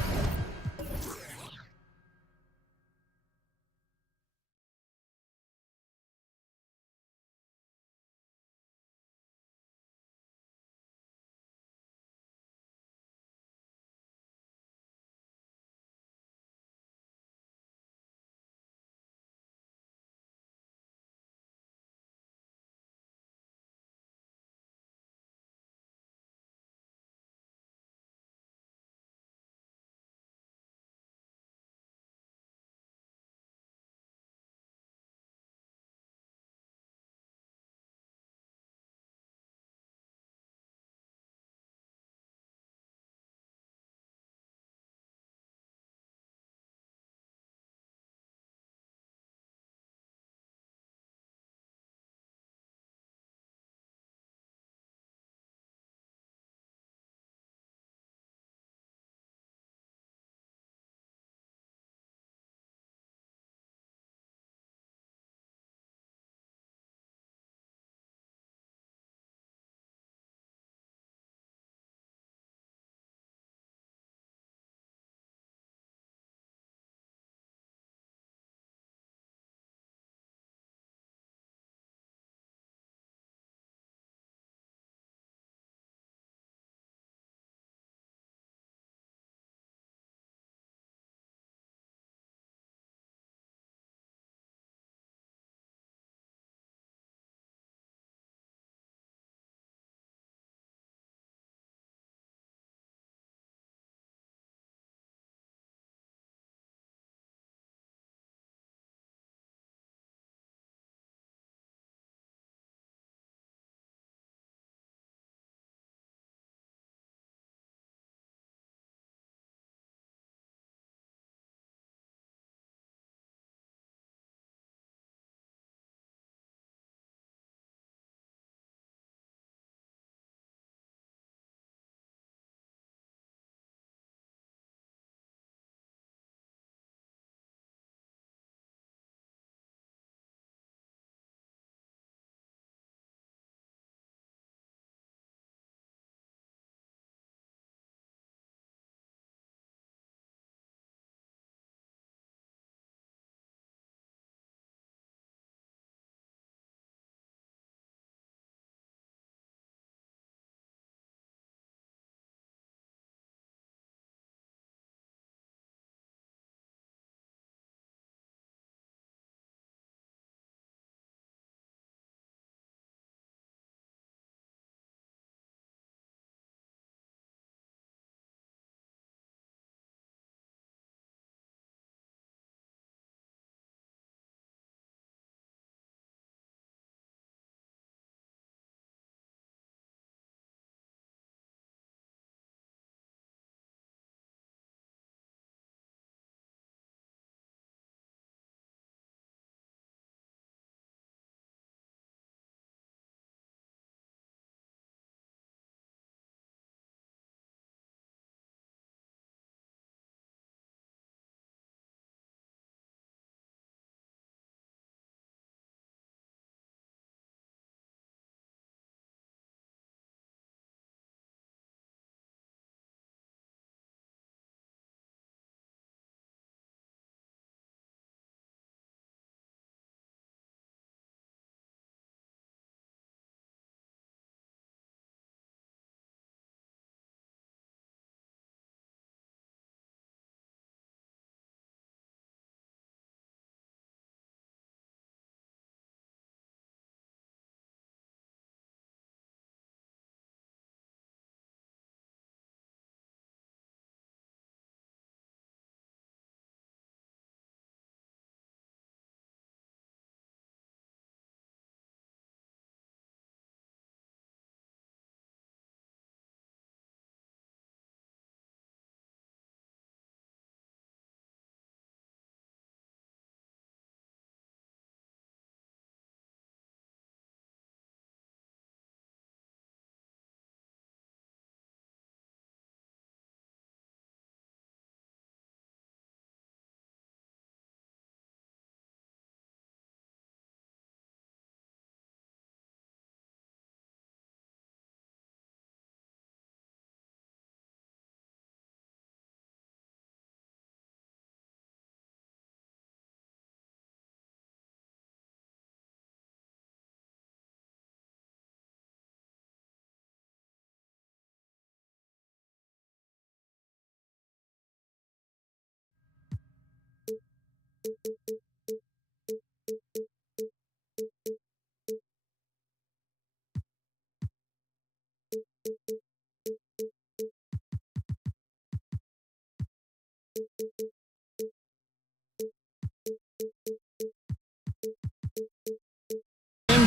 In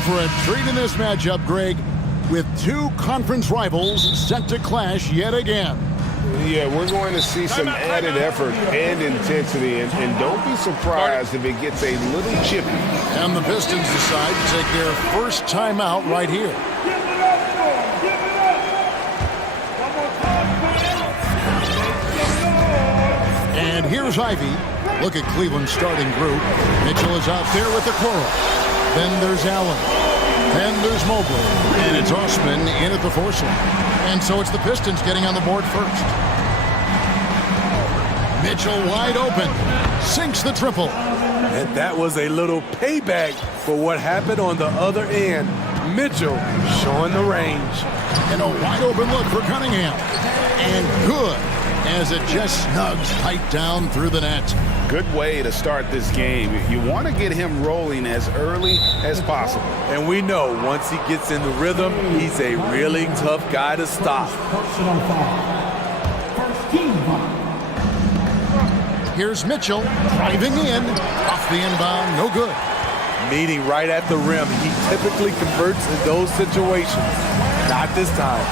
for a treat in this matchup, Greg, with two conference rivals set to clash yet again. Yeah, we're going to see some added effort and intensity, and don't be surprised if it gets a little chippy. And the Pistons decide to take their first timeout right here. And here's Ivy. Look at Cleveland's starting group. Mitchell is out there with the Coral. Then there's Allen. Then there's Mobley. And it's Osman in at the force line. And so it's the Pistons getting on the board first. Mitchell wide open. Sinks the triple. And that was a little payback for what happened on the other end. Mitchell showing the range. And a wide open look for Cunningham. And good, as it just snugs tight down through the net. Good way to start this game. You want to get him rolling as early as possible. And we know once he gets in the rhythm, he's a really tough guy to stop. Here's Mitchell driving in. Off the inbound, no good. Meeting right at the rim. He typically converts in those situations. Not this time.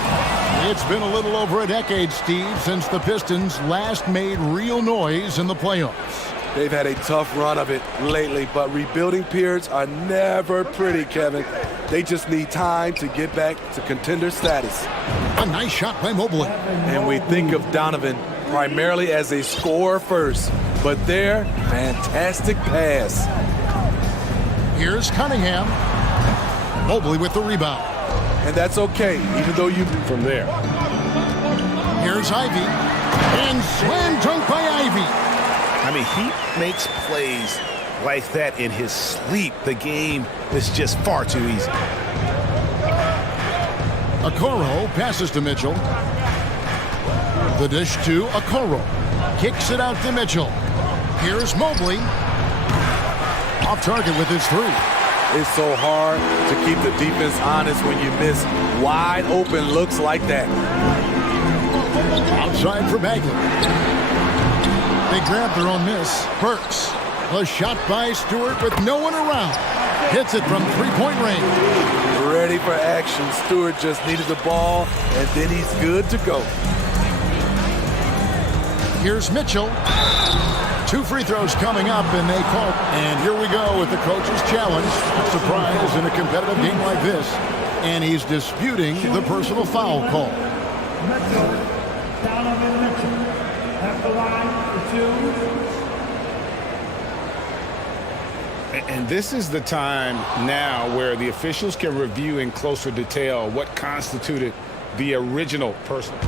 It's been a little over a decade, Steve, since the Pistons last made real noise in the playoffs. They've had a tough run of it lately, but rebuilding periods are never pretty, Kevin. They just need time to get back to contender status. A nice shot by Mobley. And we think of Donovan primarily as a scorer first, but their fantastic pass. Here's Cunningham. Mobley with the rebound. And that's okay, even though you... From there. Here's Ivy. And slam dunk by Ivy. I mean, he makes plays like that in his sleep. The game is just far too easy. Okoro passes to Mitchell. The dish to Okoro. Kicks it out to Mitchell. Here's Mobley. Off target with his three. It's so hard to keep the defense honest when you miss wide open looks like that. Outside for Bagley. They grab their own miss. Burks. A shot by Stewart with no one around. Hits it from three-point range. Ready for action. Stewart just needed the ball, and then he's good to go. Here's Mitchell. 2 free throws coming up, and they call. And here we go with the coach's challenge. Surprise in a competitive game like this. And he's disputing the personal foul call. Donovan Mitchell at the line for 2. And this is the time now where the officials can review in closer detail what constituted the original personal.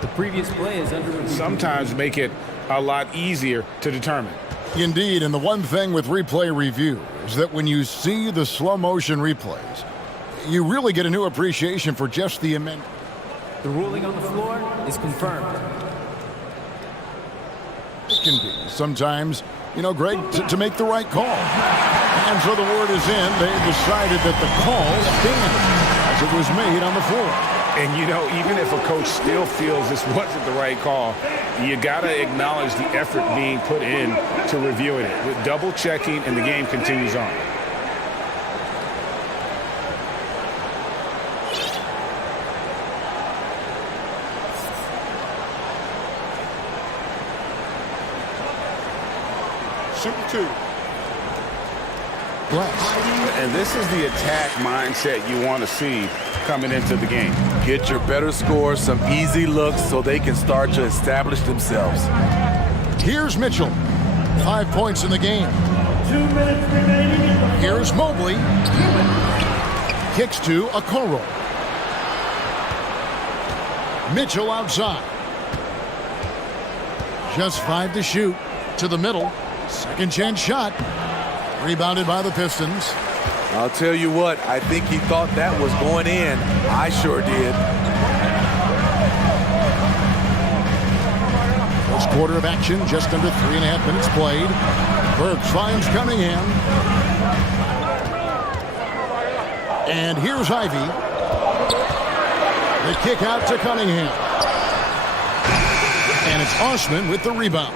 The previous play is under review. Sometimes make it a lot easier to determine. Indeed, and the one thing with replay review is that when you see the slow motion replays, you really get a new appreciation for just the immense. The ruling on the floor is confirmed. It can be sometimes, you know, Greg, to make the right call. And so the word is in. They've decided that the call stands as it was made on the floor. And, you know, even if a coach still feels this wasn't the right call, you got to acknowledge the effort being put in to reviewing it. With double checking, and the game continues on. Super 2. And this is the attack mindset you want to see coming into the game. Get your better scores, some easy looks so they can start to establish themselves. Here's Mitchell. 5 points in the game. 2 minutes remaining. Here's Mobley. Kicks to Okoro. Mitchell outside. Just 5 to shoot. To the middle. Second chance shot. Rebounded by the Pistons. I'll tell you what, I think he thought that was going in. I sure did. Coach First quarter of action, just under 3.5 minutes played. Burks finds Cunningham. And here's Ivy. The kick out to Cunningham. And it's Osman with the rebound.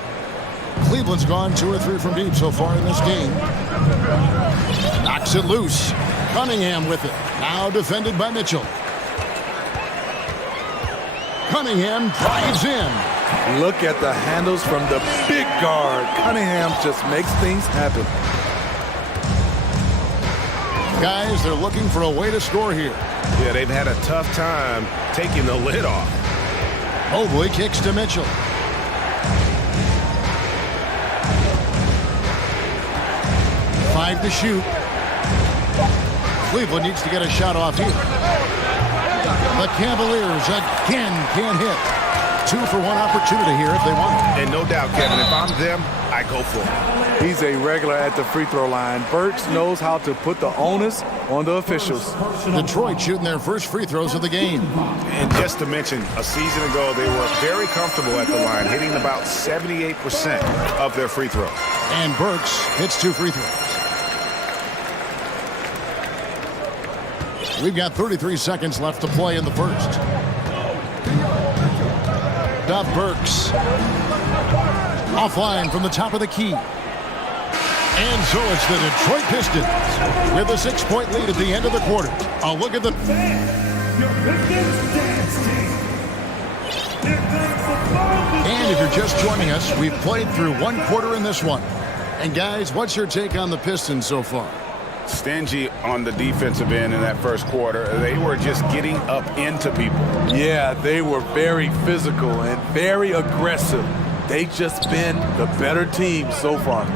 Cleveland's gone 2 or 3 from deep so far in this game. Knocks it loose. Cunningham with it. Now defended by Mitchell. Cunningham drives in. Look at the handles from the big guard. Cunningham just makes things happen. Guys, they're looking for a way to score here. Yeah, they've had a tough time taking the lid off. Mobley kicks to Mitchell. Five to shoot. Cleveland needs to get a shot off here. The Cavaliers again can't hit. 2 for 1 opportunity here if they want it. And no doubt, Kevin, if I'm them, I go for it. He's a regular at the free throw line. Burks knows how to put the onus on the officials. Detroit shooting their first free throws of the game. And just to mention, a season ago, they were very comfortable at the line, hitting about 78% of their free throws. And Burks hits 2 free throws. We've got 33 seconds left to play in the first. Duff Burks. Offline from the top of the key. And so it's the Detroit Pistons with a 6-point lead at the end of the quarter. A look at the... And if you're just joining us, we've played through 1 quarter in this one. And guys, what's your take on the Pistons so far? Stingy on the defensive end in that first quarter. They were just getting up into people. Yeah, they were very physical and very aggressive. They've just been the better team so far.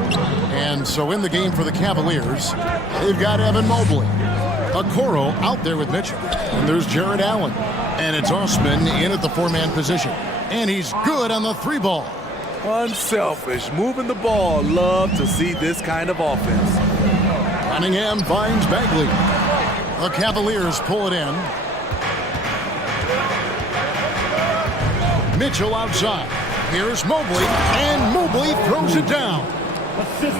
And so in the game for the Cavaliers, they've got Evan Mobley. Okoro out there with Mitchell. And there's Jared Allen. And it's Osman in at the 4-man position. And he's good on the 3-ball. Unselfish, moving the ball. Love to see this kind of offense. Cunningham finds Bagley. The Cavaliers pull it in. Mitchell outside. Here's Mobley, and Mobley throws it down.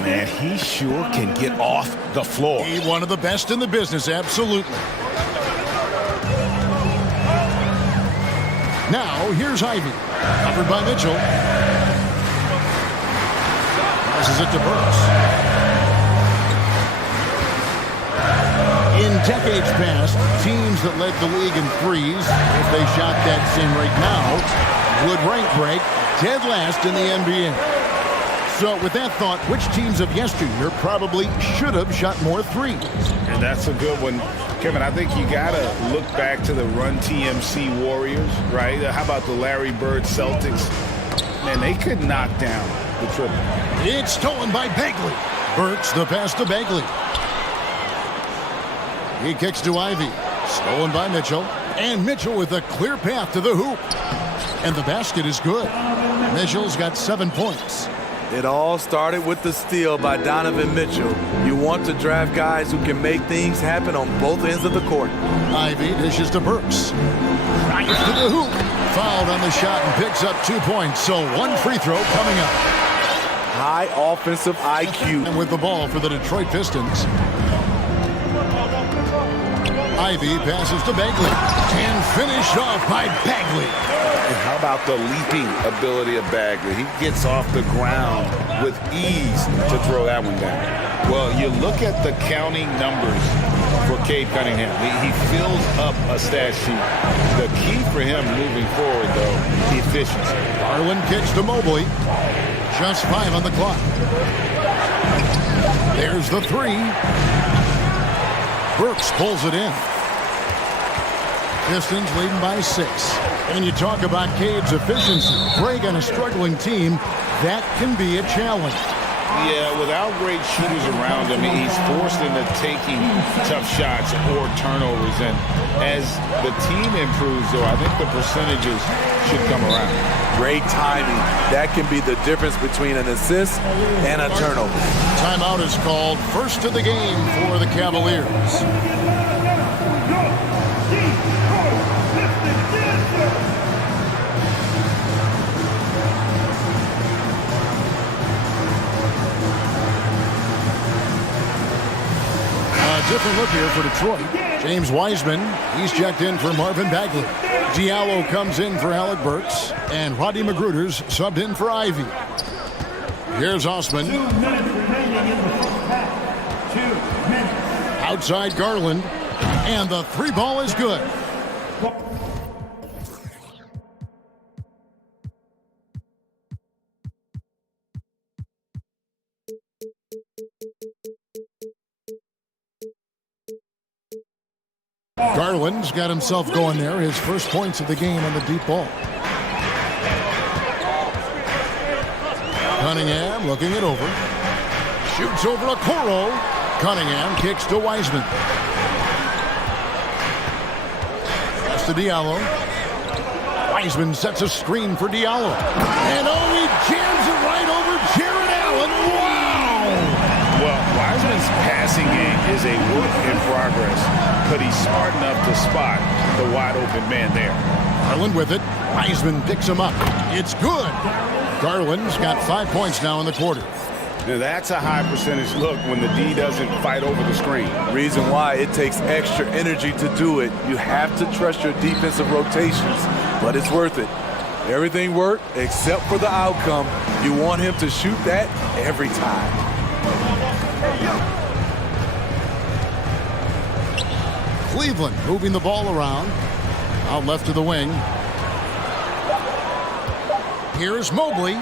Man, he sure can get off the floor. He's one of the best in the business, absolutely. Now, here's Ivy. Covered by Mitchell. Passes it to Burks. In decades past, teams that led the league in threes, if they shot that same rate now, would rank break dead last in the NBA. So with that thought, which teams of yesteryear probably should have shot more threes? And that's a good one. Kevin, I think you got to look back to the Run TMC Warriors, right? How about the Larry Bird Celtics? Man, they could knock down the triple. It's stolen by Bagley. Burks the pass to Bagley. He kicks to Ivy. Stolen by Mitchell. And Mitchell with a clear path to the hoop. And the basket is good. Mitchell's got 7 points. It all started with the steal by Donovan Mitchell. You want to draft guys who can make things happen on both ends of the court. Ivy dishes to Burks. Right to the hoop. Fouled on the shot and picks up 2 points. So 1 free throw coming up. High offensive IQ. And with the ball for the Detroit Pistons. Ivy passes to Bagley. And finished off by Bagley. And how about the leaping ability of Bagley? He gets off the ground with ease to throw that one down. Well, you look at the counting numbers for Cade Cunningham. He fills up a stat sheet. The key for him moving forward, though, efficiency. Garland kicks to Mobley. Just 5 on the clock. There's the 3. Burks pulls it in. Pistons leading by 6. And you talk about Cade's efficiency. Greg on a struggling team, that can be a challenge. Yeah, without great shooters around him, he's forced into taking tough shots or turnovers. And as the team improves, though, I think the percentages should come around. Great timing. That can be the difference between an assist and a turnover. Timeout is called. First of the game for the Cavaliers. different look here for Detroit. James Wiseman, he's checked in for Marvin Bagley. Diallo comes in for Alec Burks. And Rodney Magruder's subbed in for Ivy. Here's Osman. 2 minutes remaining in the first half. 2 minutes. Outside Garland. And the three ball is good. Garland's got himself going there. His first points of the game on the deep ball. Cunningham looking it over. Shoots over a Okoro. Cunningham kicks to Wiseman. Pass to Diallo. Wiseman sets a screen for Diallo. And he jams it right over Jared Allen. Wow! Well, Wiseman's passing game is a work in progress, but he's smart enough to spot the wide open man there. Garland with it. Wiseman picks him up. It's good. Garland's got 5 points now in the quarter. Now that's a high percentage look when the D doesn't fight over the screen. Reason why it takes extra energy to do it. You have to trust your defensive rotations, but it's worth it. Everything worked except for the outcome. You want him to shoot that every time. Cleveland moving the ball around. Out left to the wing. Here's Mobley.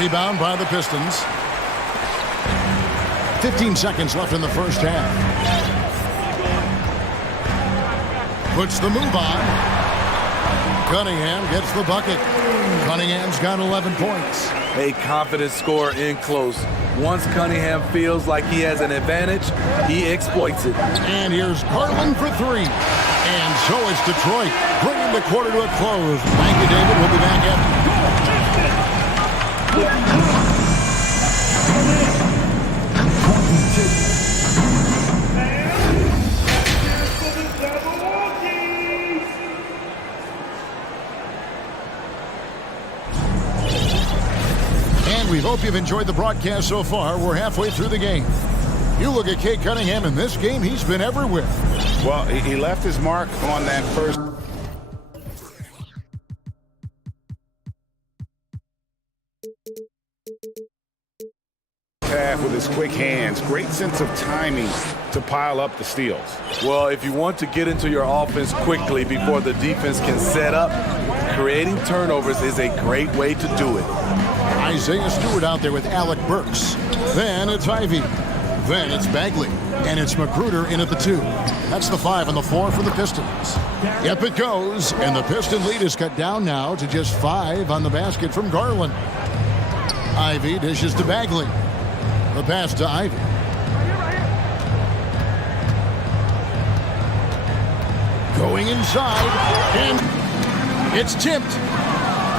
Rebound by the Pistons. 15 seconds left in the first half. Puts the move on. Cunningham gets the bucket. Cunningham's got 11 points. A confident scorer in close. Once Cunningham feels like he has an advantage, he exploits it. And here's Garland for three. And so it's Detroit, bringing the quarter to a close. Thank you, David. We'll be back after. And we hope you've enjoyed the broadcast so far. We're halfway through the game. You look at Cade Cunningham in this game, he's been everywhere. Well, he left his mark on that first half with his quick hands. Great sense of timing to pile up the steals. Well, if you want to get into your offense quickly before the defense can set up, creating turnovers is a great way to do it. Isaiah Stewart out there with Alec Burks. Then it's Ivy. Then it's Bagley. And it's Magruder in at the 2. That's the 5 and the 4 for the Pistons. Yep, it goes. And the Piston lead is cut down now to just 5 on the basket from Garland. Ivy dishes to Bagley. The pass to Ivy. Going inside. And it's tipped.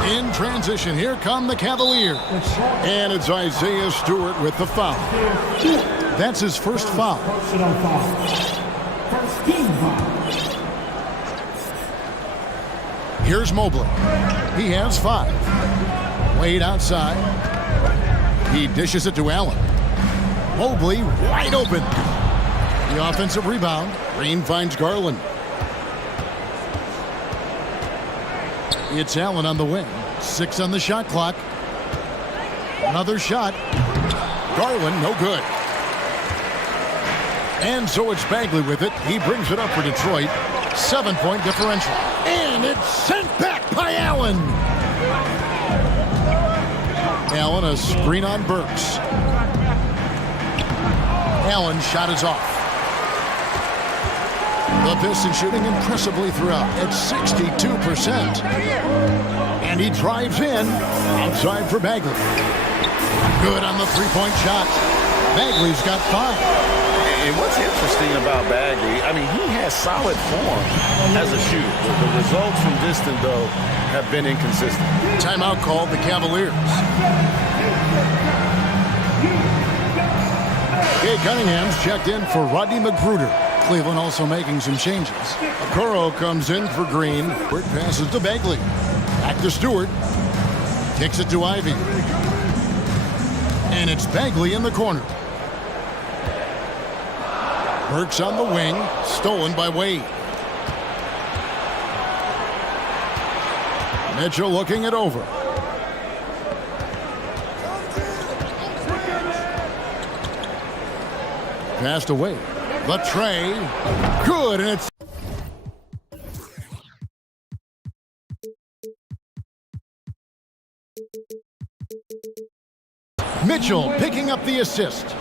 In transition, here come the Cavaliers. And it's Isaiah Stewart with the foul. That's his first foul. Here's Mobley. He has 5. Wade outside. He dishes it to Allen. Mobley wide open. The offensive rebound. Green finds Garland. It's Allen on the wing. 6 on the shot clock. Another shot. Garland, no good. And so it's Bagley with it. He brings it up for Detroit. 7-point differential. And it's sent back by Allen. Allen, a screen on Burks. Allen's shot is off. The Pistons shooting impressively throughout at 62%. And he drives in. Outside for Bagley. Good on the three-point shot. Bagley's got 5. And what's interesting about Bagley, I mean, he has solid form as a shooter. The results from distance, though, have been inconsistent. Timeout called the Cavaliers. Cade Cunningham's checked in for Rodney Magruder. Cleveland also making some changes. Okoro comes in for Green. It passes to Bagley. Back to Stewart. Kicks it to Ivy. And it's Bagley in the corner. Burks on the wing, stolen by Wade. Mitchell looking it over. Passed away. The tray. Good, and it's... Mitchell picking up the assist.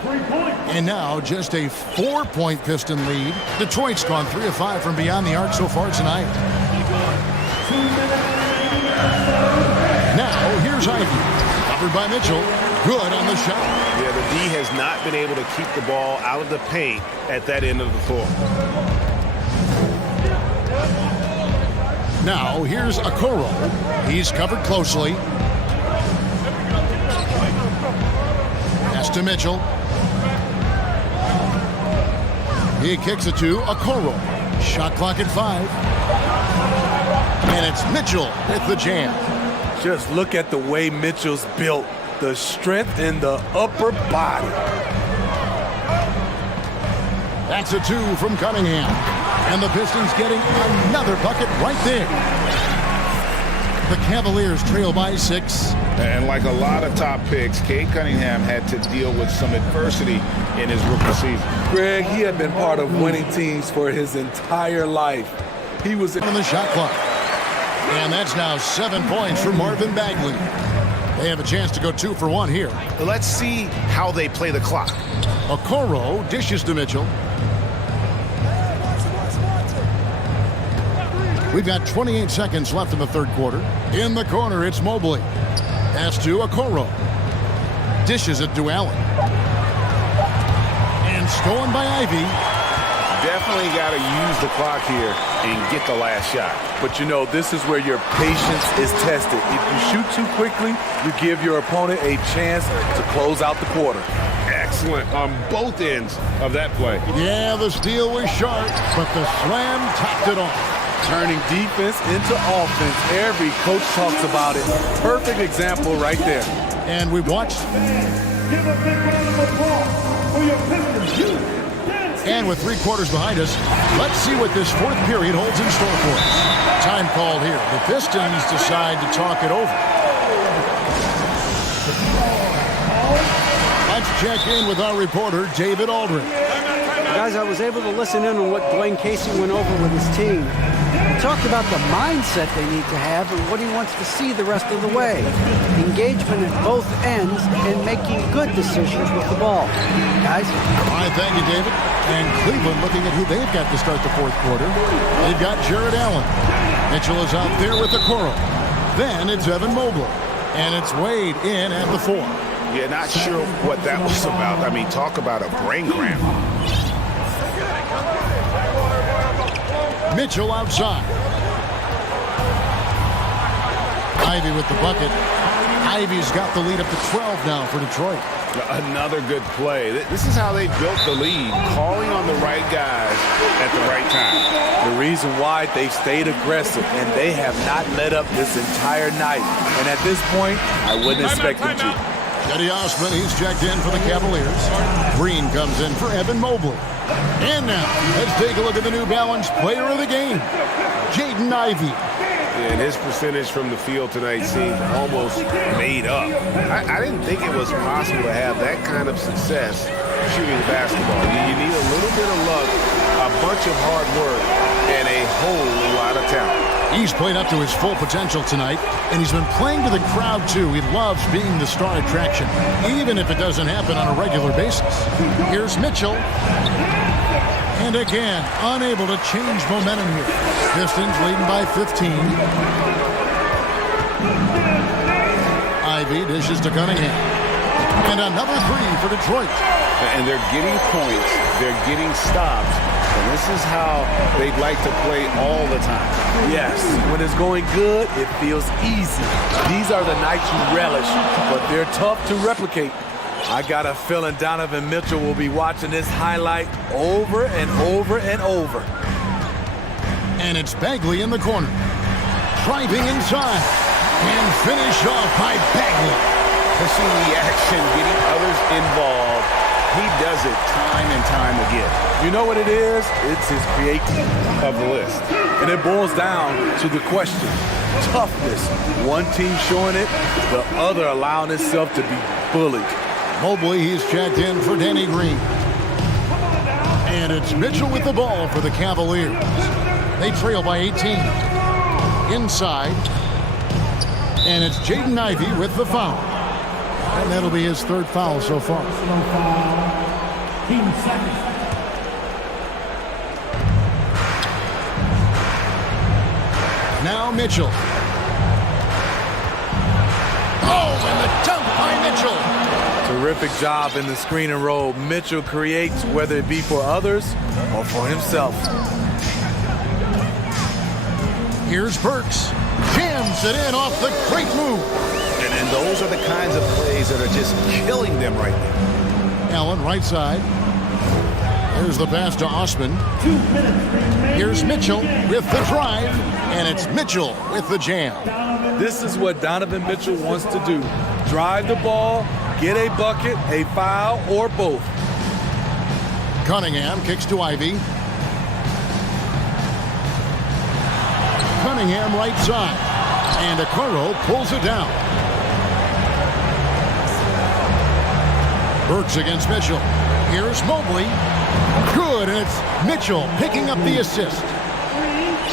And now just a 4-point Piston lead. Detroit's gone 3 of 5 from beyond the arc so far tonight. Now here's Ivy. Covered by Mitchell. Good on the shot. Yeah, the D has not been able to keep the ball out of the paint at that end of the floor. Now here's Okoro. He's covered closely. Pass to Mitchell. He kicks it to Okoro. Shot clock at 5. And it's Mitchell with the jam. Just look at the way Mitchell's built. The strength in the upper body. That's a 2 from Cunningham. And the Pistons getting another bucket right there. The Cavaliers trail by 6. And like a lot of top picks, Cade Cunningham had to deal with some adversity in his rookie season. Greg, he had been part of winning teams for his entire life. He was in the shot clock. And that's now 7 points for Marvin Bagley. They have a chance to go 2 for 1 here. Let's see how they play the clock. Okoro dishes to Mitchell. We've got 28 seconds left in the third quarter. In the corner, it's Mobley. Pass to Okoro. Dishes it to Allen. And stolen by Ivy. Definitely got to use the clock here and get the last shot. But you know, this is where your patience is tested. If you shoot too quickly, you give your opponent a chance to close out the quarter. Excellent on both ends of that play. Yeah, the steal was sharp, but the slam topped it off. Turning defense into offense. Every coach talks about it. Perfect example right there. And we watched. Give a big round of applause for your Pistons. And with 3 quarters behind us, let's see what this fourth period holds in store for us. Time called here. The Pistons decide to talk it over. Let's check in with our reporter, David Aldridge. Guys, I was able to listen in on what Dwayne Casey went over with his team. He talked about the mindset they need to have and what he wants to see the rest of the way. Engagement at both ends and making good decisions with the ball. Guys? All right, thank you, David. And Cleveland looking at who they've got to start the fourth quarter. They've got Jared Allen. Mitchell is out there with the Okoro. Then it's Evan Mobley. And it's Wade in at the 4. Yeah, not sure what that was about. I mean, talk about a brain cramp. Mitchell outside. Ivy with the bucket. Ivy's got the lead up to 12 now for Detroit. Another good play. This is how they built the lead, calling on the right guys at the right time. The reason why they've stayed aggressive, and they have not let up this entire night. And at this point, I wouldn't expect them to. Eddie Osman, he's checked in for the Cavaliers. Green comes in for Evan Mobley. And now, let's take a look at the New Balance player of the game, Jaden Ivey. And his percentage from the field tonight seemed almost made up. I didn't think it was possible to have that kind of success shooting basketball. You need a little bit of luck, a bunch of hard work, and a whole lot of talent. He's played up to his full potential tonight, and he's been playing to the crowd, too. He loves being the star attraction, even if it doesn't happen on a regular basis. Here's Mitchell. And again, unable to change momentum here. Pistons leading by 15. Ivy dishes to Cunningham. And another 3 for Detroit. And they're getting points. They're getting stops. And this is how they'd like to play all the time. Yes, when it's going good, it feels easy. These are the nights you relish, but they're tough to replicate. I got a feeling Donovan Mitchell will be watching this highlight over and over and over. And it's Bagley in the corner. Driving inside. And finished off by Bagley. Pushing the action, getting others involved, He does it time and time again. You know what it is? It's his creativity. Of the list. And it boils down to the question. Toughness. One team showing it, the other allowing itself to be bullied. Mobley, he's checked in for Danny Green. And it's Mitchell with the ball for the Cavaliers. They trail by 18. Inside. And it's Jaden Ivey with the foul. And that'll be his third foul so far. Team second. Now Mitchell. Oh, and the dunk by Mitchell. Terrific job in the screen and roll. Mitchell creates, whether it be for others or for himself. Here's Burks. Jams it in off the great move. And those are the kinds of plays that are just killing them right now. Allen, right side. Here's the pass to Osman. 2 minutes remaining. Here's Mitchell with the drive, and it's Mitchell with the jam. This is what Donovan Mitchell wants to do. Drive the ball, get a bucket, a foul, or both. Cunningham kicks to Ivy. Cunningham right side. And Okoro pulls it down. Burks against Mitchell. Here's Mobley. Good, and it's Mitchell picking up the assist.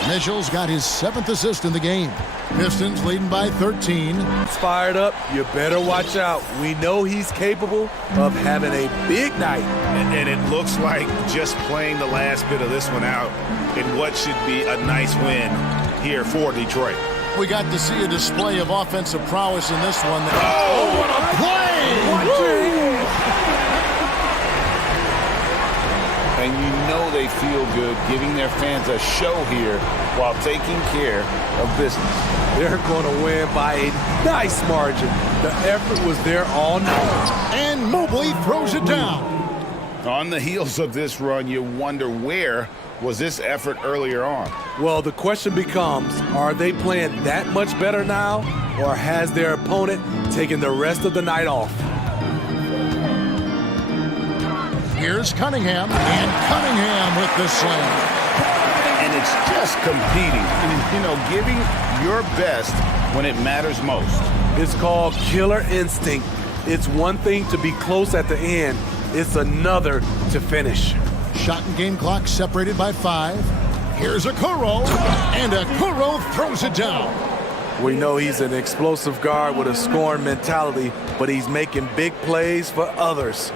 Mitchell's got his 7th assist in the game. Pistons leading by 13. It's fired up. You better watch out. We know he's capable of having a big night. And it looks like just playing the last bit of this one out in what should be a nice win here for Detroit. We got to see a display of offensive prowess in this one. Oh, what a play! And you know they feel good giving their fans a show here while taking care of business. They're going to win by a nice margin. The effort was there all night. And Mobley throws it down. On the heels of this run, you wonder where was this effort earlier on? Well, the question becomes, are they playing that much better now, or has their opponent taken the rest of the night off? Here's Cunningham, and Cunningham with the slam. And it's just competing, you know, giving your best when it matters most. It's called killer instinct. It's one thing to be close at the end. It's another to finish. Shot and game clock separated by 5. Here's Okoro, and Okoro throws it down. We know he's an explosive guard with a scoring mentality, but he's making big plays for others.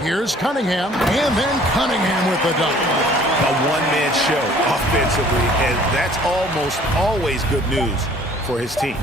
Here's Cunningham, and then Cunningham with the dunk. A one-man show offensively, and that's almost always good news for his team.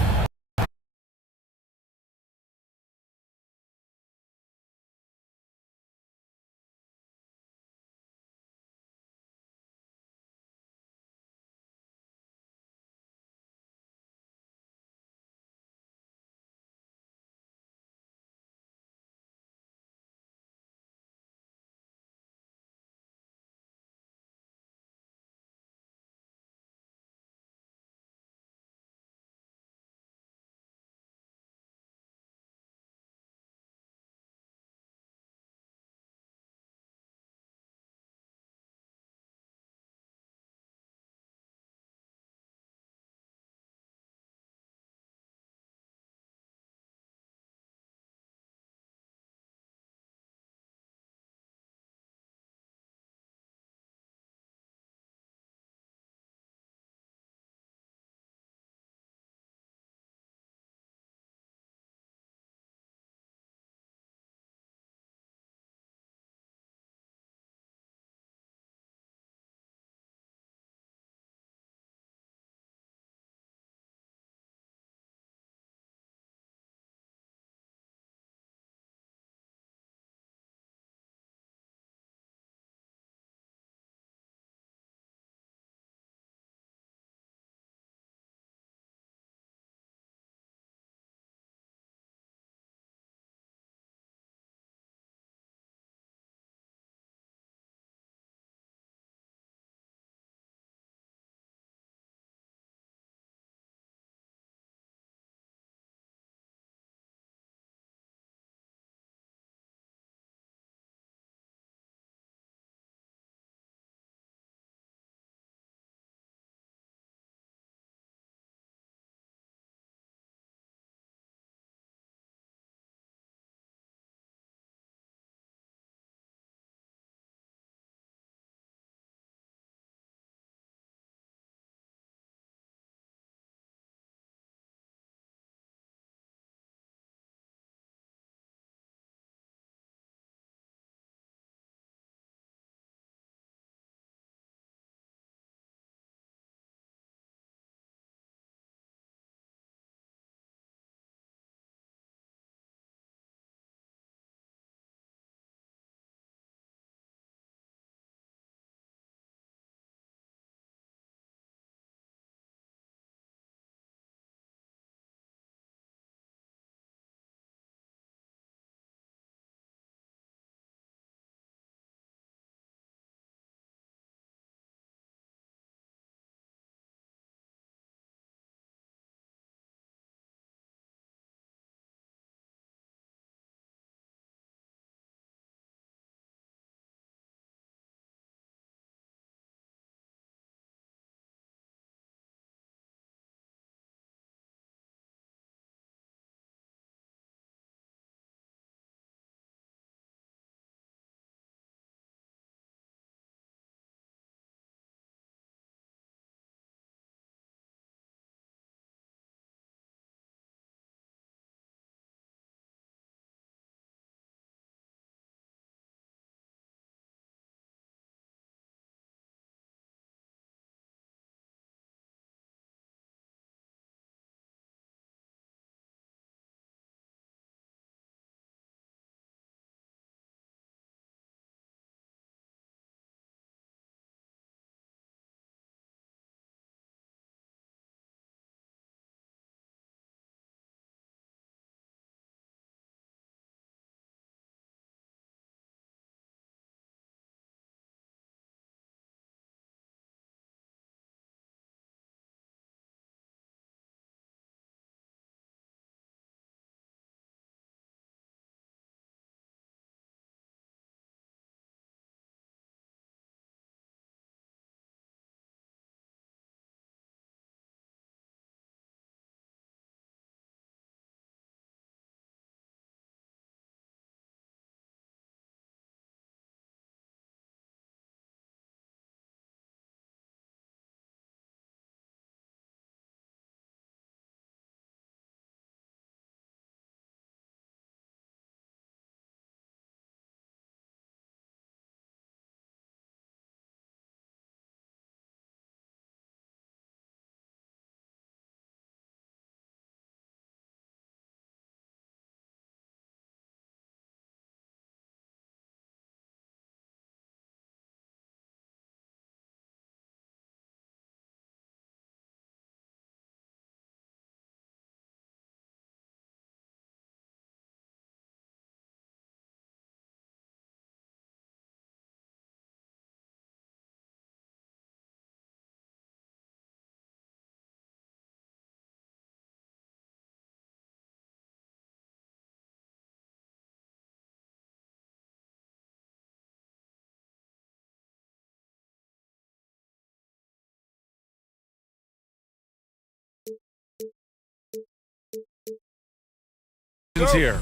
here.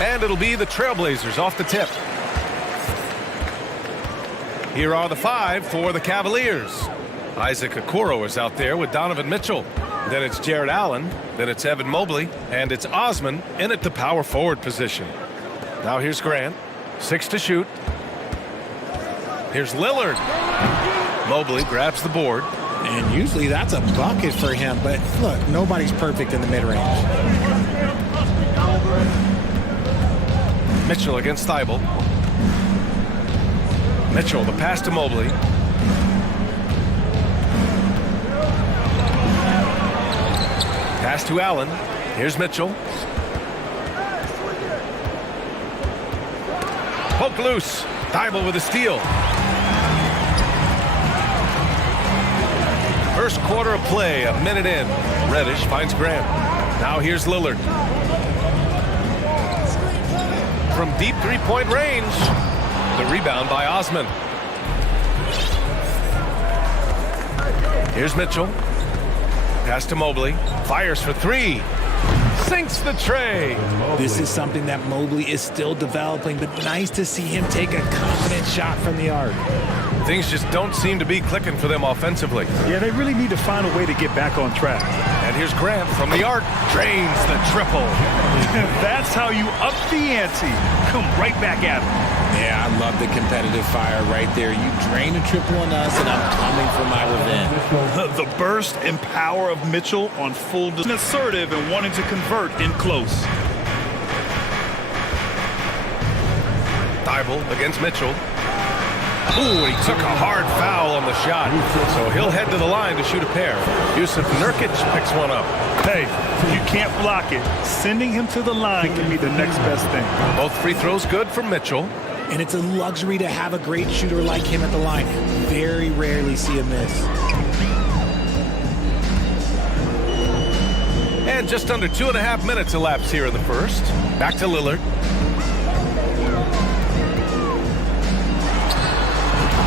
And it'll be the Trailblazers off the tip. Here are the 5 for the Cavaliers. Isaac Okoro is out there with Donovan Mitchell. Then it's Jared Allen. Then it's Evan Mobley. And it's Osman in at the power forward position. Now here's Grant. 6 to shoot. Here's Lillard. Mobley grabs the board. And usually that's a bucket for him. But look, nobody's perfect in the mid-range. Mitchell against Thibault. Mitchell, the pass to Mobley. Pass to Allen. Here's Mitchell. Poke loose. Thibault with a steal. First quarter of play, a minute in. Reddish finds Grant. Now here's Lillard. From deep three-point range. The rebound by Osman. Here's Mitchell. Pass to Mobley. Fires for 3. Sinks the tray. This is something that Mobley is still developing, but nice to see him take a confident shot from the arc. Things just don't seem to be clicking for them offensively. Yeah, they really need to find a way to get back on track. And here's Grant from the arc. Drains the triple. That's how you up the ante. Come right back at him. Yeah, I love the competitive fire right there. You drain a triple on us, and I'm coming for my revenge. The burst and power of Mitchell on full assertive and wanting to convert in close. Thibault against Mitchell. Ooh, he took a hard foul on the shot. So he'll head to the line to shoot a pair. Yusuf Nurkic picks one up. Hey, you can't block it. Sending him to the line can be the next best thing. Both free throws good from Mitchell. And it's a luxury to have a great shooter like him at the line. Very rarely see a miss. And just under 2.5 minutes elapsed here in the first. Back to Lillard.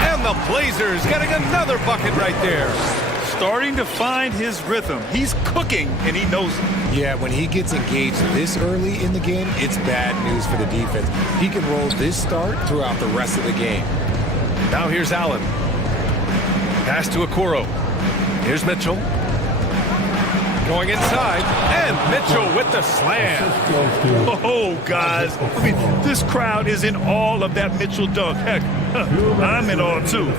And the Blazers getting another bucket right there. Starting to find his rhythm. He's cooking, and he knows it. Yeah, when he gets engaged this early in the game, it's bad news for the defense. He can roll this start throughout the rest of the game. Now here's Allen. Pass to Okoro. Here's Mitchell. Going inside, and Mitchell with the slam. Oh, guys. I mean, this crowd is in all of that Mitchell dunk. Heck, I'm in all, too.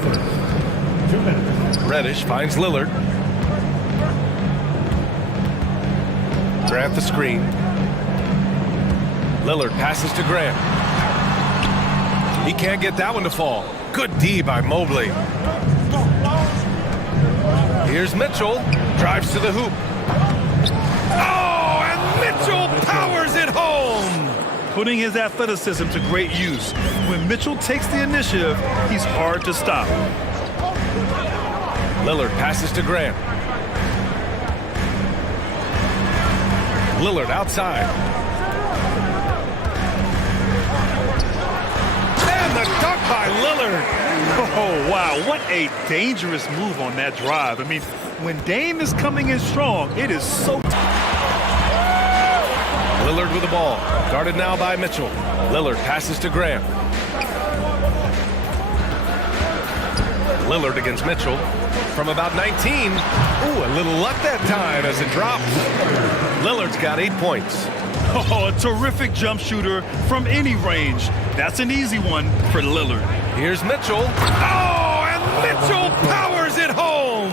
Reddish finds Lillard. Grant the screen. Lillard passes to Grant. He can't get that one to fall. Good D by Mobley. Here's Mitchell. Drives to the hoop. Oh, and Mitchell powers it home! Putting his athleticism to great use. When Mitchell takes the initiative, he's hard to stop. Lillard passes to Grant. Lillard outside. And the dunk by Lillard. Oh, wow. What a dangerous move on that drive. I mean, when Dame is coming in strong, it is so... Lillard with the ball. Guarded now by Mitchell. Lillard passes to Grant. Lillard against Mitchell. From about 19. Ooh, a little luck that time as it drops. Lillard's got 8 points. Oh, a terrific jump shooter from any range. That's an easy one for Lillard. Here's Mitchell. Oh, and Mitchell powers it home.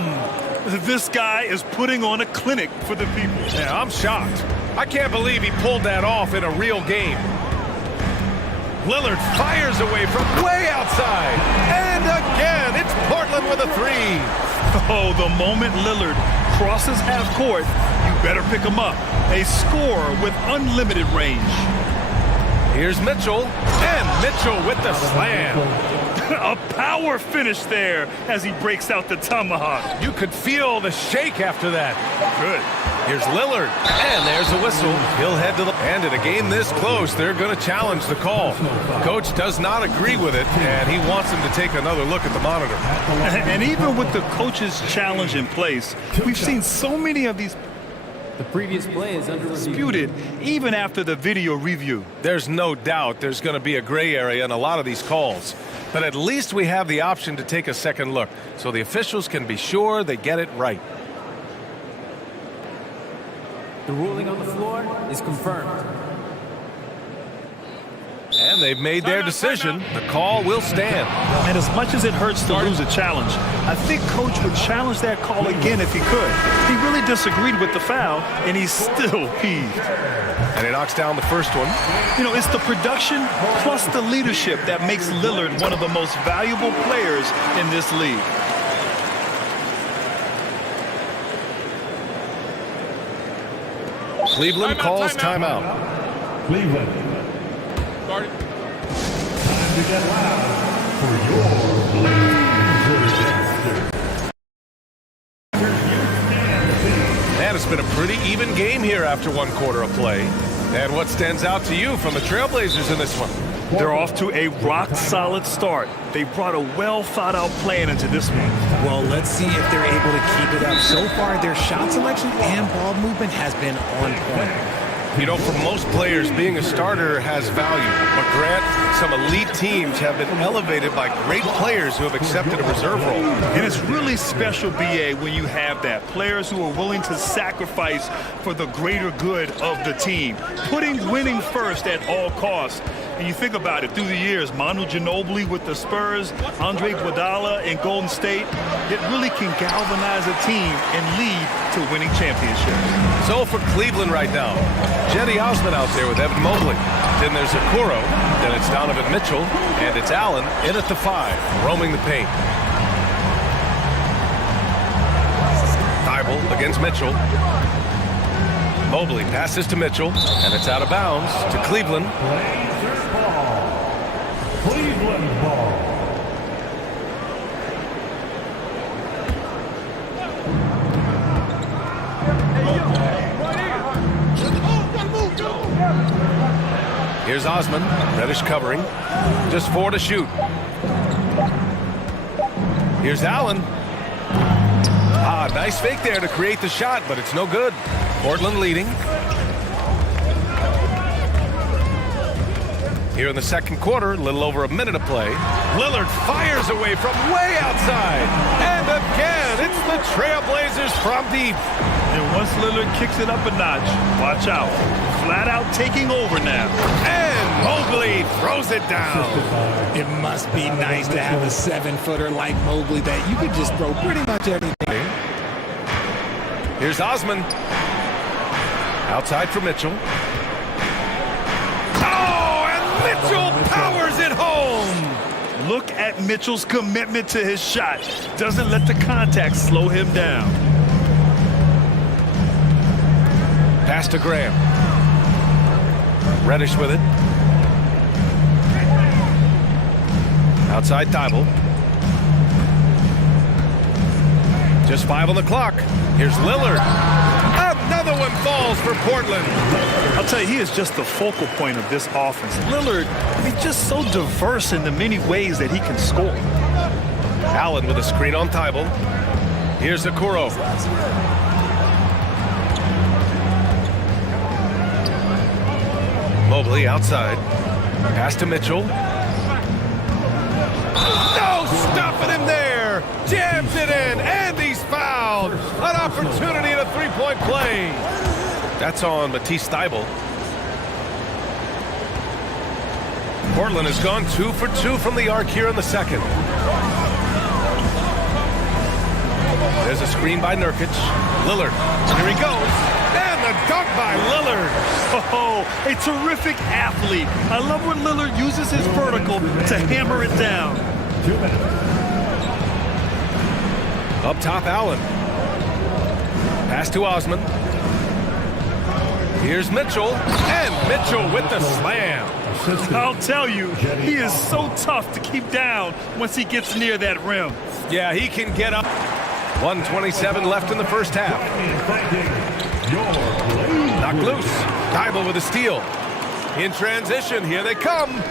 This guy is putting on a clinic for the people. Yeah, I'm shocked. I can't believe he pulled that off in a real game. Lillard fires away from way outside. And again, it's Portland with a 3. Oh, the moment Lillard crosses half court, you better pick him up. A scorer with unlimited range. Here's Mitchell, and Mitchell with the slam. A power finish there as he breaks out the tomahawk. You could feel the shake after that. Good. Here's Lillard, and there's a whistle. He'll head to the... And in a game this close, they're going to challenge the call. Coach does not agree with it, and he wants him to take another look at the monitor. And even with the coach's challenge in place, we've seen so many of these... The previous play is under review. Disputed even after the video review. There's no doubt there's going to be a gray area in a lot of these calls. But at least we have the option to take a second look, so the officials can be sure they get it right. The ruling on the floor is confirmed. And they've made their decision. The call will stand. And as much as it hurts to lose a challenge, I think Coach would challenge that call again if he could. He really disagreed with the foul, and he's still peeved. And he knocks down the first one. You know, it's the production plus the leadership that makes Lillard one of the most valuable players in this league. Cleveland calls timeout. Cleveland. Time to get loud for your And it's been a pretty even game here after one quarter of play. And what stands out to you from the Trailblazers in this one? They're off to a rock-solid start. They brought a well-thought-out plan into this one. Well, let's see if they're able to keep it up. So far, their shot selection and ball movement has been on point. You know, for most players, being a starter has value. But Grant, some elite teams have been elevated by great players who have accepted a reserve role. And it's really special, BA, when you have that. Players who are willing to sacrifice for the greater good of the team. Putting winning first at all costs. And you think about it, through the years, Manu Ginobili with the Spurs, Andre Iguodala in Golden State, it really can galvanize a team and lead to winning championships. So for Cleveland right now, Jetty Osman out there with Evan Mobley. Then there's Okoro, then it's Donovan Mitchell, and it's Allen in at the 5, roaming the paint. Thibault against Mitchell. Mobley passes to Mitchell, and it's out of bounds to Cleveland. Cleveland ball. Here's Osman, Reddish covering. Just 4 to shoot. Here's Allen. Nice fake there to create the shot, but it's no good. Portland leading. Here in the second quarter, a little over a minute of play. Lillard fires away from way outside. And again, it's the Trailblazers from deep. And once Lillard kicks it up a notch, watch out. Flat out taking over now. And Mobley throws it down. It must be nice to have a 7-footer like Mobley that you could just throw pretty much anything. Here's Osman. Outside for Mitchell. Oh, and Mitchell powers it home. Look at Mitchell's commitment to his shot. Doesn't let the contact slow him down. Pass to Graham. Reddish with it. Outside Thibault. Just 5 on the clock. Here's Lillard. Another one falls for Portland. I'll tell you, he is just the focal point of this offense. Lillard, just so diverse in the many ways that he can score. Allen with a screen on Thibault. Here's Okoro. Mobley outside. Pass to Mitchell. No stopping him there. Jams it in, and he's fouled. An opportunity at a three-point play. That's on Matisse Thybulle. Portland has gone 2 for 2 from the arc here in the second. There's a screen by Nurkic. Lillard. Here he goes. And the dunk by Lillard. Oh, a terrific athlete. I love when Lillard uses his vertical to hammer it down. 2 minutes. Up top, Allen. Pass to Osman. Here's Mitchell. And Mitchell with the slam. I'll tell you, he is so tough to keep down once he gets near that rim. Yeah, he can get up. 1:27 left in the first half. Knocked loose. Thybulle with a steal. In transition, here they come.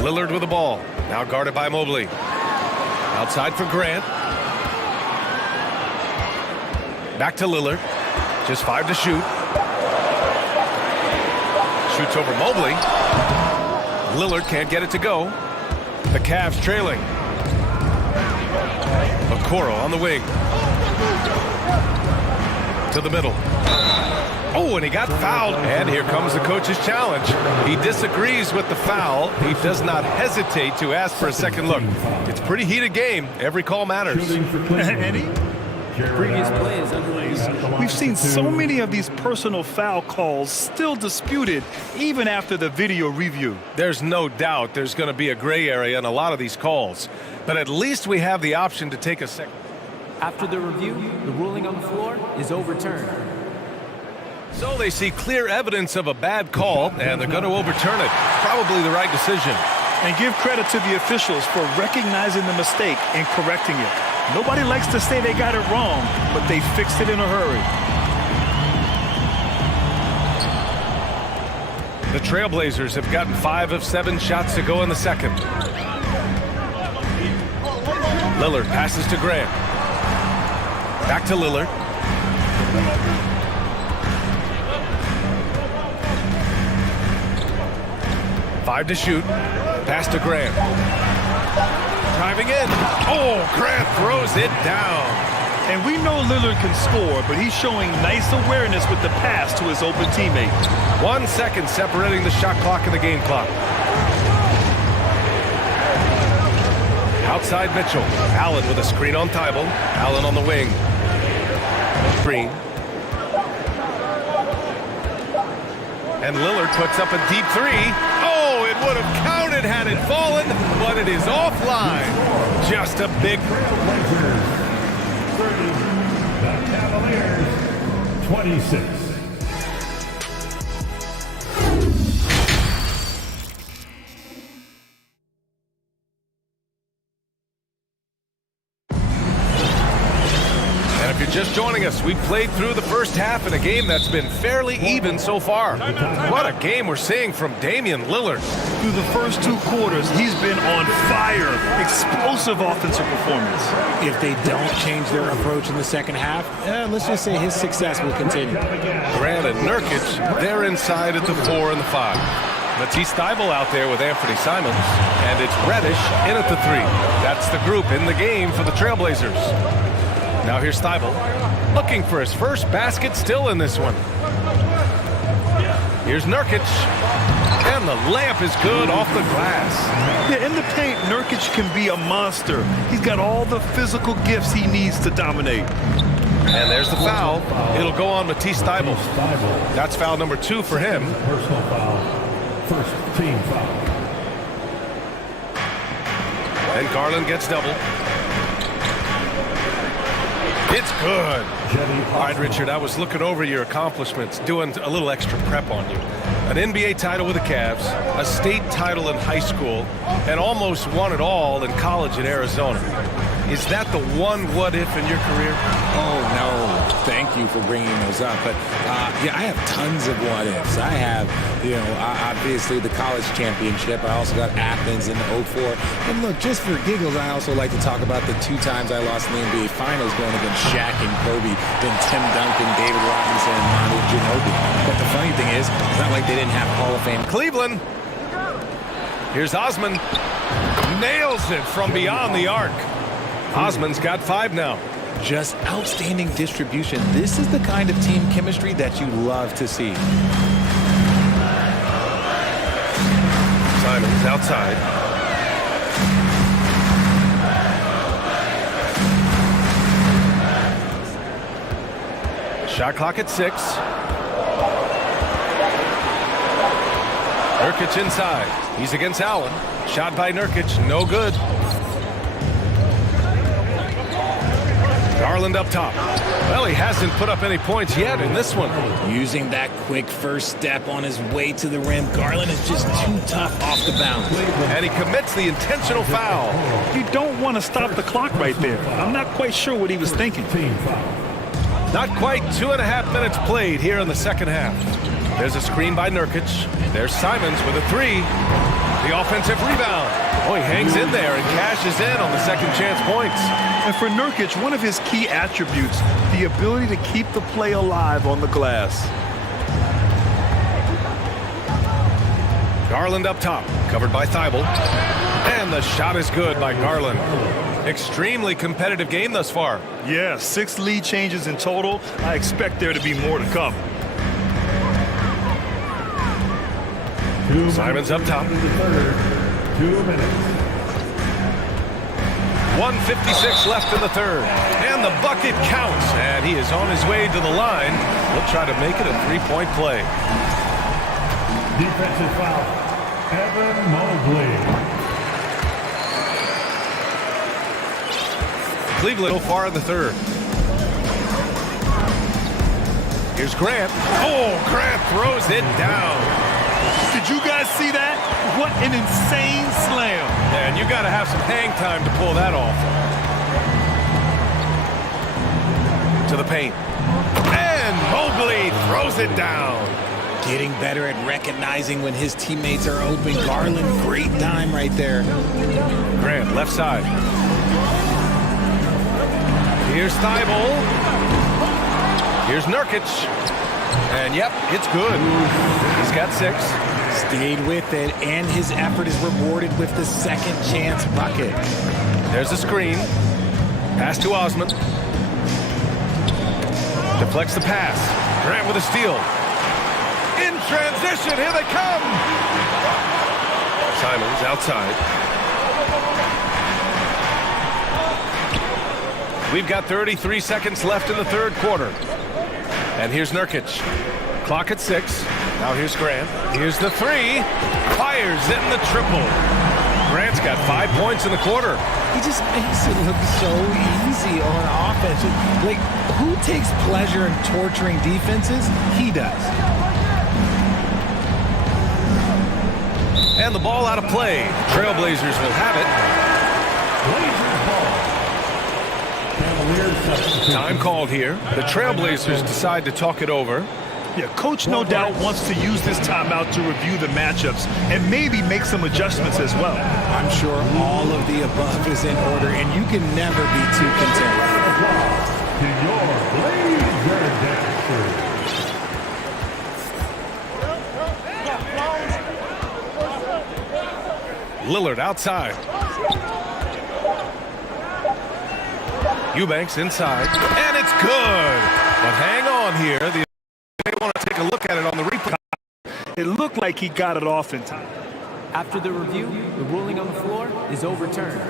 Lillard with the ball. Now guarded by Mobley. Outside for Grant. Back to Lillard. Just 5 to shoot. Shoots over Mobley. Lillard can't get it to go. The Cavs trailing. Okoro on the wing. To the middle. Oh, and he got fouled. And here comes the coach's challenge. He disagrees with the foul. He does not hesitate to ask for a second look. It's a pretty heated game. Every call matters. Previous play is underway. We've seen so many of these personal foul calls still disputed even after the video review. There's no doubt there's going to be a gray area in a lot of these calls. But at least we have the option to take a second. After the review, the ruling on the floor is overturned. So they see clear evidence of a bad call, and they're going to overturn it. Probably the right decision. And give credit to the officials for recognizing the mistake and correcting it. Nobody likes to say they got it wrong, but they fixed it in a hurry. The Trailblazers have gotten 5 of 7 shots to go in the second. Lillard passes to Grant. Back to Lillard. Five to shoot. Pass to Grant. Driving in. Oh, Grant throws it down. And we know Lillard can score, but he's showing nice awareness with the pass to his open teammate. 1 second separating the shot clock and the game clock. Outside Mitchell. Allen with a screen on Thibault. Allen on the wing. Screen. And Lillard puts up a deep three. Oh, it would have counted had it fallen, but it is offline. Just a big... The Cavaliers, 26. And if you're just joining us, we've played through the first half in a game that's been fairly even so far. What a game we're seeing from Damian Lillard. Through the first 2 quarters, he's been on fire. Explosive offensive performance. If they don't change their approach in the second half, let's just say his success will continue. Grant and Nurkic, they're inside at the 4 and the 5. Matisse Thybulle out there with Anthony Simons. And it's Reddish in at the 3. That's the group in the game for the Trailblazers. Now here's Thybulle, looking for his first basket still in this one. Here's Nurkic, and the layup is good off the glass. Yeah, in the paint, Nurkic can be a monster. He's got all the physical gifts he needs to dominate. And there's the foul. It'll go on Matisse Thybulle. That's foul number 2 for him. Personal foul. First team foul. And Garland gets double. It's good. All right, Richard, I was looking over your accomplishments, doing a little extra prep on you. An NBA title with the Cavs, a state title in high school, and almost won it all in college at Arizona. Is that the one what-if in your career? Oh, no. Thank you for bringing those up. But, yeah, I have tons of what-ifs. I have, obviously the college championship. I also got Athens in the 04. And look, just for giggles, I also like to talk about the 2 times I lost in the NBA Finals going against Shaq and Kobe, then Tim Duncan, David Robinson, and Manu Ginobili. But the funny thing is, it's not like they didn't have Hall of Fame. Cleveland. Here's Osman. Nails it from beyond the arc. Osman's got 5 now. Just outstanding distribution. This is the kind of team chemistry that you love to see. Simons outside. Shot clock at 6. Nurkic inside. He's against Allen. Shot by Nurkic. No good. Garland up top. Well, he hasn't put up any points yet in this one. Using that quick first step on his way to the rim, Garland is just too tough off the bounce. And he commits the intentional foul. You don't want to stop the clock right there. I'm not quite sure what he was thinking. Not quite 2.5 minutes played here in the second half. There's a screen by Nurkic. There's Simons with a 3. The offensive rebound. Oh, he hangs in there and cashes in on the second chance points. And for Nurkic, one of his key attributes, the ability to keep the play alive on the glass. Garland up top, covered by Thibault. And the shot is good by Garland. Extremely competitive game thus far. Yeah, 6 lead changes in total. I expect there to be more to come. Simon's up top. 2 minutes. 1:56 left in the third. And the bucket counts. And he is on his way to the line. He'll try to make it a three-point play. Defensive foul. Evan Mobley. Cleveland so far in the third. Here's Grant. Oh, Grant throws it down. Did you guys see that? What an insane slam. And you got to have some hang time to pull that off. To the paint. And Mobley throws it down. Getting better at recognizing when his teammates are open. Garland, great time right there. Grant, left side. Here's Thibault. Here's Nurkic. And yep, it's good. He's got 6. Stayed with it, and his effort is rewarded with the second chance bucket. There's a screen. Pass to Osman. Deflects the pass. Grant with a steal. In transition, here they come. Simon's outside. We've got 33 seconds left in the third quarter. And here's Nurkic. Clock at 6. Now here's Grant. Here's the 3. Fires in the triple. Grant's got 5 points in the quarter. He just makes it look so easy on offense. Like, who takes pleasure in torturing defenses? He does. And the ball out of play. Trailblazers will have it. Time called here. The Trailblazers decide to talk it over. Yeah, coach no doubt wants to use this timeout to review the matchups and maybe make some adjustments as well. I'm sure all of the above is in order, and you can never be too content. To your Blazer Dancers. Lillard outside. Eubanks inside. And it's good. But hang on here. They want to take a look at it on the replay. It looked like he got it off in time. After the review, the ruling on the floor is overturned.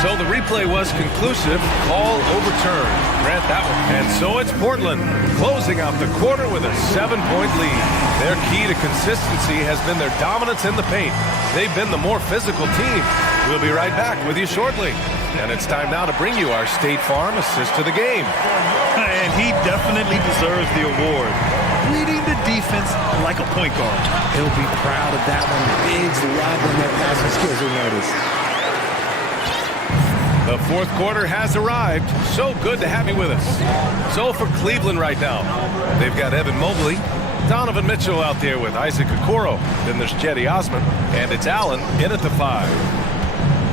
So the replay was conclusive. Call overturned. Grant that one. And so it's Portland closing out the quarter with a 7-point lead. Their key to consistency has been their dominance in the paint. They've been the more physical team. We'll be right back with you shortly. And it's time now to bring you our State Farm assist to the game. And he definitely deserves the award. Leading the defense like a point guard. He'll be proud of that one. Biggs love when their passing skills are noticed. The fourth quarter has arrived. So good to have you with us. So for Cleveland right now, they've got Evan Mobley, Donovan Mitchell out there with Isaac Okoro. Then there's Cedi Osman, and it's Allen in at the 5.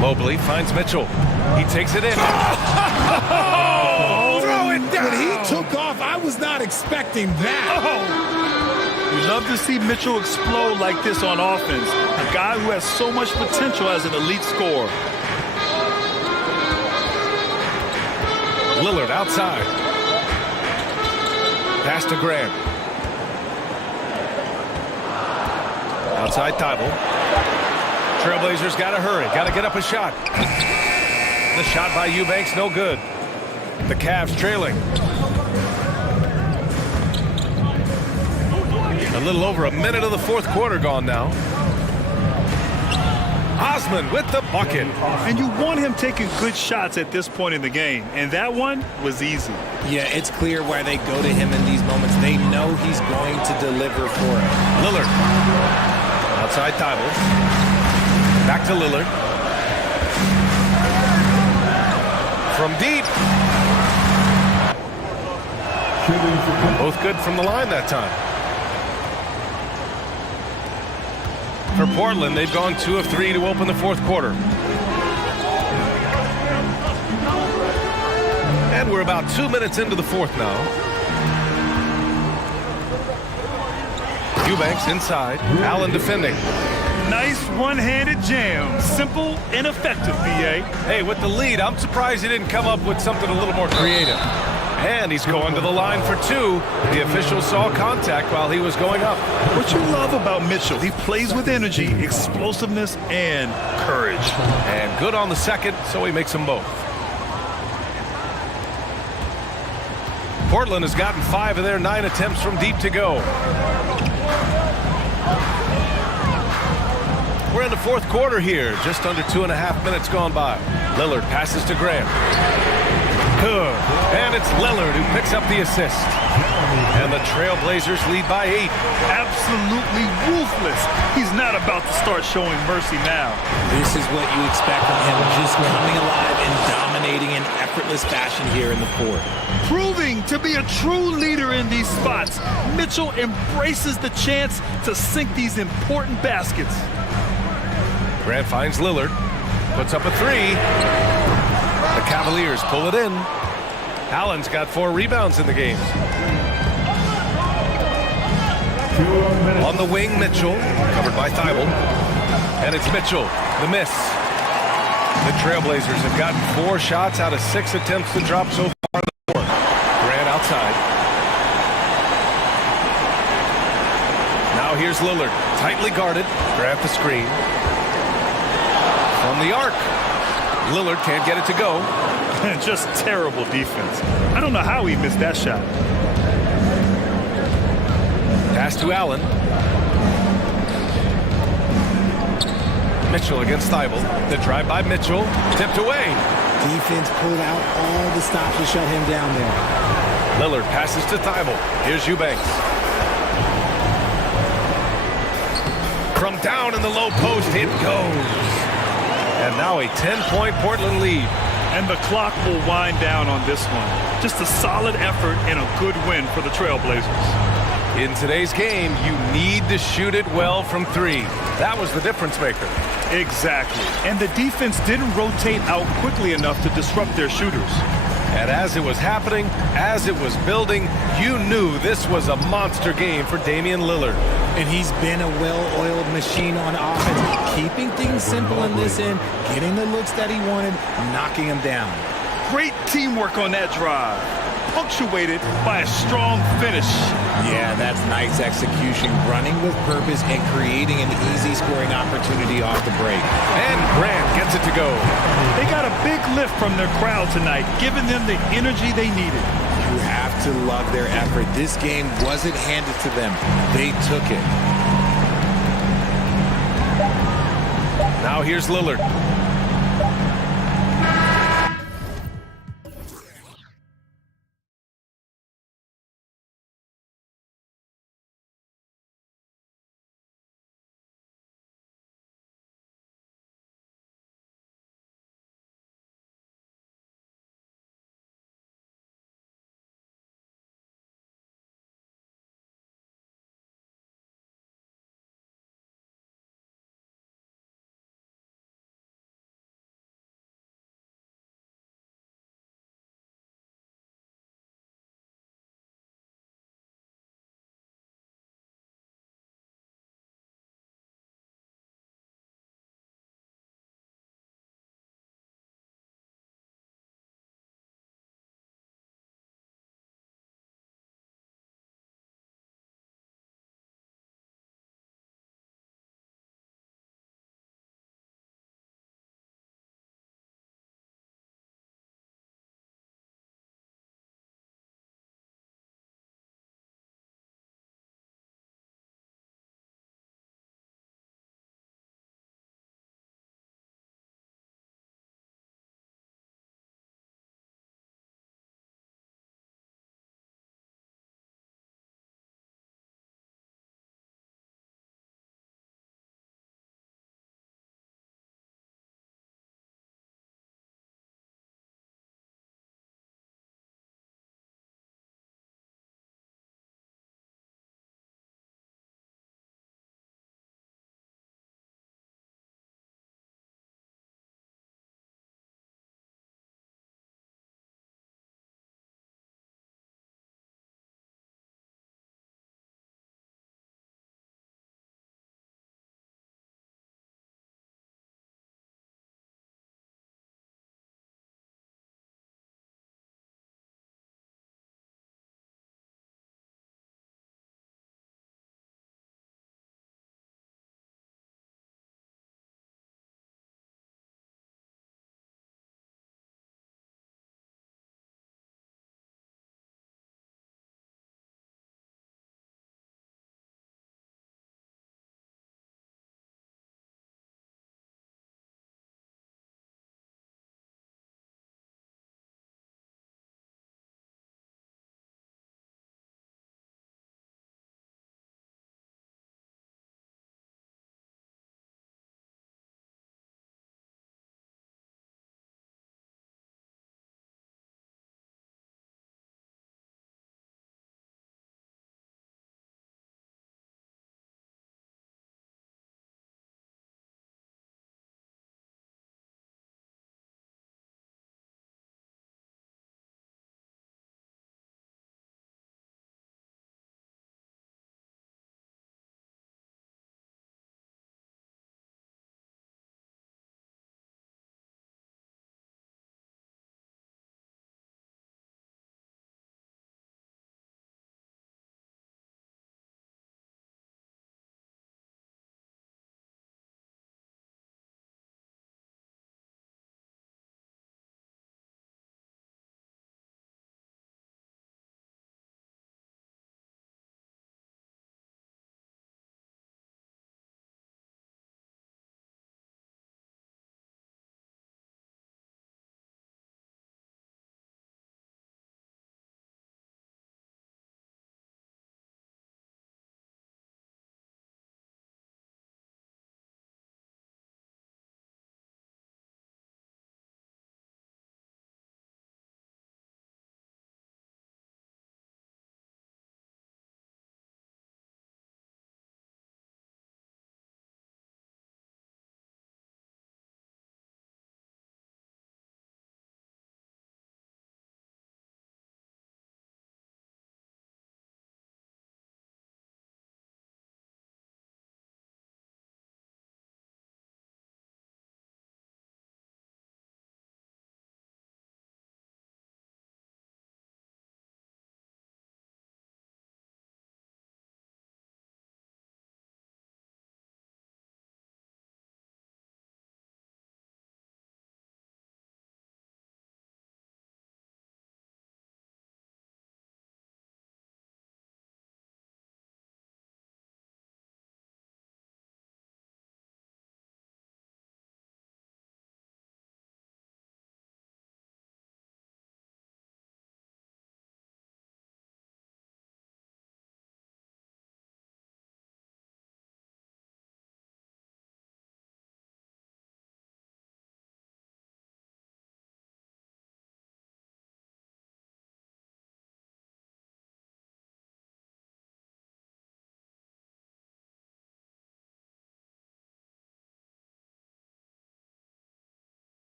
Mobley finds Mitchell. He takes it in. Oh, throw it down. When he took off, I was not expecting that. Oh. We love to see Mitchell explode like this on offense. A guy who has so much potential as an elite scorer. Lillard outside. Pass to Grant. Outside Thibault. Trailblazers got to hurry. Got to get up a shot. The shot by Eubanks, no good. The Cavs trailing. A little over a minute of the fourth quarter gone now. Osman with the bucket. And you want him taking good shots at this point in the game. And that one was easy. Yeah, it's clear why they go to him in these moments. They know he's going to deliver for it. Lillard. Outside Thibault. Back to Lillard. From deep. Both good from the line that time. For Portland, they've gone 2 of 3 to open the fourth quarter. And we're about 2 minutes into the fourth now. Eubanks inside. Allen defending. Nice one-handed jam. Simple and effective, B.A. Hey, with the lead, I'm surprised he didn't come up with something a little more creative. And he's going to the line for 2. The official saw contact while he was going up. What you love about Mitchell, he plays with energy, explosiveness, and courage. And good on the second, so he makes them both. Portland has gotten 5 of their 9 attempts from deep to go. We're in the fourth quarter here, just under 2.5 minutes gone by. Lillard passes to Graham. Good. And it's Lillard who picks up the assist. And the Trailblazers lead by 8. Absolutely ruthless. He's not about to start showing mercy now. This is what you expect from him, just coming alive and dominating in effortless fashion here in the fourth. Proving to be a true leader in these spots, Mitchell embraces the chance to sink these important baskets. Grant finds Lillard, puts up a 3. The Cavaliers pull it in. Allen's got 4 rebounds in the game. On the wing, Mitchell, covered by Thibault. And it's Mitchell, the miss. The Trailblazers have gotten 4 shots out of 6 attempts to drop so far in the fourth. Grant outside. Now here's Lillard, tightly guarded. Grant the screen. From the arc. Lillard can't get it to go. Just terrible defense. I don't know how he missed that shot. Pass to Allen. Mitchell against Thibault. The drive by Mitchell. Tipped away. Defense pulled out all the stops to shut him down there. Lillard passes to Thibault. Here's Eubanks. From down in the low post, it goes. And now a 10-point Portland lead. And the clock will wind down on this one. Just a solid effort and a good win for the Trailblazers. In today's game, you need to shoot it well from 3. That was the difference maker. Exactly. And the defense didn't rotate out quickly enough to disrupt their shooters. And as it was happening, as it was building, you knew this was a monster game for Damian Lillard. And he's been a well-oiled machine on offense, keeping things simple in this end, getting the looks that he wanted, knocking him down. Great teamwork on that drive, punctuated by a strong finish. Yeah, that's nice execution, running with purpose and creating an easy scoring opportunity off the break. And Grant gets it to go. They got a big lift from their crowd tonight, giving them the energy they needed. You have to love their effort. This game wasn't handed to them. They took it. Now here's Lillard.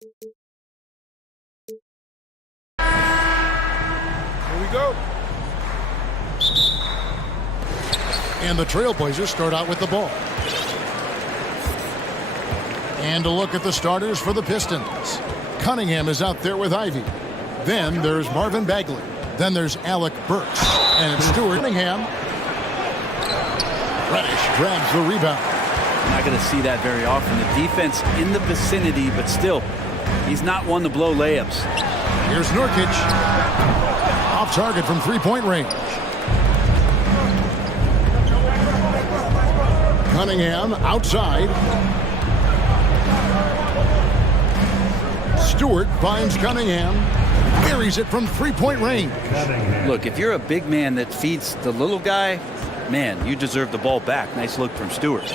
Here we go. And the Trailblazers start out with the ball. And a look at the starters for the Pistons. Cunningham is out there with Ivy. Then there's Marvin Bagley. Then there's Alec Burks. And it's Stewart. Cunningham. Reddish grabs the rebound. Not going to see that very often. The defense in the vicinity, but still, he's not one to blow layups. Here's Nurkic. Off target from three-point range. Cunningham outside. Stewart finds Cunningham. Carries it from three-point range. Look, if you're a big man that feeds the little guy, man, you deserve the ball back. Nice look from Stewart.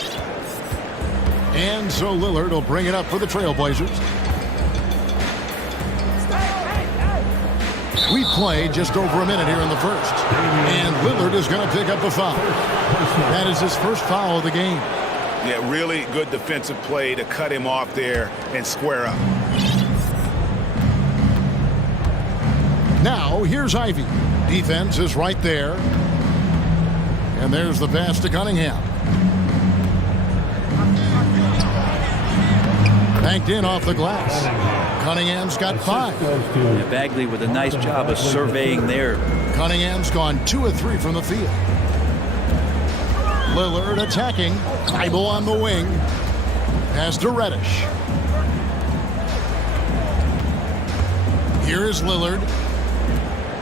And so Lillard will bring it up for the Trailblazers. We played just over a minute here in the first. And Lillard is going to pick up a foul. That is his first foul of the game. Yeah, really good defensive play to cut him off there and square up. Now, here's Ivy. Defense is right there. And there's the pass to Cunningham. Banked in off the glass. Cunningham's got 5. Yeah, Bagley with a nice job of surveying there. Cunningham's gone 2 of 3 from the field. Lillard attacking. Bible on the wing. Pass to Reddish. Here is Lillard.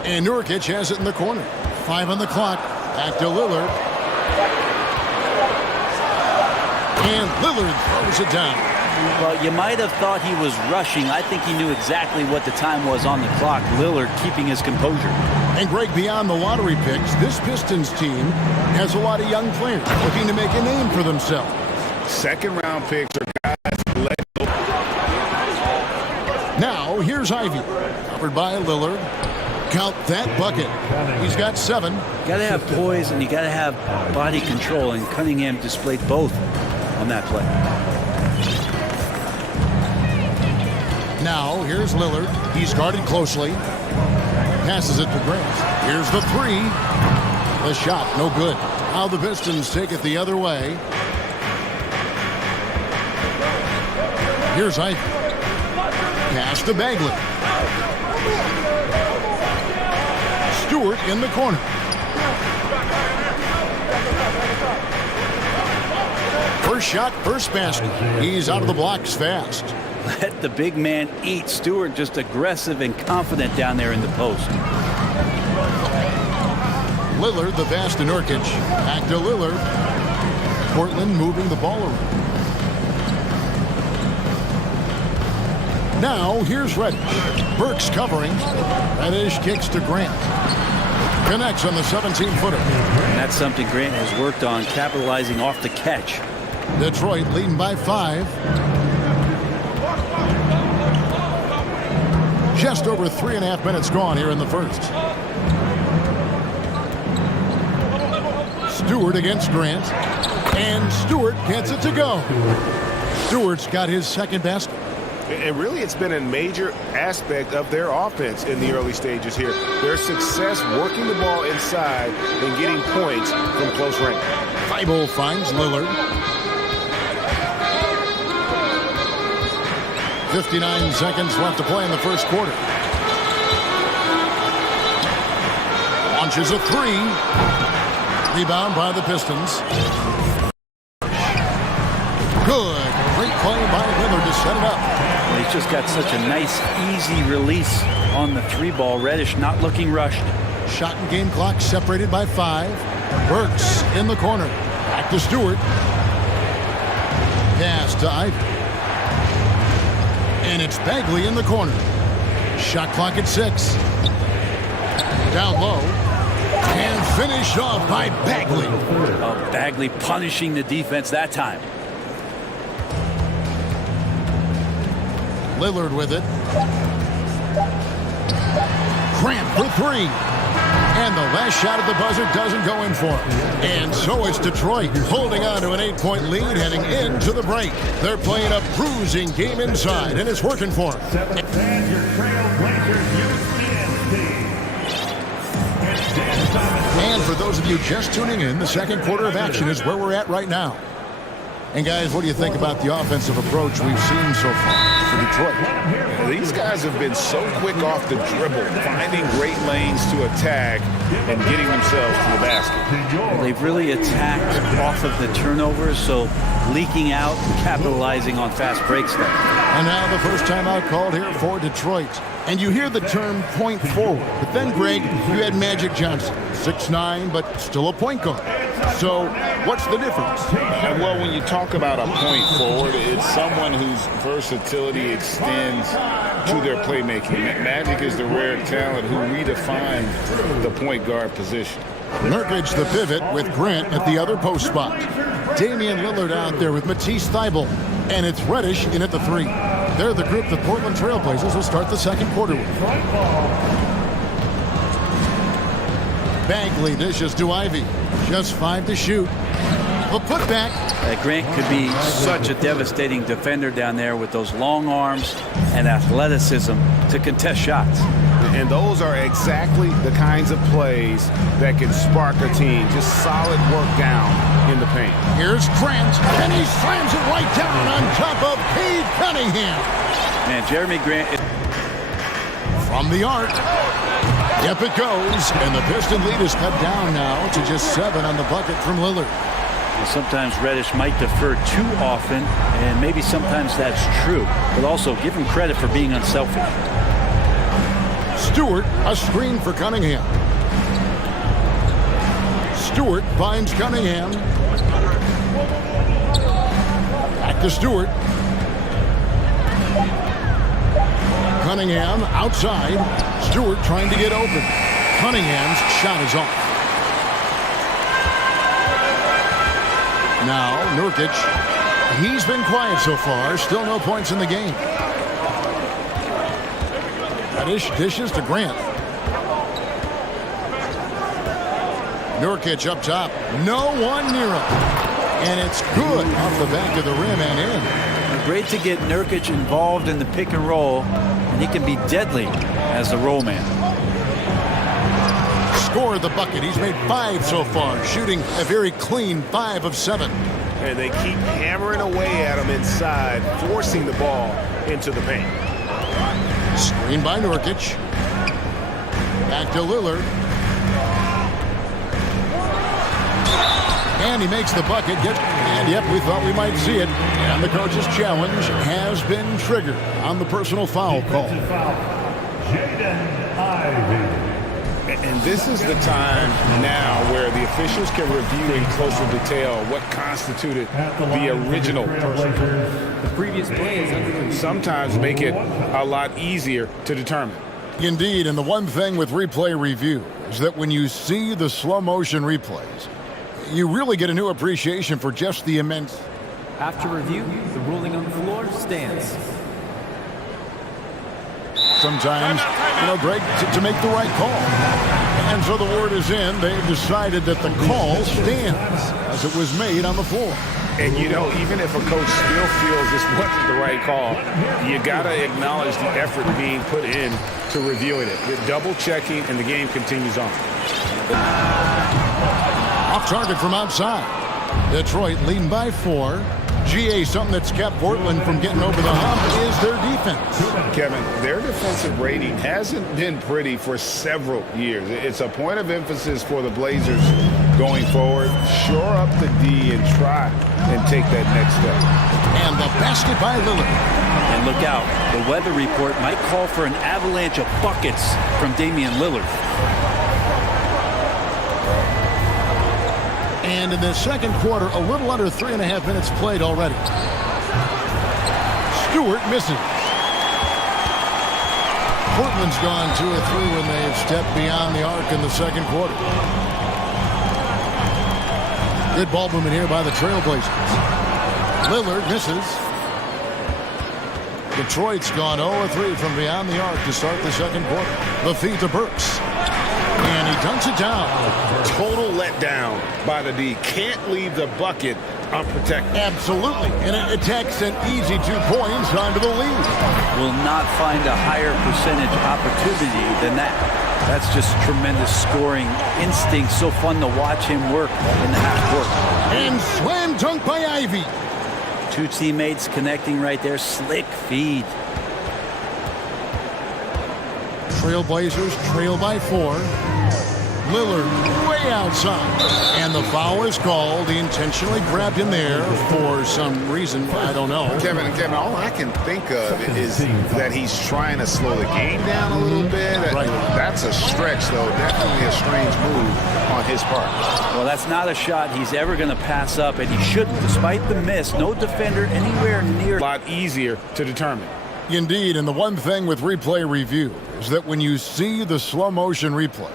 And Nurkic has it in the corner. 5 on the clock. Back to Lillard. And Lillard throws it down. Well, you might have thought he was rushing. I think he knew exactly what the time was on the clock. Lillard keeping his composure. And Greg, beyond the lottery picks, this Pistons team has a lot of young players looking to make a name for themselves. Second-round picks are guys let go. Now, here's Ivy. Covered by Lillard. Count that bucket. He's got 7. Got to have poise and you got to have body control, and Cunningham displayed both on that play. Now, here's Lillard. He's guarded closely. Passes it to Grant. Here's the 3. The shot, no good. Now the Pistons take it the other way. Here's Ivy. Pass to Bagley. Stewart in the corner. First shot, first basket. He's out of the blocks fast. Let the big man eat. Stewart just aggressive and confident down there in the post. Lillard, the pass to Nurkic. Back to Lillard. Portland moving the ball around. Now, here's Reddish. Burks covering. Reddish kicks to Grant. Connects on the 17-footer. That's something Grant has worked on, capitalizing off the catch. Detroit leading by 5. Just over 3.5 minutes gone here in the first. Stewart against Grant. And Stewart gets it to go. Stewart's got his second basket. And really, it's been a major aspect of their offense in the early stages here. Their success working the ball inside and getting points from close range. Bible finds Lillard. 59 seconds left to play in the first quarter. Launches a 3. Rebound by the Pistons. Good. Great play by Lillard to set it up. Well, he's just got such a nice, easy release on the 3-ball. Reddish not looking rushed. Shot and game clock separated by 5. Burks in the corner. Back to Stewart. Pass to Ivy. And it's Bagley in the corner. Shot clock at 6. Down low. And finished off by Bagley. Oh, Bagley punishing the defense that time. Lillard with it. Grant for 3. And the last shot at the buzzer doesn't go in for him. And so it's Detroit holding on to an 8-point lead heading into the break. They're playing a bruising game inside, and it's working for them. And your Trailblazers And for those of you just tuning in, the second quarter of action is where we're at right now. And guys, what do you think about the offensive approach we've seen so far for Detroit? These guys have been so quick off the dribble, finding great lanes to attack and getting themselves to the basket. They've really attacked off of the turnovers, so leaking out and capitalizing on fast breaks there. And now the first timeout called here for Detroit. And you hear the term point forward. But then, Greg, you had Magic Johnson, 6'9", but still a point guard. So what's the difference? Well, when you talk about a point forward, it's someone whose versatility extends to their playmaking. Magic is the rare talent who redefined the point guard position. Nurkic the pivot with Grant at the other post spot. Damian Lillard out there with Matisse Thybulle. And it's Reddish in at the 3. They're the group the Portland Trailblazers will start the second quarter with. Bagley dishes to Ivy. Just 5 to shoot. The putback. Grant could be such a devastating defender down there with those long arms and athleticism to contest shots. And those are exactly the kinds of plays that can spark a team. Just solid work down in the paint. Here's Grant, and he slams it right down on top of Cade Cunningham. Man, Jeremy Grant. From the arc. Yep, it goes. And the Piston lead is cut down now to just 7 on the bucket from Lillard. Sometimes Reddish might defer too often, and maybe sometimes that's true. But also give him credit for being unselfish. Stewart, a screen for Cunningham. Stewart finds Cunningham. Back to Stewart. Cunningham outside. Stewart trying to get open. Cunningham's shot is off. Now, Nurkic. He's been quiet so far. Still no points in the game. Reddish dishes to Grant. Nurkic up top. No one near him. And it's good off the back of the rim and in. Great to get Nurkic involved in the pick and roll. And he can be deadly as the roll man. Scored the bucket. He's made 5 so far, shooting a very clean 5 of 7. And they keep hammering away at him inside, forcing the ball into the paint. Screen by Nurkic. Back to Lillard. And he makes the bucket. And yep, we thought we might see it. And the coach's challenge has been triggered on the personal foul call. And this is the time now where the officials can review in closer detail what constituted the original person. The previous play is under. Sometimes make it a lot easier to determine. Indeed, and the one thing with replay review is that when you see the slow motion replays, you really get a new appreciation for just the immense. After review, the ruling on the floor stands. Sometimes, Greg, to make the right call. And so the word is in. They've decided that the call stands as it was made on the floor. And, even if a coach still feels this wasn't the right call, you got to acknowledge the effort being put in to reviewing it. With double checking, and the game continues on. Off target from outside. Detroit leading by 4. GA, something that's kept Portland from getting over the hump is their defense. Kevin, their defensive rating hasn't been pretty for several years. It's a point of emphasis for the Blazers going forward. Shore up the D and try and take that next step. And the basket by Lillard. And look out, the weather report might call for an avalanche of buckets from Damian Lillard. And in the second quarter, a little under 3.5 minutes played already. Stewart misses. Portland's gone 2 of 3 when they've stepped beyond the arc in the second quarter. Good ball movement here by the Trailblazers. Lillard misses. Detroit's gone 0 of 3 from beyond the arc to start the second quarter. The feed to Burks. And he dunks it down. Total letdown by the D. Can't leave the bucket unprotected. Absolutely. And it takes an easy 2 points onto the lead. Will not find a higher percentage opportunity than that. That's just tremendous scoring instinct. So fun to watch him work in the half court. And slam dunk by Ivy. 2 teammates connecting right there. Slick feed. Trailblazers trail by 4. Lillard way outside. And the foul is called. He intentionally grabbed him there for some reason. I don't know. Kevin, all I can think of is that he's trying to slow the game down a little bit. Right. That's a stretch, though. Definitely a strange move on his part. Well, that's not a shot he's ever going to pass up, and he shouldn't. Despite the miss, no defender anywhere near. A lot easier to determine. Indeed, and the one thing with replay review is that when you see the slow motion replay,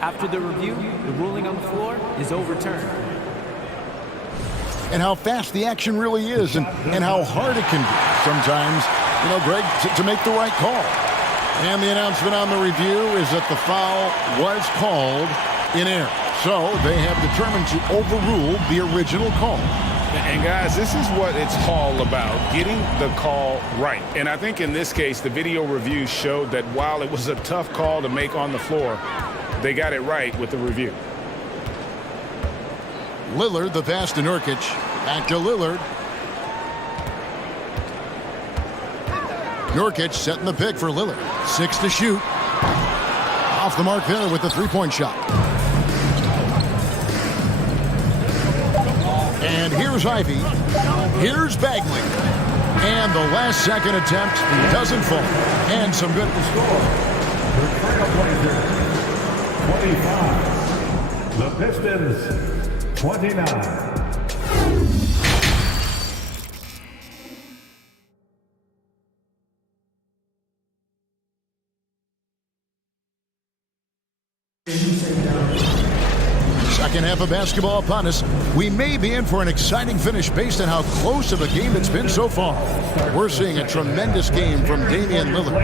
After the review, the ruling on the floor is overturned. and how fast the action really is and how hard it can be sometimes, Greg, to make the right call. And the announcement on the review is that the foul was called in error. So they have determined to overrule the original call. And guys, this is what it's all about, getting the call right. And I think in this case, the video review showed that while it was a tough call to make on the floor, they got it right with the review. Lillard, the pass to Nurkic. Back to Lillard. Nurkic setting the pick for Lillard. 6 to shoot. Off the mark there with the three-point shot. And here's Ivy. Here's Bagley. And the last second attempt doesn't fall. And some good score. The Trailblazers 25. The Pistons 29. Second half of basketball upon us. We may be in for an exciting finish based on how close of a game it's been so far. We're seeing a tremendous game from Damian Lillard.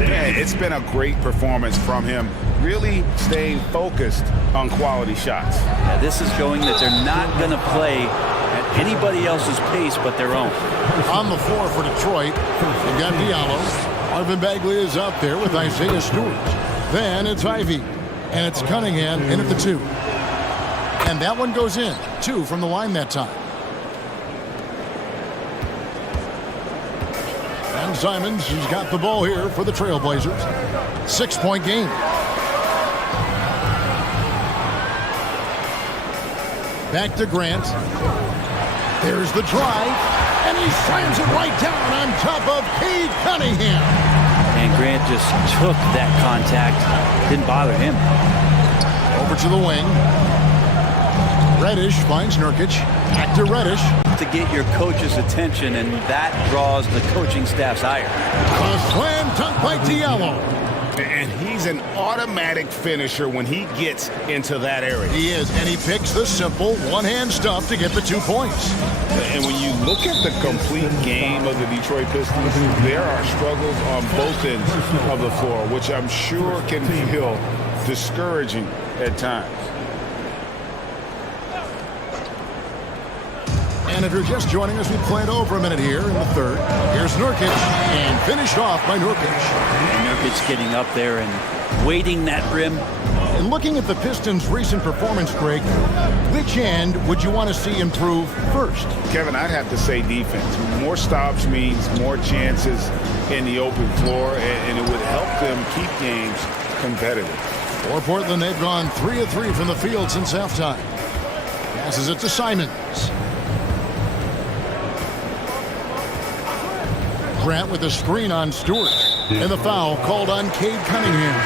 Yeah, it's been a great performance from him, really staying focused on quality shots. Yeah, this is showing that they're not going to play at anybody else's pace but their own. On the floor for Detroit, they've got Diallo. Marvin Bagley is out there with Isaiah Stewart. Then it's Ivy, and it's Cunningham in at the 2. And that one goes in. 2 from the line that time. And Simons has got the ball here for the Trailblazers. 6-point game. Back to Grant. There's the drive. And he slams it right down on top of Cade Cunningham. And Grant just took that contact. Didn't bother him. Over to the wing. Reddish finds Nurkic. Back to Reddish. To get your coach's attention, and that draws the coaching staff's ire. A slam dunk by Diallo. And he's an automatic finisher when he gets into that area. He is, and he picks the simple one-hand stuff to get the 2 points. And when you look at the complete game of the Detroit Pistons, there are struggles on both ends of the floor, which I'm sure can feel discouraging at times. And if you're just joining us, we played over a minute here in the third. Here's Nurkic, and finished off by Nurkic. And Nurkic getting up there and weighting that rim. And looking at the Pistons' recent performance, Greg, which end would you want to see improve first? Kevin, I'd have to say defense. More stops means more chances in the open floor, and it would help them keep games competitive. For Portland, they've gone 3 of 3 from the field since halftime. Passes it to Simons. Grant with a screen on Stewart. And the foul called on Cade Cunningham.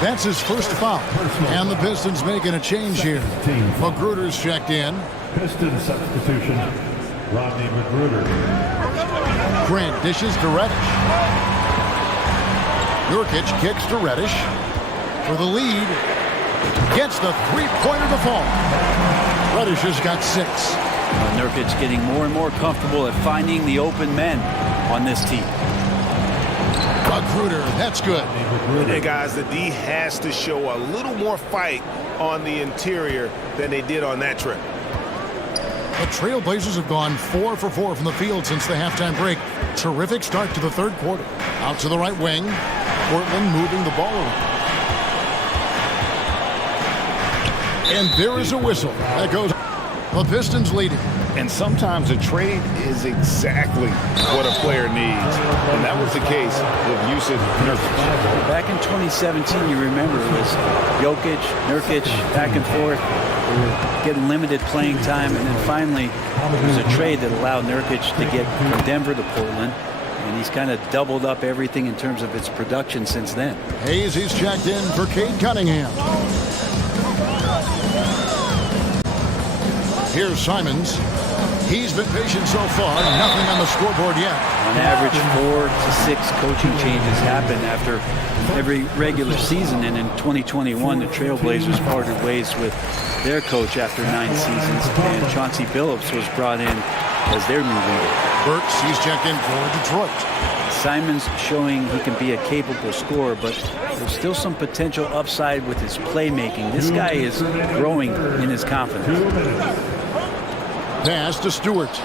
That's his first foul. And the Pistons making a change here. Magruder's checked in. Pistons substitution, Rodney Magruder. Grant dishes to Reddish. Nurkic kicks to Reddish. For the lead. Gets the three-pointer to fall. Reddish has got 6. Nurkic getting more and more comfortable at finding the open men on this team. Magruder, that's good. And guys, the D has to show a little more fight on the interior than they did on that trip. The Trailblazers have gone 4 for 4 from the field since the halftime break. Terrific start to the third quarter. Out to the right wing. Portland moving the ball around. And there is a whistle. That goes. The Pistons leading. And sometimes a trade is exactly what a player needs. And that was the case with Yusuf Nurkic. Back in 2017, you remember, it was Jokic, Nurkic, back and forth. They were getting limited playing time. And then finally, there was a trade that allowed Nurkic to get from Denver to Portland. And he's kind of doubled up everything in terms of its production since then. Hayes, he's checked in for Cade Cunningham. Here's Simons. He's been patient so far. Nothing on the scoreboard yet. On average, 4 to 6 coaching changes happen after every regular season. And in 2021, the Trailblazers parted ways with their coach after 9 seasons. And Chauncey Billups was brought in as their new leader. Burks, he's checked in for Detroit. Simons showing he can be a capable scorer, but there's still some potential upside with his playmaking. This guy is growing in his confidence. Pass to Stewart.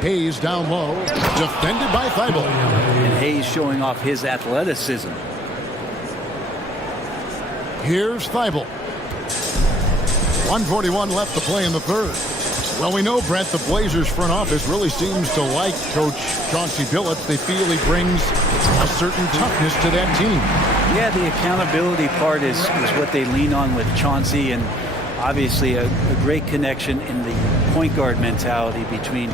Hayes down low. Defended by Thibault. And Hayes showing off his athleticism. Here's Thibault. 1:41 left to play in the third. Well, we know, Brett, the Blazers front office really seems to like Coach Chauncey Billups. They feel he brings a certain toughness to that team. Yeah, the accountability part is what they lean on with Chauncey, and obviously a great connection in the point guard mentality between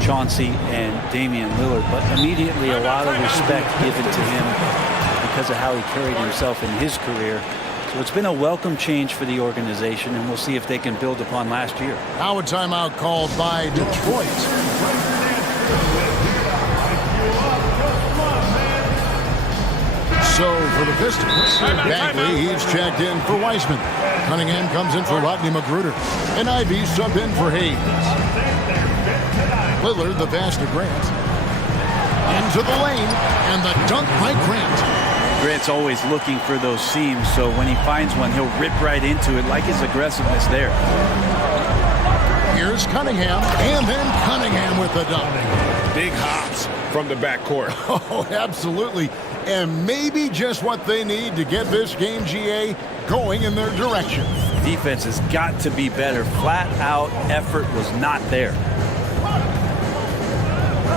Chauncey and Damian Lillard. But immediately a lot of respect given to him because of how he carried himself in his career. So it's been a welcome change for the organization, and we'll see if they can build upon last year. Now a timeout called by Detroit. So for the Pistons, Bagley, he's checked in for Wiseman. Cunningham comes in for Rodney Magruder. And Ivy subbed in for Hayes. Lillard, the pass to Grant. Into the lane, and the dunk by Grant. Grant's always looking for those seams, so when he finds one, he'll rip right into it, like his aggressiveness there. Here's Cunningham, and then Cunningham with the dunk. Big hops from the backcourt. Oh, absolutely. And maybe just what they need to get this game, GA, going in their direction. Defense has got to be better. Flat out effort was not there.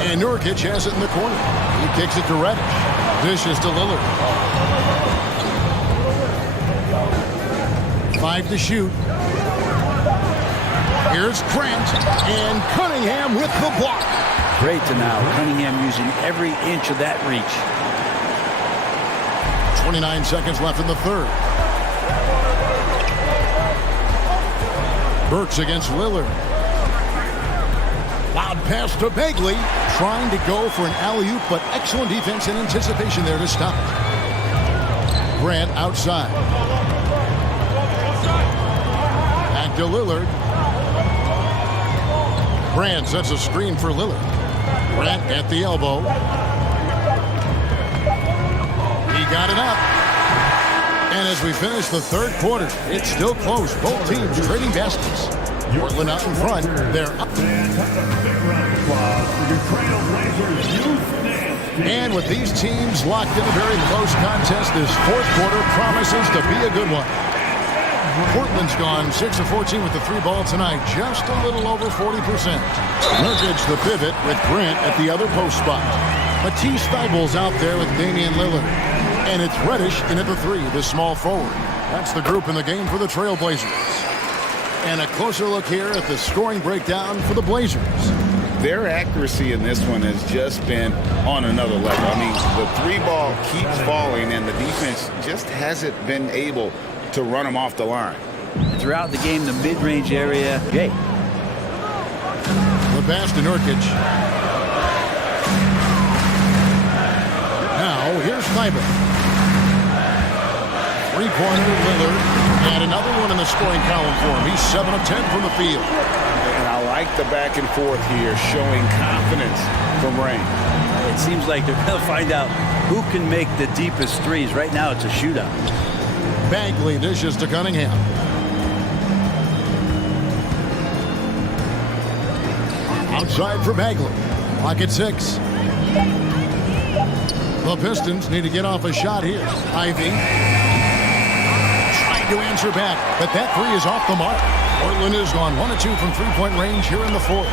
And Nurkic has it in the corner. He kicks it to Reddish. Dishes to Lillard. 5 to shoot. Here's Grant, and Cunningham with the block. Great to now. Cunningham using every inch of that reach. 29 seconds left in the third. Burks against Lillard. Loud pass to Bagley. Trying to go for an alley-oop, but excellent defense and anticipation there to stop it. Grant outside. Back to Lillard. Grant sets a screen for Lillard. Grant at the elbow. He got it up. And as we finish the third quarter, it's still close. Both teams trading baskets. Portland out in front. They're up. And with these teams locked in a very close contest, this fourth quarter promises to be a good one. Portland's gone 6 of 14 with the 3 ball tonight, just a little over 40%. Nurkic the pivot with Grant at the other post spot. Matisse Thybulle's out there with Damian Lillard. And it's Reddish in at the 3, the small forward. That's the group in the game for the Trailblazers. And a closer look here at the scoring breakdown for the Blazers. Their accuracy in this one has just been on another level. I mean, the 3 ball keeps falling, and the defense just hasn't been able to run them off the line. Throughout the game, the mid-range area. Hey. The pass to Nurkic. Now, here's Thibault. Three-pointer, Lillard. And another one in the scoring column for him. He's 7 of 10 from the field. And I like the back and forth here, showing confidence from Rain. It seems like they're going to find out who can make the deepest threes. Right now, it's a shootout. Bagley dishes to Cunningham. Outside for Bagley. Clock at 6. The Pistons need to get off a shot here. Ivy trying to answer back, but that three is off the mark. Portland has gone 1 of 2 from three-point range here in the fourth.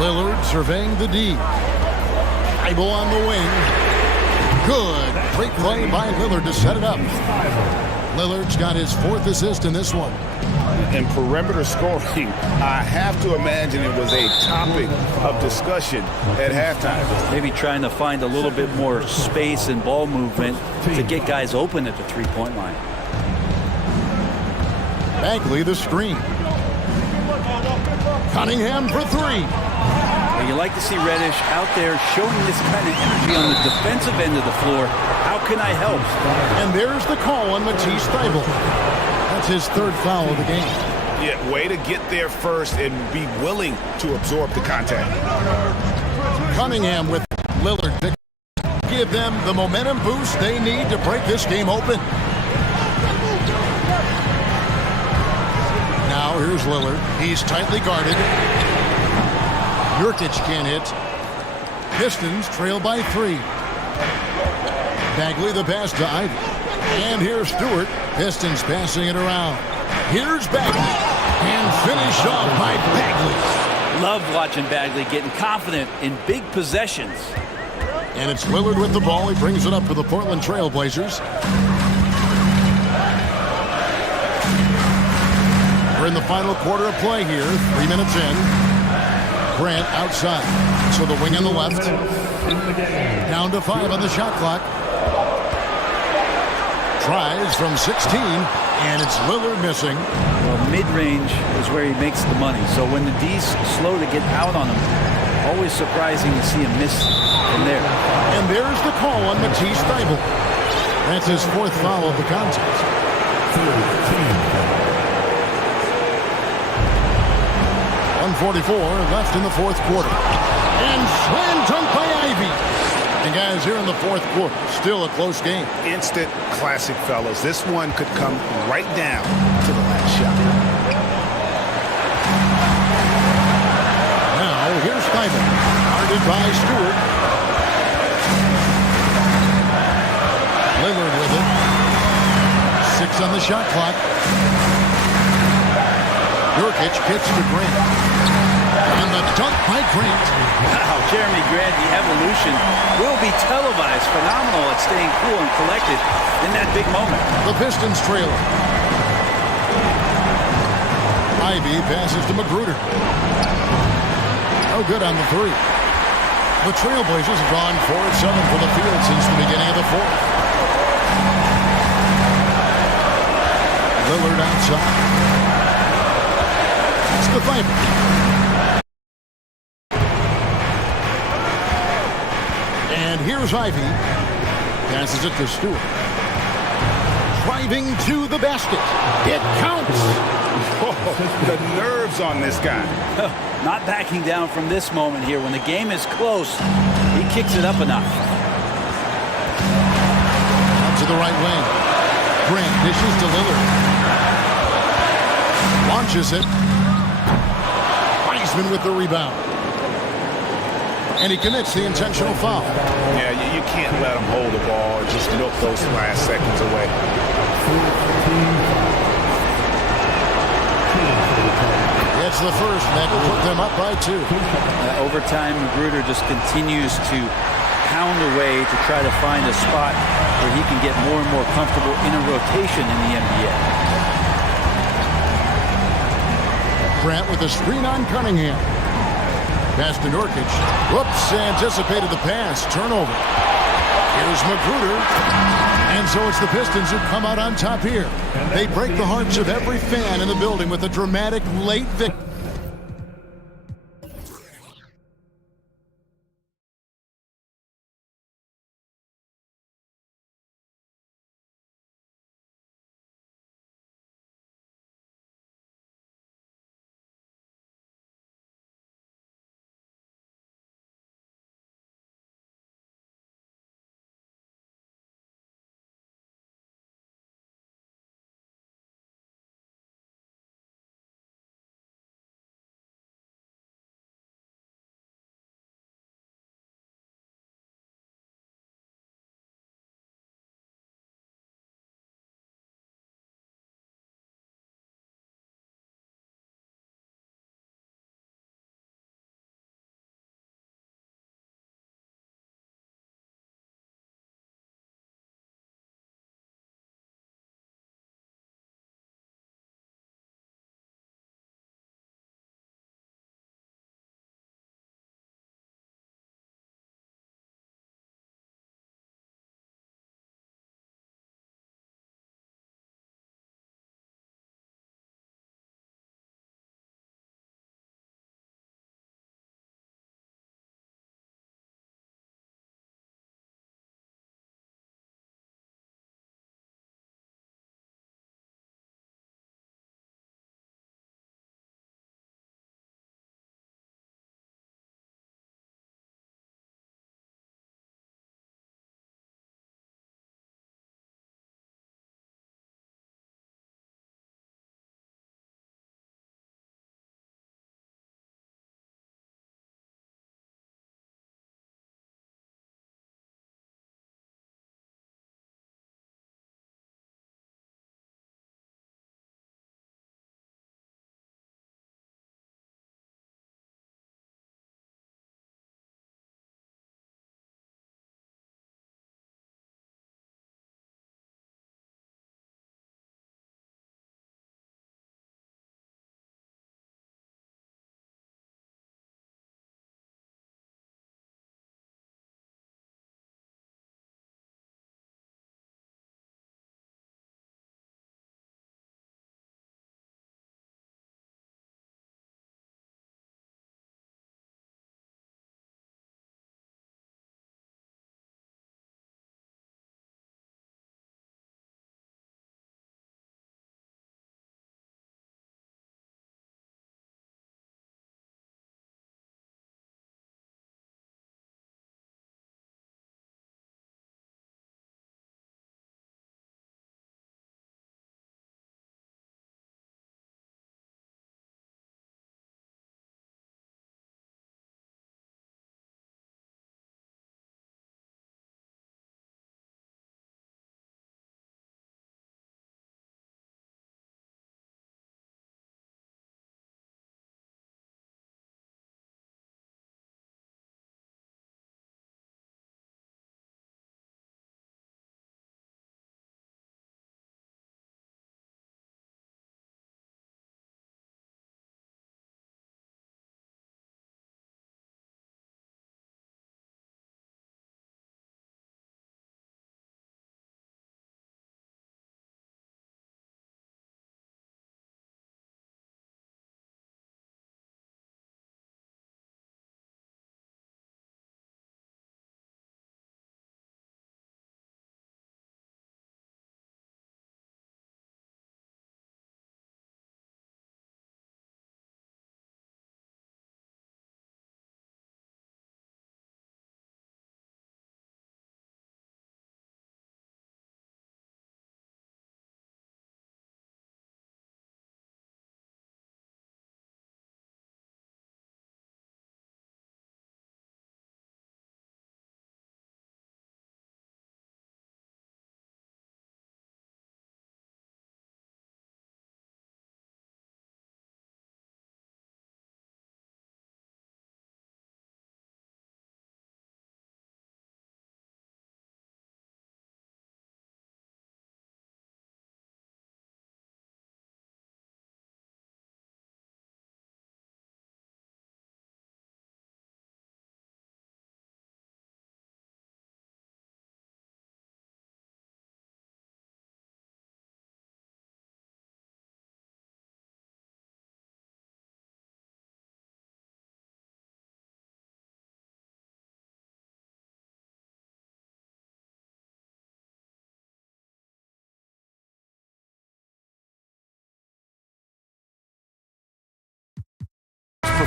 Lillard surveying the D. Thibault on the wing. Good. Great play by Lillard to set it up. Lillard's got his 4th assist in this one. And perimeter scoring, I have to imagine it was a topic of discussion at halftime. Maybe trying to find a little bit more space and ball movement to get guys open at the three-point line. Bagley the screen. Cunningham for 3. Well, you like to see Reddish out there showing this kind of energy on the defensive end of the floor. How can I help? And there's the call on Matisse Thibault. That's his 3rd foul of the game. Yeah, way to get there first and be willing to absorb the contact. Cunningham with Lillard to give them the momentum boost they need to break this game open. Now here's Lillard. He's tightly guarded. Nurkic can't hit. Pistons trail by 3. Bagley the pass to Ivy. And here's Stewart. Pistons passing it around. Here's Bagley. And finished off by Bagley. Love watching Bagley getting confident in big possessions. And it's Lillard with the ball. He brings it up for the Portland Trail Blazers. We're in the final quarter of play here. 3 minutes in. Grant outside. So the wing on the left. Down to 5 on the shot clock. Tries from 16, and it's Lillard missing. Well, mid-range is where he makes the money. So when the D's slow to get out on him, always surprising to see him miss from there. And there's the call on Matisse Thibault. That's his 4th foul of the contest. 1:44 left in the 4th quarter. And slam dunk by Ivy. And guys, here in the 4th quarter, still a close game. Instant classic, fellas. This one could come right down to the last shot. Now, here's Thibault. Guarded by Stewart. Lillard with it. 6 on the shot clock. Nurkic kicks to Grant. And the dunk by Grant. Wow, Jeremy Grant, the evolution will be televised. Phenomenal at staying cool and collected in that big moment. The Pistons trailer. Ivy passes to Magruder. No good on the 3. The Trailblazers have gone 4 of 7 from the field since the beginning of the 4th. Lillard outside. It's the Thibault. And here's Ivy. Passes it to Stewart. Driving to the basket. It counts. Oh, the nerves on this guy. Not backing down from this moment here. When the game is close, he kicks it up a notch. Out to the right wing. Grant dishes to Lillard. Launches it. Wiseman with the rebound. And he commits the intentional foul. Yeah, you can't let him hold the ball and just milk those last seconds away. It's the first, and that will put them up by 2. Overtime, Magruder just continues to pound away to try to find a spot where he can get more and more comfortable in a rotation in the NBA. Grant with a screen on Cunningham. Pass to Nurkic. Whoops, anticipated the pass. Turnover. Here's Magruder. And so it's the Pistons who come out on top here. They break the hearts of every fan in the building with a dramatic late victory.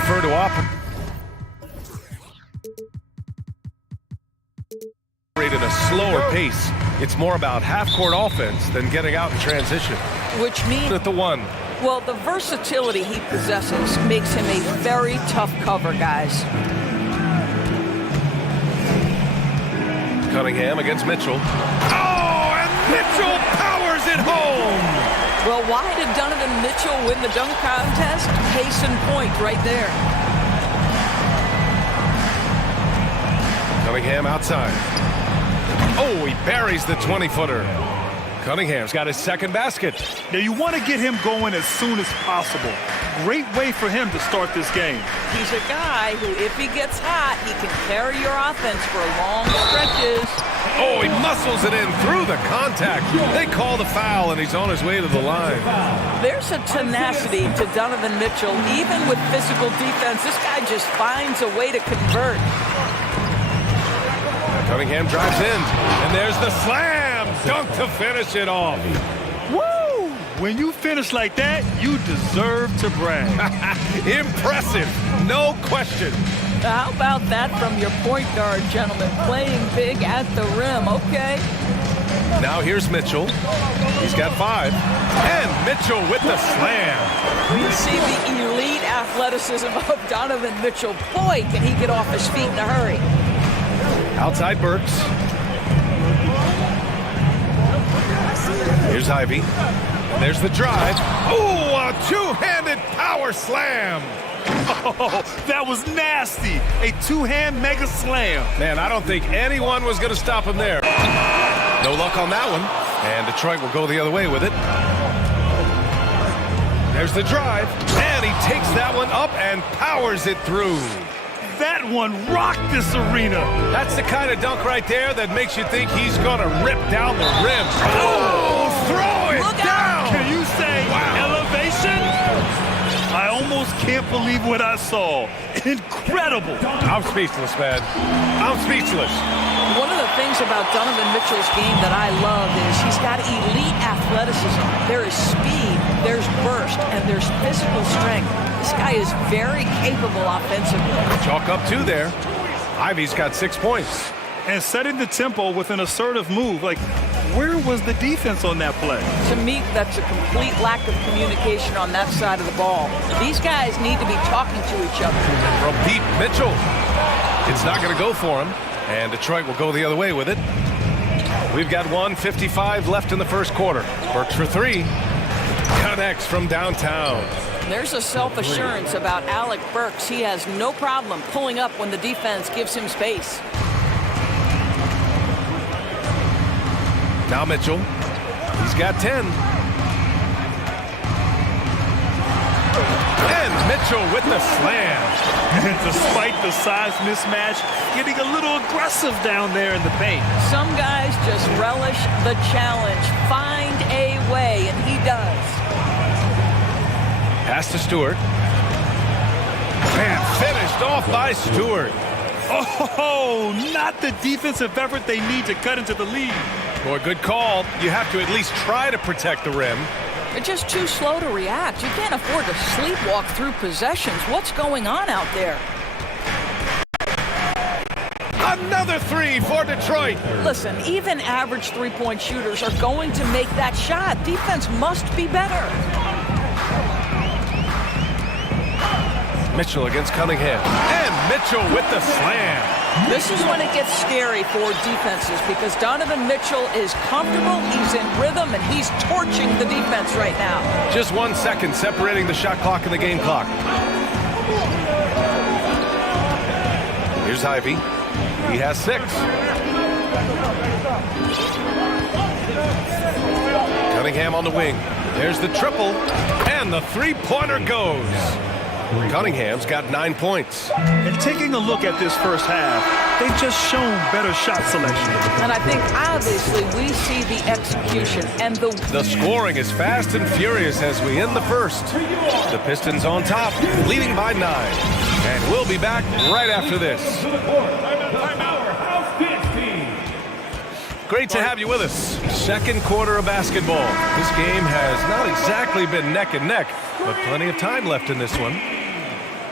prefer to operate at a slower pace. It's more about half-court offense than getting out in transition. Which means At the one. well, the versatility he possesses makes him a very tough cover, guys. Cunningham against Mitchell. Oh, and Mitchell powers it home! Well, why did Donovan Mitchell win the dunk contest? Case in point right there. Cunningham outside. Oh, he buries the 20-footer. Cunningham's got his second basket. Now, you want to get him going as soon as possible. Great way for him to start this game. He's a guy who, if he gets hot, he can carry your offense for long stretches. Oh, he muscles it in through the contact. They call the foul, and he's on his way to the line. There's a tenacity to Donovan Mitchell. Even with physical defense, this guy just finds a way to convert. Cunningham drives in, and there's the slam dunk to finish it off. Woo! When you finish like that, you deserve to brag. Impressive, no question. How about that from your point guard, gentlemen? Playing big at the rim, okay? Now here's Mitchell. He's got 5. And Mitchell with the slam. You see the elite athleticism of Donovan Mitchell. Boy, can he get off his feet in a hurry. Outside Burks. Here's Ivy. There's the drive. Ooh, a two-handed power slam. Oh, that was nasty. A two-hand mega slam. Man, I don't think anyone was going to stop him there. No luck on that one. And Detroit will go the other way with it. There's the drive. And he takes that one up and powers it through. That one rocked this arena. That's the kind of dunk right there that makes you think he's going to rip down the rim. Oh, throw it down. Can you say elevation? I almost can't believe what I saw. Incredible. I'm speechless, man. I'm speechless. One of the things about Donovan Mitchell's game that I love is he's got elite athleticism. There is speed, there's burst, and there's physical strength. This guy is very capable offensively. Chalk up 2 there. Ivy's got 6 points. And setting the tempo with an assertive move. Like, where was the defense on that play? To me, that's a complete lack of communication on that side of the ball. These guys need to be talking to each other. From Pete Mitchell. It's not going to go for him. And Detroit will go the other way with it. We've got 1:55 left in the first quarter. Burks for 3. Connects from downtown. There's a self-assurance about Alec Burks. He has no problem pulling up when the defense gives him space. Now Mitchell. He's got 10. And Mitchell with the slam. And despite the size mismatch, getting a little aggressive down there in the paint. Some guys just relish the challenge. Find a way, and he does. Pass to Stewart. And finished off by Stewart. Oh, not the defensive effort they need to cut into the lead. Boy, good call. You have to at least try to protect the rim. They're just too slow to react. You can't afford to sleepwalk through possessions. What's going on out there? Another 3 for Detroit. Listen, even average three-point shooters are going to make that shot. Defense must be better. Mitchell against Cunningham. And Mitchell with the slam. This is when it gets scary for defenses because Donovan Mitchell is comfortable, he's in rhythm, and he's torching the defense right now. Just 1 second separating the shot clock and the game clock. Here's Ivy. He has 6. Cunningham on the wing. There's the triple. And the three-pointer goes. Cunningham's got 9 points. And taking a look at this first half, they've just shown better shot selection. And I think, obviously, we see the execution and The scoring is fast and furious as we end the first. The Pistons on top, leading by 9. And we'll be back right after this. Great to have you with us. Second quarter of basketball. This game has not exactly been neck and neck, but plenty of time left in this one.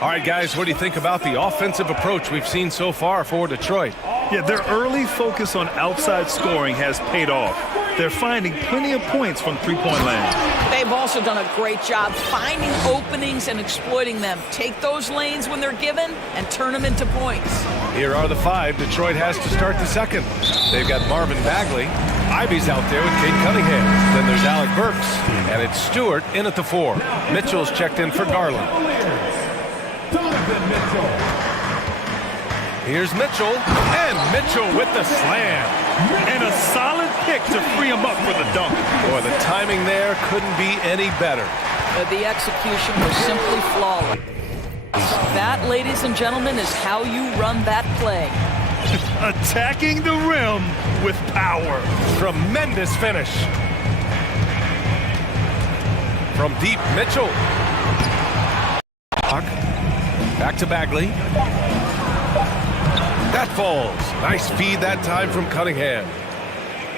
All right, guys, what do you think about the offensive approach we've seen so far for Detroit? Yeah, their early focus on outside scoring has paid off. They're finding plenty of points from three-point land. They've also done a great job finding openings and exploiting them. Take those lanes when they're given and turn them into points. Here are the 5 Detroit has to start the second. They've got Marvin Bagley. Ivy's out there with Kate Cunningham. Then there's Alec Burks. And it's Stewart in at the 4. Mitchell's checked in for Garland. Here's Mitchell, and Mitchell with the slam. And a solid pick to free him up for the dunk. Boy, the timing there couldn't be any better. The execution was simply flawless. That, ladies and gentlemen, is how you run that play. Attacking the rim with power. Tremendous finish. From deep, Mitchell. Back to Bagley. That falls. Nice feed that time from Cunningham.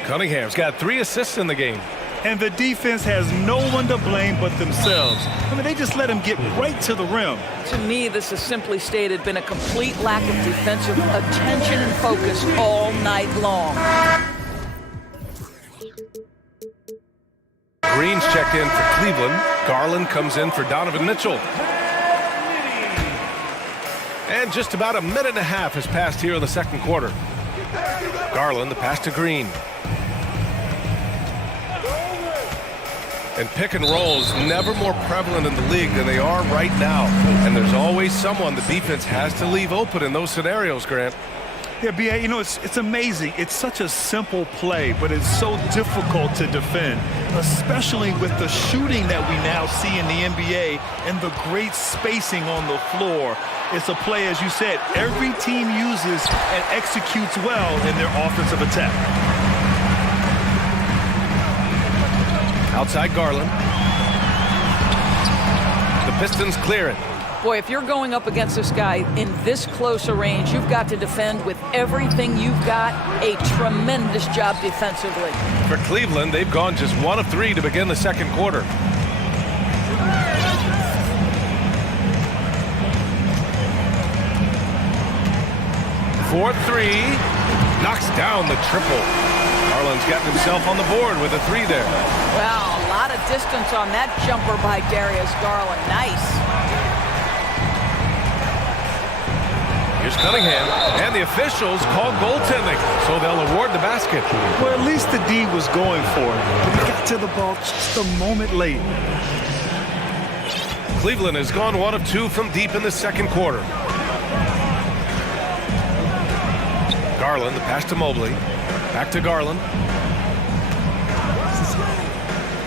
Cunningham's got 3 assists in the game. And the defense has no one to blame but themselves. I mean, they just let him get right to the rim. To me, this is simply stated been a complete lack of defensive attention and focus all night long. Green's checked in for Cleveland. Garland comes in for Donovan Mitchell. And just about a minute and a half has passed here in the second quarter. Garland, the pass to Green. And pick and rolls never more prevalent in the league than they are right now. And there's always someone the defense has to leave open in those scenarios, Grant. Yeah, B.A., you know, it's amazing. It's such a simple play, but it's so difficult to defend, especially with the shooting that we now see in the NBA and the great spacing on the floor. It's a play, as you said, every team uses and executes well in their offensive attack. Outside Garland. The Pistons clear it. Boy, if you're going up against this guy in this close a range, you've got to defend with everything you've got. A tremendous job defensively. For Cleveland, they've gone just 1 of 3 to begin the second quarter. For 3, knocks down the triple. Garland's gotten himself on the board with a 3 there. Well, a lot of distance on that jumper by Darius Garland. Nice. Here's Cunningham, and the officials call goaltending, so they'll award the basket. Well, at least the D was going for it, but he got to the ball just a moment late. Cleveland has gone 1 of 2 from deep in the second quarter. Garland, the pass to Mobley. Back to Garland.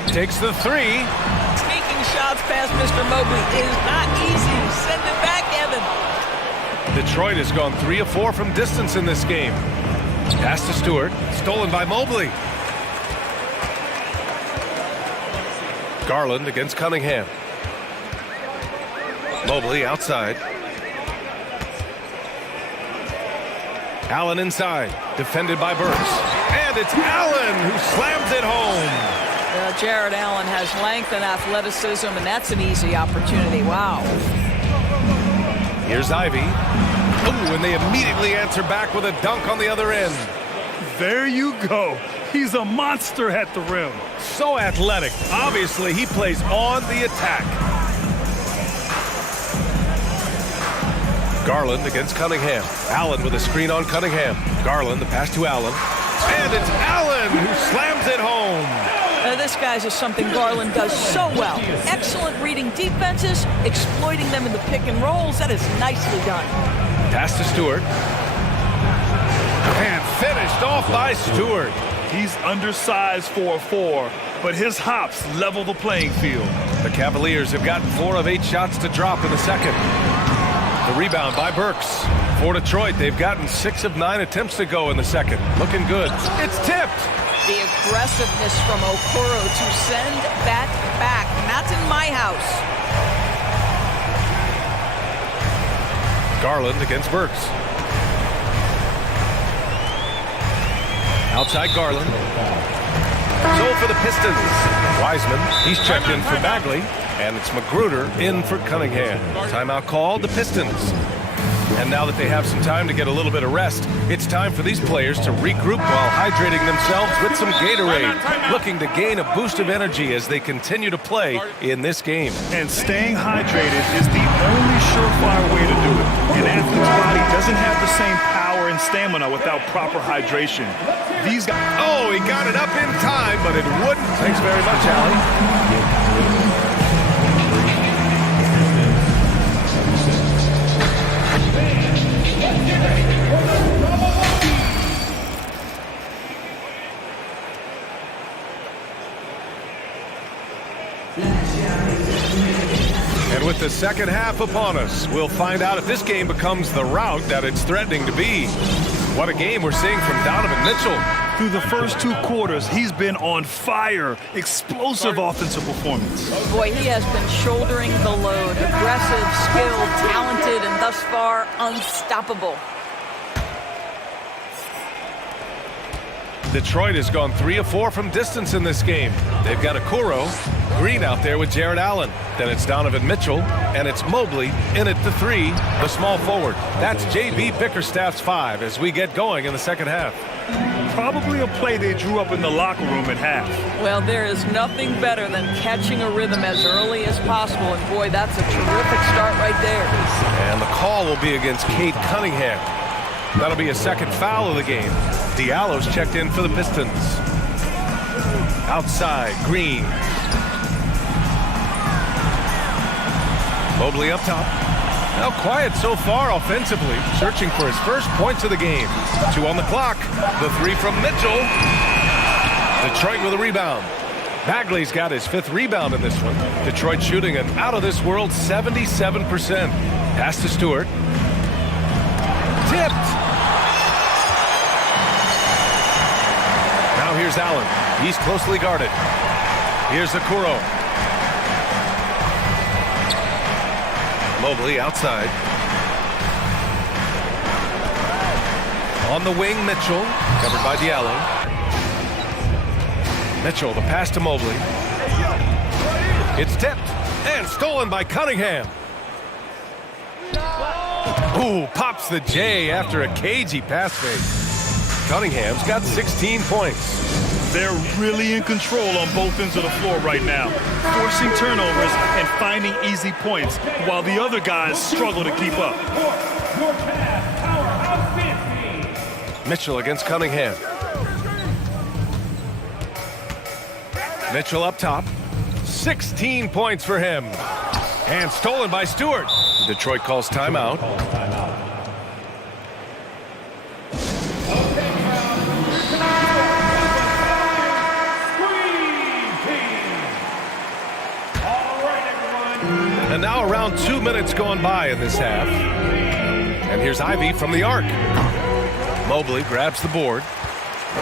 Takes the 3. Taking shots past Mr. Mobley is not easy. Send it back, Evan. Detroit has gone 3 of 4 from distance in this game. Pass to Stewart. Stolen by Mobley. Garland against Cunningham. Mobley outside. Allen inside, defended by Burks. And it's Allen who slams it home. Well, Jared Allen has length and athleticism, and that's an easy opportunity. Wow. Here's Ivy. Ooh, and they immediately answer back with a dunk on the other end. There you go. He's a monster at the rim. So athletic. Obviously, he plays on the attack. Garland against Cunningham. Allen with a screen on Cunningham. Garland, the pass to Allen. And it's Allen who slams it home. This guy's is something Garland does so well. Excellent reading defenses, exploiting them in the pick and rolls. That is nicely done. Pass to Stewart. And finished off by Stewart. He's undersized for a 4, but his hops level the playing field. The Cavaliers have gotten 4 of 8 shots to drop in the second. The rebound by Burks. For Detroit, they've gotten 6 of 9 attempts to go in the second. Looking good. It's tipped. The aggressiveness from Okoro to send that back. Not in my house. Garland against Burks. Outside Garland. So for the Pistons, Wiseman, he's checked in for Bagley, and it's Magruder in for Cunningham. Timeout called, the Pistons. And now that they have some time to get a little bit of rest, it's time for these players to regroup while hydrating themselves with some Gatorade, looking to gain a boost of energy as they continue to play in this game. And staying hydrated is the only surefire way to do it. An athlete's body doesn't have the same power and stamina without proper hydration. These guys... Oh, he got it up in time, but it wouldn't. Thanks very much, Allie. And with the second half upon us, we'll find out if this game becomes the rout that it's threatening to be. What a game we're seeing from Donovan Mitchell. Through the first 2 quarters, he's been on fire. Explosive offensive performance. Boy, he has been shouldering the load. Aggressive, skilled, talented, and thus far, unstoppable. Detroit has gone 3 of 4 from distance in this game. They've got Okoro, Green out there with Jared Allen. Then it's Donovan Mitchell, and it's Mobley in at the 3, the small forward. That's J.B. Bickerstaff's 5 as we get going in the second half. Probably a play they drew up in the locker room at half. Well, there is nothing better than catching a rhythm as early as possible, and boy, that's a terrific start right there. And the call will be against Cade Cunningham. That'll be a second foul of the game. Diallo's checked in for the Pistons. Outside, Green. Mobley up top. Now quiet so far offensively, searching for his first points of the game. 2 on the clock. The 3 from Mitchell. Detroit with a rebound. Bagley's got his 5th rebound in this one. Detroit shooting an out-of-this-world 77%. Pass to Stewart. Tipped. Now here's Allen. He's closely guarded. Here's Okoro. Mobley outside. On the wing, Mitchell. Covered by Diallo. Mitchell, the pass to Mobley. It's tipped and stolen by Cunningham. Ooh, pops the J after a cagey pass fake. Cunningham's got 16 points. They're really in control on both ends of the floor right now, forcing turnovers and finding easy points while the other guys struggle to keep up. Mitchell against Cunningham. Mitchell up top. 16 points for him. And stolen by Stewart. Detroit calls timeout. And now around 2 minutes gone by in this half. And here's Ivy from the arc. Mobley grabs the board.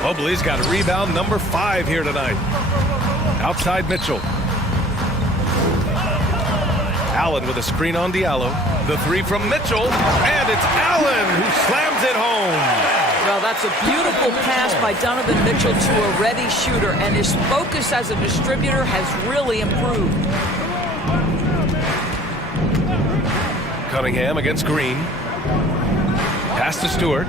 Mobley's got a rebound number 5 here tonight. Outside Mitchell. Allen with a screen on Diallo. The 3 from Mitchell. And it's Allen who slams it home. Well, that's a beautiful pass by Donovan Mitchell to a ready shooter, and his focus as a distributor has really improved. Cunningham against Green. Pass to Stewart.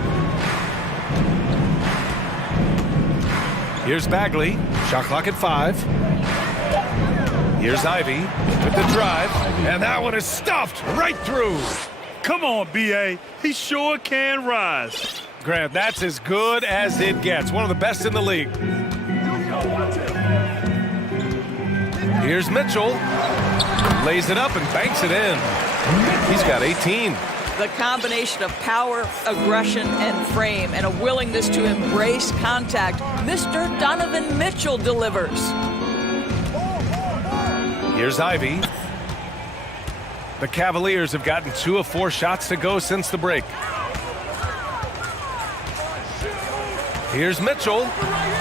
Here's Bagley. Shot clock at 5. Here's Ivy with the drive. And that one is stuffed right through. Come on, B.A. He sure can rise. Grant, that's as good as it gets. One of the best in the league. Here's Mitchell. Lays it up and banks it in. He's got 18. The combination of power, aggression, and frame, and a willingness to embrace contact, Mr. Donovan Mitchell delivers. Here's Ivy. The Cavaliers have gotten 2 of 4 shots to go since the break. Here's Mitchell.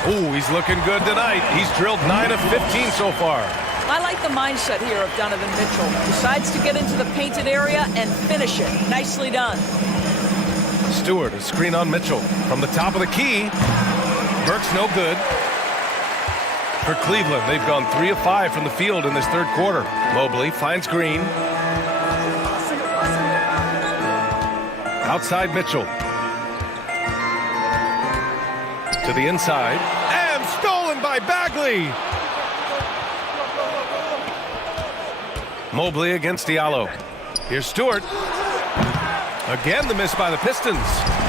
Ooh, he's looking good tonight. He's drilled 9 of 15 so far. I like the mindset here of Donovan Mitchell. Decides to get into the painted area and finish it. Nicely done. Stewart, a screen on Mitchell. From the top of the key. Burke's no good. For Cleveland, they've gone 3 of 5 from the field in this third quarter. Mobley finds Green. Outside Mitchell. To the inside. And stolen by Bagley. Mobley against Diallo. Here's Stewart. Again, the miss by the Pistons.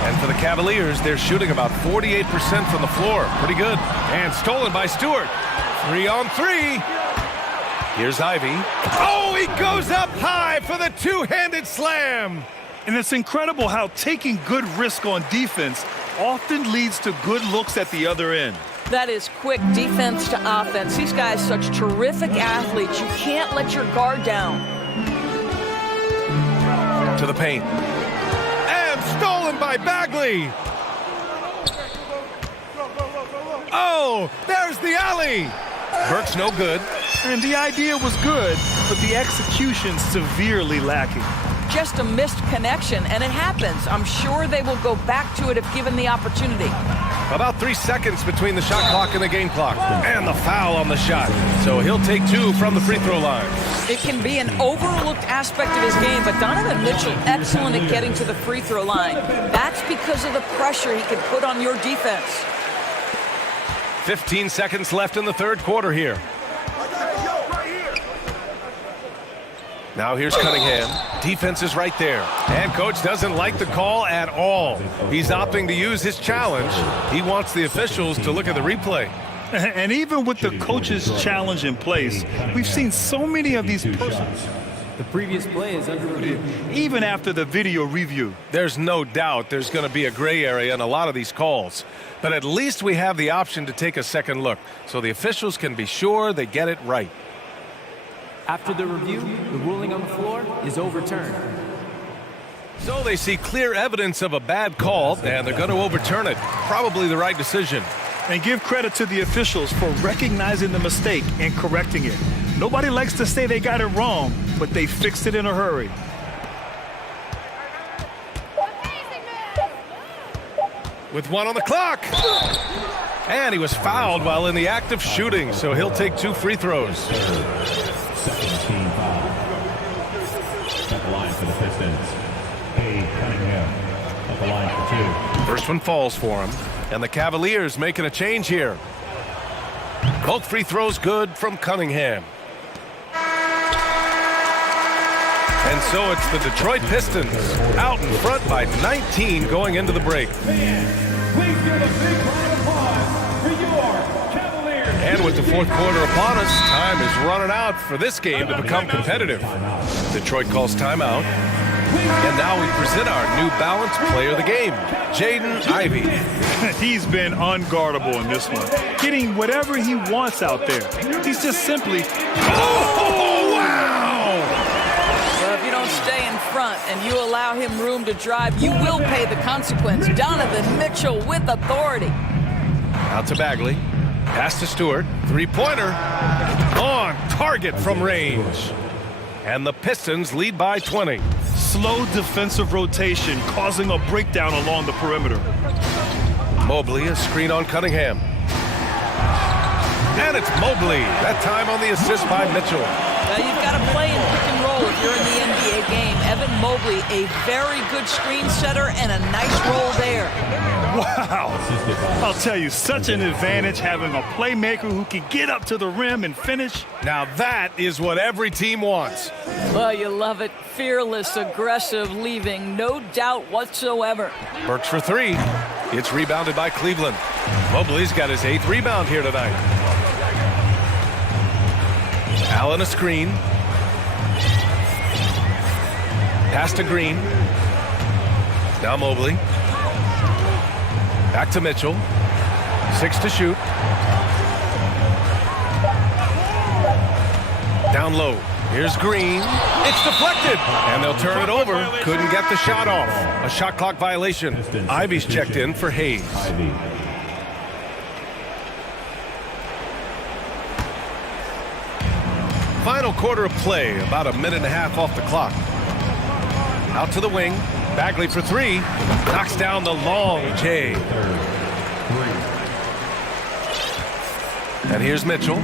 And for the Cavaliers, they're shooting about 48% from the floor. Pretty good. And stolen by Stewart. 3 on 3. Here's Ivy. Oh, he goes up high for the two-handed slam. And it's incredible how taking good risk on defense often leads to good looks at the other end. That is quick defense to offense. These guys such terrific athletes. You can't let your guard down. To the paint. And stolen by Bagley. Oh, there's the alley. Burke's no good. And the idea was good, but the execution severely lacking. Just a missed connection, and it happens. I'm sure they will go back to it if given the opportunity. About 3 seconds between the shot clock and the game clock. And the foul on the shot. So he'll take 2 from the free throw line. It can be an overlooked aspect of his game, but Donovan Mitchell, excellent at getting to the free throw line. That's because of the pressure he can put on your defense. 15 seconds left in the third quarter here. Now here's Cunningham. Defense is right there. And coach doesn't like the call at all. He's opting to use his challenge. He wants the officials to look at the replay. And even with the coach's challenge in place, we've seen so many of these persons. The previous play is under review. Even after the video review. There's no doubt there's going to be a gray area in a lot of these calls. But at least we have the option to take a second look, so the officials can be sure they get it right. After the review, the ruling on the floor is overturned. So they see clear evidence of a bad call, and they're going to overturn it. Probably the right decision. And give credit to the officials for recognizing the mistake and correcting it. Nobody likes to say they got it wrong, but they fixed it in a hurry. With 1 on the clock. And he was fouled while in the act of shooting, so he'll take 2 free throws. Second team foul. At the line for the Pistons. Cunningham at the line for 2. First one falls for him. And the Cavaliers making a change here. Both free throws good from Cunningham. And so it's the Detroit Pistons out in front by 19 going into the break. Please give a big round of applause for your Cavaliers. And with the fourth quarter upon us, time is running out for this game to become competitive. Detroit calls timeout. And now we present our New Balance player of the game, Jaden Ivey. He's been unguardable in this one, getting whatever he wants out there. He's just simply, oh, wow! Well, if you don't stay in front and you allow him room to drive, you will pay the consequence. Donovan Mitchell with authority. Out to Bagley. Pass to Stewart. Three-pointer. On target from range. And the Pistons lead by 20. slow defensive rotation causing a breakdown along the perimeter. Mobley, a screen on Cunningham. And it's Mobley, that time on the assist by Mitchell. You've got to play in pick and roll if you're in the NBA game. Evan Mobley, a very good screen setter and a nice roll there. Wow. I'll tell you, such an advantage having a playmaker who can get up to the rim and finish. Now that is what every team wants. Well, you love it. Fearless, aggressive, leaving no doubt whatsoever. Burks for three. It's rebounded by Cleveland. Mobley's got his 8th rebound here tonight. Allen a screen. Pass to Green. Now Mobley. Back to Mitchell. 6 to shoot. Down low. Here's Green. It's deflected. And they'll turn it over. Couldn't get the shot off. A shot clock violation. Ivy's checked in for Hayes. Final quarter of play, about a minute and a half off the clock. Out to the wing, Bagley for three, knocks down the long J. And here's Mitchell.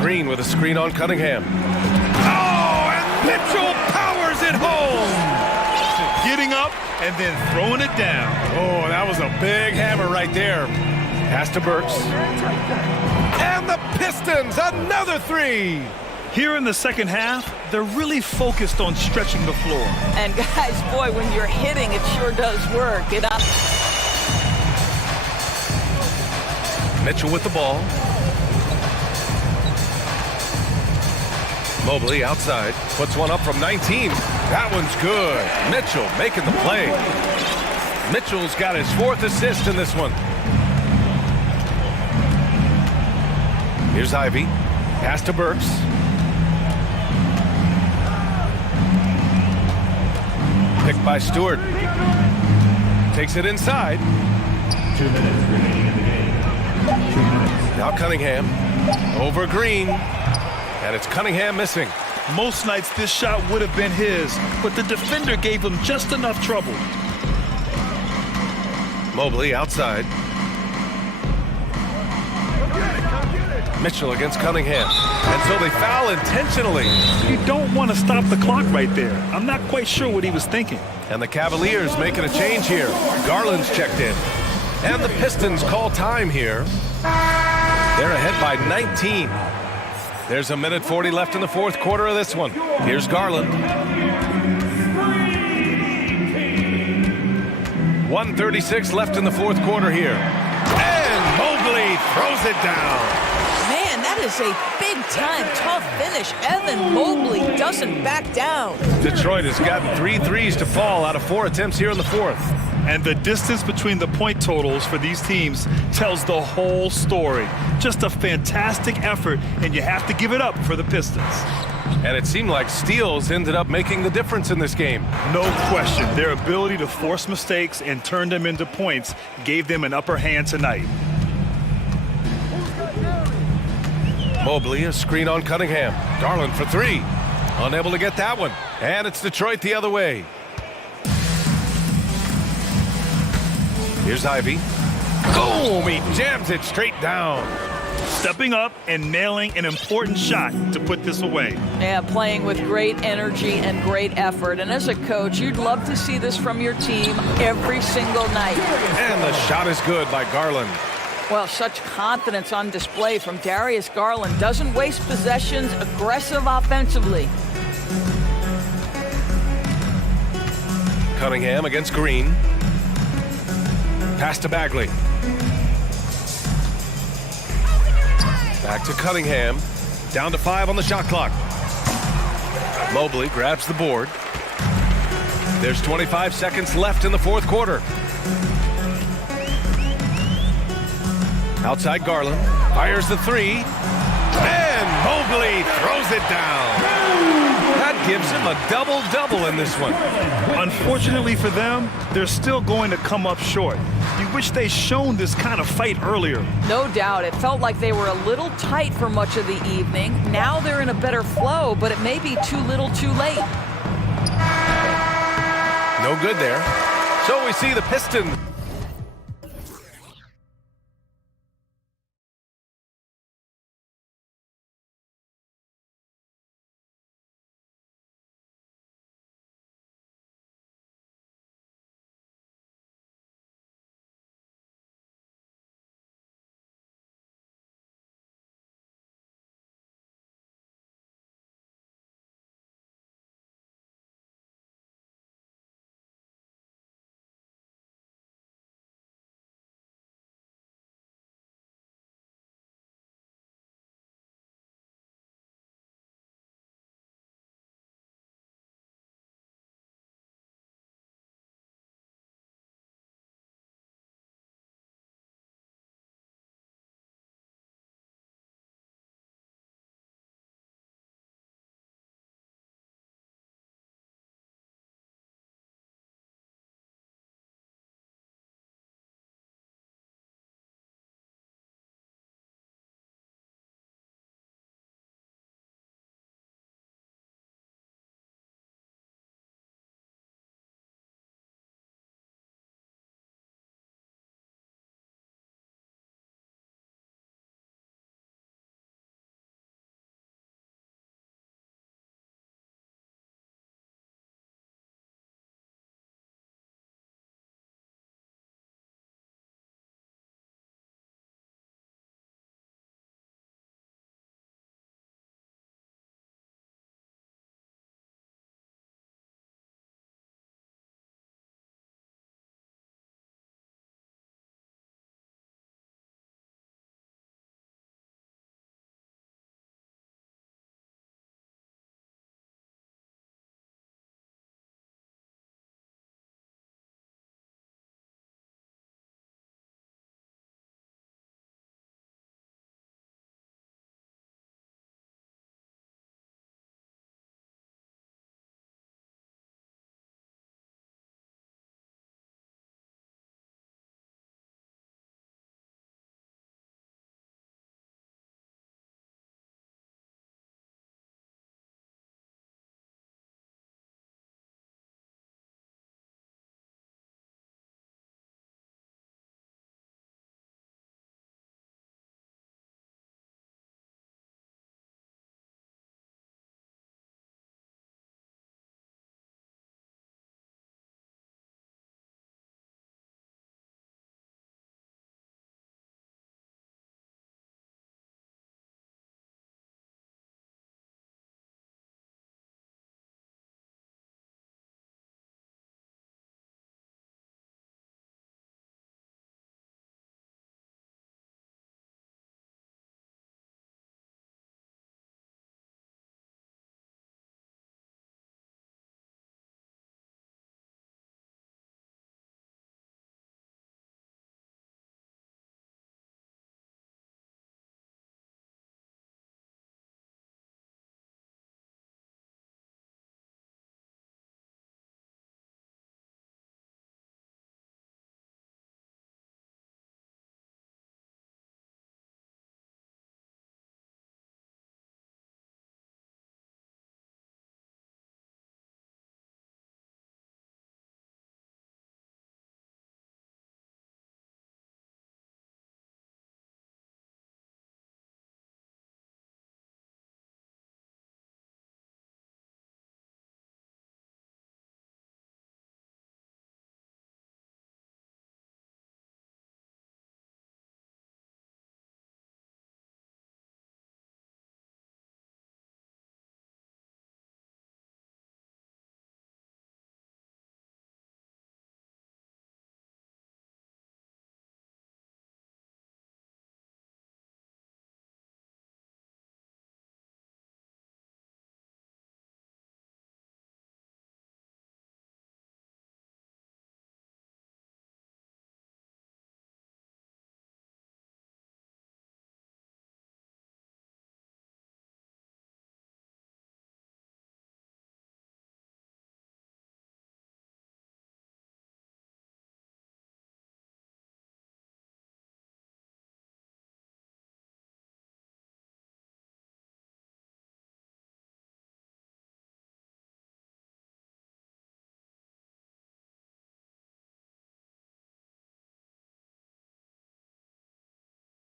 Green with a screen on Cunningham. Oh, and Mitchell powers it home! Getting up and then throwing it down. Oh, that was a big hammer right there. Pass to Burks. And the Pistons, another three! Here in the second half, they're really focused on stretching the floor. And guys, boy, when you're hitting, it sure does work. Mitchell with the ball. Mobley outside, puts one up from 19. That one's good. Mitchell making the play. Mitchell's got his 4th assist in this one. Here's Ivy. Pass to Burks. Picked by Stewart. Takes it inside. 2 minutes remaining in the game. 2 minutes. Now Cunningham. Over Green. And it's Cunningham missing. Most nights this shot would have been his, but the defender gave him just enough trouble. Mobley outside. Mitchell against Cunningham. And so they foul intentionally. You don't want to stop the clock right there. I'm not quite sure what he was thinking. And the Cavaliers making a change here. Garland's checked in. And the Pistons call time here. They're ahead by 19. There's 1:40 left in the 4th quarter of this one. Here's Garland. 1:36 left in the 4th quarter here. And Mobley throws it down. Man, that is a big-time tough finish. Evan Mobley doesn't back down. Detroit has gotten 3 threes to fall out of 4 attempts here in the 4th. And the distance between the point totals for these teams tells the whole story. Just a fantastic effort, and you have to give it up for the Pistons. And it seemed like steals ended up making the difference in this game. No question. Their ability to force mistakes and turn them into points gave them an upper hand tonight. Mobley, a screen on Cunningham. Garland for 3. Unable to get that one. And it's Detroit the other way. Here's Ivy. Boom! He jams it straight down. Stepping up and nailing an important shot to put this away. Yeah, playing with great energy and great effort. And as a coach, you'd love to see this from your team every single night. And the shot is good by Garland. Well, such confidence on display from Darius Garland. Doesn't waste possessions, aggressive offensively. Cunningham against Green. Pass to Bagley. Back to Cunningham. Down to 5 on the shot clock. Mobley grabs the board. There's 25 seconds left in the 4th quarter. Outside Garland. Fires the 3. And Mobley throws it down. That gives him a double-double in this one. Unfortunately for them, they're still going to come up short. You wish they'd shown this kind of fight earlier. No doubt. It felt like they were a little tight for much of the evening. Now they're in a better flow, but it may be too little too late. No good there. So we see the Pistons